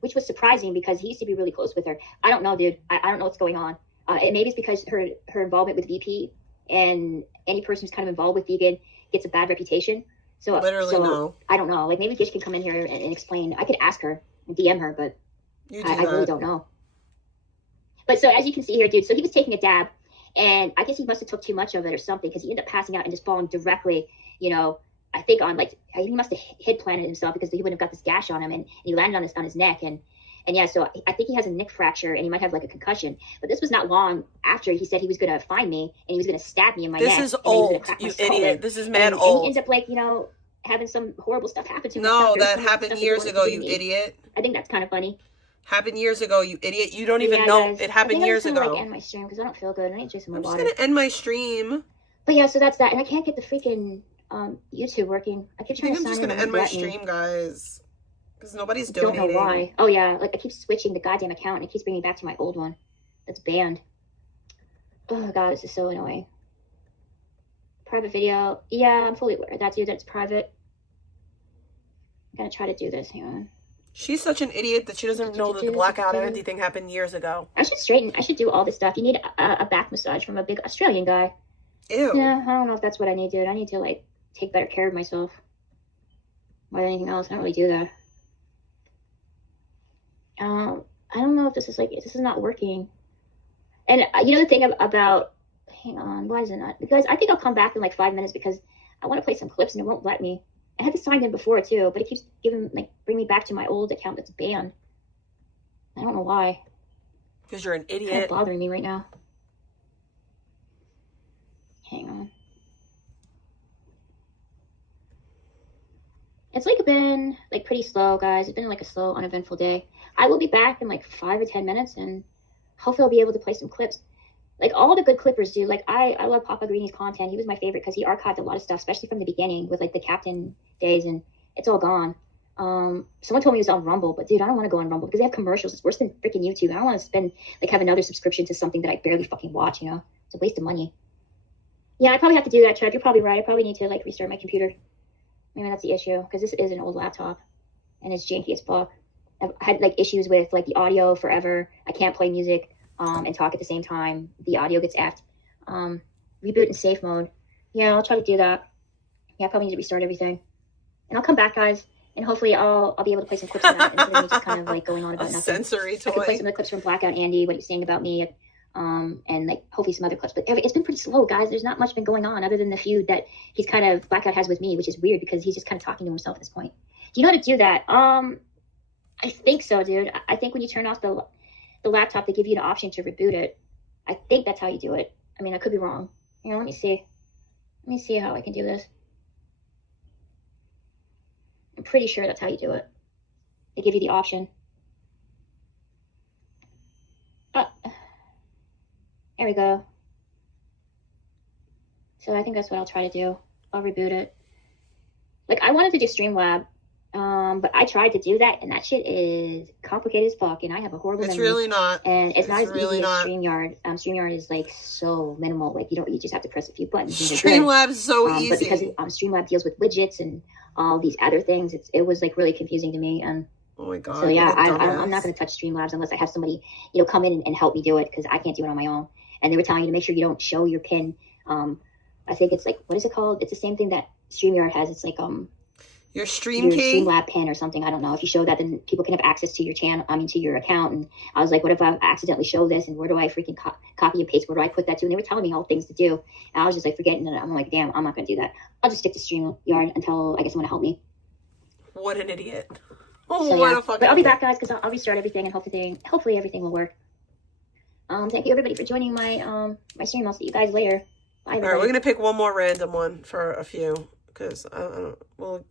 which was surprising because he used to be really close with her. I don't know, dude. I don't know what's going on. And maybe it's because her involvement with VP, and any person who's kind of involved with vegan gets a bad reputation. So No. I don't know. Like maybe Gish can come in here and explain. I could ask her and DM her, but I really don't know. But so as you can see here, dude, so he was taking a dab, and I guess he must have took too much of it or something because he ended up passing out and just falling directly, I think on he must have head planted himself because he wouldn't have got this gash on him, and he landed on his neck, and yeah, so I think he has a neck fracture and he might have like a concussion. But this was not long after he said he was going to find me and he was going to stab me in my neck. This is and then he was gonna old, crack my you skull idiot. in. This is mad And old. he ends up having some horrible stuff happen to him. No, Very that funny happened stuff years wanted ago, to do you to me. idiot. I think that's kind of funny. Happened years ago, you idiot. You don't even Yeah, know guys, it happened I think years I'm just gonna, ago. end my stream because I don't feel good. I need to drink some more I'm just water. gonna end my stream. But yeah, so that's that, and I can't get the freaking YouTube working. I keep I trying think to I'm sign just in gonna and end my let me. stream, guys. Because nobody's I don't donating. know why. Oh yeah, like I keep switching the goddamn account and it keeps bringing me back to my old one. That's banned. Oh god, this is so annoying. Private video. Yeah, I'm fully aware of that, dude. That's private. I'm gonna try to do this. Hang on. She's such an idiot that she doesn't know that the blackout Andy thing happened years ago. I should do all this stuff. You need a back massage from a big Australian guy. Ew. Yeah, I don't know if that's what I need, dude. I need to take better care of myself more than anything else. I don't really do that. I don't know if this is not working. And the thing about, hang on, why is it not? Because I think I'll come back in 5 minutes because I want to play some clips and it won't let me. I had to sign in before too, but it keeps bring me back to my old account that's banned. I don't know why. Because you're an It's kind of idiot. bothering me right now. Hang on. It's been pretty slow, guys. It's been a slow, uneventful day. I will be back in 5 or 10 minutes, and hopefully I'll be able to play some clips. All the good clippers do. I love Papa Greeny's content. He was my favorite because he archived a lot of stuff, especially from the beginning with the Captain days, and it's all gone. Someone told me he was on Rumble, but dude, I don't want to go on Rumble because they have commercials. It's worse than freaking YouTube. I don't want to spend have another subscription to something that I barely fucking watch. It's a waste of money. Yeah, I probably have to do that, Trev. You're probably right. I probably need to restart my computer. Maybe that's the issue because this is an old laptop and it's janky as fuck. I've had issues with the audio forever. I can't play music and talk at the same time. The audio gets effed. Reboot in safe mode. Yeah, I'll try to do that. Yeah, I probably need to restart everything. And I'll come back, guys, and hopefully I'll be able to play some clips of that instead of me just kind of going on about nothing. Sensory toy. I can play some of the clips from Blackout Andy, what he's saying about me, and hopefully some other clips. But it's been pretty slow, guys. There's not much been going on other than the feud that he's kind of Blackout has with me, which is weird because he's just kind of talking to himself at this point. Do you know how to do that? I think so, dude. I think when you turn off the laptop, they give you the option to reboot it. I think that's how you do it. I mean, I could be wrong. You know, let me see. Let me see how I can do this. I'm pretty sure that's how you do it. They give you the option. There we go. So I think that's what I'll try to do. I'll reboot it. Like, I wanted to do Streamlab, but I tried to do that, and that shit is complicated as fuck, and I have a horrible memory. It's really not. And it's not as really easy not. as StreamYard. StreamYard is, like, so minimal. Like, you just have to press a few buttons. Streamlab's so easy. But because Streamlab deals with widgets and all these other things, it was, like, really confusing to me. And oh my God. so, yeah, I'm not going to touch Streamlabs unless I have somebody, you know, come in and help me do it, because I can't do it on my own. And they were telling you to make sure you don't show your PIN. I think it's like, what is it called? It's the same thing that StreamYard has. It's like your stream key, Streamlab PIN or something. I don't know. If you show that, then people can have access to your channel. I mean, to your account. And I was like, what if I accidentally show this? And where do I freaking copy and paste? Where do I put that to? And they were telling me all things to do. And I was just like forgetting it. I'm like, damn, I'm not going to do that. I'll just stick to StreamYard until I get someone to help me. What an idiot. Oh, so, what yeah. a fucking But I'll be idiot. back, guys, because I'll restart everything, and hopefully everything will work. Thank you everybody for joining my my stream. I'll see you guys later. Bye, everybody. All right, we're gonna pick one more random one for a few, because I don't. Well,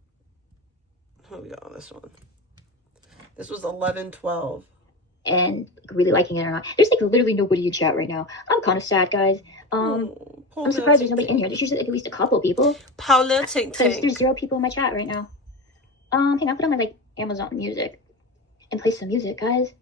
here we go. This one. This was 11/12. And really liking it or not. There's like literally nobody in chat right now. I'm kind of sad, guys. I'm surprised there's nobody in here. There's usually like at least a couple people. Paula Tink Because Tink. there's 0 people in my chat right now. Hang on, put on my like Amazon Music and play some music, guys.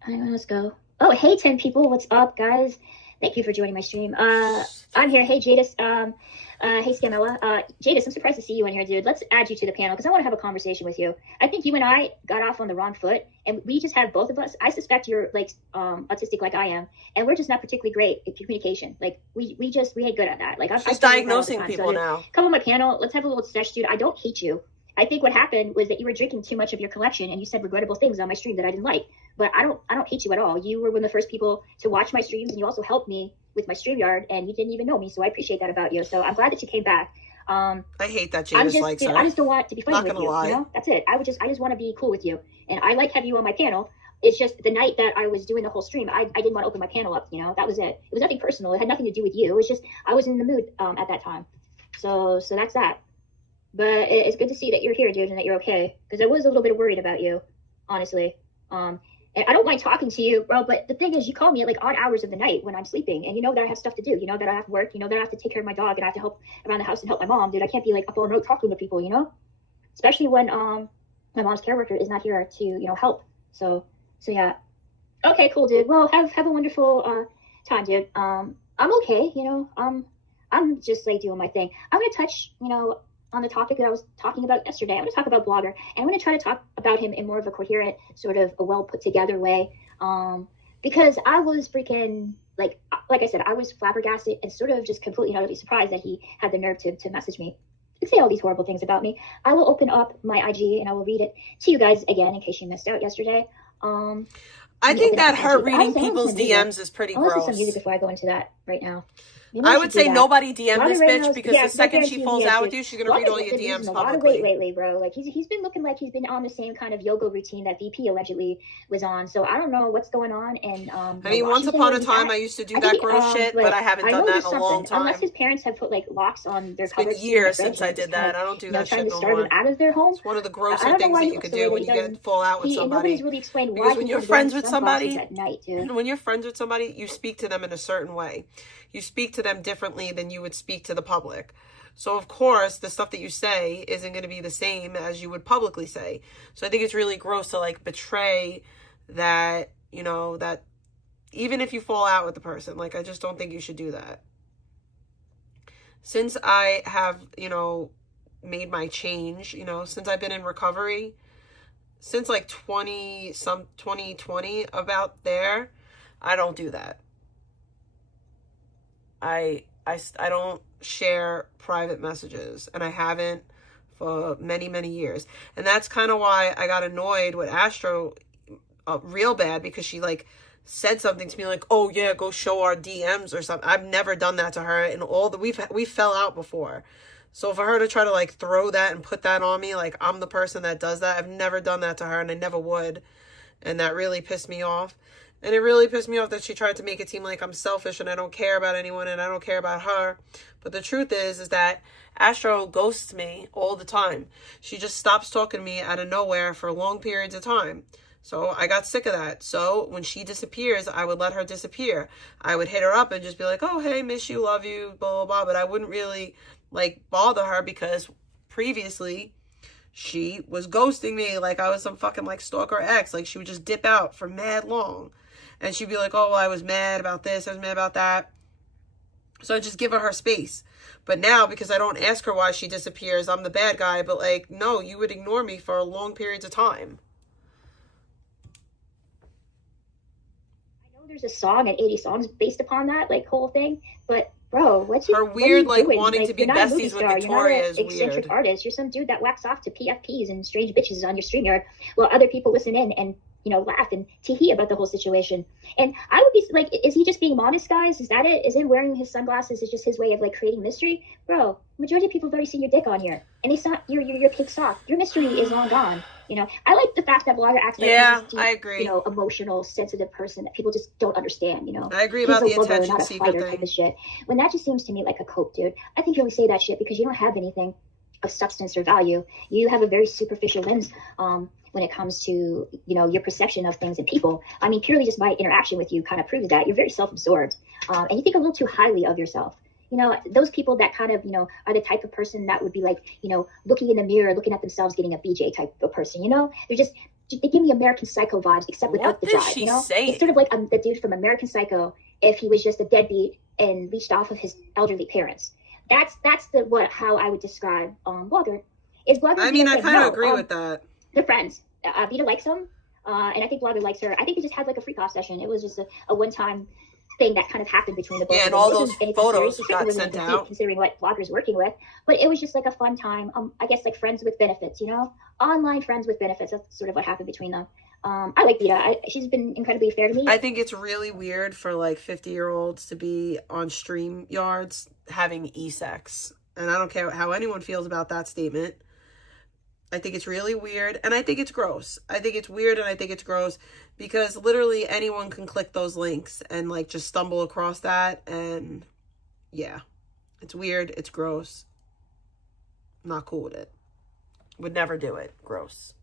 Hang on, let's go. Oh, hey 10 people, what's up, guys? Thank you for joining my stream. I'm here. Hey Jadis. Hey Scamella. Jadis, I'm surprised to see you in here, dude. Let's add you to the panel because I want to have a conversation with you. I think you and I got off on the wrong foot, and we just have both of us. I suspect you're like autistic like I am, and we're just not particularly great at communication. Like we ain't good at that. Like She's diagnosing people now. Come on my panel. Let's have a little sesh, dude. I don't hate you. I think what happened was that you were drinking too much of your collection, and you said regrettable things on my stream that I didn't like. But I don't hate you at all. You were one of the first people to watch my streams, and you also helped me with my StreamYard, and you didn't even know me, so I appreciate that about you. So I'm glad that you came back. I hate that Jadis likes her. I just don't want to be friends with you. Lie. You know, that's it. I just want to be cool with you, and I like having you on my panel. It's just the night that I was doing the whole stream, I didn't want to open my panel up. You know, that was it. It was nothing personal. It had nothing to do with you. It was just I was in the mood at that time. So that's that. But it's good to see that you're here, dude, and that you're okay. Because I was a little bit worried about you, honestly. And I don't mind talking to you, bro. But the thing is, you call me at like odd hours of the night when I'm sleeping, and you know that I have stuff to do. You know that I have work. You know that I have to take care of my dog, and I have to help around the house and help my mom, dude. I can't be like up all night talking to people, you know. Especially when my mom's care worker is not here to help. So yeah. Okay, cool, dude. Well, have a wonderful time, dude. I'm okay, you know. I'm just like doing my thing. I'm gonna touch, on the topic that I was talking about yesterday. I'm going to talk about Blogger, and I'm going to try to talk about him in more of a coherent, sort of a well put together way. Because I was freaking, like I said, I was flabbergasted and sort of just completely and utterly surprised that he had the nerve to message me and say all these horrible things about me. I will open up my IG and I will read it to you guys again in case you missed out yesterday. I think that her reading people's DMs is pretty gross. I'll listen to some music before I go into that right now. I would say nobody DM this bitch because the second she falls out with you, she's gonna read all your DMs publicly. A lot of weight lately, bro. Like he's been looking like he's been on the same kind of yoga routine that VP allegedly was on. So I don't know what's going on. And I mean, once upon a time, I used to do that gross shit, but I haven't done that in a long time. Unless his parents have put like locks on their cupboards. It's been years since I did that. I don't do that shit no more. Trying to starve them out of their home. It's one of the grosser things that you could do when you fall out with somebody. Nobody's really explained why. Because when you're friends with somebody, at night, dude. When you're friends with somebody, you speak to them in a certain way. You speak to them differently than you would speak to the public. So of course, the stuff that you say isn't going to be the same as you would publicly say. So I think it's really gross to like betray that, that even if you fall out with the person, like I just don't think you should do that. Since I have, made my change, since I've been in recovery, since like 2020 about there, I don't do that. I don't share private messages, and I haven't for many, many years. And that's kind of why I got annoyed with Astro real bad, because she like said something to me like, oh yeah, go show our DMs or something. I've never done that to her, and we fell out before. So for her to try to like throw that and put that on me, like I'm the person that does that, I've never done that to her and I never would. And that really pissed me off. And it really pissed me off that she tried to make it seem like I'm selfish and I don't care about anyone and I don't care about her. But the truth is that Astro ghosts me all the time. She just stops talking to me out of nowhere for long periods of time. So I got sick of that. So when she disappears, I would let her disappear. I would hit her up and just be like, oh, hey, miss you, love you, blah, blah, blah. But I wouldn't really like bother her because previously she was ghosting me like I was some fucking like stalker ex. Like she would just dip out for mad long. And she'd be like, oh, well, I was mad about this, I was mad about that. So I just give her space. But now, because I don't ask her why she disappears, I'm the bad guy. But like, no, you would ignore me for long periods of time. I know there's a song and 80 songs based upon that, like, whole thing. But, bro, what's her weird, like, wanting like, to be besties with Victoria is weird. You're not an eccentric artist. You're some dude that whacks off to PFPs and strange bitches on your StreamYard while other people listen in and, you know, laugh and tee-hee about the whole situation. And I would be like, is he just being modest, guys? Is that it? Is him wearing his sunglasses is just his way of like creating mystery? Bro, majority of people have already seen your dick on here. And they saw your pink sock. Your mystery is long gone. You know, I like the fact that Blogger acts like he's this deep, I agree. You know, emotional, sensitive person that people just don't understand, you know. I agree He's about a the lover, attention not a seeker fighter thing. type of shit. When that just seems to me like a cope, dude. I think you only say that shit because you don't have anything of substance or value. You have a very superficial lens when it comes to, you know, your perception of things and people. I mean, purely just my interaction with you kind of proves that you're very self-absorbed and you think a little too highly of yourself. You know, those people that kind of, you know, are the type of person that would be like, you know, looking in the mirror, looking at themselves, getting a BJ type of person, you know, they give me American Psycho vibes, except without the jive, you know, it's sort of like the dude from American Psycho if he was just a deadbeat and leached off of his elderly parents. That's how I would describe Blogger. Is Blogger? I mean, I kind of agree with that. They're friends. Vita likes him, and I think Blogger likes her. I think they just had like a freak off session. It was just a one-time thing that kind of happened between the both. Yeah, and all those photos got sent out. Considering what Blogger's working with, but it was just like a fun time. I guess like friends with benefits, you know, online friends with benefits. That's sort of what happened between them. I like Vita. She's been incredibly fair to me. I think it's really weird for like 50-year-olds to be on StreamYards having e-sex. And I don't care how anyone feels about that statement. I think it's really weird and I think it's gross. I think it's weird and I think it's gross because literally anyone can click those links and like just stumble across that. And yeah, it's weird. It's gross. I'm not cool with it. Would never do it. Gross.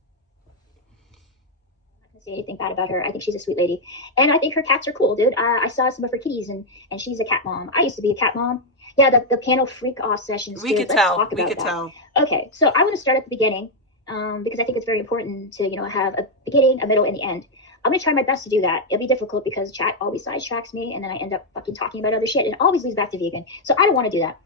Say anything bad about her. I think she's a sweet lady, and I think her cats are cool, dude. I saw some of her kitties, and she's a cat mom. I used to be a cat mom. Yeah, the panel freak off sessions. We could tell. We could tell. Okay, so I want to start at the beginning, because I think it's very important to, you know, have a beginning, a middle, and the end. I'm gonna try my best to do that. It'll be difficult because chat always sidetracks me, and then I end up fucking talking about other shit, and it always leads back to vegan. So I don't want to do that.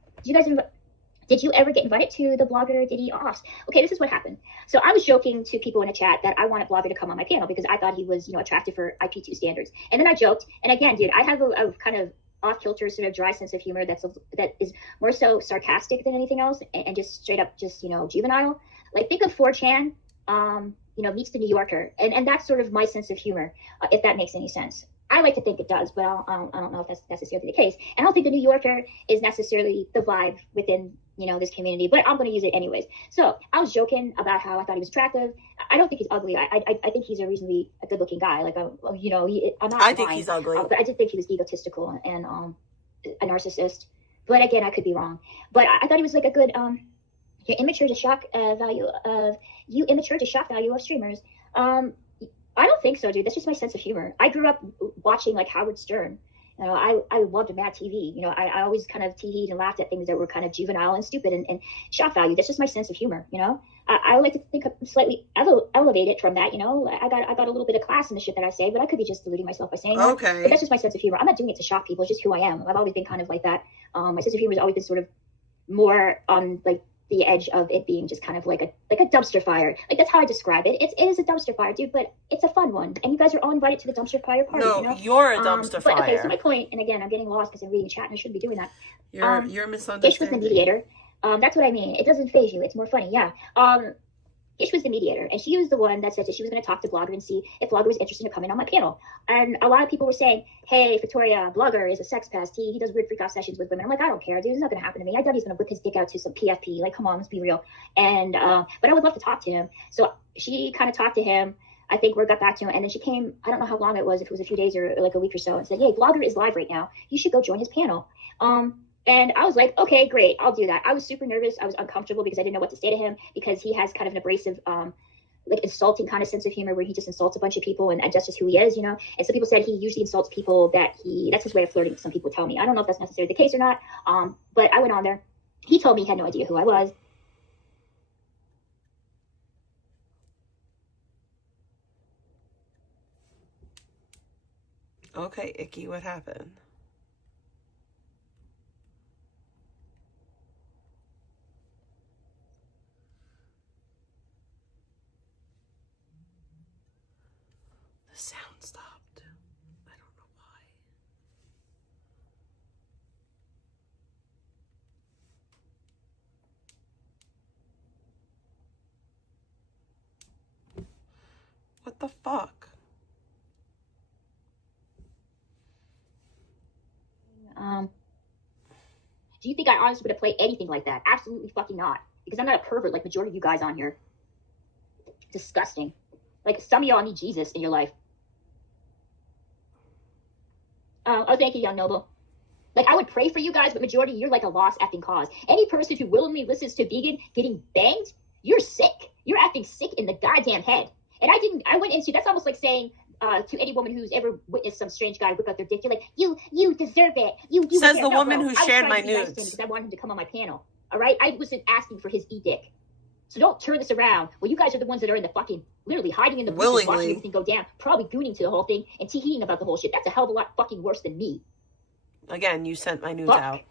Did you ever get invited to the Blogger Diddy offs? Okay, this is what happened. So I was joking to people in a chat that I wanted Blogger to come on my panel because I thought he was, you know, attractive for IP2 standards. And then I joked. And again, dude, I have a kind of off-kilter, sort of dry sense of humor that is more so sarcastic than anything else and just straight up just, you know, juvenile. Like, think of 4chan, you know, meets the New Yorker. And that's sort of my sense of humor, if that makes any sense. I like to think it does, but I don't know if that's necessarily the case. And I don't think the New Yorker is necessarily the vibe within, you know, this community, but I'm going to use it anyways. So I was joking about how I thought he was attractive. I don't think he's ugly. I think he's a reasonably good looking guy. Like, you know, I'm not. I think he's ugly. But I did think he was egotistical and a narcissist. But again, I could be wrong. But I thought he was like a good you immature to shock value of streamers. I don't think so, dude. That's just my sense of humor. I grew up watching like Howard Stern. You know, I loved Mad TV. You know, I always kind of teased and laughed at things that were kind of juvenile and stupid and shock value. That's just my sense of humor. You know, I like to think I'm slightly elevated from that. You know, I got a little bit of class in the shit that I say, but I could be just deluding myself by saying that. But that's just my sense of humor. I'm not doing it to shock people. It's just who I am. I've always been kind of like that. My sense of humor has always been sort of more on like the edge of it being just kind of like a dumpster fire. Like, that's how I describe it. It is a dumpster fire, dude, but it's a fun one. And you guys are all invited to the dumpster fire party. No, you know? you're a dumpster fire. But okay, so my point, and again, I'm getting lost because I'm reading chat and I shouldn't be doing that. You're misunderstanding. Ish was the mediator. That's what I mean. It doesn't phase you. It's more funny, yeah. Ish was the mediator, and she was the one that said that she was going to talk to Blogger and see if Blogger was interested in coming on my panel. And a lot of people were saying, hey, Victoria, Blogger is a sex pest. He does weird freak off sessions with women. I'm like, I don't care, dude. It's not going to happen to me. I doubt he's going to whip his dick out to some PFP. Like, come on, let's be real. And but I would love to talk to him. So she kind of talked to him. I think word got back to him, and then she came, I don't know how long it was, if it was a few days or like a week or so, and said, hey, Blogger is live right now. You should go join his panel. And I was like, okay, great, I'll do that. I was super nervous. I was uncomfortable because I didn't know what to say to him, because he has kind of an abrasive, like insulting kind of sense of humor where he just insults a bunch of people, and that's just who he is, you know? And some people said he usually insults people that's his way of flirting, some people tell me. I don't know if that's necessarily the case or not, but I went on there. He told me he had no idea who I was. Okay, Icky, what happened? The sound stopped. I don't know why. What the fuck? Do you think I honestly would have played anything like that? Absolutely fucking not. Because I'm not a pervert like majority of you guys on here. Disgusting. Like, some of y'all need Jesus in your life. Oh, thank you, Young Noble. Like, I would pray for you guys, but majority, you're like a lost acting cause. Any person who willingly listens to vegan getting banged, you're sick. You're acting sick in the goddamn head. And I went into, that's almost like saying, to any woman who's ever witnessed some strange guy whip out their dick, you're like, you deserve it. You says the woman who shared my nudes. Because I wanted him to come on my panel. All right, I wasn't asking for his e-dick. So don't turn this around. Well, you guys are the ones that are in the fucking, literally hiding in the bushes, watching everything go down, probably gooning to the whole thing and tee-heeing about the whole shit. That's a hell of a lot fucking worse than me. Again, you sent my nudes out.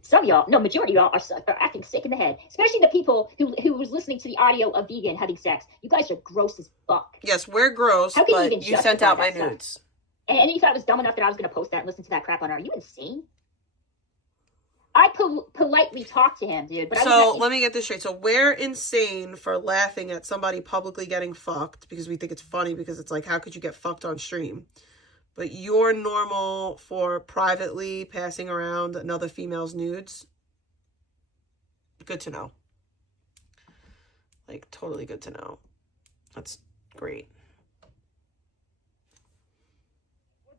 Some of y'all, no, majority of y'all are acting sick in the head. Especially the people who was listening to the audio of vegan having sex. You guys are gross as fuck. Yes, we're gross, How can but you sent out my nudes. And you thought I was dumb enough that I was going to post that and listen to that crap on her. Are you insane? I politely talked to him, dude. But so let me get this straight. So we're insane for laughing at somebody publicly getting fucked because we think it's funny, because it's like, how could you get fucked on stream? But you're normal for privately passing around another female's nudes. Good to know. Like, totally good to know. That's great.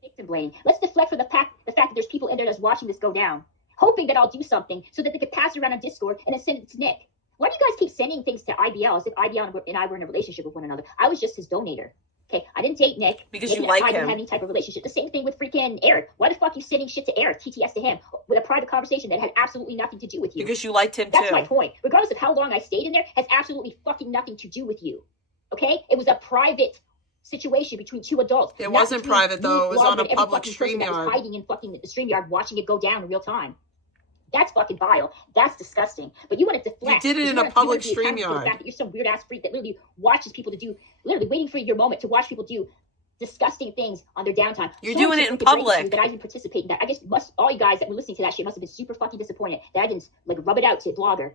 Victim blaming. Let's deflect from the fact that there's people in there that's watching this go down, hoping that I'll do something so that they could pass it around on Discord and then send it to Nick. Why do you guys keep sending things to IBL as if IBL and I were in a relationship with one another? I was just his donator. Okay, I didn't date Nick. Because you like him. I didn't have any type of relationship. The same thing with freaking Eric. Why the fuck are you sending shit to Eric, TTS to him, with a private conversation that had absolutely nothing to do with you? Because you liked him too. That's my point. Regardless of how long I stayed in there, has absolutely fucking nothing to do with you. Okay? It was a private situation between two adults. It wasn't private though. It was on a public StreamYard. Hiding in fucking the StreamYard, watching it go down in real time. That's fucking vile. That's disgusting. But you want to deflect. You did it in a public StreamYard. The fact that you're some weird ass freak that literally watches people to do, literally waiting for your moment to watch people do disgusting things on their downtime. You're doing it in public. That I didn't participate in that. I guess all you guys that were listening to that shit must have been super fucking disappointed that I didn't like rub it out to Blogger.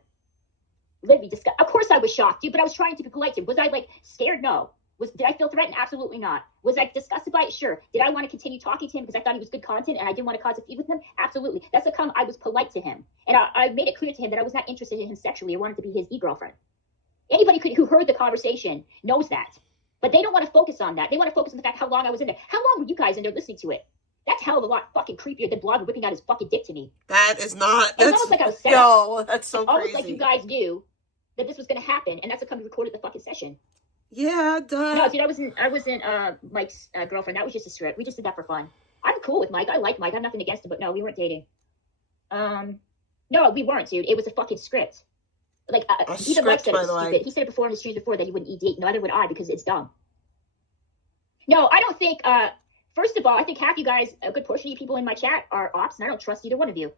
Literally disgust. Of course I was shocked, dude, but I was trying to be polite to him. Was I like scared? No. Did I feel threatened? Absolutely not. Was I disgusted by it? Sure. Did I want to continue talking to him because I thought he was good content and I didn't want to cause a feud with him? Absolutely. That's the comment. I was polite to him. And I made it clear to him that I was not interested in him sexually or wanted to be his e-girlfriend. Anybody who heard the conversation knows that. But they don't want to focus on that. They want to focus on the fact how long I was in there. How long were you guys in there listening to it? That's hell of a lot fucking creepier than Blogger whipping out his fucking dick to me. That is not. It's almost like I was set up. That's so it's crazy. Almost like you guys knew that this was going to happen, and that's how come you recorded the fucking session. Yeah, duh. No, dude, I wasn't Mike's girlfriend. That was just a script. We just did that for fun. I'm cool with Mike. I like Mike. I have nothing against him, but no, we weren't dating. No, we weren't, dude. It was a fucking script. Like, even Mike said it was stupid. He said it before on the streams before that he wouldn't eat. Neither would I, because it's dumb. No, I don't think, first of all, I think half you guys, a good portion of you people in my chat are ops, and I don't trust either one of you.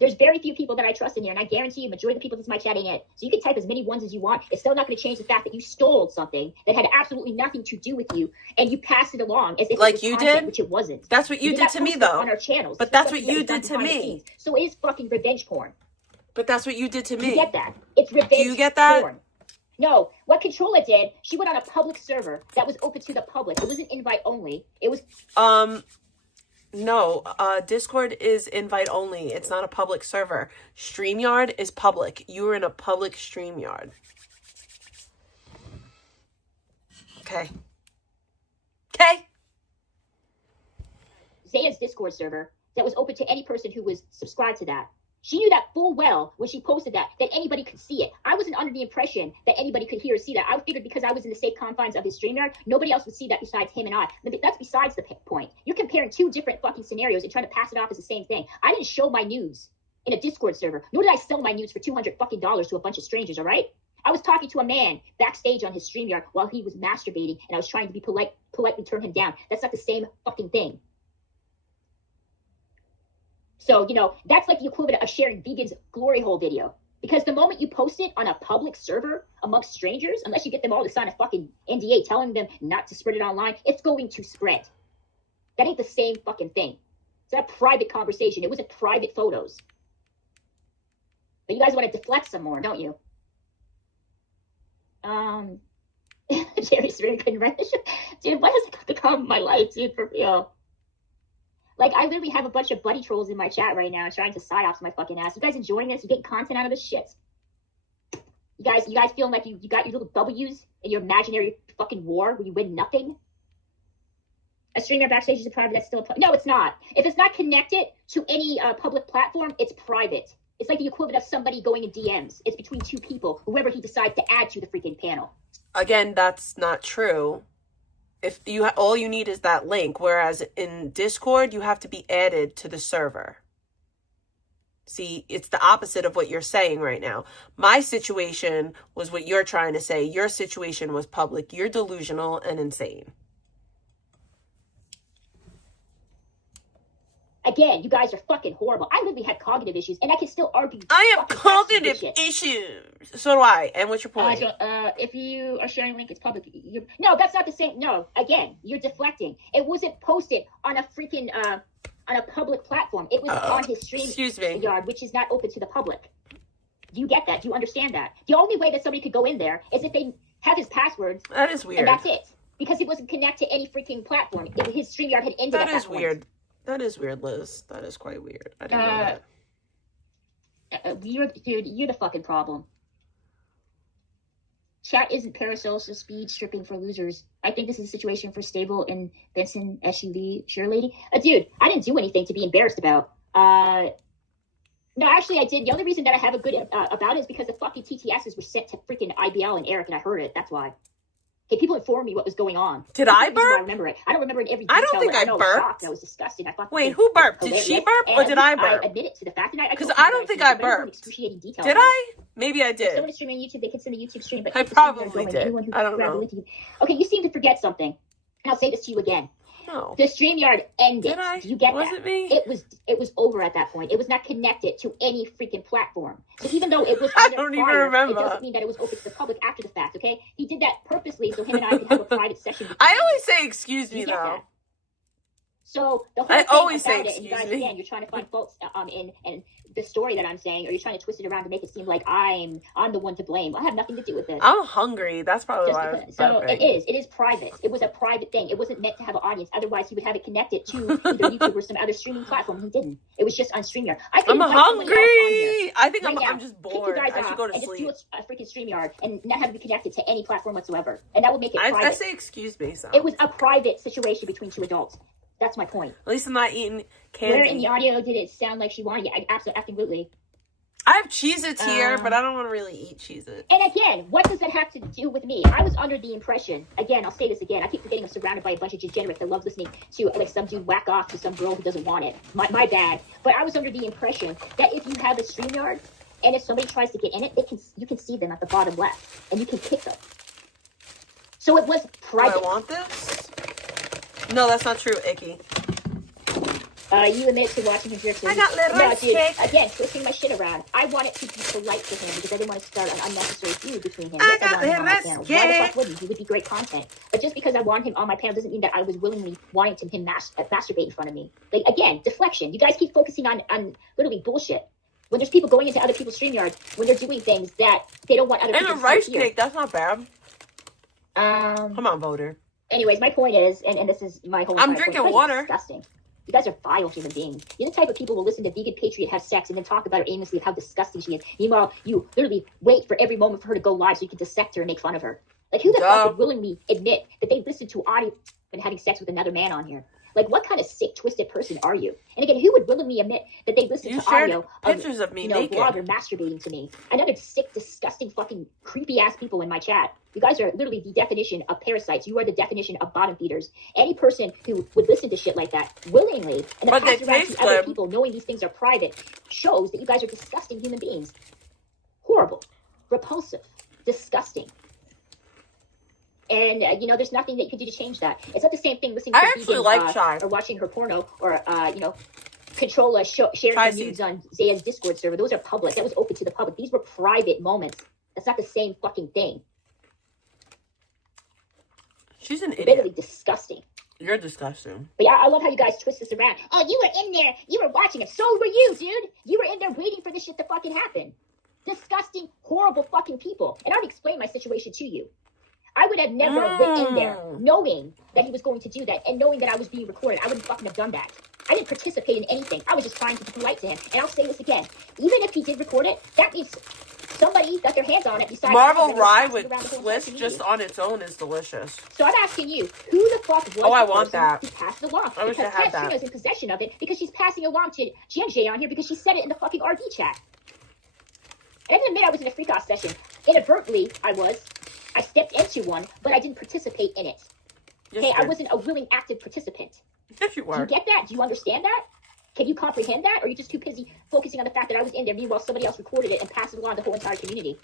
There's very few people that I trust in here, and I guarantee you, majority of the people that's in my chat ain't it. So you can type as many ones as you want. It's still not going to change the fact that you stole something that had absolutely nothing to do with you, and you passed it along as if like it was you content, did, which it wasn't. That's what you did to me, though. On our channels, but that's what you did to me. So it is fucking revenge porn. But that's what you did to me. You get that? It's revenge. Do you get that? Porn. No, what Controlla did, she went on a public server that was open to the public. It wasn't invite only. It was... No, Discord is invite only. It's not a public server. StreamYard is public. You were in a public StreamYard. Okay. Okay. Zaya's Discord server that was open to any person who was subscribed to that. She knew that full well when she posted that anybody could see it. I wasn't under the impression that anybody could hear or see that. I figured because I was in the safe confines of his StreamYard, nobody else would see that besides him and I. But that's besides the point. You're comparing two different fucking scenarios and trying to pass it off as the same thing. I didn't show my news in a Discord server, nor did I sell my nudes for $200 fucking to a bunch of strangers, all right? I was talking to a man backstage on his StreamYard while he was masturbating, and I was trying to be politely turn him down. That's not the same fucking thing. So, you know, that's like the equivalent of sharing Vegan's glory hole video. Because the moment you post it on a public server amongst strangers, unless you get them all to sign a fucking NDA telling them not to spread it online, it's going to spread. That ain't the same fucking thing. It's a private conversation. It wasn't private photos. But you guys want to deflect some more, don't you? Jerry Serena couldn't run the show. Dude, what has become my life, dude, for real? Like, I literally have a bunch of buddy trolls in my chat right now trying to psyops my fucking ass. You guys enjoying this? You getting content out of this shit? You guys feeling like you got your little W's in your imaginary fucking war where you win nothing? A streamer backstage is a private, that's still a no, it's not. If it's not connected to any public platform, it's private. It's like the equivalent of somebody going in DMs. It's between two people, whoever he decides to add to the freaking panel. Again, that's not true. If you all you need is that link, whereas in Discord you have to be added to the server. See, it's the opposite of what you're saying right now. My situation was what you're trying to say. Your situation was public. You're delusional and insane. Again, you guys are fucking horrible. I literally had cognitive issues, and I can still argue. I have cognitive issues. So do I. And what's your point? If you are sharing a link, it's public. No, that's not the same. No, again, you're deflecting. It wasn't posted on a freaking on a public platform. It was on his StreamYard, which is not open to the public. Do you get that? Do you understand that? The only way that somebody could go in there is if they have his passwords. That is weird. And that's it. Because it wasn't connected to any freaking platform. His StreamYard had ended. That is weird. That is weird, Liz. That is quite weird. I didn't know that. You're the fucking problem. Chat isn't parasocial speed stripping for losers. I think this is a situation for Stable and Benson SUV. Sure, lady. Dude, I didn't do anything to be embarrassed about. No, actually, I did. The only reason that I have a good about it is because the fucking TTSs were sent to freaking IBL and Eric, and I heard it. That's why. Okay, people informed me what was going on. Did I burp? I remember it. I don't remember it every detail. I don't think I burped. I was disgusted. I thought. Wait, who burped? Did she burp or did I burp? I admitted to the fact that because I don't think I burped. Did I? Maybe I did. If someone is streaming on YouTube, they can send a YouTube stream. But I probably did. I don't know. Okay, you seem to forget something. And I'll say this to you again. No. The StreamYard ended. Did I? Do you get was that? It me? It was over at that point. It was not connected to any freaking platform. So even though it was I don't even remember. It doesn't mean that it was open to the public after the fact, okay? He did that purposely so him and I could have a private session. I always say excuse me, though. That? So the whole I thing always about say it, excuse and you guys, me. again, you're trying to find faults in the story that I'm saying, or you're trying to twist it around to make it seem like I'm the one to blame. I have nothing to do with this. I'm hungry. That's probably why I was burping. It is private. It was a private thing. It wasn't meant to have an audience. Otherwise, he would have it connected to either YouTube or some other streaming platform. He didn't. It was just on StreamYard. I'm hungry. I think I'm just bored. I should go to sleep. Just do a freaking StreamYard and not have it be connected to any platform whatsoever. And that would make it private. I say excuse me. So. It was a private situation between two adults. That's my point. At least I'm not eating candy. Where in the audio did it sound like she wanted it? Absolutely. I have Cheez-Its here, but I don't want to really eat Cheez-Its. And again, what does that have to do with me? I was under the impression, again, I'll say this again, I keep forgetting I'm surrounded by a bunch of degenerates that love listening to like some dude whack off to some girl who doesn't want it. My bad. But I was under the impression that if you have a StreamYard, and if somebody tries to get in it, you can see them at the bottom left, and you can kick them. So it was private. Do I want this? No, that's not true, Icky. You admit to watching him jerk. I got little dude, again, twisting my shit around. I wanted to be polite to him because I didn't want to start an unnecessary feud between him. I got little Why the fuck wouldn't he? He would be great content. But just because I want him on my panel doesn't mean that I was willingly wanting him masturbate in front of me. Like, again, deflection. You guys keep focusing on literally bullshit. When there's people going into other people's StreamYards, when they're doing things that they don't want other people to And a rice hear. cake, that's not bad. Come on, voter. Anyways, my point is, and this is my whole I'm entire drinking point, water. Disgusting. You guys are vile human beings. You're the type of people who will listen to Vegan Patriot have sex and then talk about her aimlessly of how disgusting she is. Meanwhile, you literally wait for every moment for her to go live so you can dissect her and make fun of her. Like, who the fuck would willingly admit that they listened to audio and having sex with another man on here? Like, what kind of sick, twisted person are you? And again, who would willingly admit that they listened to audio pictures of me naked. blogger masturbating to me? Another sick, disgusting, fucking creepy-ass people in my chat. You guys are literally the definition of parasites. You are the definition of bottom feeders. Any person who would listen to shit like that willingly and then pass it around to other people knowing these things are private shows that you guys are disgusting human beings. Horrible. Repulsive. Disgusting. And, there's nothing that you can do to change that. It's not the same thing listening to actually like Shy. or watching her porno or, Controlla sharing her news on Zaya's Discord server. Those are public. That was open to the public. These were private moments. That's not the same fucking thing. She's an idiot. Literally disgusting. You're disgusting. But yeah, I love how you guys twist this around. Oh, you were in there. You were watching it. So were you, dude. You were in there waiting for this shit to fucking happen. Disgusting, horrible fucking people. And I would explain my situation to you. I would have never went in there knowing that he was going to do that and knowing that I was being recorded. I wouldn't fucking have done that. I didn't participate in anything. I was just trying to be polite to him. And I'll say this again. Even if he did record it, that means somebody got their hands on it besides Marble rye with Swiss just on its own is delicious. So I'm asking you, who the fuck was I the want person that. who passed it along? I wish I had that. Trina's in possession of it because she's passing along to GNJ on here because she said it in the fucking RD chat. And I didn't admit I was in a freak off session. Inadvertently, I was. I stepped into one, but I didn't participate in it. Yes, Okay, I wasn't a willing, active participant. Yes, you were. Do you get that? Do you understand that? Can you comprehend that? Or are you just too busy focusing on the fact that I was in there, meanwhile somebody else recorded it and passed it along to the whole entire community?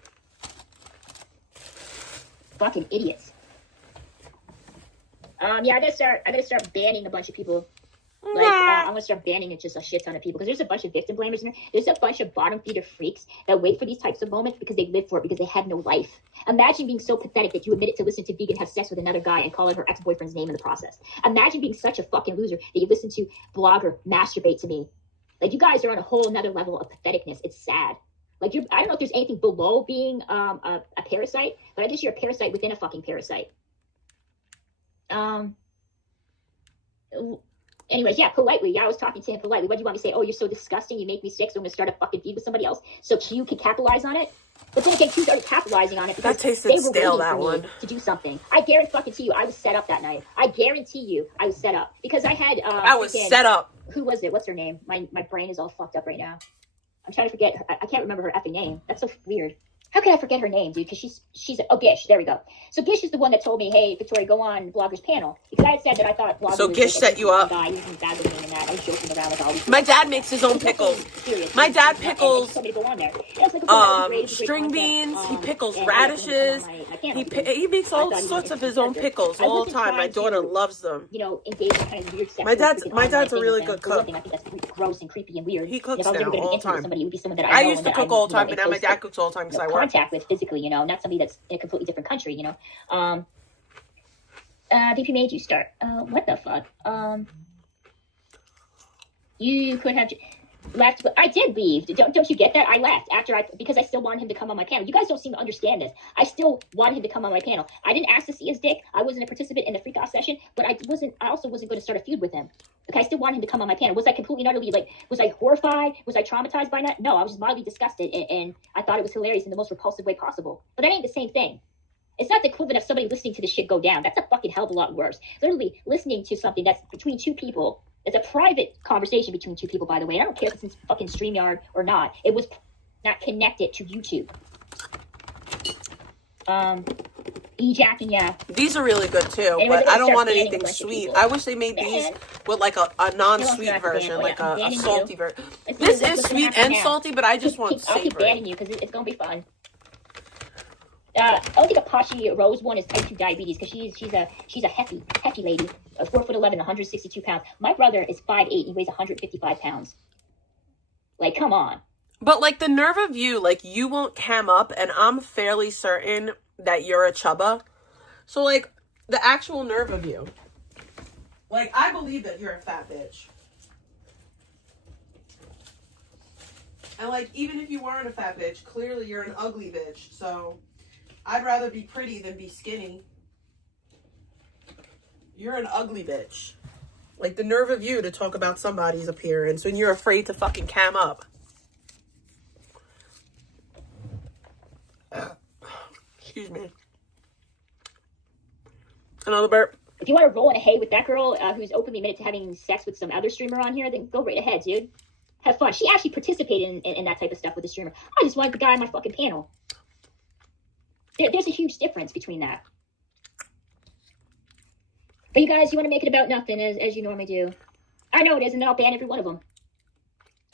Fucking idiots. Yeah, I gotta start banning a bunch of people. Like, I'm gonna start banning just a shit ton of people because there's a bunch of victim blamers in there. There's a bunch of bottom feeder freaks that wait for these types of moments because they live for it, because they have no life. Imagine being so pathetic that you admitted to listen to Vegan have sex with another guy and call out her ex-boyfriend's name in the process. Imagine being such a fucking loser that you listen to blogger masturbate to me. Like, you guys are on a whole another level of patheticness. It's sad. Like, I don't know if there's anything below being a parasite, but I guess you're a parasite within a fucking parasite. Anyways, yeah, politely. Yeah, I was talking to him politely. What do you want me to say? Oh, you're so disgusting. You make me sick, so I'm going to start a fucking feed with somebody else so Q can capitalize on it. But then again, Q's already capitalizing on it because that tasted they were stale, waiting that for one. me to do something. I guarantee you, I was set up that night. I guarantee you, I was set up. Because I had... I was set up. Who was it? What's her name? My brain is all fucked up right now. I'm trying to forget. I can't remember her effing name. That's so weird. How could I forget her name, dude? Because she's Gish. There we go. So Gish is the one that told me, hey, Victoria, go on Blogger's panel. Because I had said that I thought Blogger so was Gish set you up. Guy. He was in bad with me and that. I was joking around with all these. My dad makes his own pickles. My dad pickles string beans. He pickles radishes. He makes all sorts of his own pickles all the time. My daughter loves them. Engage in kind of weird sex. My dad's a really good cook. I think that's gross and creepy and weird. He cooks if I was now ever all the time. Somebody, it would be someone that I know used to cook all the time, but now my dad cooks all the time because I work. Contact with physically, not somebody that's in a completely different country, VP made you start. What the fuck? You could have left, but I did leave. Don't you get that? I left because I still wanted him to come on my panel. You guys don't seem to understand this. I still wanted him to come on my panel. I didn't ask to see his dick. I wasn't a participant in the freak off session, but I also wasn't going to start a feud with him. Like, I still wanted him to come on my panel. Was I completely and utterly, was I horrified? Was I traumatized by that? No, I was just mildly disgusted, and I thought it was hilarious in the most repulsive way possible. But that ain't the same thing. It's not the equivalent of somebody listening to this shit go down. That's a fucking hell of a lot worse. Literally listening to something that's between two people. It's a private conversation between two people, by the way. And I don't care if it's in fucking StreamYard or not. It was not connected to YouTube. E-jacking, yeah. These are really good too, anyway, but I don't want anything sweet. I wish they made these with like a non-sweet version, like a salty version. This is sweet and salty, but I just want savory. I'll keep banning you because it's going to be fun. I don't think Apache Rose one is type 2 diabetes because she's a hefty lady, 4'11", 162 pounds. My brother is 5'8", he weighs 155 pounds. Like, come on. But like the nerve of you, like you won't cam up, and I'm fairly certain that you're a chubba. So like the actual nerve of you. Like, I believe that you're a fat bitch. And like, even if you weren't a fat bitch, clearly you're an ugly bitch. So I'd rather be pretty than be skinny. You're an ugly bitch. Like, the nerve of you to talk about somebody's appearance when you're afraid to fucking cam up. Excuse me. Another burp. If you want to roll in a hay with that girl who's openly admitted to having sex with some other streamer on here, then go right ahead, dude. Have fun. She actually participated in that type of stuff with the streamer. I just wanted the guy on my fucking panel. There's a huge difference between that. But you guys, you want to make it about nothing, as you normally do. I know it is, and then I'll ban every one of them.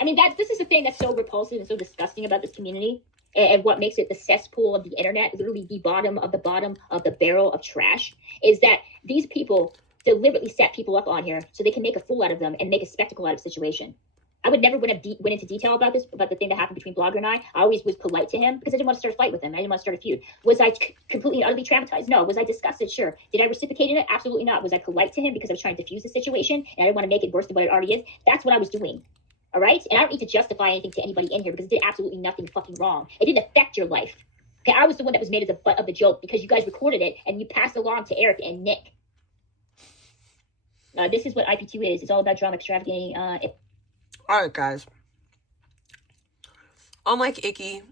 I mean, this is the thing that's so repulsive and so disgusting about this community, and what makes it the cesspool of the internet, literally the bottom of the barrel of trash, is that these people deliberately set people up on here so they can make a fool out of them and make a spectacle out of the situation. I would never went into detail about this, about the thing that happened between Blogger and I. I always was polite to him because I didn't want to start a fight with him. I didn't want to start a feud. Was I completely and utterly traumatized? No. Was I disgusted? Sure. Did I reciprocate in it? Absolutely not. Was I polite to him because I was trying to diffuse the situation and I didn't want to make it worse than what it already is? That's what I was doing. All right? And I don't need to justify anything to anybody in here because it did absolutely nothing fucking wrong. It didn't affect your life. Okay, I was the one that was made as a butt of the joke because you guys recorded it and you passed it along to Eric and Nick. This is what IP2 is. It's all about drama extravagancy. All right, guys. Unlike Icky,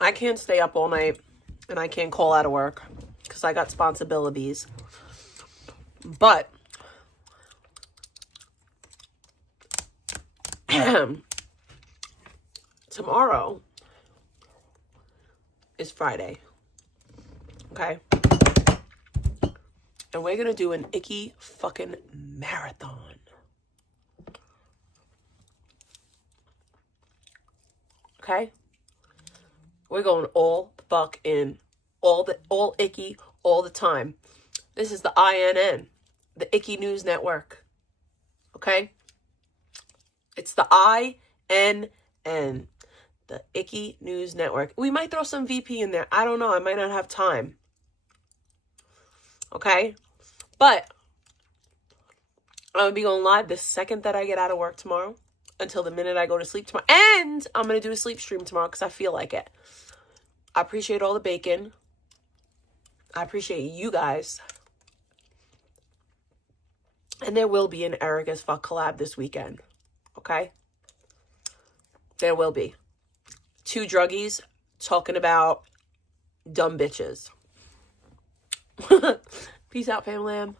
I can't stay up all night and I can't call out of work because I got responsibilities. But tomorrow is Friday. Okay? And we're going to do an Icky fucking marathon. Okay? We're going all fuck in. All Icky, all the time. This is the INN. The Icky News Network. Okay? It's the INN. The Icky News Network. We might throw some VP in there. I don't know. I might not have time. Okay? But I'm going to be going live the second that I get out of work tomorrow. Until the minute I go to sleep tomorrow. And I'm going to do a sleep stream tomorrow because I feel like it. I appreciate all the bacon. I appreciate you guys. And there will be an Eric as Fuck collab this weekend. Okay? There will be. 2 druggies talking about dumb bitches. Peace out, fam lamb.